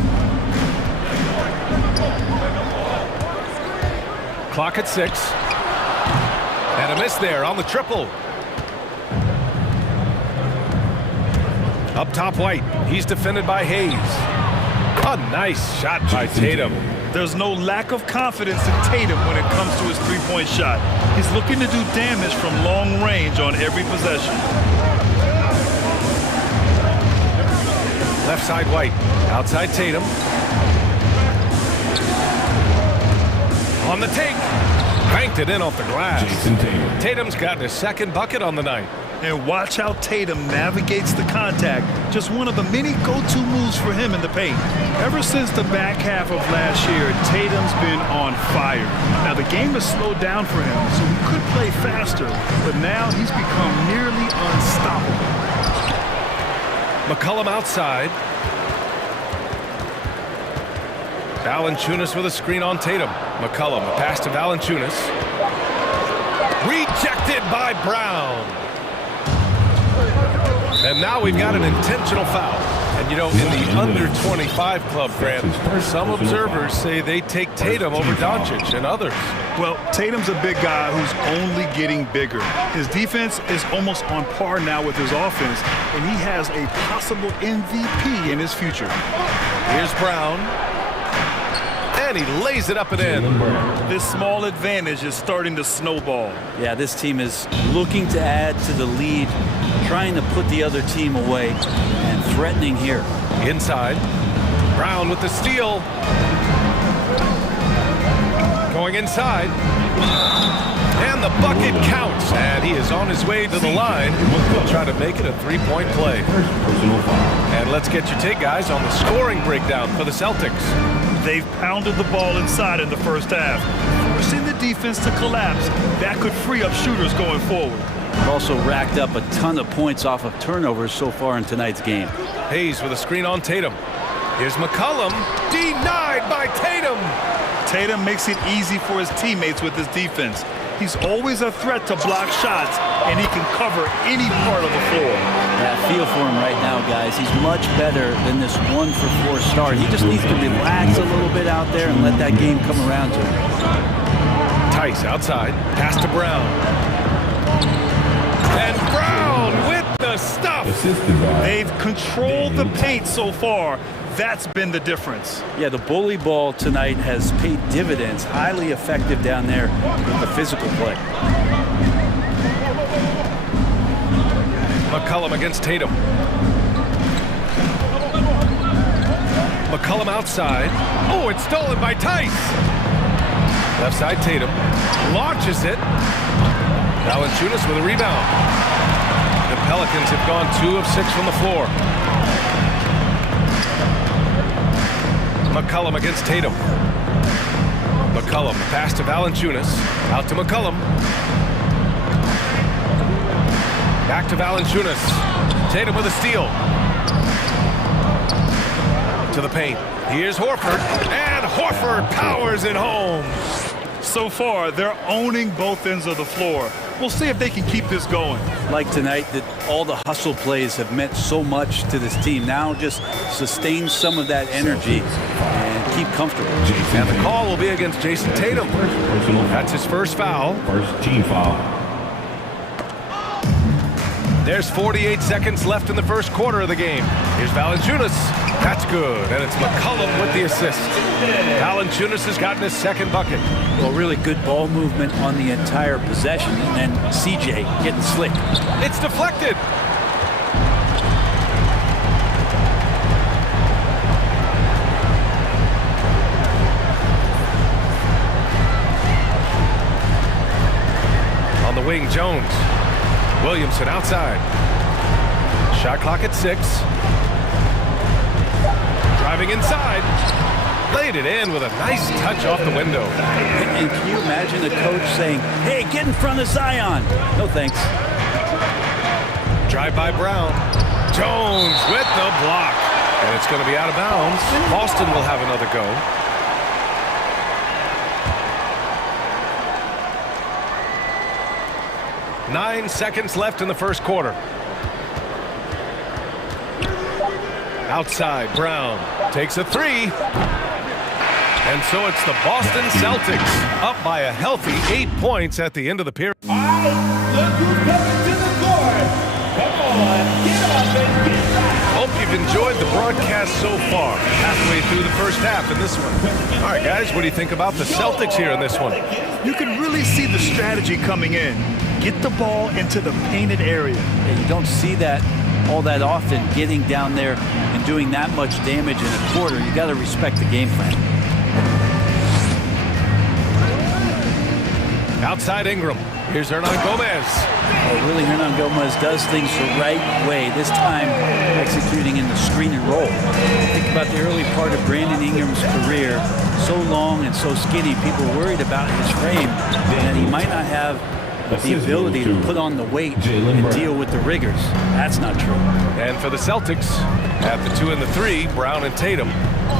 Clock at 6. And a miss there on the triple. Up top, White. He's defended by Hayes. A nice shot by Tatum. There's no lack of confidence in Tatum when it comes to his three-point shot. He's looking to do damage from long range on every possession. Left side, White. Outside, Tatum. On the take. Banked it in off the glass. Tatum's gotten his second bucket on the night. And watch how Tatum navigates the contact. Just one of the many go-to moves for him in the paint. Ever since the back half of last year, Tatum's been on fire. Now, the game has slowed down for him, so he could play faster. But now he's become nearly unstoppable. McCollum outside. Valanciunas with a screen on Tatum. McCollum, a pass to Valanciunas. Rejected by Brown. And now we've got an intentional foul. And you know, in the under 25 club, Grant, some observers say they take Tatum over Doncic and others. Well, Tatum's a big guy who's only getting bigger. His defense is almost on par now with his offense, and he has a possible MVP in his future. Here's Brown. And he lays it up and in. This small advantage is starting to snowball. Yeah, this team is looking to add to the lead, trying to put the other team away, and threatening here. Inside. Brown with the steal. Going inside. And the bucket counts. And he is on his way to the line. He'll try to make it a three-point play. And let's get your take, guys, on the scoring breakdown for the Celtics. They've pounded the ball inside in the first half, forcing the defense to collapse. That could free up shooters going forward. Also racked up a ton of points off of turnovers so far in tonight's game. Hayes with a screen on Tatum. Here's McCollum, denied by Tatum. Tatum makes it easy for his teammates with his defense. He's always a threat to block shots, and he can cover any part of the floor. Yeah, feel for him right now, guys. He's much better than this 1-for-4 start. He just needs to relax a little bit out there and let that game come around to him. Tice outside, pass to Brown. And Brown with the stuff. They've controlled the paint so far. That's been the difference. Yeah, the bully ball tonight has paid dividends. Highly effective down there with the physical play. McCollum against Tatum. McCollum outside. Oh, it's stolen by Tice. Left side Tatum. Launches it. Valanciunas with a rebound. The Pelicans have gone 2 of 6 from the floor. McCollum against Tatum. McCollum, pass to Valanciunas. Out to McCollum. Back to Valanciunas. Tatum with a steal. To the paint. Here's Horford. And Horford powers it home. So far, they're owning both ends of the floor. We'll see if they can keep this going. Like tonight, that all the hustle plays have meant so much to this team. Now just sustain some of that energy and keep comfortable. And the call will be against Jason Tatum. That's his first foul. First team foul. There's 48 seconds left in the first quarter of the game. Here's Valanciunas. That's good, and it's McCollum with the assist. Valanciunas has gotten his second bucket. Well, really good ball movement on the entire possession, and then CJ getting slick. It's deflected. On the wing, Jones. Williamson outside. Shot clock at 6. Driving inside. Laid it in with a nice touch off the window. And can you imagine the coach saying, hey, get in front of Zion? No thanks. Drive by Brown. Jones with the block. And it's going to be out of bounds. Boston will have another go. Nine seconds left in the first quarter. Outside, Brown takes a 3. And so it's the Boston Celtics up by a healthy 8 points at the end of the period. All right, look who's coming to the court. Come on, get up and get back. Hope you've enjoyed the broadcast so far. Halfway through the first half in this one. All right, guys, what do you think about the Celtics here in this one? You can really see the strategy coming in. Get the ball into the painted area. And you don't see that all that often, getting down there and doing that much damage in a quarter. You got to respect the game plan. Outside Ingram. Here's Hernan Gomez. Oh, really, Hernan Gomez does things the right way. This time, executing in the screen and roll. Think about the early part of Brandon Ingram's career. So long and so skinny, people were worried about his frame, and he might not have the ability to put on the weight and deal with the rigors. That's not true. And for the Celtics, at the 2 and the 3, Brown and Tatum.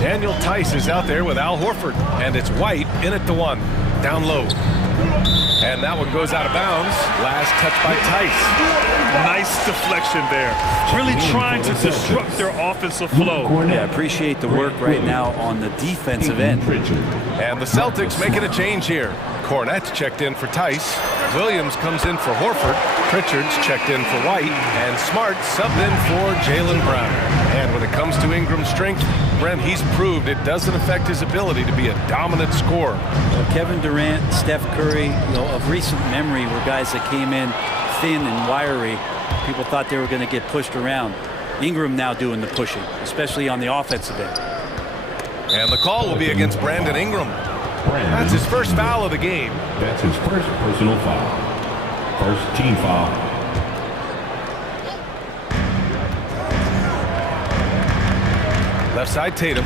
Daniel Tice is out there with Al Horford, and it's White in at the 1, down low. And that one goes out of bounds. Last touch by Tice. Nice deflection there. Really trying to disrupt their offensive flow. Yeah, appreciate the work right now on the defensive end. And the Celtics making a change here. Cornette's checked in for Tice. Williams comes in for Horford. Pritchard's checked in for White. And Smart subbed in for Jaylen Brown. And when it comes to Ingram's strength, Brent, he's proved it doesn't affect his ability to be a dominant scorer. Well, Kevin Durant, Steph Curry, of recent memory were guys that came in thin and wiry. People thought they were going to get pushed around. Ingram now doing the pushing, especially on the offensive end. And the call will be against Brandon Ingram. That's his first foul of the game. That's his first personal foul. First team foul. Left side Tatum.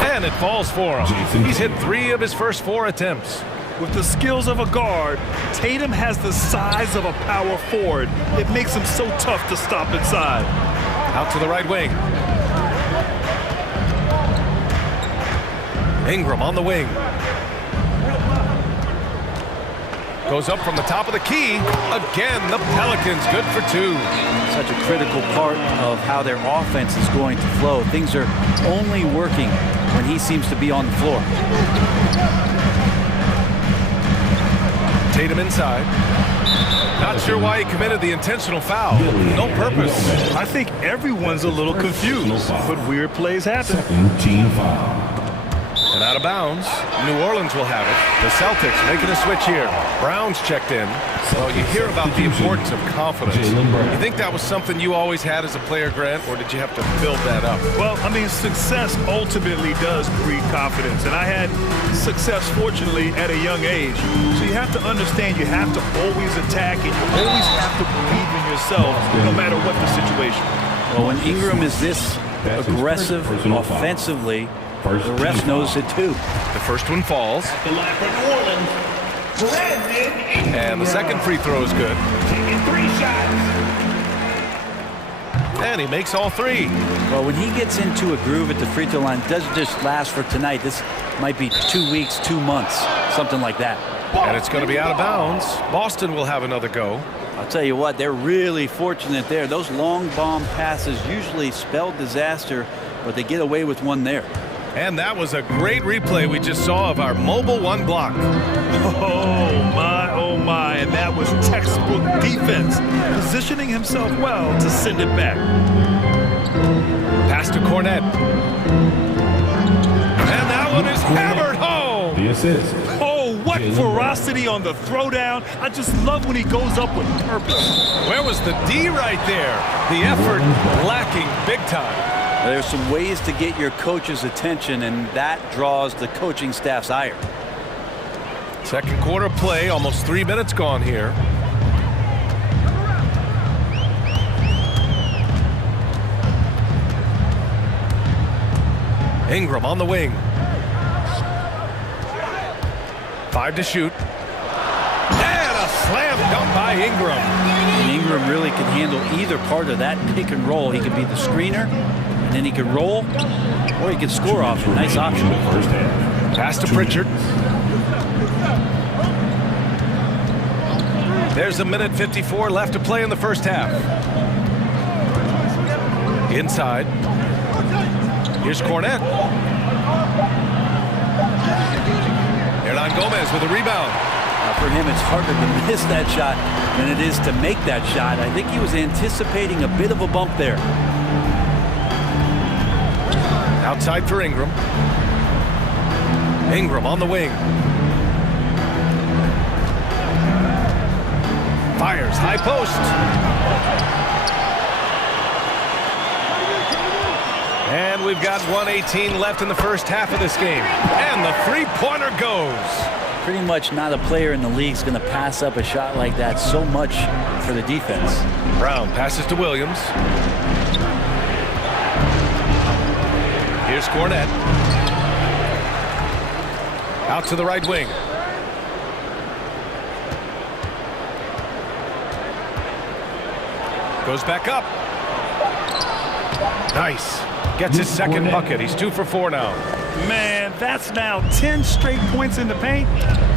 And it falls for him. He's hit 3 of his first 4 attempts. With the skills of a guard, Tatum has the size of a power forward. It makes him so tough to stop inside. Out to the right wing. Ingram on the wing. Goes up from the top of the key. Again, the Pelicans good for 2. Such a critical part of how their offense is going to flow. Things are only working when he seems to be on the floor. Tatum inside. Not sure why he committed the intentional foul. No purpose. I think everyone's a little confused, but weird plays happen. Second team foul. And out of bounds, New Orleans will have it. The Celtics making a switch here. Brown's checked in. Well, you hear about the importance of confidence. You think that was something you always had as a player, Grant, or did you have to build that up? Well, I mean, success ultimately does breed confidence. And I had success, fortunately, at a young age. So you have to understand you have to always attack and you always have to believe in yourself no matter what the situation. Well, when Ingram is this aggressive offensively, the ref knows it too. The first one falls. And the second free throw is good. Taking 3 shots. And he makes all 3. Well, when he gets into a groove at the free throw line, it doesn't just last for tonight. This might be 2 weeks, 2 months, something like that. And it's going to be out of bounds. Boston will have another go. I'll tell you what, they're really fortunate there. Those long bomb passes usually spell disaster, but they get away with one there. And that was a great replay we just saw of our mobile one block. Oh my, and that was textbook defense, positioning himself well to send it back. Pass to Cornette. And that one is hammered home. The assist. Oh, what ferocity on the throwdown. I just love when he goes up with purpose. Where was the D right there? The effort lacking big time. There's some ways to get your coach's attention, and that draws the coaching staff's ire. Second quarter play, almost 3 minutes gone here. Ingram on the wing. 5 to shoot. And a slam dunk by Ingram. And Ingram really can handle either part of that pick and roll. He can be the screener, and then he can roll, or he can score off a nice option. First half. Pass to Pritchard. There's a minute 54 left to play in the first half. Inside. Here's Cornette. Hernan Gomez with a rebound. For him, it's harder to miss that shot than it is to make that shot. I think he was anticipating a bit of a bump there. Outside for Ingram. Ingram on the wing. Fires, high post. And we've got 1:18 left in the first half of this game. And the three-pointer goes. Pretty much not a player in the league is going to pass up a shot like that so much for the defense. Brown passes to Williams. Here's Cornette. Out to the right wing. Goes back up. Nice. Gets his second bucket. He's 2 for 4 now. Man, that's now 10 straight points in the paint.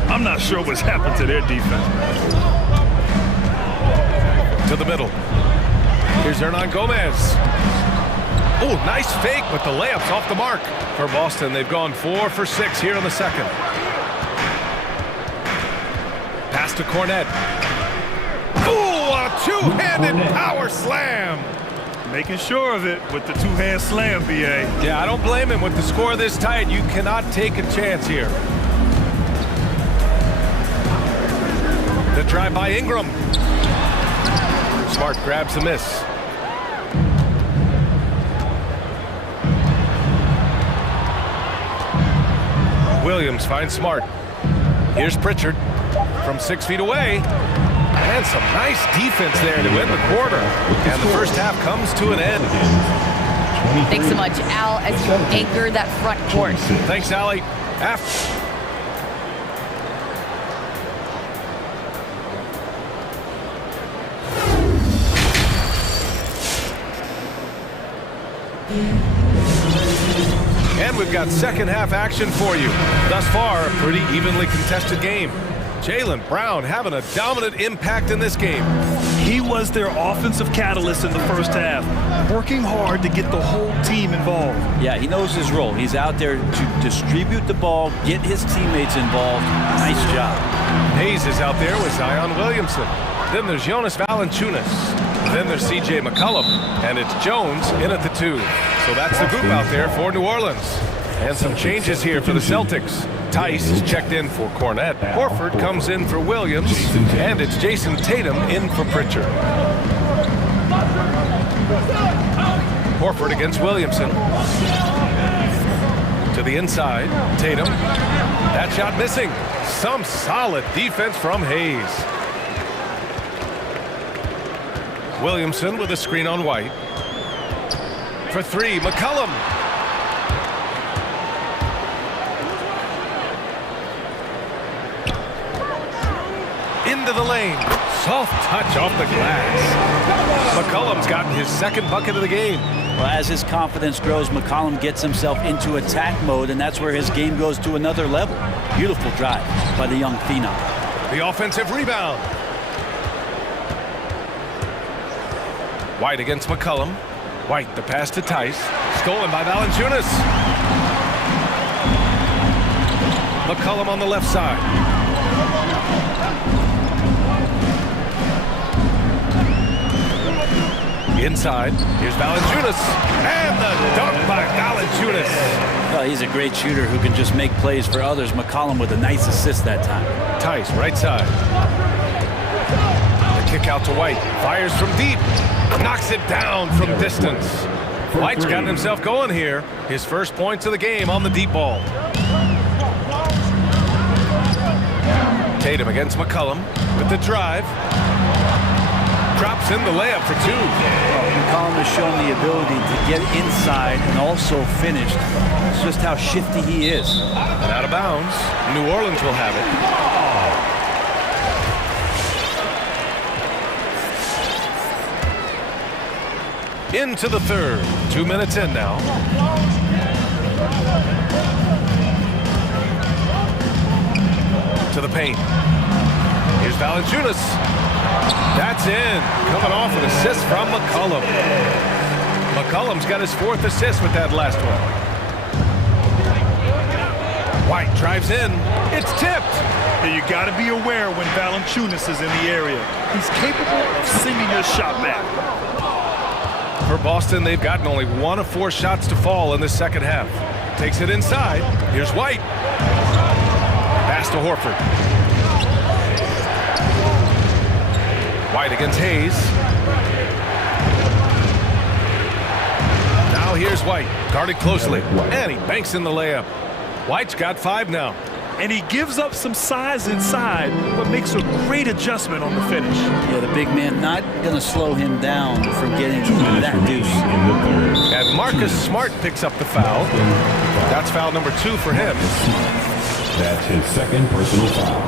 I'm not sure what's happened to their defense. To the middle. Here's Hernan Gomez. Oh, nice fake, but the layup's off the mark for Boston. They've gone 4 for 6 here in the second. Pass to Cornette. Ooh, a two-handed power slam. Making sure of it with the two-hand slam, B.A. Yeah, I don't blame him. With the score this tight, you cannot take a chance here. The drive by Ingram. Smart grabs the miss. Williams finds Smart. Here's Pritchard from 6 feet away. And some nice defense there to win the quarter. And the first half comes to an end. Thanks so much, Al, as you anchor that front court. Thanks, Allie. And we've got second half action for you. Thus far, a pretty evenly contested game. Jaylen Brown having a dominant impact in this game. He was their offensive catalyst in the first half, working hard to get the whole team involved. Yeah, he knows his role. He's out there to distribute the ball, get his teammates involved. Nice job. Hayes is out there with Zion Williamson. Then there's Jonas Valanciunas. Then there's C.J. McCollum. And it's Jones in at the 2. So that's the group out there for New Orleans. And some changes here for the Celtics. Tice is checked in for Cornette. Horford comes in for Williams. And it's Jason Tatum in for Pritchard. Horford against Williamson. To the inside. Tatum. That shot missing. Some solid defense from Hayes. Williamson with a screen on White. For 3, McCollum. Into the lane. Soft touch off the glass. McCollum's gotten his second bucket of the game. Well, as his confidence grows, McCollum gets himself into attack mode, and that's where his game goes to another level. Beautiful drive by the young phenom. The offensive rebound. White against McCollum. White, the pass to Tice. Stolen by Valanciunas. McCollum on the left side. Inside, here's Valanciunas, and the dunk by Valanciunas. Well, he's a great shooter who can just make plays for others. McCollum with a nice assist that time. Tice, right side. The kick out to White, fires from deep, knocks it down from distance. White's gotten himself going here. His first points of the game on the deep ball. Tatum against McCollum with the drive. Drops in the layup for two. McCollum has shown the ability to get inside and also finish. It's just how shifty he is. And out of bounds. New Orleans will have it. Into the third. 2 minutes in now. To the paint. Here's Valanciunas. That's in. Coming off an assist from McCollum. McCollum's got his 4th assist with that last one. White drives in. It's tipped. And you got to be aware when Valanciunas is in the area. He's capable of sending your shot back. For Boston, they've gotten only 1 of 4 shots to fall in the second half. Takes it inside. Here's White. Pass to Horford. White against Hayes. Now here's White, guarded closely, and he banks in the layup. White's got 5 now. And he gives up some size inside, but makes a great adjustment on the finish. Yeah, the big man not going to slow him down from getting that deuce. And Marcus Smart picks up the foul. That's foul number 2 for him. That's his 2nd personal foul.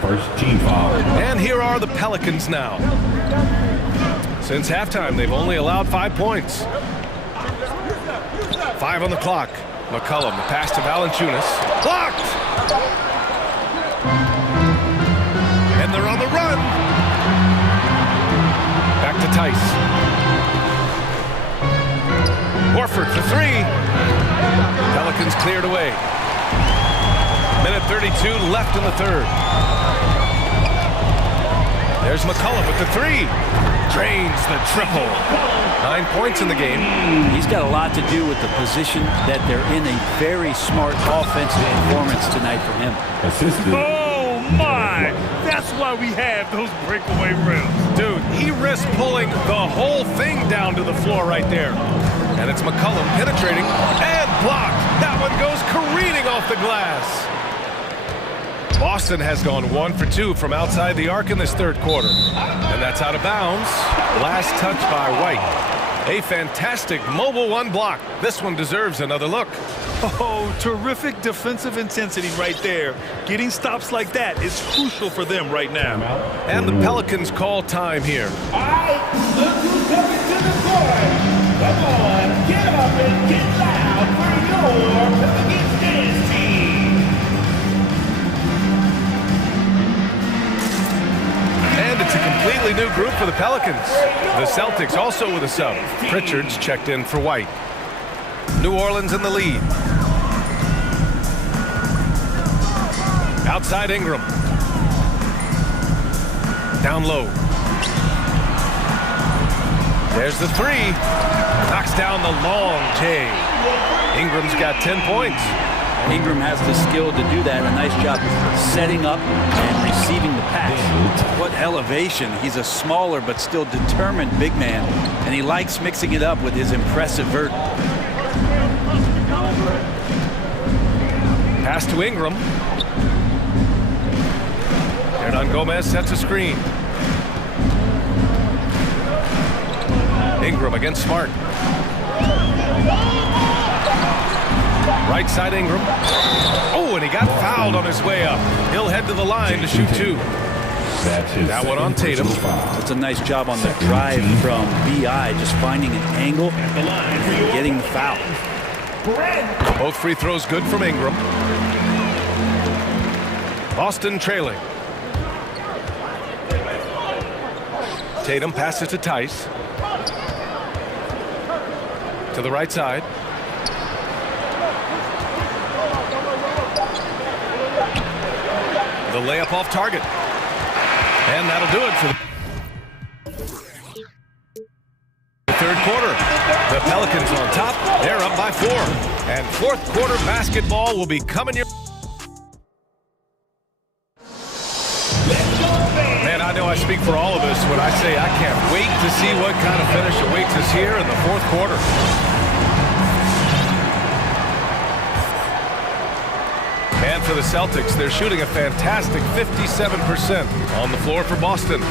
First team foul. And here are the Pelicans now. Since halftime, they've only allowed 5 points. 5 on the clock. McCollum, the pass to Valanciunas. Blocked! And they're on the run. Back to Tice. Horford for 3. Pelicans cleared away. Minute 32 left in the third. There's McCollum with the 3. Drains the triple. 9 points in the game. He's got a lot to do with the position that they're in. A very smart offensive performance tonight from him. Oh, my! That's why we have those breakaway rims. Dude, he risks pulling the whole thing down to the floor right there. And it's McCollum penetrating and blocked. That one goes careening off the glass. Boston has gone 1 for 2 from outside the arc in this third quarter. And that's out of bounds. Last touch by White. A fantastic mobile 1 block. This one deserves another look. Oh, terrific defensive intensity right there. Getting stops like that is crucial for them right now. And the Pelicans call time here. All right, look who's coming to the court. Come on, get up and get loud for your Pelicans dance team. And it's a completely new group for the Pelicans. The Celtics also with a sub. Pritchard's checked in for White. New Orleans in the lead. Outside Ingram. Down low. There's the 3. Knocks down the long J. Ingram's got 10 points. Ingram has the skill to do that. A nice job setting up and receiving the pass. What elevation. He's a smaller but still determined big man. And he likes mixing it up with his impressive vert. Pass to Ingram. Hernangomez sets a screen. Ingram against Smart. Right side Ingram. Oh, and he got fouled on his way up. He'll head to the line to shoot 2. That one on Tatum. That's a nice job on the drive from B.I. Just finding an angle and getting the foul. Both free throws good from Ingram. Boston trailing. Tatum passes to Tice. To the right side. The layup off target. And that'll do it for the third quarter. The Pelicans on top. They're up by 4. And fourth quarter basketball will be coming your... Man, I know I speak for all of us when I say I can't wait to see what kind of finish awaits us here in the fourth quarter. And for the Celtics, they're shooting a fantastic 57% on the floor for Boston.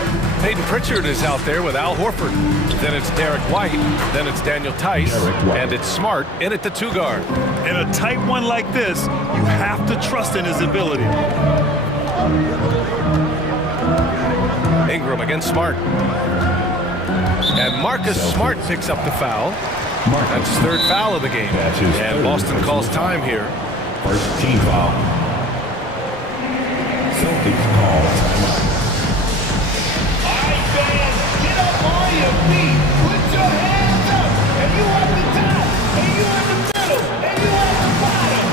Peyton Pritchard is out there with Al Horford. Then it's Derek White. Then it's Daniel Tice. And it's Smart in at the 2 guard. In a tight one like this, you have to trust in his ability. Ingram against Smart. And Marcus Smart picks up the foul. That's his 3rd foul of the game. And Boston calls time here. First team foul. Celtics call timeout. All right, fans, get up on your feet. Put your hands up. And you at the top. And you in the middle. And you at the bottom.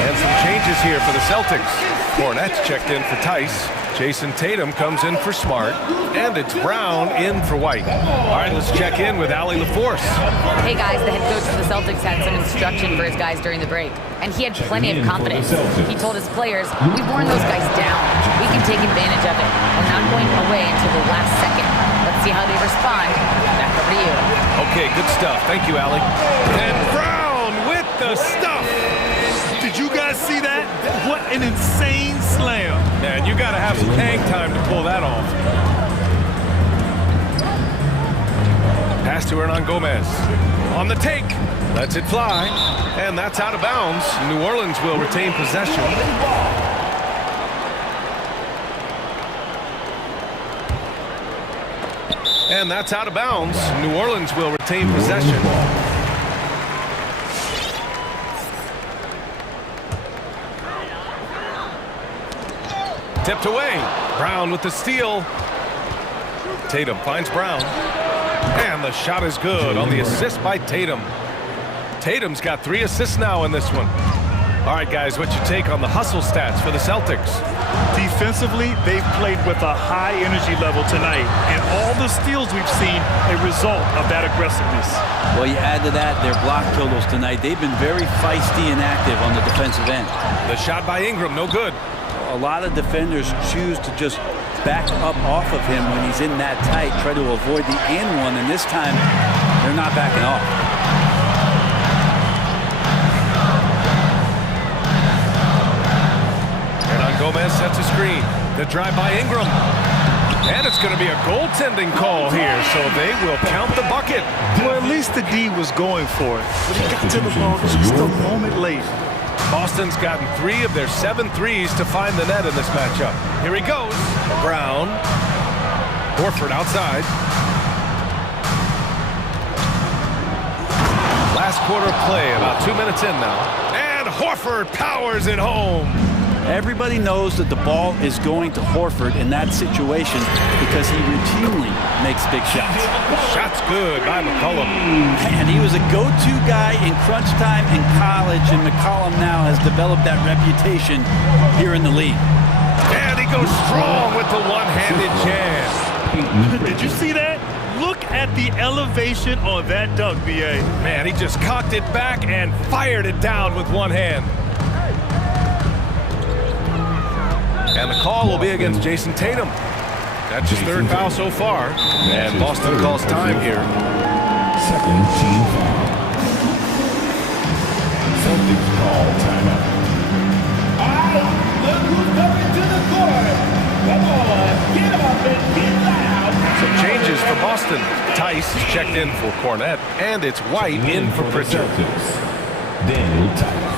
And some changes here for the Celtics. Cornette's checked in for Tice. Jason Tatum comes in for Smart. And it's Brown in for White. All right, let's check in with Allie LaForce. Hey guys, the head coach of the Celtics had some instruction for his guys during the break, and he had plenty of confidence. He told his players, we've worn those guys down. We can take advantage of it. We're not going away until the last second. Let's see how they respond. Back over to you. Okay, good stuff. Thank you, Allie. And Brown with the stuff. Did you guys see that? What an insane slam. Man, you got to have some hang time to pull that off. Pass to Hernan Gomez. On the take. Lets it fly. And that's out of bounds. New Orleans will retain possession. And that's out of bounds. New Orleans will retain possession. Tipped away. Brown with the steal. Tatum finds Brown. And the shot is good on the assist by Tatum. Tatum's got 3 assists now in this one. All right, guys, what's your take on the hustle stats for the Celtics? Defensively, they've played with a high energy level tonight, and all the steals we've seen a result of that aggressiveness. Well, you add to that their block totals tonight. They've been very feisty and active on the defensive end. The shot by Ingram, no good. A lot of defenders choose to just back up off of him when he's in that tight, try to avoid the and one, and this time they're not backing off. Hernan Gomez sets a screen. The drive by Ingram. And it's going to be a goaltending call here, so they will count the bucket. Well, at least the D was going for it, but he got to the ball just a moment late. Boston's gotten 3 of their 7 threes to find the net in this matchup. Here he goes. Brown. Horford outside. Last quarter of play, about 2 minutes in now. And Horford powers it home. Everybody knows that the ball is going to Horford in that situation because he routinely makes big shots. Shot's good by McCollum. And he was a go-to guy in crunch time in college, and McCollum now has developed that reputation here in the league. And he goes strong with the one-handed jam. Did you see that? Look at the elevation on that dunk, BA. Man, he just cocked it back and fired it down with one hand. And the call will be against Jason Tatum. That's his 3rd foul so far. And Boston calls time here. Second team foul. Celtics call timeout. All right, look who's coming to the court. Come on, get up and get loud. Some changes for Boston. Tice is checked in for Cornette, and it's White in for Pritchard. Daniel Tice.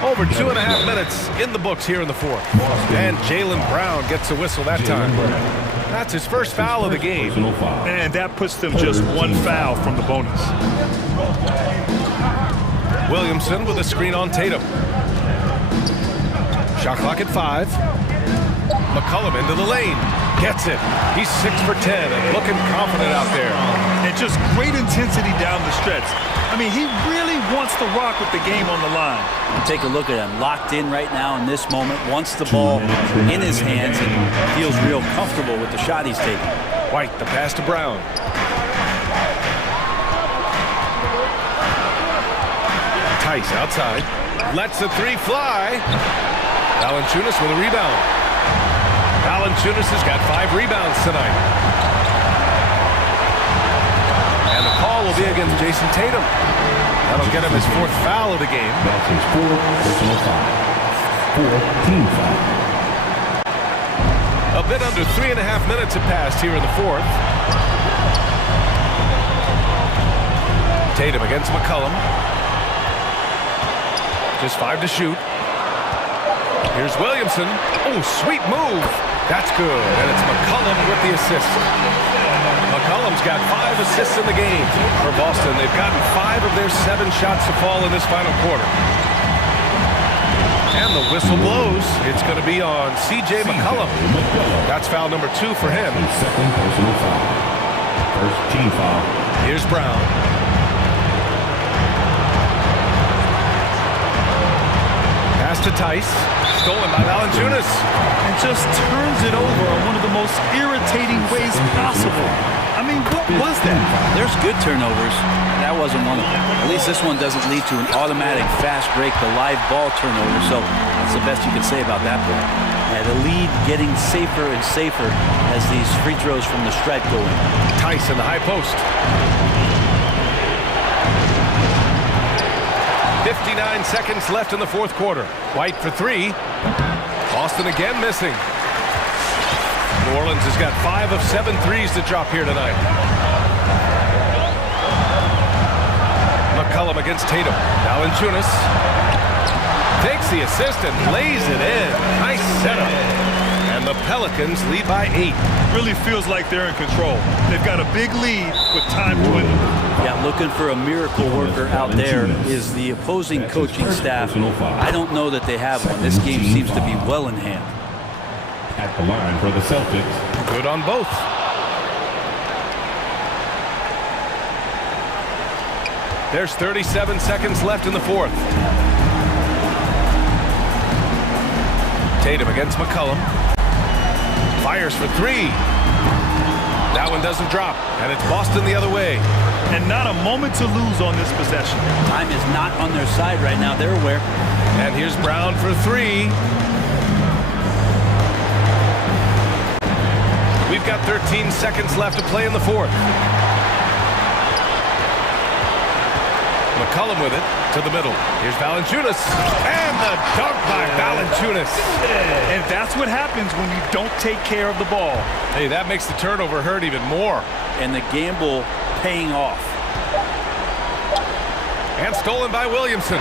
Over 2.5 minutes in the books here in the 4th. And Jaylen Brown gets a whistle that time. That's his 1st foul of the game. And that puts them just 1 foul from the bonus. Williamson with a screen on Tatum. Shot clock at 5. McCollum into the lane. Gets it. He's 6 for 10 and looking confident out there. And just great intensity down the stretch. I mean, he really wants to rock with the game on the line. And take a look at him. Locked in right now in this moment. Wants the ball in his hands and feels real comfortable with the shot he's taking. White, the pass to Brown. Tice outside. Lets the three fly. Valanciunas with a rebound. Valanciunas has got 5 rebounds tonight. And the call will be against Jason Tatum. That'll get him his 4th foul of the game. That's his 4th personal foul. 4 team foul. A bit under 3.5 minutes have passed here in the 4th. Tatum against McCollum. Just 5 to shoot. Here's Williamson. Oh, sweet move. That's good. And it's McCollum with the assist. McCollum's got 5 assists in the game for Boston. They've gotten 5 of their 7 shots to fall in this final quarter. And the whistle blows. It's going to be on C.J. McCollum. That's foul number 2 for him. His 2nd personal foul. 1st team foul. Here's Brown. Pass to Tice. Stolen by Valanciunas. And just turns it over in one of the most irritating ways possible. I mean, what was that? There's good turnovers. That wasn't one of them. At least this one doesn't lead to an automatic fast break, the live ball turnover. So that's the best you can say about that play. Yeah, the lead getting safer and safer as these free throws from the stripe go in. Tice in the high post. 59 seconds left in the 4th quarter. White for 3. Boston again missing. New Orleans has got 5 of 7 threes to drop here tonight. McCollum against Tatum. Valanciunas takes the assist and lays it in. Nice setup. And the Pelicans lead by 8. Really feels like they're in control. They've got a big lead with time to win. Yeah, looking for a miracle worker out there is the opposing coaching staff. I don't know that they have one. This game seems to be well in hand. At the line for the Celtics. Good on both. There's 37 seconds left in the 4th. Tatum against McCollum. Fires for 3. That one doesn't drop, and it's Boston the other way. And not a moment to lose on this possession. Time is not on their side right now. They're aware. And here's Brown for 3. We've got 13 seconds left to play in the 4th. McCollum with it to the middle. Here's Valanciunas. And the dunk by Valanciunas. And that's what happens when you don't take care of the ball. Hey, that makes the turnover hurt even more. And the gamble paying off. And stolen by Williamson.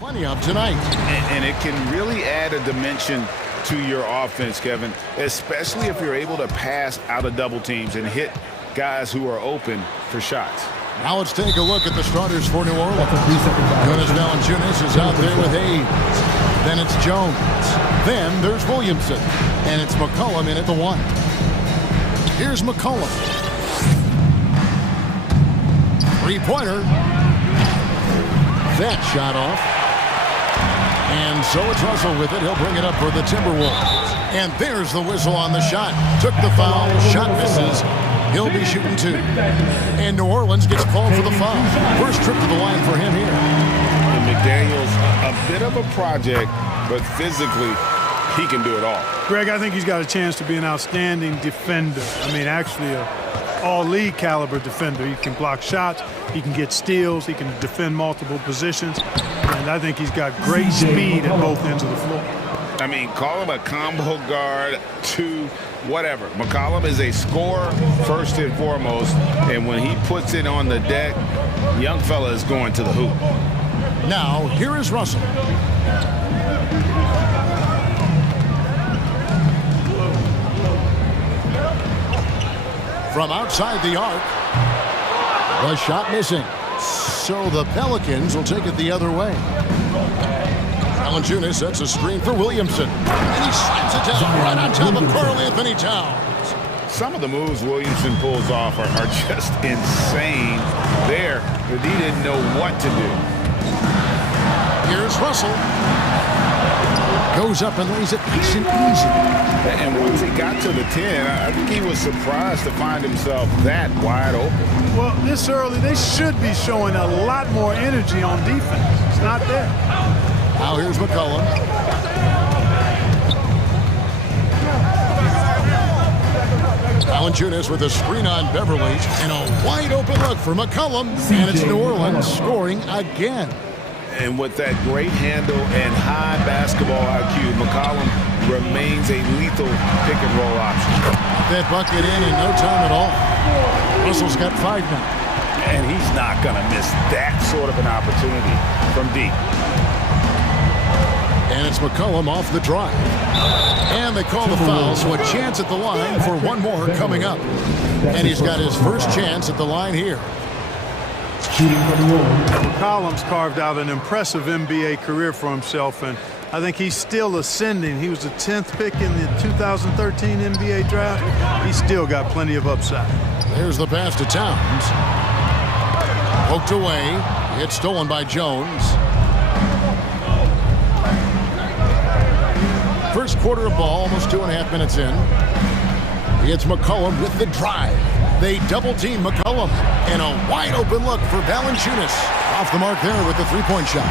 Plenty of tonight. And it can really add a dimension to your offense, Kevin, especially if you're able to pass out of double teams and hit guys who are open for shots. Now let's take a look at the starters for New Orleans. Jonas Valanciunas is out there with Hayes. Then it's Jones. Then there's Williamson. And it's McCollum in at the 1. Here's McCollum. Three-pointer. That shot off. And so it's Russell with it. He'll bring it up for the Timberwolves. And there's the whistle on the shot. Took the foul. Shot misses. He'll be shooting 2. And New Orleans gets called for the foul. First trip to the line for him here. And McDaniels, a bit of a project, but physically, he can do it all. Greg, I think he's got a chance to be an outstanding defender. I mean, actually, an all-league caliber defender. He can block shots. He can get steals. He can defend multiple positions. And I think he's got great speed at both ends of the floor. I mean, call him a combo guard, 2, whatever. McCollum is a scorer first and foremost, and when he puts it on the deck, young fella is going to the hoop. Now, here is Russell. From outside the arc, the shot missing. So the Pelicans will take it the other way. Valanciunas sets a screen for Williamson. And he slams it down right on top of Karl Anthony Towns. Some of the moves Williamson pulls off are just insane there, but he didn't know what to do. Here's Russell. Goes up and lays it nice and easy. And once he got to the 10, I think he was surprised to find himself that wide open. Well, this early, they should be showing a lot more energy on defense. It's not there. Now here's McCollum. Valanciunas with a screen on Beverly. And a wide open look for McCollum. And it's New Orleans scoring again. And with that great handle and high basketball IQ, McCollum remains a lethal pick-and-roll option. That bucket in no time at all. Russell's got 5 now. And he's not going to miss that sort of an opportunity from deep. And it's McCollum off the drive. And they call the foul, so a chance at the line for one more coming up. And he's got his first chance at the line here. McCollum's carved out an impressive NBA career for himself, and I think he's still ascending. He was the 10th pick in the 2013 NBA draft. He's still got plenty of upside. There's the pass to Towns. Poked away. It's stolen by Jones. First quarter of ball, almost 2.5 minutes in. It's McCollum with the drive. They double-team McCollum. And a wide-open look for Valanciunas. Off the mark there with the three-point shot.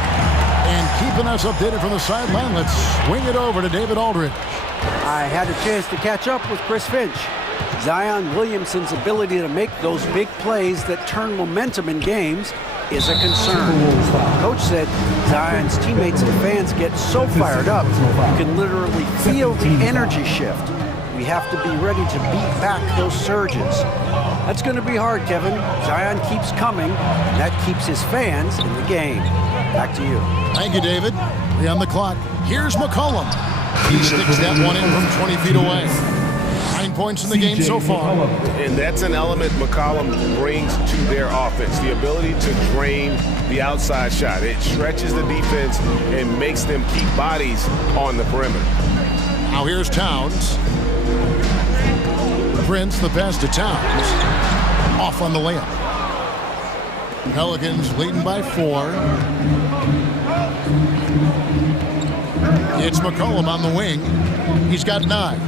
And keeping us updated from the sideline, let's swing it over to David Aldridge. I had a chance to catch up with Chris Finch. Zion Williamson's ability to make those big plays that turn momentum in games is a concern. Coach said Zion's teammates and fans get so fired up, you can literally feel the energy shift. We have to be ready to beat back those surges. That's going to be hard, Kevin. Zion keeps coming, and that keeps his fans in the game. Back to you. Thank you, David. 3 on the clock. Here's McCollum. He sticks that one in from 20 feet away. 9 points in the game so far. And that's an element McCollum brings to their offense, the ability to drain the outside shot. It stretches the defense and makes them keep bodies on the perimeter. Now here's Towns. Prince, the pass to Towns. Off on the layup. Pelicans leading by 4. It's McCollum on the wing. He's got 9.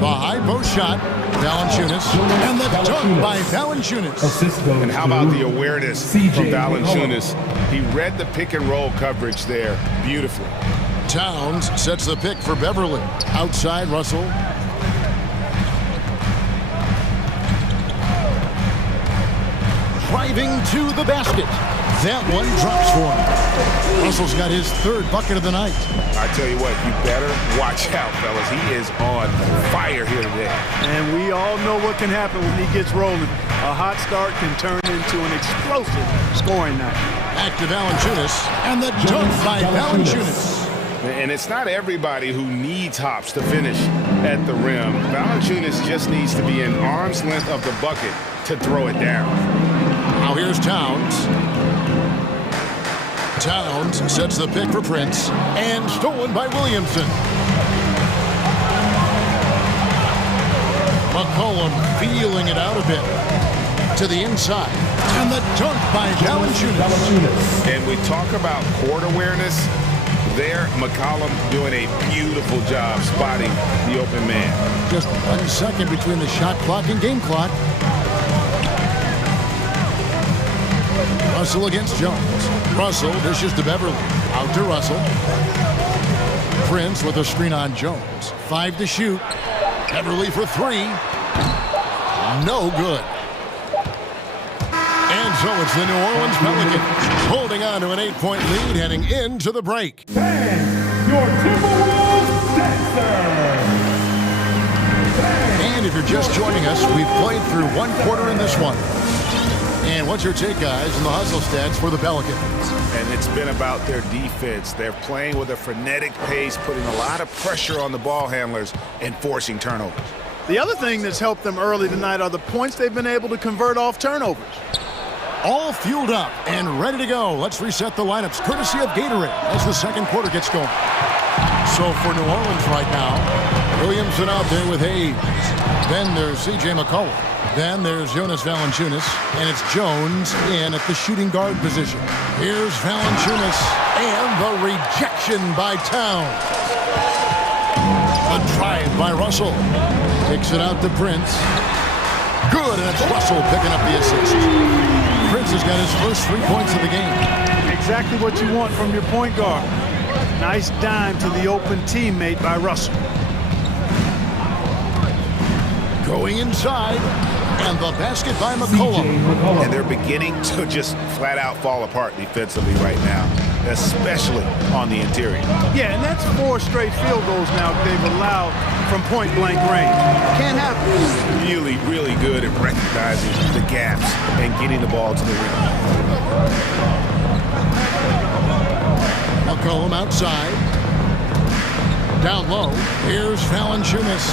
The high post shot, Valanciunas, and the dunk by Valanciunas. And how about the awareness from Valanciunas? He read the pick and roll coverage there beautifully. Towns sets the pick for Beverly. Outside Russell. driving to the basket. That one drops for him. Russell's got his third bucket of the night. I tell you what, you better watch out, fellas. He is on fire here today. And we all know what can happen when he gets rolling. A hot start can turn into an explosive scoring night. Back to Valanciunas, and the dunk by Valanciunas. And it's not everybody who needs hops to finish at the rim. Valanciunas just needs to be an arm's length of the bucket to throw it down. Now here's Towns. Towns sets the pick for Prince, and stolen by Williamson. McCollum feeling it out a bit. To the inside, and the dunk by Valanciunas. And we talk about court awareness. There, McCollum doing a beautiful job spotting the open man. Just 1 second between the shot clock and game clock. Russell against Jones. Russell dishes to Beverly. Out to Russell. Prince with a screen on Jones. 5 to shoot. Beverly for 3. No good. And so it's the New Orleans Pelicans holding on to an 8-point lead heading into the break. Your Timberwolves Sixers. And if you're just joining us, we've played through 1 quarter in this one. And what's your take, guys, on the hustle stats for the Pelicans? And it's been about their defense. They're playing with a frenetic pace, putting a lot of pressure on the ball handlers and forcing turnovers. The other thing that's helped them early tonight are the points they've been able to convert off turnovers. All fueled up and ready to go. Let's reset the lineups, courtesy of Gatorade, as the second quarter gets going. So for New Orleans right now, Williamson out there with Hayes. Then there's C.J. McCollum. Then there's Jonas Valanciunas, and it's Jones in at the shooting guard position. Here's Valanciunas, and the rejection by Towns. A drive by Russell. Kicks it out to Prince. Good, and it's Russell picking up the assist. Prince has got his first 3 points of the game. Exactly what you want from your point guard. Nice dime to the open teammate by Russell. Going inside, and the basket by McCollum. And they're beginning to just flat out fall apart defensively right now, especially on the interior. Yeah, and that's 4 straight field goals now they've allowed from point-blank range. Can't happen. Really, really good at recognizing the gaps and getting the ball to the rim. McCollum outside. Down low. Here's Valanciunas.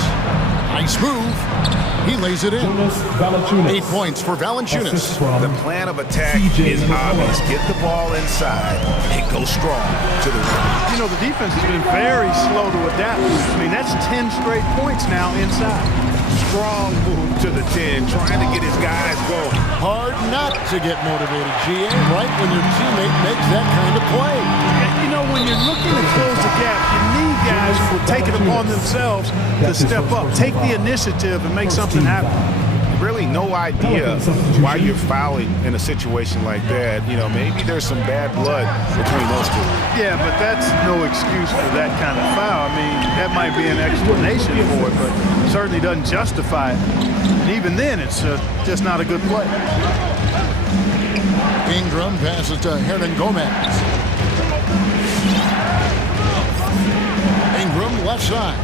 Nice move. He lays it in. 8 points for Valanciunas. The plan of attack is obvious. Get the ball inside and go strong to the rim. You know, the defense has been very slow to adapt. I mean, that's 10 straight points now inside. Strong move to the 10, trying to get his guys going. Hard not to get motivated, GA, right when your teammate makes that kind of play. You know, when you're looking to close the gap, you need guys who will take it upon themselves to step up, take the initiative, and make something happen. Really no idea why you're fouling in a situation like that. You know, maybe there's some bad blood between those two. Yeah, but that's no excuse for that kind of foul. I mean, that might be an explanation for it, but certainly doesn't justify it. And even then, it's just not a good play. Ingram passes to Hernan Gomez. Ingram left side.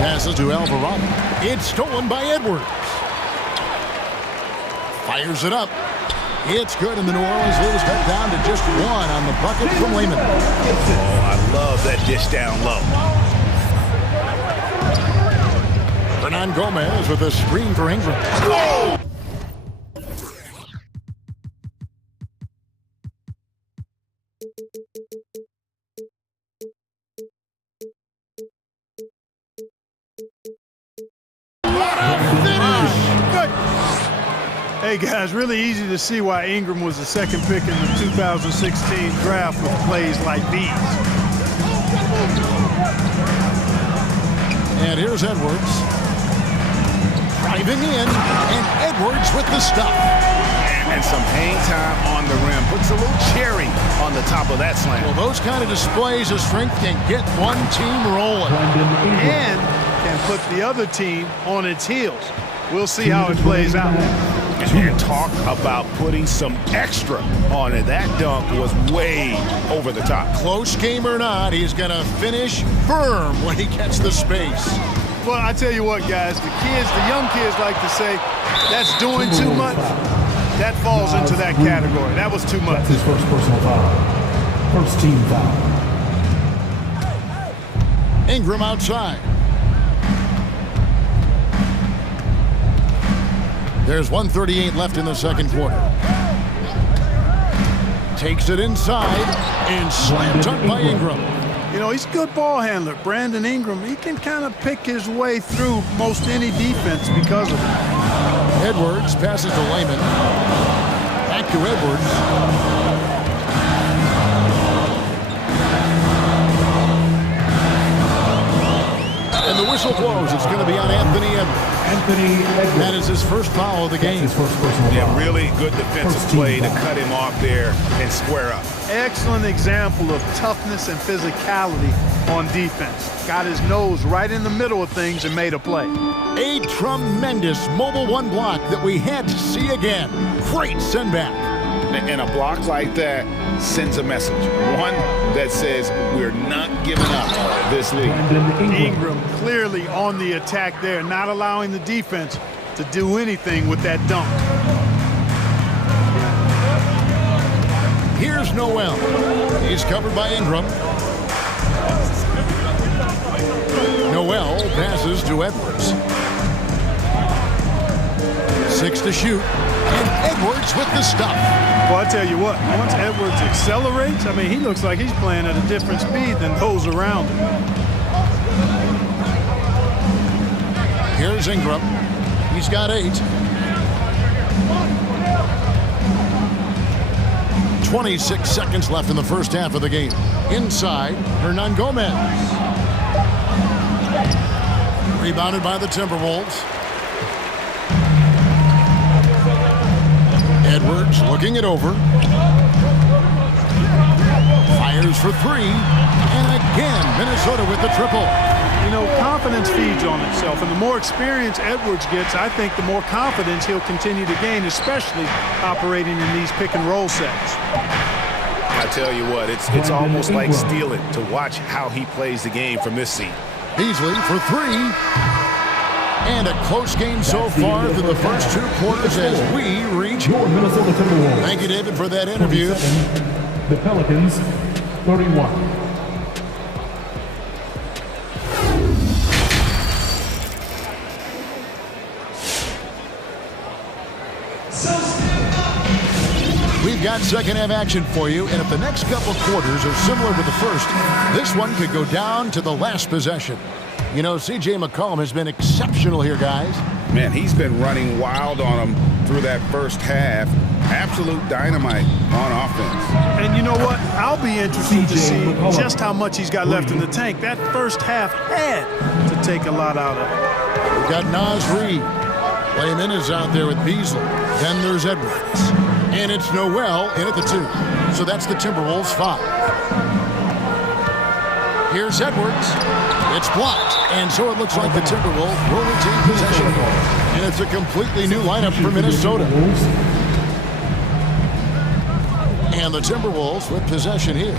Passes to Alvarado. It's stolen by Edwards. Fires it up. It's good, and the New Orleans lead is cut down to just 1 on the bucket from Lehman. Oh, I love that dish down low. Hernan Gomez with a screen for Ingram. Oh! Hey guys, really easy to see why Ingram was the second pick in the 2016 draft with plays like these. And here's Edwards. Driving in, and Edwards with the stop. And some hang time on the rim. Puts a little cherry on the top of that slam. Well, those kind of displays of strength can get one team rolling. And can put the other team on its heels. We'll see how it plays out. And talk about putting some extra on it. That dunk was way over the top. Close game or not, he's going to finish firm when he gets the space. Well, I tell you what, guys, the young kids like to say, that's doing too much. That falls into that category. That was too much. That's his first personal foul. First team foul. Ingram outside. There's 1:38 left in the second quarter. Takes it inside and slam dunk by Ingram. You know, he's a good ball handler. Brandon Ingram, he can kind of pick his way through most any defense because of it. Edwards passes to Layman. Back to Edwards. And the whistle blows. It's going to be on Anthony Edwards. That is his first foul of the game. Yeah, really good defensive play to cut him off there and square up. Excellent example of toughness and physicality on defense. Got his nose right in the middle of things and made a play. A tremendous mobile one block that we had to see again. Great send back. And a block like that sends a message. One that says we're not giving up this league. Ingram clearly on the attack there, not allowing the defense to do anything with that dunk. Here's Noel. He's covered by Ingram. Noel passes to Edwards. 6 to shoot. And Edwards with the stop. Well, I tell you what, once Edwards accelerates, I mean, he looks like he's playing at a different speed than those around him. Here's Ingram. He's got 8. 26 seconds left in the first half of the game. Inside, Hernan Gomez. Rebounded by the Timberwolves. Edwards looking it over. Fires for 3. And again, Minnesota with the triple. You know, confidence feeds on itself, and the more experience Edwards gets, I think the more confidence he'll continue to gain, especially operating in these pick-and-roll sets. I tell you what, it's almost like stealing to watch how he plays the game from this seat. Beasley for 3. And a close game so far through the first 2 quarters as we reach. Thank you, David, for that interview. The Pelicans, 31. We've got second half action for you, and if the next couple quarters are similar to the first, this one could go down to the last possession. You know, C.J. McCollum has been exceptional here, guys. Man, he's been running wild on them through that first half. Absolute dynamite on offense. And you know what? I'll be interested to see just how much he's got left in the tank. That first half had to take a lot out of it. We've got Naz Reid. Layman is out there with Beasley. Then there's Edwards. And it's Noel in at the 2. So that's the Timberwolves 5. Here's Edwards. It's blocked. And so it looks like the Timberwolves will retain possession. And it's a completely new lineup for Minnesota. And the Timberwolves with possession here.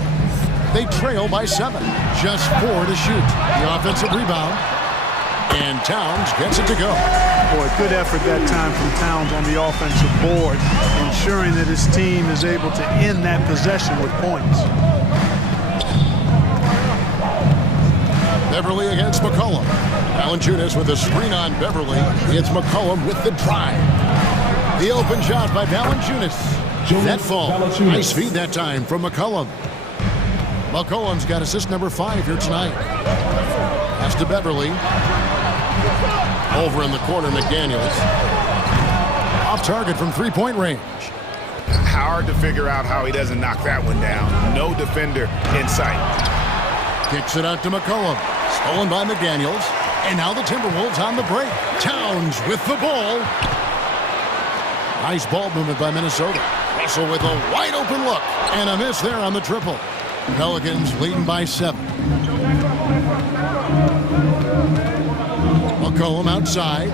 They trail by 7. Just 4 to shoot. The offensive rebound. And Towns gets it to go. Boy, good effort that time from Towns on the offensive board, ensuring that his team is able to end that possession with points. Beverly against McCollum. Valanciunas with a screen on Beverly. It's McCollum with the drive. The open shot by Valanciunas. That fall. Nice feed that time from McCollum. McCollum's got assist number 5 here tonight. Pass to Beverly. Over in the corner, McDaniels. Off target from 3-point range. Hard to figure out how he doesn't knock that one down. No defender in sight. Kicks it out to McCollum. Stolen by McDaniels. And now the Timberwolves on the break. Towns with the ball. Nice ball movement by Minnesota. Russell with a wide open look. And a miss there on the triple. Pelicans leading by 7. McCollum outside.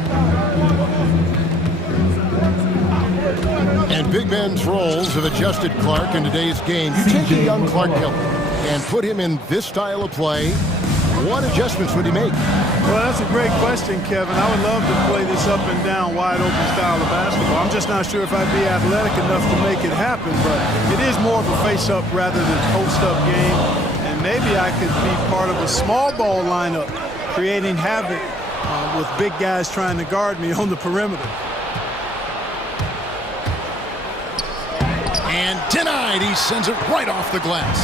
And Big Ben's roles have adjusted Clark in today's game. You take a young Clark Hill and put him in this style of play, what adjustments would he make? Well, that's a great question, Kevin. I would love to play this up and down, wide open style of basketball. I'm just not sure if I'd be athletic enough to make it happen, but it is more of a face-up rather than post-up game. And maybe I could be part of a small ball lineup, creating havoc with big guys trying to guard me on the perimeter. And denied. He sends it right off the glass.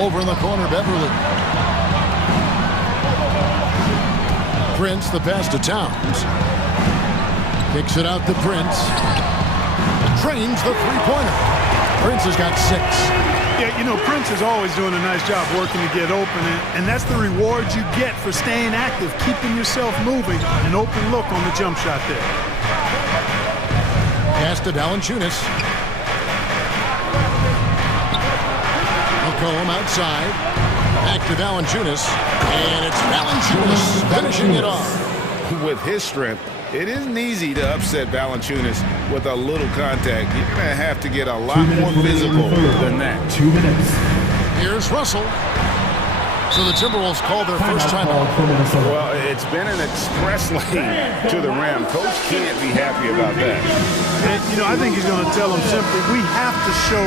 Over in the corner, Beverly. Prince, the pass to Towns. Kicks it out to Prince. Trains the three-pointer. Prince has got 6. Yeah, you know, Prince is always doing a nice job working to get open, and that's the reward you get for staying active, keeping yourself moving, an open look on the jump shot there. Pass to Valanciunas. McCollum outside. Back to Valanciunas. And it's Valanciunas finishing it off. With his strength, it isn't easy to upset Valanciunas with a little contact. You're going to have to get a lot more physical than that. 2 minutes. Here's Russell. So the Timberwolves called their first timeout. Well, it's been an express lane to the rim. Coach can't be happy about that. And, you know, I think he's going to tell them simply, we have to show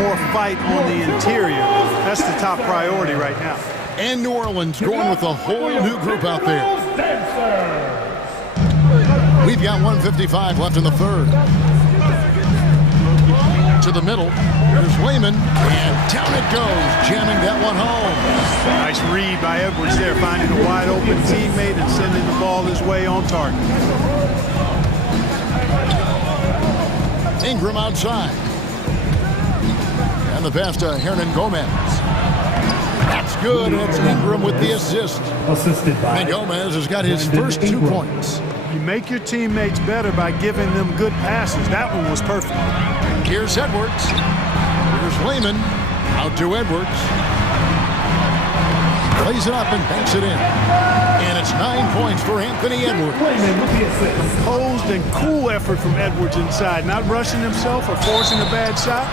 more fight on the interior. That's the top priority right now. And New Orleans going with a whole new group out there. We've got 1:55 left in the third. To the middle. Here's Wayman. And down it goes, jamming that one home. Nice read by Edwards there, finding a wide open teammate and sending the ball his way on target. Ingram outside. And the pass to Hernan Gomez. That's good, and it's Ingram with the assist. Assisted by. And Gomez has got his first 2 points. You make your teammates better by giving them good passes. That one was perfect. Here's Edwards. Here's Wayman. Out to Edwards. Plays it up and banks it in. And it's 9 points for Anthony Edwards. Composed and cool effort from Edwards inside. Not rushing himself or forcing a bad shot.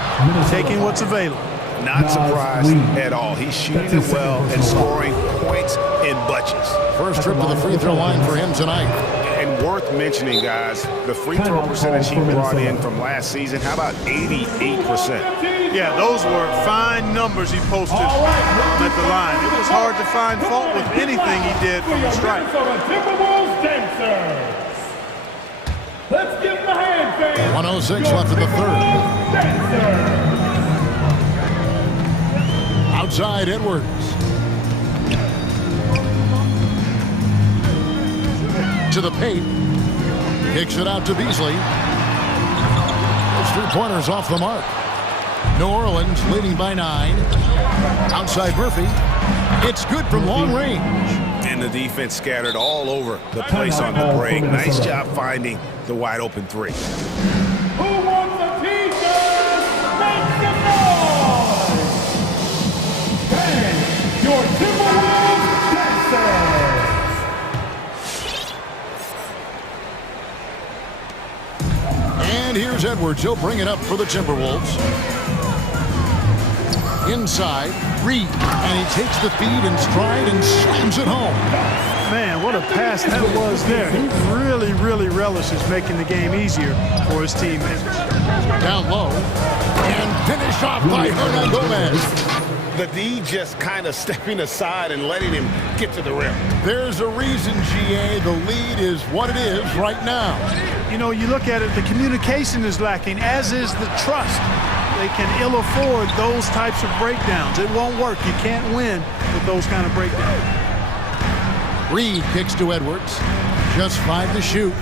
Taking what's available. Not surprised at all. He's shooting it well and scoring points in bunches. First trip to the free throw line for him tonight. And worth mentioning, guys, the free throw percentage he brought in from last season, how about 88%? Yeah, those were fine numbers he posted at the line. It was hard to find fault with anything he did from the stripe. Let's give him a hand, fans. 1:06 left in the third. Outside Edwards. To the paint. Kicks it out to Beasley. Those 3-pointers off the mark. New Orleans leading by 9. Outside Murphy. It's good from long range. And the defense scattered all over the place on the break. Nice job finding the wide open 3. Who wants a t-shirt? Make some noise! And your Timberwolves dancers! And here's Edwards. He'll bring it up for the Timberwolves. Inside, Reed. And he takes the feed in stride and slams it home. Man, what a pass that was there. He really, really relishes making the game easier for his teammates. Down low. And finished off by Hernan Gomez. The D just kind of stepping aside and letting him get to the rim. There's a reason, GA, the lead is what it is right now. You know, you look at it, the communication is lacking, as is the trust. They can ill afford those types of breakdowns. It won't work. You can't win with those kind of breakdowns. Reed kicks to Edwards. Just 5 to shoot.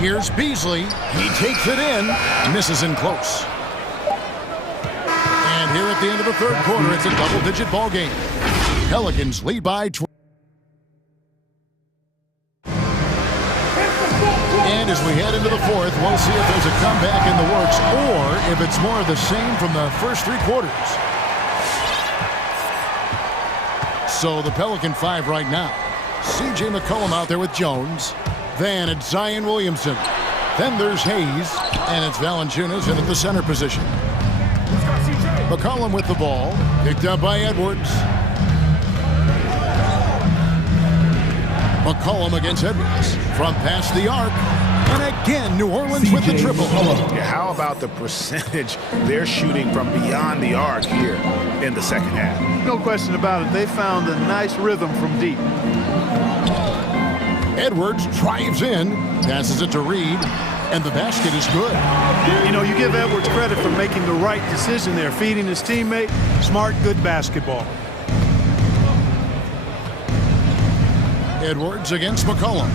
Here's Beasley. He takes it in. Misses in close. And here at the end of the third quarter, it's a double-digit ball game. Pelicans lead by 20. And as we head into the fourth, we'll see if there's a comeback in the works or if it's more of the same from the first 3 quarters. So the Pelican 5 right now. C.J. McCollum out there with Jones. Then it's Zion Williamson. Then there's Hayes. And it's Valanciunas in at the center position. McCollum with the ball. Picked up by Edwards. McCollum against Edwards. From past the arc. And again, New Orleans with the triple. Yeah, how about the percentage they're shooting from beyond the arc here in the second half? No question about it. They found a nice rhythm from deep. Edwards drives in, passes it to Reed, and the basket is good. You know, you give Edwards credit for making the right decision there, feeding his teammate. Smart, good basketball. Edwards against McCollum.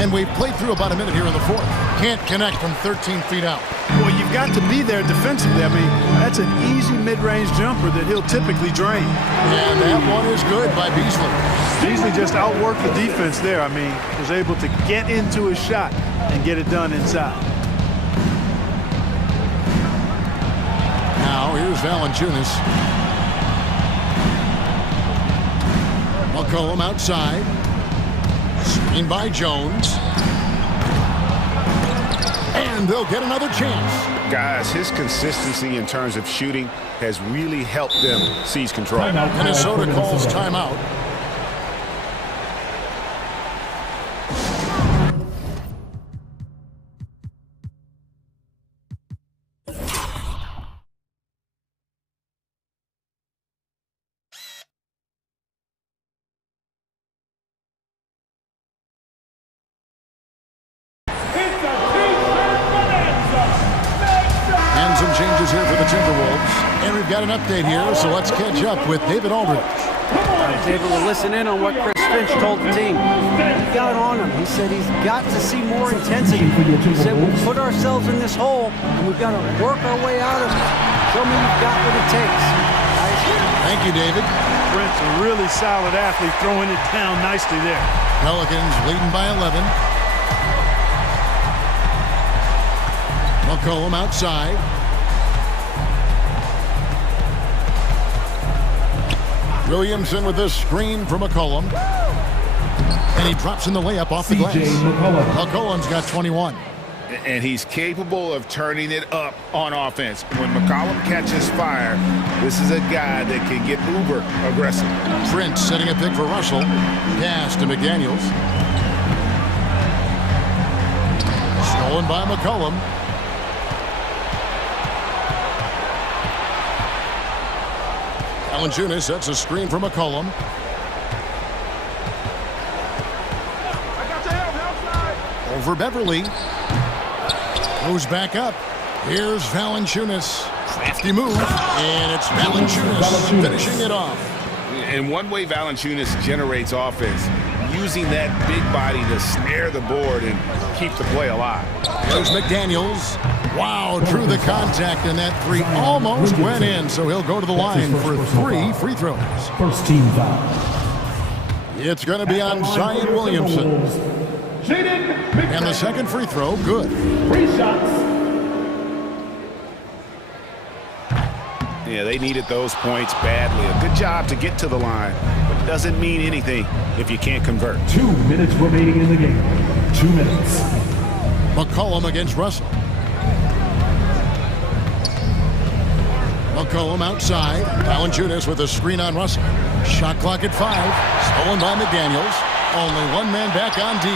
And we've played through about a minute here in the fourth. Can't connect from 13 feet out. Well, you've got to be there defensively. I mean, that's an easy mid-range jumper that he'll typically drain. And that one is good by Beasley. Beasley just outworked the defense there. I mean, was able to get into his shot and get it done inside. Now, here's Valanciunas. McCollum outside. Screen by Jones. And they'll get another chance. Guys, his consistency in terms of shooting has really helped them seize control. Minnesota calls timeout. Changes here for the Timberwolves. And we've got an update here, so let's catch up with David Aldridge. I was able to listen in on what Chris Finch told the team. He got on him. He said he's got to see more intensity. He said we'll put ourselves in this hole, and we've got to work our way out of it. Show me you've got what it takes. Thank you, David. Brent's a really solid athlete, throwing it down nicely there. Pelicans leading by 11. McCollum outside. Williamson with this screen for McCollum. And he drops in the layup off the glass. McCollum's got 21. And he's capable of turning it up on offense. When McCollum catches fire, this is a guy that can get uber aggressive. Prince setting a pick for Russell. Pass to McDaniels. Stolen by McCollum. Valanciunas sets a screen for McCollum. Over Beverly. Goes back up. Here's Valanciunas. Crafty move. And it's Valanciunas finishing it off. And one way Valanciunas generates offense, using that big body to snare the board and keep the play alive. There's McDaniels. Wow, drew the contact, and that three almost went in, so he'll go to the line for 3 free throws. First team foul. It's going to be on Zion Williamson. And the second free throw, good. 3 shots. Yeah, they needed those points badly. A good job to get to the line, but it doesn't mean anything if you can't convert. 2 minutes remaining in the game. 2 minutes. McCollum against Russell. McCollum outside. Valanciunas with a screen on Russell. Shot clock at 5. Stolen by McDaniels. Only one man back on D.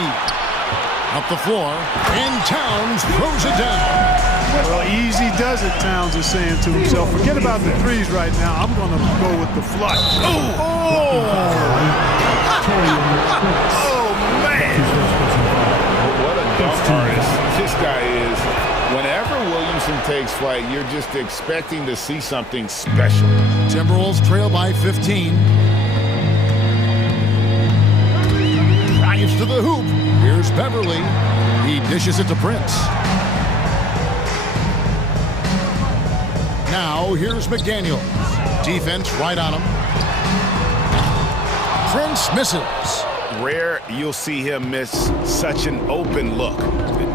Up the floor. And Towns throws it down. Well, easy does it, Towns is saying to himself. Forget about the threes right now. I'm going to go with the flush. Oh, man. What a dunk artist this guy is. Whenever Williamson takes flight, you're just expecting to see something special. Timberwolves trail by 15. Drives to the hoop. Here's Beverly. He dishes it to Prince. Now here's McDaniels. Defense right on him. Prince misses. Rare you'll see him miss such an open look.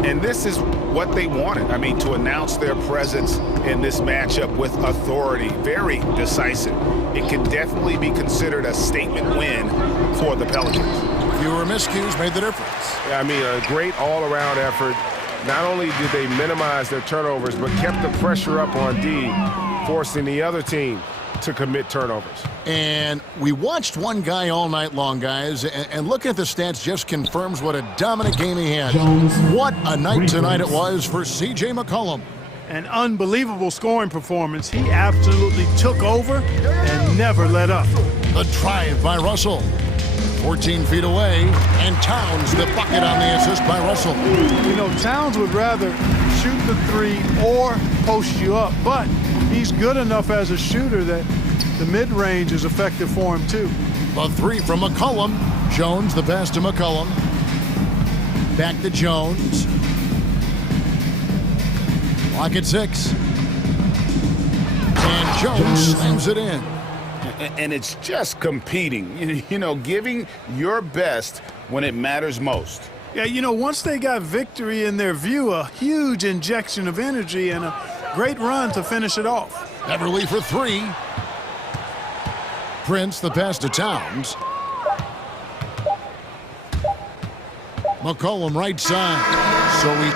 And this is what they wanted. I mean, to announce their presence in this matchup with authority, very decisive. It can definitely be considered a statement win for the Pelicans. Fewer miscues made the difference. Yeah, I mean, a great all-around effort. Not only did they minimize their turnovers, but kept the pressure up on D, forcing the other team to commit turnovers. And we watched one guy all night long, guys, and looking at the stats just confirms what a dominant game he had. What a night tonight it was for C.J. McCollum. An unbelievable scoring performance. He absolutely took over and never let up. The drive by Russell. 14 feet away, and Towns the bucket on the assist by Russell. You know, Towns would rather shoot the three or post you up, but he's good enough as a shooter that the mid-range is effective for him too. The three from McCollum. Jones the pass to McCollum. Back to Jones. Lock at 6. And Jones slams it in. And it's just competing, you know, giving your best when it matters most. Yeah, you know, once they got victory in their view, a huge injection of energy and a great run to finish it off. Beverly for 3. Prince the pass to Towns. McCollum right side. So he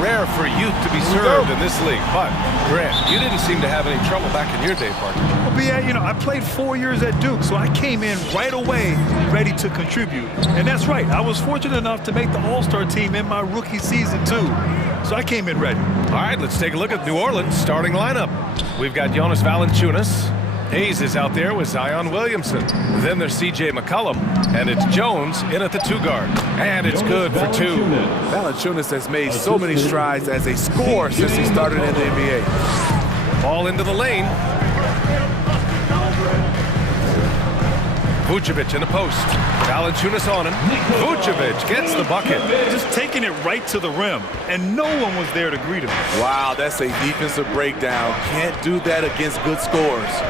rare for youth to be served in this league. But, Grant, you didn't seem to have any trouble back in your day, partner. Well, B.A., you know, I played 4 years at Duke, so I came in right away ready to contribute. And that's right. I was fortunate enough to make the All-Star team in my rookie season, too. So I came in ready. All right, let's take a look at New Orleans' starting lineup. We've got Jonas Valanciunas. Hayes is out there with Zion Williamson. Then there's C.J. McCollum, and it's Jones in at the 2 guard. And it's good for 2. Valanciunas has made so many strides as a scorer since he started in the NBA. Ball into the lane. Vucevic in the post. Valanciunas on him. Vucevic gets the bucket. Just taking it right to the rim, and no one was there to greet him. Wow, that's a defensive breakdown. Can't do that against good scorers.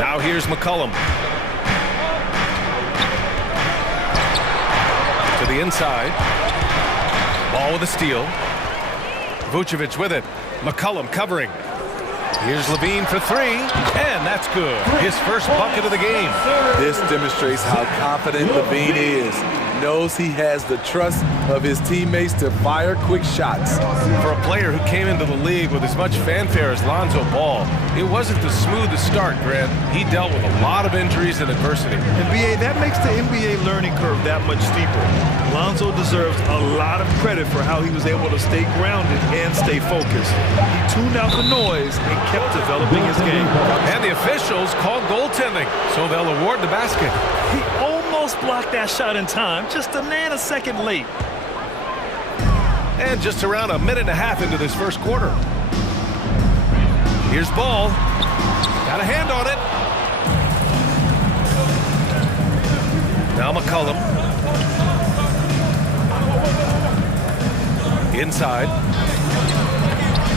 Now here's McCollum. To the inside. Ball with a steal. Vucevic with it. McCollum covering. Here's Levine for 3, and that's good. His first bucket of the game. This demonstrates how confident Levine is. Knows he has the trust of his teammates to fire quick shots. For a player who came into the league with as much fanfare as Lonzo Ball, it wasn't the smoothest start, Grant. He dealt with a lot of injuries and adversity. And B.A., that makes the NBA learning curve that much steeper. Lonzo deserves a lot of credit for how he was able to stay grounded and stay focused. He tuned out the noise and kept developing his game. And the officials called goaltending, so they'll award the basket. He almost blocked that shot in time, just a nanosecond late. And just around a minute and a half into this first quarter. Here's Ball. Got a hand on it. Now McCollum. Inside.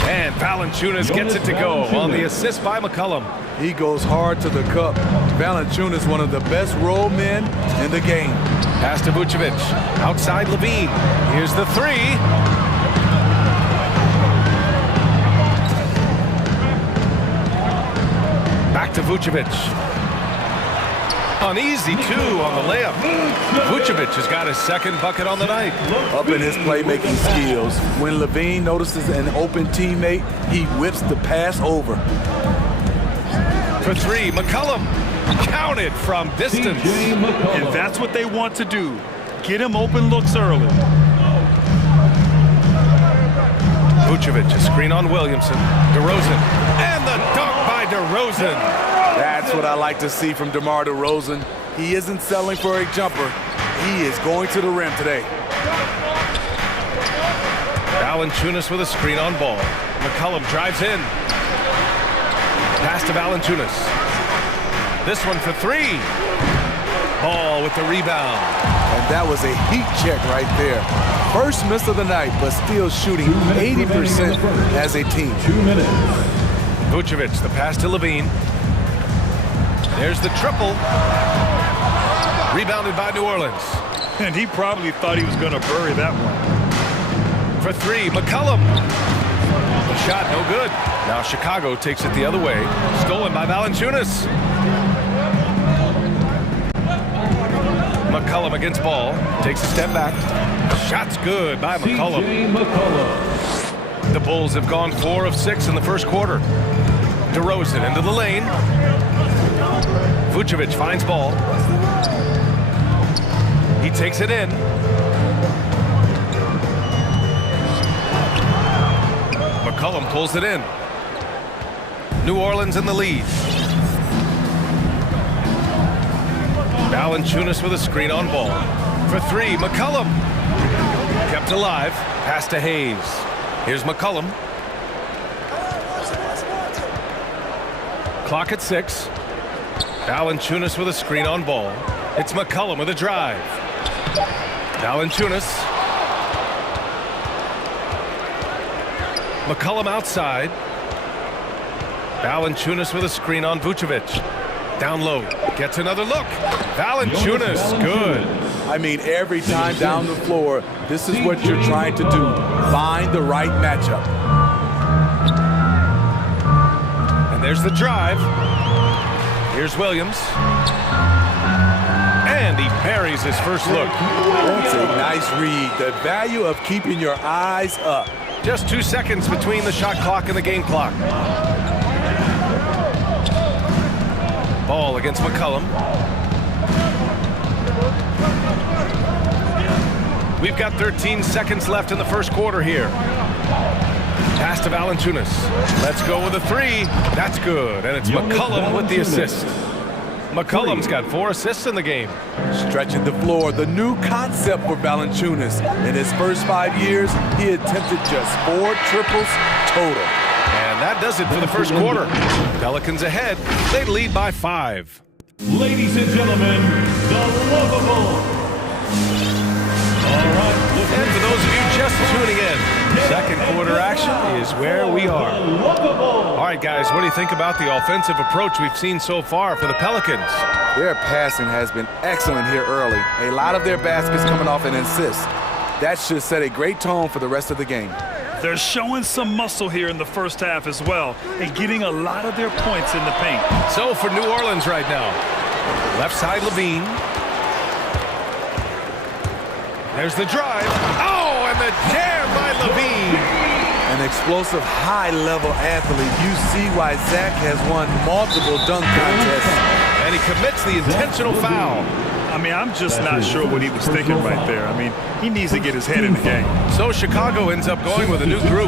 And Valanciunas gets it to go on the assist by McCollum. He goes hard to the cup. Valanciunas, one of the best roll men in the game. Pass to Vucevic. Outside Levine. Here's the 3. Back to Vucevic. Uneasy, 2 on the layup. Vucevic has got his second bucket on the night. Up in his playmaking skills. When Levine notices an open teammate, he whips the pass over. For 3, McCollum. Counted from distance. And that's what they want to do. Get him open looks early. Vucevic, a screen on Williamson. DeRozan. And the dunk by DeRozan. That's what I like to see from DeMar DeRozan. He isn't settling for a jumper. He is going to the rim today. Valanciunas with a screen on Ball. McCollum drives in. Pass to Valanciunas. This one for 3. Ball with the rebound. And that was a heat check right there. First miss of the night, but still shooting 80% as a team. 2 minutes. Vucevic, the pass to Levine. There's the triple. Rebounded by New Orleans. And he probably thought he was going to bury that one. For 3, McCollum. The shot no good. Now Chicago takes it the other way. Stolen by Valanciunas. McCollum against Ball. Takes a step back. Shot's good by McCollum. The Bulls have gone 4 of 6 in the first quarter. DeRozan into the lane. Vucevic finds Ball. He takes it in. McCollum pulls it in. New Orleans in the lead. Valanciunas with a screen on Ball. For 3, McCollum. Kept alive. Pass to Hayes. Here's McCollum. Clock at 6. Valanciunas with a screen on Ball. It's McCollum with a drive. Valanciunas. McCollum outside. Valanciunas with a screen on Vucevic. Down low. Gets another look. Valanciunas, good. I mean, every time down the floor, this is what you're trying to do. Find the right matchup. And there's the drive. Here's Williams. And he parries his first look. That's a nice read. The value of keeping your eyes up. Just 2 seconds between the shot clock and the game clock. Ball against McCollum. We've got 13 seconds left in the first quarter here. Pass to Valanciunas. Let's go with a three. That's good. And it's McCollum with the assist. McCollum's got 4 assists in the game. Stretching the floor, the new concept for Valanciunas. In his first 5 years, he attempted just 4 triples total. And that does it for the first quarter. Pelicans ahead. They lead by 5. Ladies and gentlemen, the lovable. And for those of you just tuning in, second quarter action is where we are. All right, guys, what do you think about the offensive approach we've seen so far for the Pelicans? Their passing has been excellent here early. A lot of their baskets coming off an assist. That should set a great tone for the rest of the game. They're showing some muscle here in the first half as well and getting a lot of their points in the paint. So for New Orleans right now, left side Levine. There's the drive. Oh, and the jam by Levine. An explosive, high-level athlete. You see why Zach has won multiple dunk contests. And he commits the intentional foul. I mean, I'm just not sure what he was thinking right there. I mean, he needs to get his head in the game. So Chicago ends up going with a new group.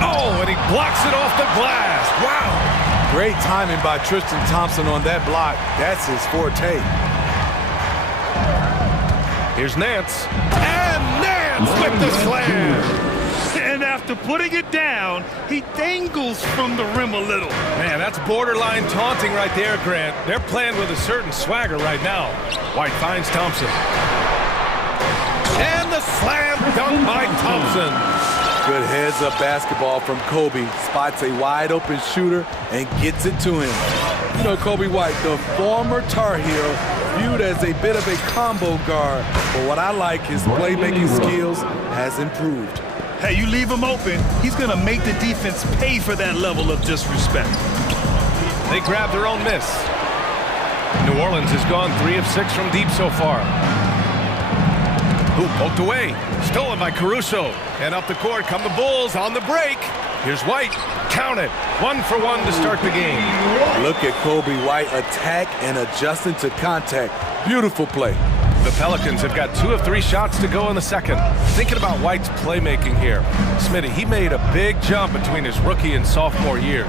Oh, and he blocks it off the glass. Wow. Great timing by Tristan Thompson on that block. That's his forte. Here's Nance. And Nance with the slam. And after putting it down, he dangles from the rim a little. Man, that's borderline taunting right there, Grant. They're playing with a certain swagger right now. White finds Thompson. And the slam dunk by Thompson. Good heads-up basketball from Kobe. Spots a wide-open shooter and gets it to him. You know, Kobe White, the former Tar Heel, viewed as a bit of a combo guard. But what I like, his playmaking skills has improved. Hey, you leave him open, he's going to make the defense pay for that level of disrespect. They grab their own miss. New Orleans has gone 3 of 6 from deep so far. Ooh, poked away. Stolen by Caruso. And up the court come the Bulls on the break. Here's White. Count it. 1 for 1 to start the game. Look at Kobe White attack and adjusting to contact. Beautiful play. The Pelicans have got 2 of 3 shots to go in the second. Thinking about White's playmaking here. Smitty, he made a big jump between his rookie and sophomore years.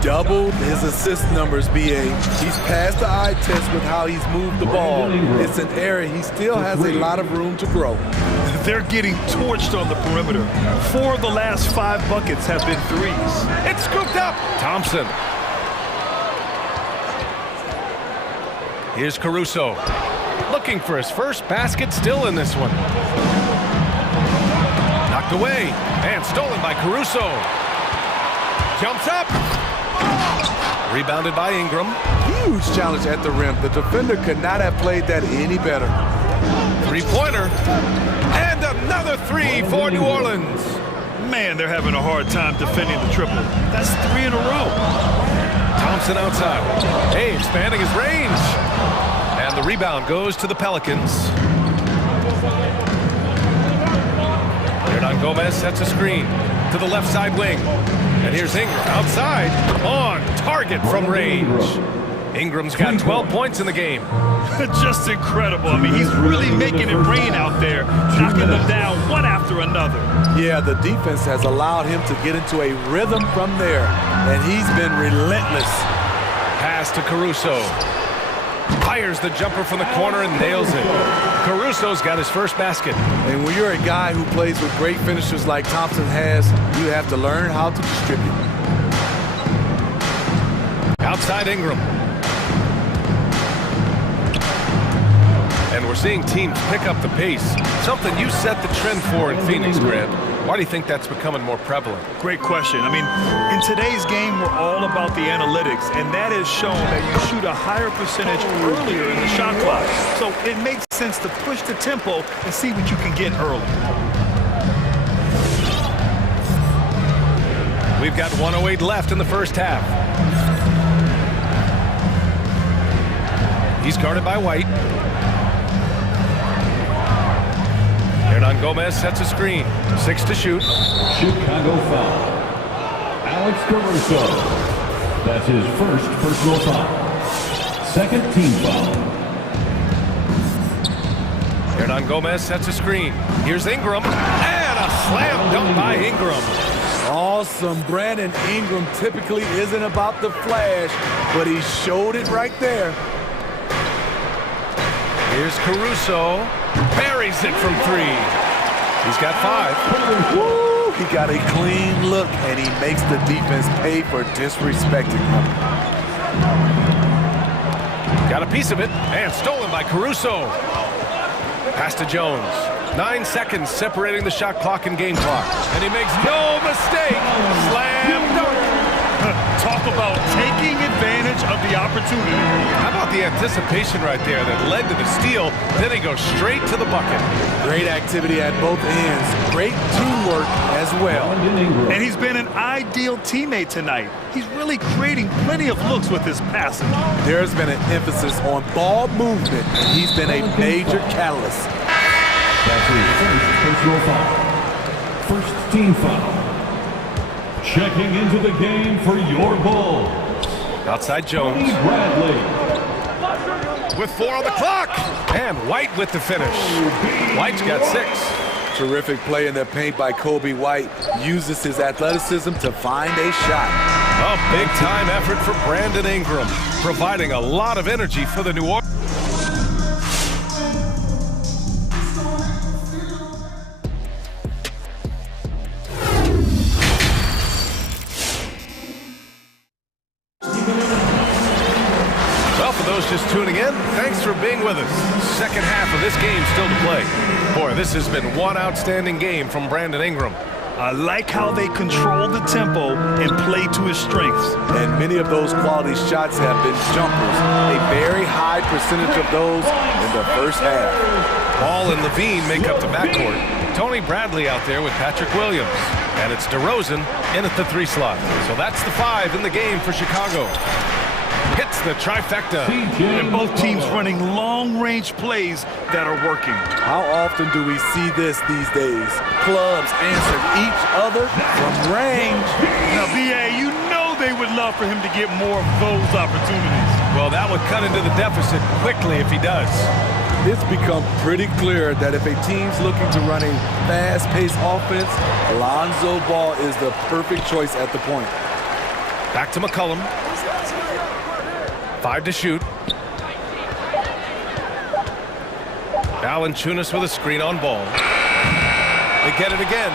Doubled his assist numbers, BA. He's passed the eye test with how he's moved the ball. It's an area he still has a lot of room to grow. They're getting torched on the perimeter. 4 of the last 5 buckets have been threes. It's scooped up. Thompson. Here's Caruso. Looking for his first basket, still in this one. Knocked away and stolen by Caruso. Jumps up. Rebounded by Ingram. Huge challenge at the rim. The defender could not have played that any better. Three-pointer. And another 3 for New Orleans. Man, they're having a hard time defending the triple. That's 3 in a row. Thompson outside. Hey, expanding his range. And the rebound goes to the Pelicans. Hernan Gomez sets a screen to the left side wing. And here's Ingram outside on target from range. Ingram's got 12 points in the game. Just incredible. I mean, he's really making it rain out there, knocking them down one after another. Yeah, the defense has allowed him to get into a rhythm from there, and he's been relentless. Pass to Caruso. Fires the jumper from the corner and nails it. Caruso's got his first basket. And when you're a guy who plays with great finishers like Thompson has, you have to learn how to distribute. Outside Ingram. And we're seeing teams pick up the pace. Something you set the trend for in Phoenix, Grant. Why do you think that's becoming more prevalent? Great question. I mean, in today's game, we're all about the analytics, and that has shown that you shoot a higher percentage earlier in the shot clock. So it makes sense to push the tempo and see what you can get early. We've got 1:08 left in the first half. He's guarded by White. Gomez sets a screen. 6 to shoot. Chicago foul. Alex Caruso. That's his first personal foul. Second team foul. Gomez sets a screen. Here's Ingram. And a slam dunk by Ingram. Awesome. Brandon Ingram typically isn't about the flash, but he showed it right there. Here's Caruso. Buries it from 3. He's got 5. Woo! He got a clean look, and he makes the defense pay for disrespecting him. Got a piece of it, and stolen by Caruso. Pass to Jones. 9 seconds separating the shot clock and game clock. And he makes no mistake. Slam dunk. Talk about taking advantage of the opportunity. How about the anticipation right there that led to the steal? Then he goes straight to the bucket. Great activity at both ends. Great teamwork as well. And he's been an ideal teammate tonight. He's really creating plenty of looks with his passing. There's been an emphasis on ball movement, and he's been a major catalyst. That's his first personal foul. First team foul. Checking into the game for your Bulls. Outside Jones. Bradley. With 4 on the clock. And White with the finish. White's got 6. Terrific play in the paint by Kobe White. Uses his athleticism to find a shot. A big-time effort for Brandon Ingram, providing a lot of energy for the New Orleans. Well, for those just tuning in, thanks for being with us. Second half of this game still to play. Boy, this has been one outstanding game from Brandon Ingram. I like how they control the tempo and play to his strengths. And many of those quality shots have been jumpers. A very high percentage of those in the first half. Ball and Levine make up the backcourt. Tony Bradley out there with Patrick Williams. And it's DeRozan in at the 3 slot. So that's the 5 in the game for Chicago. Hits the trifecta. And both teams running long-range plays that are working. How often do we see this these days? Clubs answer each other from range. Now, BA, you know they would love for him to get more of those opportunities. Well, that would cut into the deficit quickly if he does. It's become pretty clear that if a team's looking to run a fast-paced offense, Lonzo Ball is the perfect choice at the point. Back to McCollum. 5 to shoot. Valanciunas with a screen on Ball. They get it again.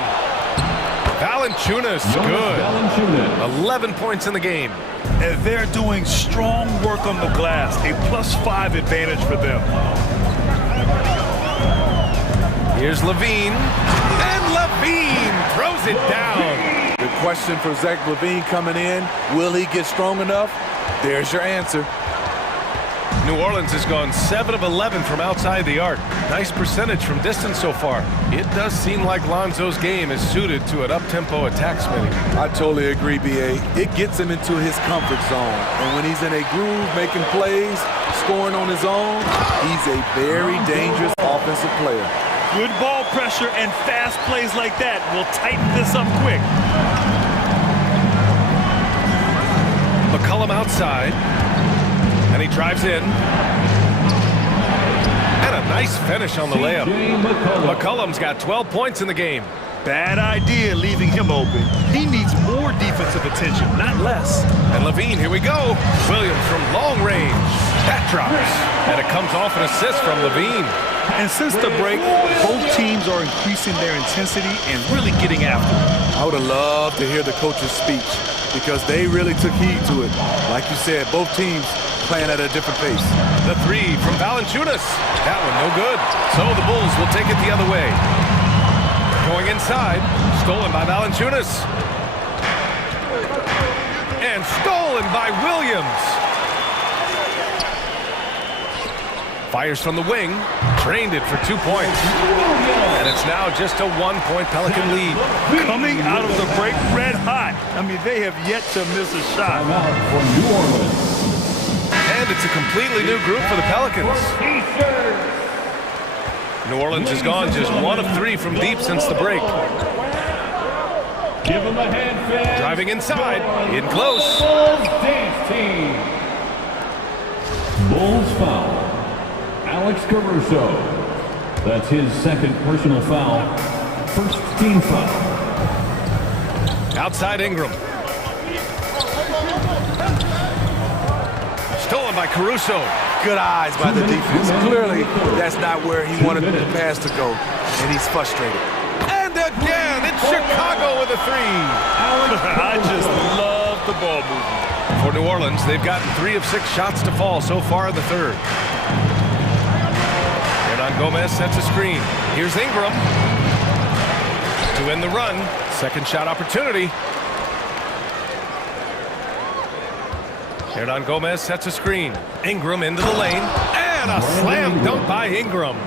Valanciunas, good. 11 points in the game. And they're doing strong work on the glass. A +5 advantage for them. Here's Levine. And Levine throws it down. The question for Zach Levine coming in, will he get strong enough? There's your answer. New Orleans has gone 7 of 11 from outside the arc. Nice percentage from distance so far. It does seem like Lonzo's game is suited to an up-tempo attack, Smitty. I totally agree, B.A. It gets him into his comfort zone. And when he's in a groove, making plays, scoring on his own, he's a very dangerous offensive player. Good ball pressure and fast plays like that will tighten this up quick. McCollum outside. And he drives in. And a nice finish on the layup. McCollum's got 12 points in the game. Bad idea leaving him open. He needs more defensive attention, not less. And Levine, here we go. Williams from long range. That drops. And it comes off an assist from Levine. And since the break, both teams are increasing their intensity and really getting after it. I would have loved to hear the coach's speech because they really took heed to it. Like you said, both teams playing at a different pace. The 3 from Valanciunas. That one no good. So the Bulls will take it the other way. Going inside. Stolen by Valanciunas. And stolen by Williams. Fires from the wing. Drained it for 2 points. And it's now just a 1-point Pelican lead. Coming out of the break red hot. I mean, they have yet to miss a shot. For New Orleans. And it's a completely new group for the Pelicans. New Orleans has gone just 1 of 3 from deep since the break. Give him a hand, fans. Driving inside, in close. Bulls dance team. Bulls foul. Alex Caruso. That's his second personal foul. First team foul. Outside Ingram. Stolen by Caruso. Good eyes by the defense. Clearly, that's not where he wanted the pass to go, and he's frustrated. And again, it's Chicago with a 3. I just love the ball movement. For New Orleans, they've gotten 3 of 6 shots to fall so far in the third. Hernan Gomez sets a screen. Here's Ingram to end the run. Second shot opportunity. Hernan Gomez sets a screen. Ingram into the lane. And a slam dunk by Ingram.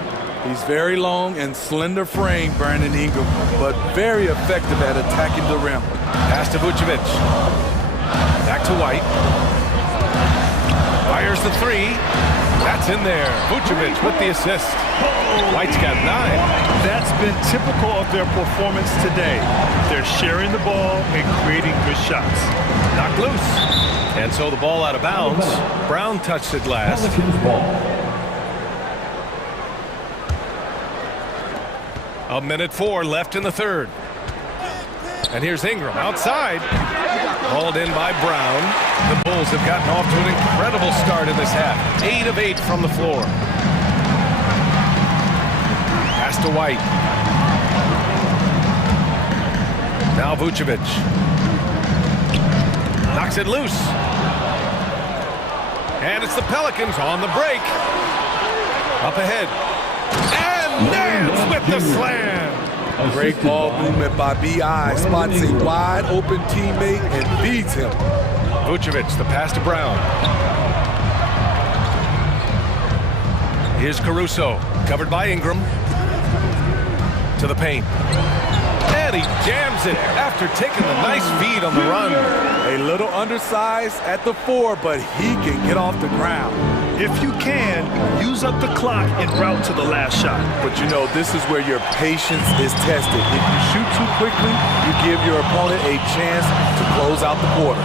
He's very long and slender frame, Brandon Ingram, but very effective at attacking the rim. Pass to Vucevic. Back to White. Fires the 3. That's in there. Vucevic with the assist. White's got 9. That's been typical of their performance today. They're sharing the ball and creating good shots. Knocked loose. And so the ball out of bounds. Brown touched it last. A minute 4 left in the third. And here's Ingram outside. Hauled in by Brown. The Bulls have gotten off to an incredible start in this half. 8 of 8 from the floor. Pass to White. Now Vucevic. Knocks it loose. And it's the Pelicans on the break. Up ahead. And Nance with the slam. Great ball movement by B.I. Spots a wide open teammate and feeds him. Vucevic, the pass to Brown. Here's Caruso, covered by Ingram. To the paint. And he jams it after taking the nice feed on the run. A little undersized at the 4, but he can get off the ground. If you can, use up the clock en route to the last shot. But you know, this is where your patience is tested. If you shoot too quickly, you give your opponent a chance to close out the quarter.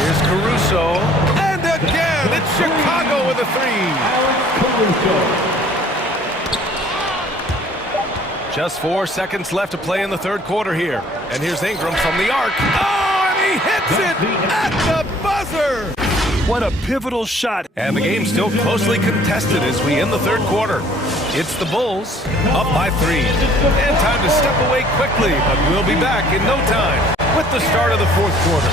Here's Caruso. And again, it's Chicago with a 3. Just 4 seconds left to play in the third quarter here. And here's Ingram from the arc. Oh, and he hits it at the buzzer. What a pivotal shot. And the game's still closely contested as we end the third quarter. It's the Bulls up by 3. And time to step away quickly, but we'll be back in no time with the start of the fourth quarter.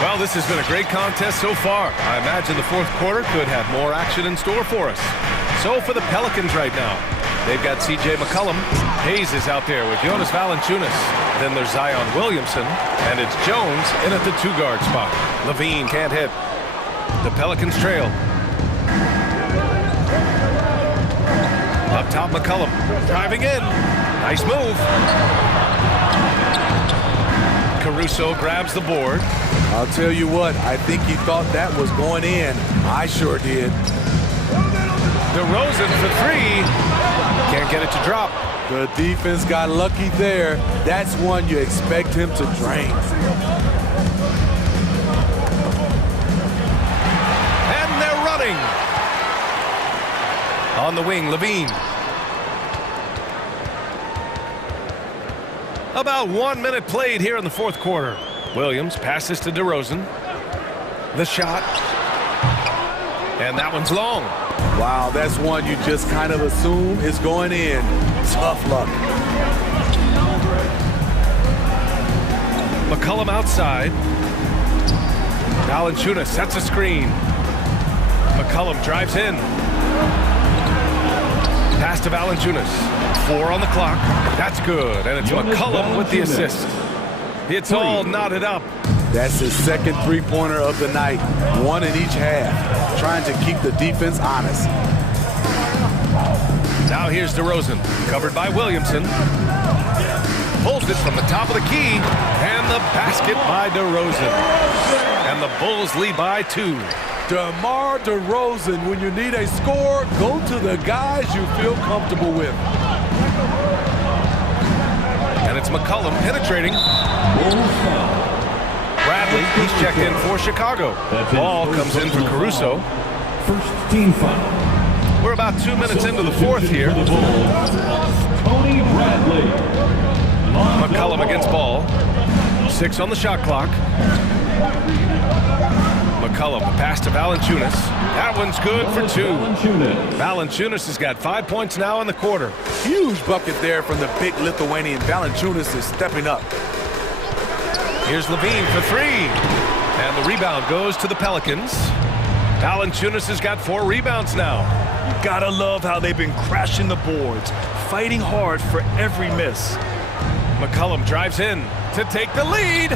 Well, this has been a great contest so far. I imagine the fourth quarter could have more action in store for us. So for the Pelicans right now, they've got C.J. McCollum. Hayes is out there with Jonas Valanciunas. Then there's Zion Williamson. And it's Jones in at the 2-guard spot. Levine can't hit. The Pelicans trail. Up top, McCollum. Driving in. Nice move. Caruso grabs the board. I'll tell you what, I think he thought that was going in. I sure did. DeRozan for 3. Can't get it to drop. The defense got lucky there. That's one you expect him to drain. And they're running. On the wing, Levine. About 1 minute played here in the fourth quarter. Williams passes to DeRozan. The shot. And that one's long. Wow, that's one you just kind of assume is going in. Tough luck. McCollum outside. Valanciunas sets a screen. McCollum drives in. Pass to Valanciunas. 4 on the clock. That's good. And it's McCollum with the assist. It's all knotted up. That's his second three-pointer of the night. 1 in each half. Trying to keep the defense honest. Now here's DeRozan. Covered by Williamson. Pulls it from the top of the key. And the basket by DeRozan. And the Bulls lead by 2. DeMar DeRozan, when you need a score, go to the guys you feel comfortable with. And it's McCollum penetrating. Bradley, he's checked in for Chicago. Ball comes in for Caruso. First team foul. We're about 2 minutes into the fourth here. Tony Bradley. McCollum against Ball. 6 on the shot clock. McCollum, the pass to Valanciunas. That one's good for 2. Valanciunas has got 5 points now in the quarter. Huge bucket there from the big Lithuanian. Valanciunas is stepping up. Here's Levine for 3. And the rebound goes to the Pelicans. Valanciunas has got 4 rebounds now. You gotta love how they've been crashing the boards, fighting hard for every miss. McCollum drives in to take the lead.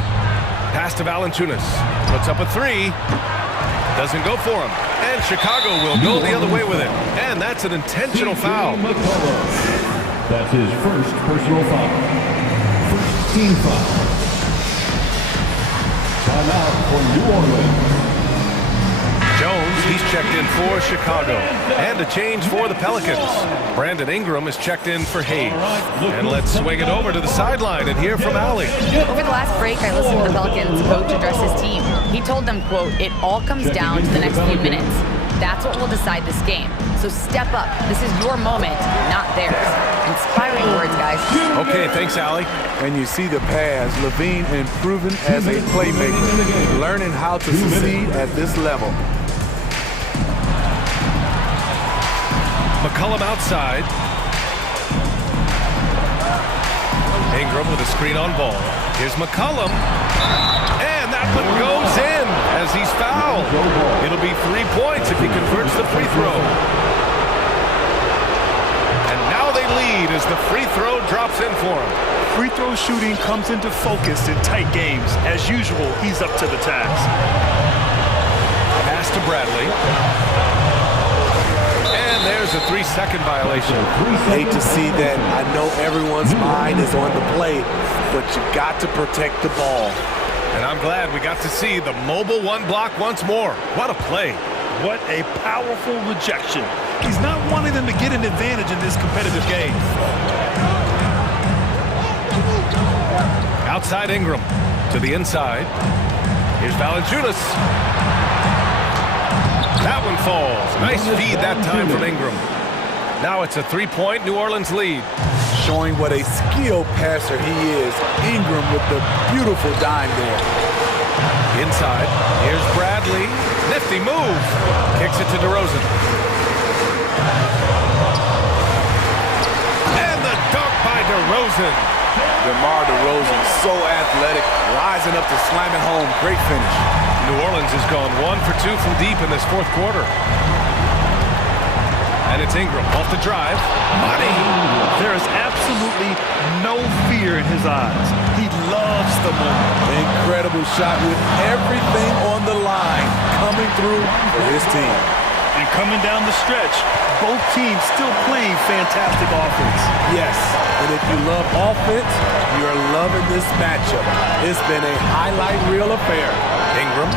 Pass to Valanciunas. Puts up a 3. Doesn't go for him. And Chicago will go the other way with it. And that's an intentional foul. That's his first personal foul. First team foul. Timeout for New Orleans. Jones, he's checked in for Chicago. And a change for the Pelicans. Brandon Ingram is checked in for Hayes. And let's swing it over to the sideline and hear from Allie. Over the last break, I listened to the Pelicans coach address his team. He told them, quote, "It all comes down to the next few minutes. That's what will decide this game. So step up. This is your moment, not theirs." Inspiring words, guys. Okay, thanks, Allie. And you see the pass. Levine improving as a playmaker, learning how to succeed at this level. McCollum outside. Ingram with a screen on Ball. Here's McCollum. And that one goes in as he's fouled. It'll be 3 points if he converts the free throw. And now they lead as the free throw drops in for him. Free throw shooting comes into focus in tight games. As usual, he's up to the task. Pass to Bradley. And there's a 3-second violation. Hate to see that. I know everyone's mind is on the play, but you got to protect the ball. And I'm glad we got to see the mobile 1 block once more. What a play. What a powerful rejection. He's not wanting them to get an advantage in this competitive game. Outside Ingram to the inside. Here's Valanciunas. That one falls. Nice feed that time from Ingram. Now it's a 3-point New Orleans lead. Showing what a skilled passer he is. Ingram with the beautiful dime there. Inside. Here's Bradley. Nifty move. Kicks it to DeRozan. And the dunk by DeRozan. DeMar DeRozan, so athletic, rising up to slam it home. Great finish. New Orleans has gone 1 for 2 from deep in this fourth quarter. And it's Ingram off the drive. Money! There is absolutely no fear in his eyes. He loves the moment. Incredible shot with everything on the line coming through for his team. And coming down the stretch, both teams still playing fantastic offense. Yes, and if you love offense, you're loving this matchup. It's been a highlight reel affair. Ingram.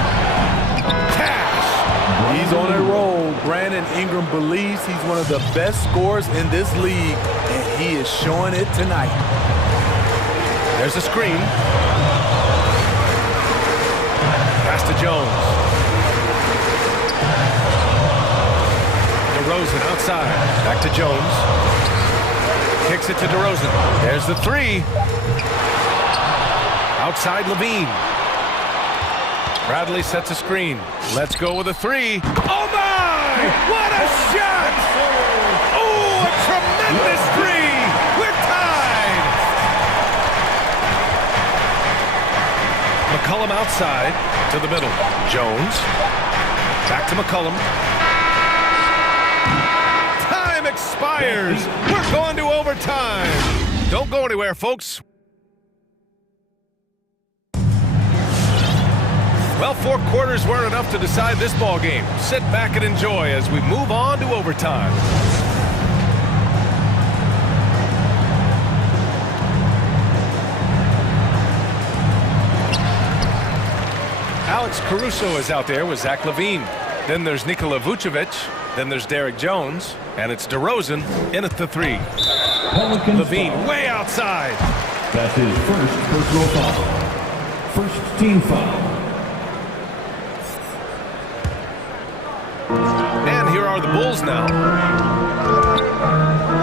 Cash! He's on a roll. Brandon Ingram believes he's one of the best scorers in this league, and he is showing it tonight. There's a screen. Pass to Jones. DeRozan outside. Back to Jones. Kicks it to DeRozan. There's the 3. Outside Levine. Bradley sets a screen. Let's go with a 3. Oh my! What a shot! Oh, a tremendous 3! We're tied! McCollum outside to the middle. Jones. Back to McCollum. Time expires. We're going to overtime. Don't go anywhere, folks. Well, 4 quarters weren't enough to decide this ball game. Sit back and enjoy as we move on to overtime. Alex Caruso is out there with Zach LaVine. Then there's Nikola Vucevic. Then there's Derek Jones. And it's DeRozan in at the three. LaVine way outside. That's his first personal foul. First team foul. And here are the Bulls now.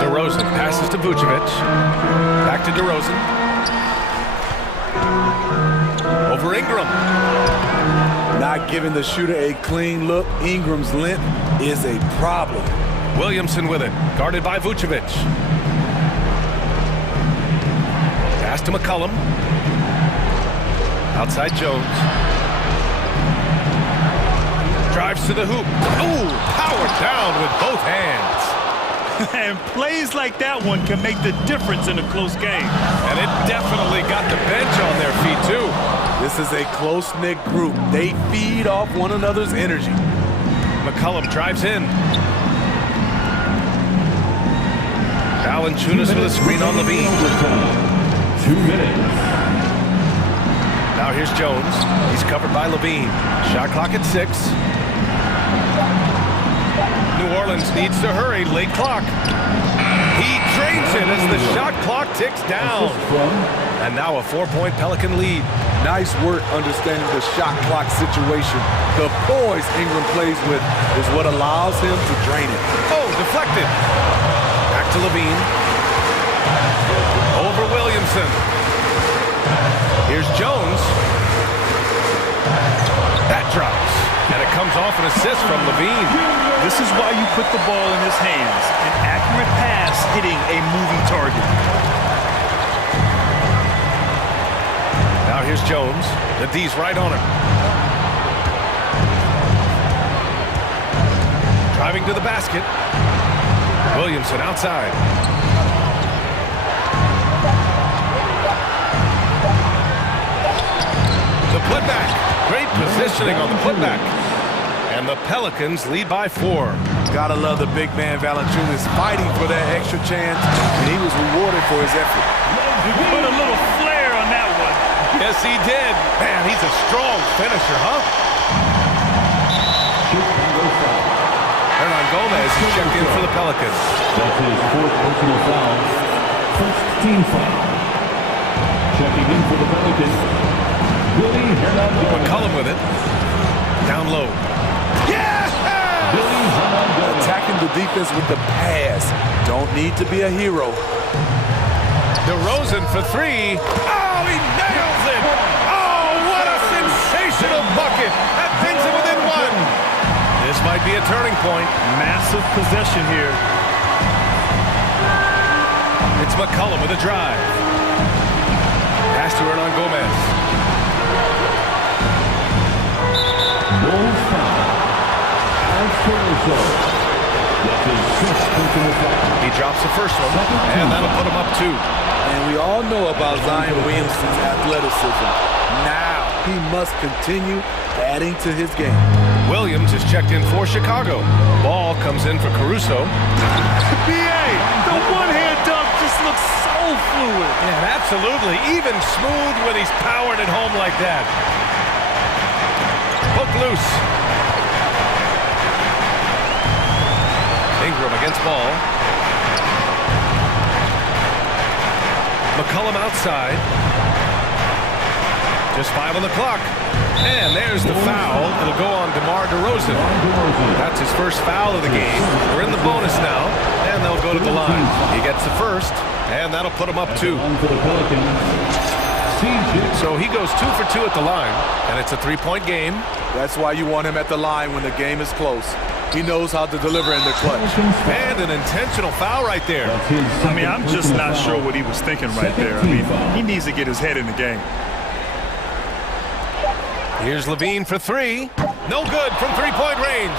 DeRozan passes to Vucevic. Back to DeRozan. Over Ingram. Not giving the shooter a clean look. Ingram's length is a problem. Williamson with it, guarded by Vucevic. Pass to McCollum. Outside Jones. Drives to the hoop. Ooh, powered down with both hands. And plays like that one can make the difference in a close game. And it definitely got the bench on their feet, too. This is a close-knit group. They feed off one another's energy. McCollum drives in. Valanciunas with a screen on LaVine. 2 minutes. Now here's Jones. He's covered by LaVine. Shot clock at 6. New Orleans needs to hurry. Late clock. He drains it as the shot clock ticks down. And now a 4-point Pelican lead. Nice work understanding the shot clock situation. The poise Ingram plays with is what allows him to drain it. Oh, deflected. Back to LaVine. Over Williamson. Here's Jones. That drops. And it comes off an assist from LaVine. This is why you put the ball in his hands. An accurate pass hitting a moving target. Now here's Jones. The D's right on him. Driving to the basket. Williamson outside. The putback. Great positioning on the putback. And the Pelicans lead by 4. Gotta love the big man Valanciunas fighting for that extra chance, and he was rewarded for his effort. You put a little flair on that one. Yes, he did. Man, he's a strong finisher, huh? Hernan Gomez is checked in for the Pelicans. That's his 4th personal foul. First team foul. Checking in for the Pelicans. Billy Hernan Gomez. McCollum with it. Down low. Yeah! Attacking the defense with the pass. Don't need to be a hero. DeRozan for 3. Oh, he nails it! Oh, what a sensational bucket! That brings him within 1. This might be a turning point. Massive possession here. It's McCollum with a drive. Pass to Hernan Gomez. Bulls foul. Alex Caruso. That's his 6th personal foul. He drops the first one, and that'll put him up 2. And we all know about Zion Williamson's athleticism. Now he must continue adding to his game. Williams is checked in for Chicago. Ball comes in for Caruso. B.A., the one-hand dunk just looks so fluid. Yeah, absolutely. Even smooth when he's powered at home like that. Hook loose. Ingram against ball. McCollum outside. Just 5 on the clock. And there's the foul. It'll go on DeMar DeRozan. That's his first foul of the game. We're in the bonus now, and they'll go to the line. He gets the first, and that'll put him up 2. So he goes 2 for 2 at the line, and it's a 3-point game. That's why you want him at the line when the game is close. He knows how to deliver in the clutch. And an intentional foul right there. I mean, I'm just not sure what he was thinking right there. I mean, he needs to get his head in the game. Here's LaVine for 3. No good from 3-point range.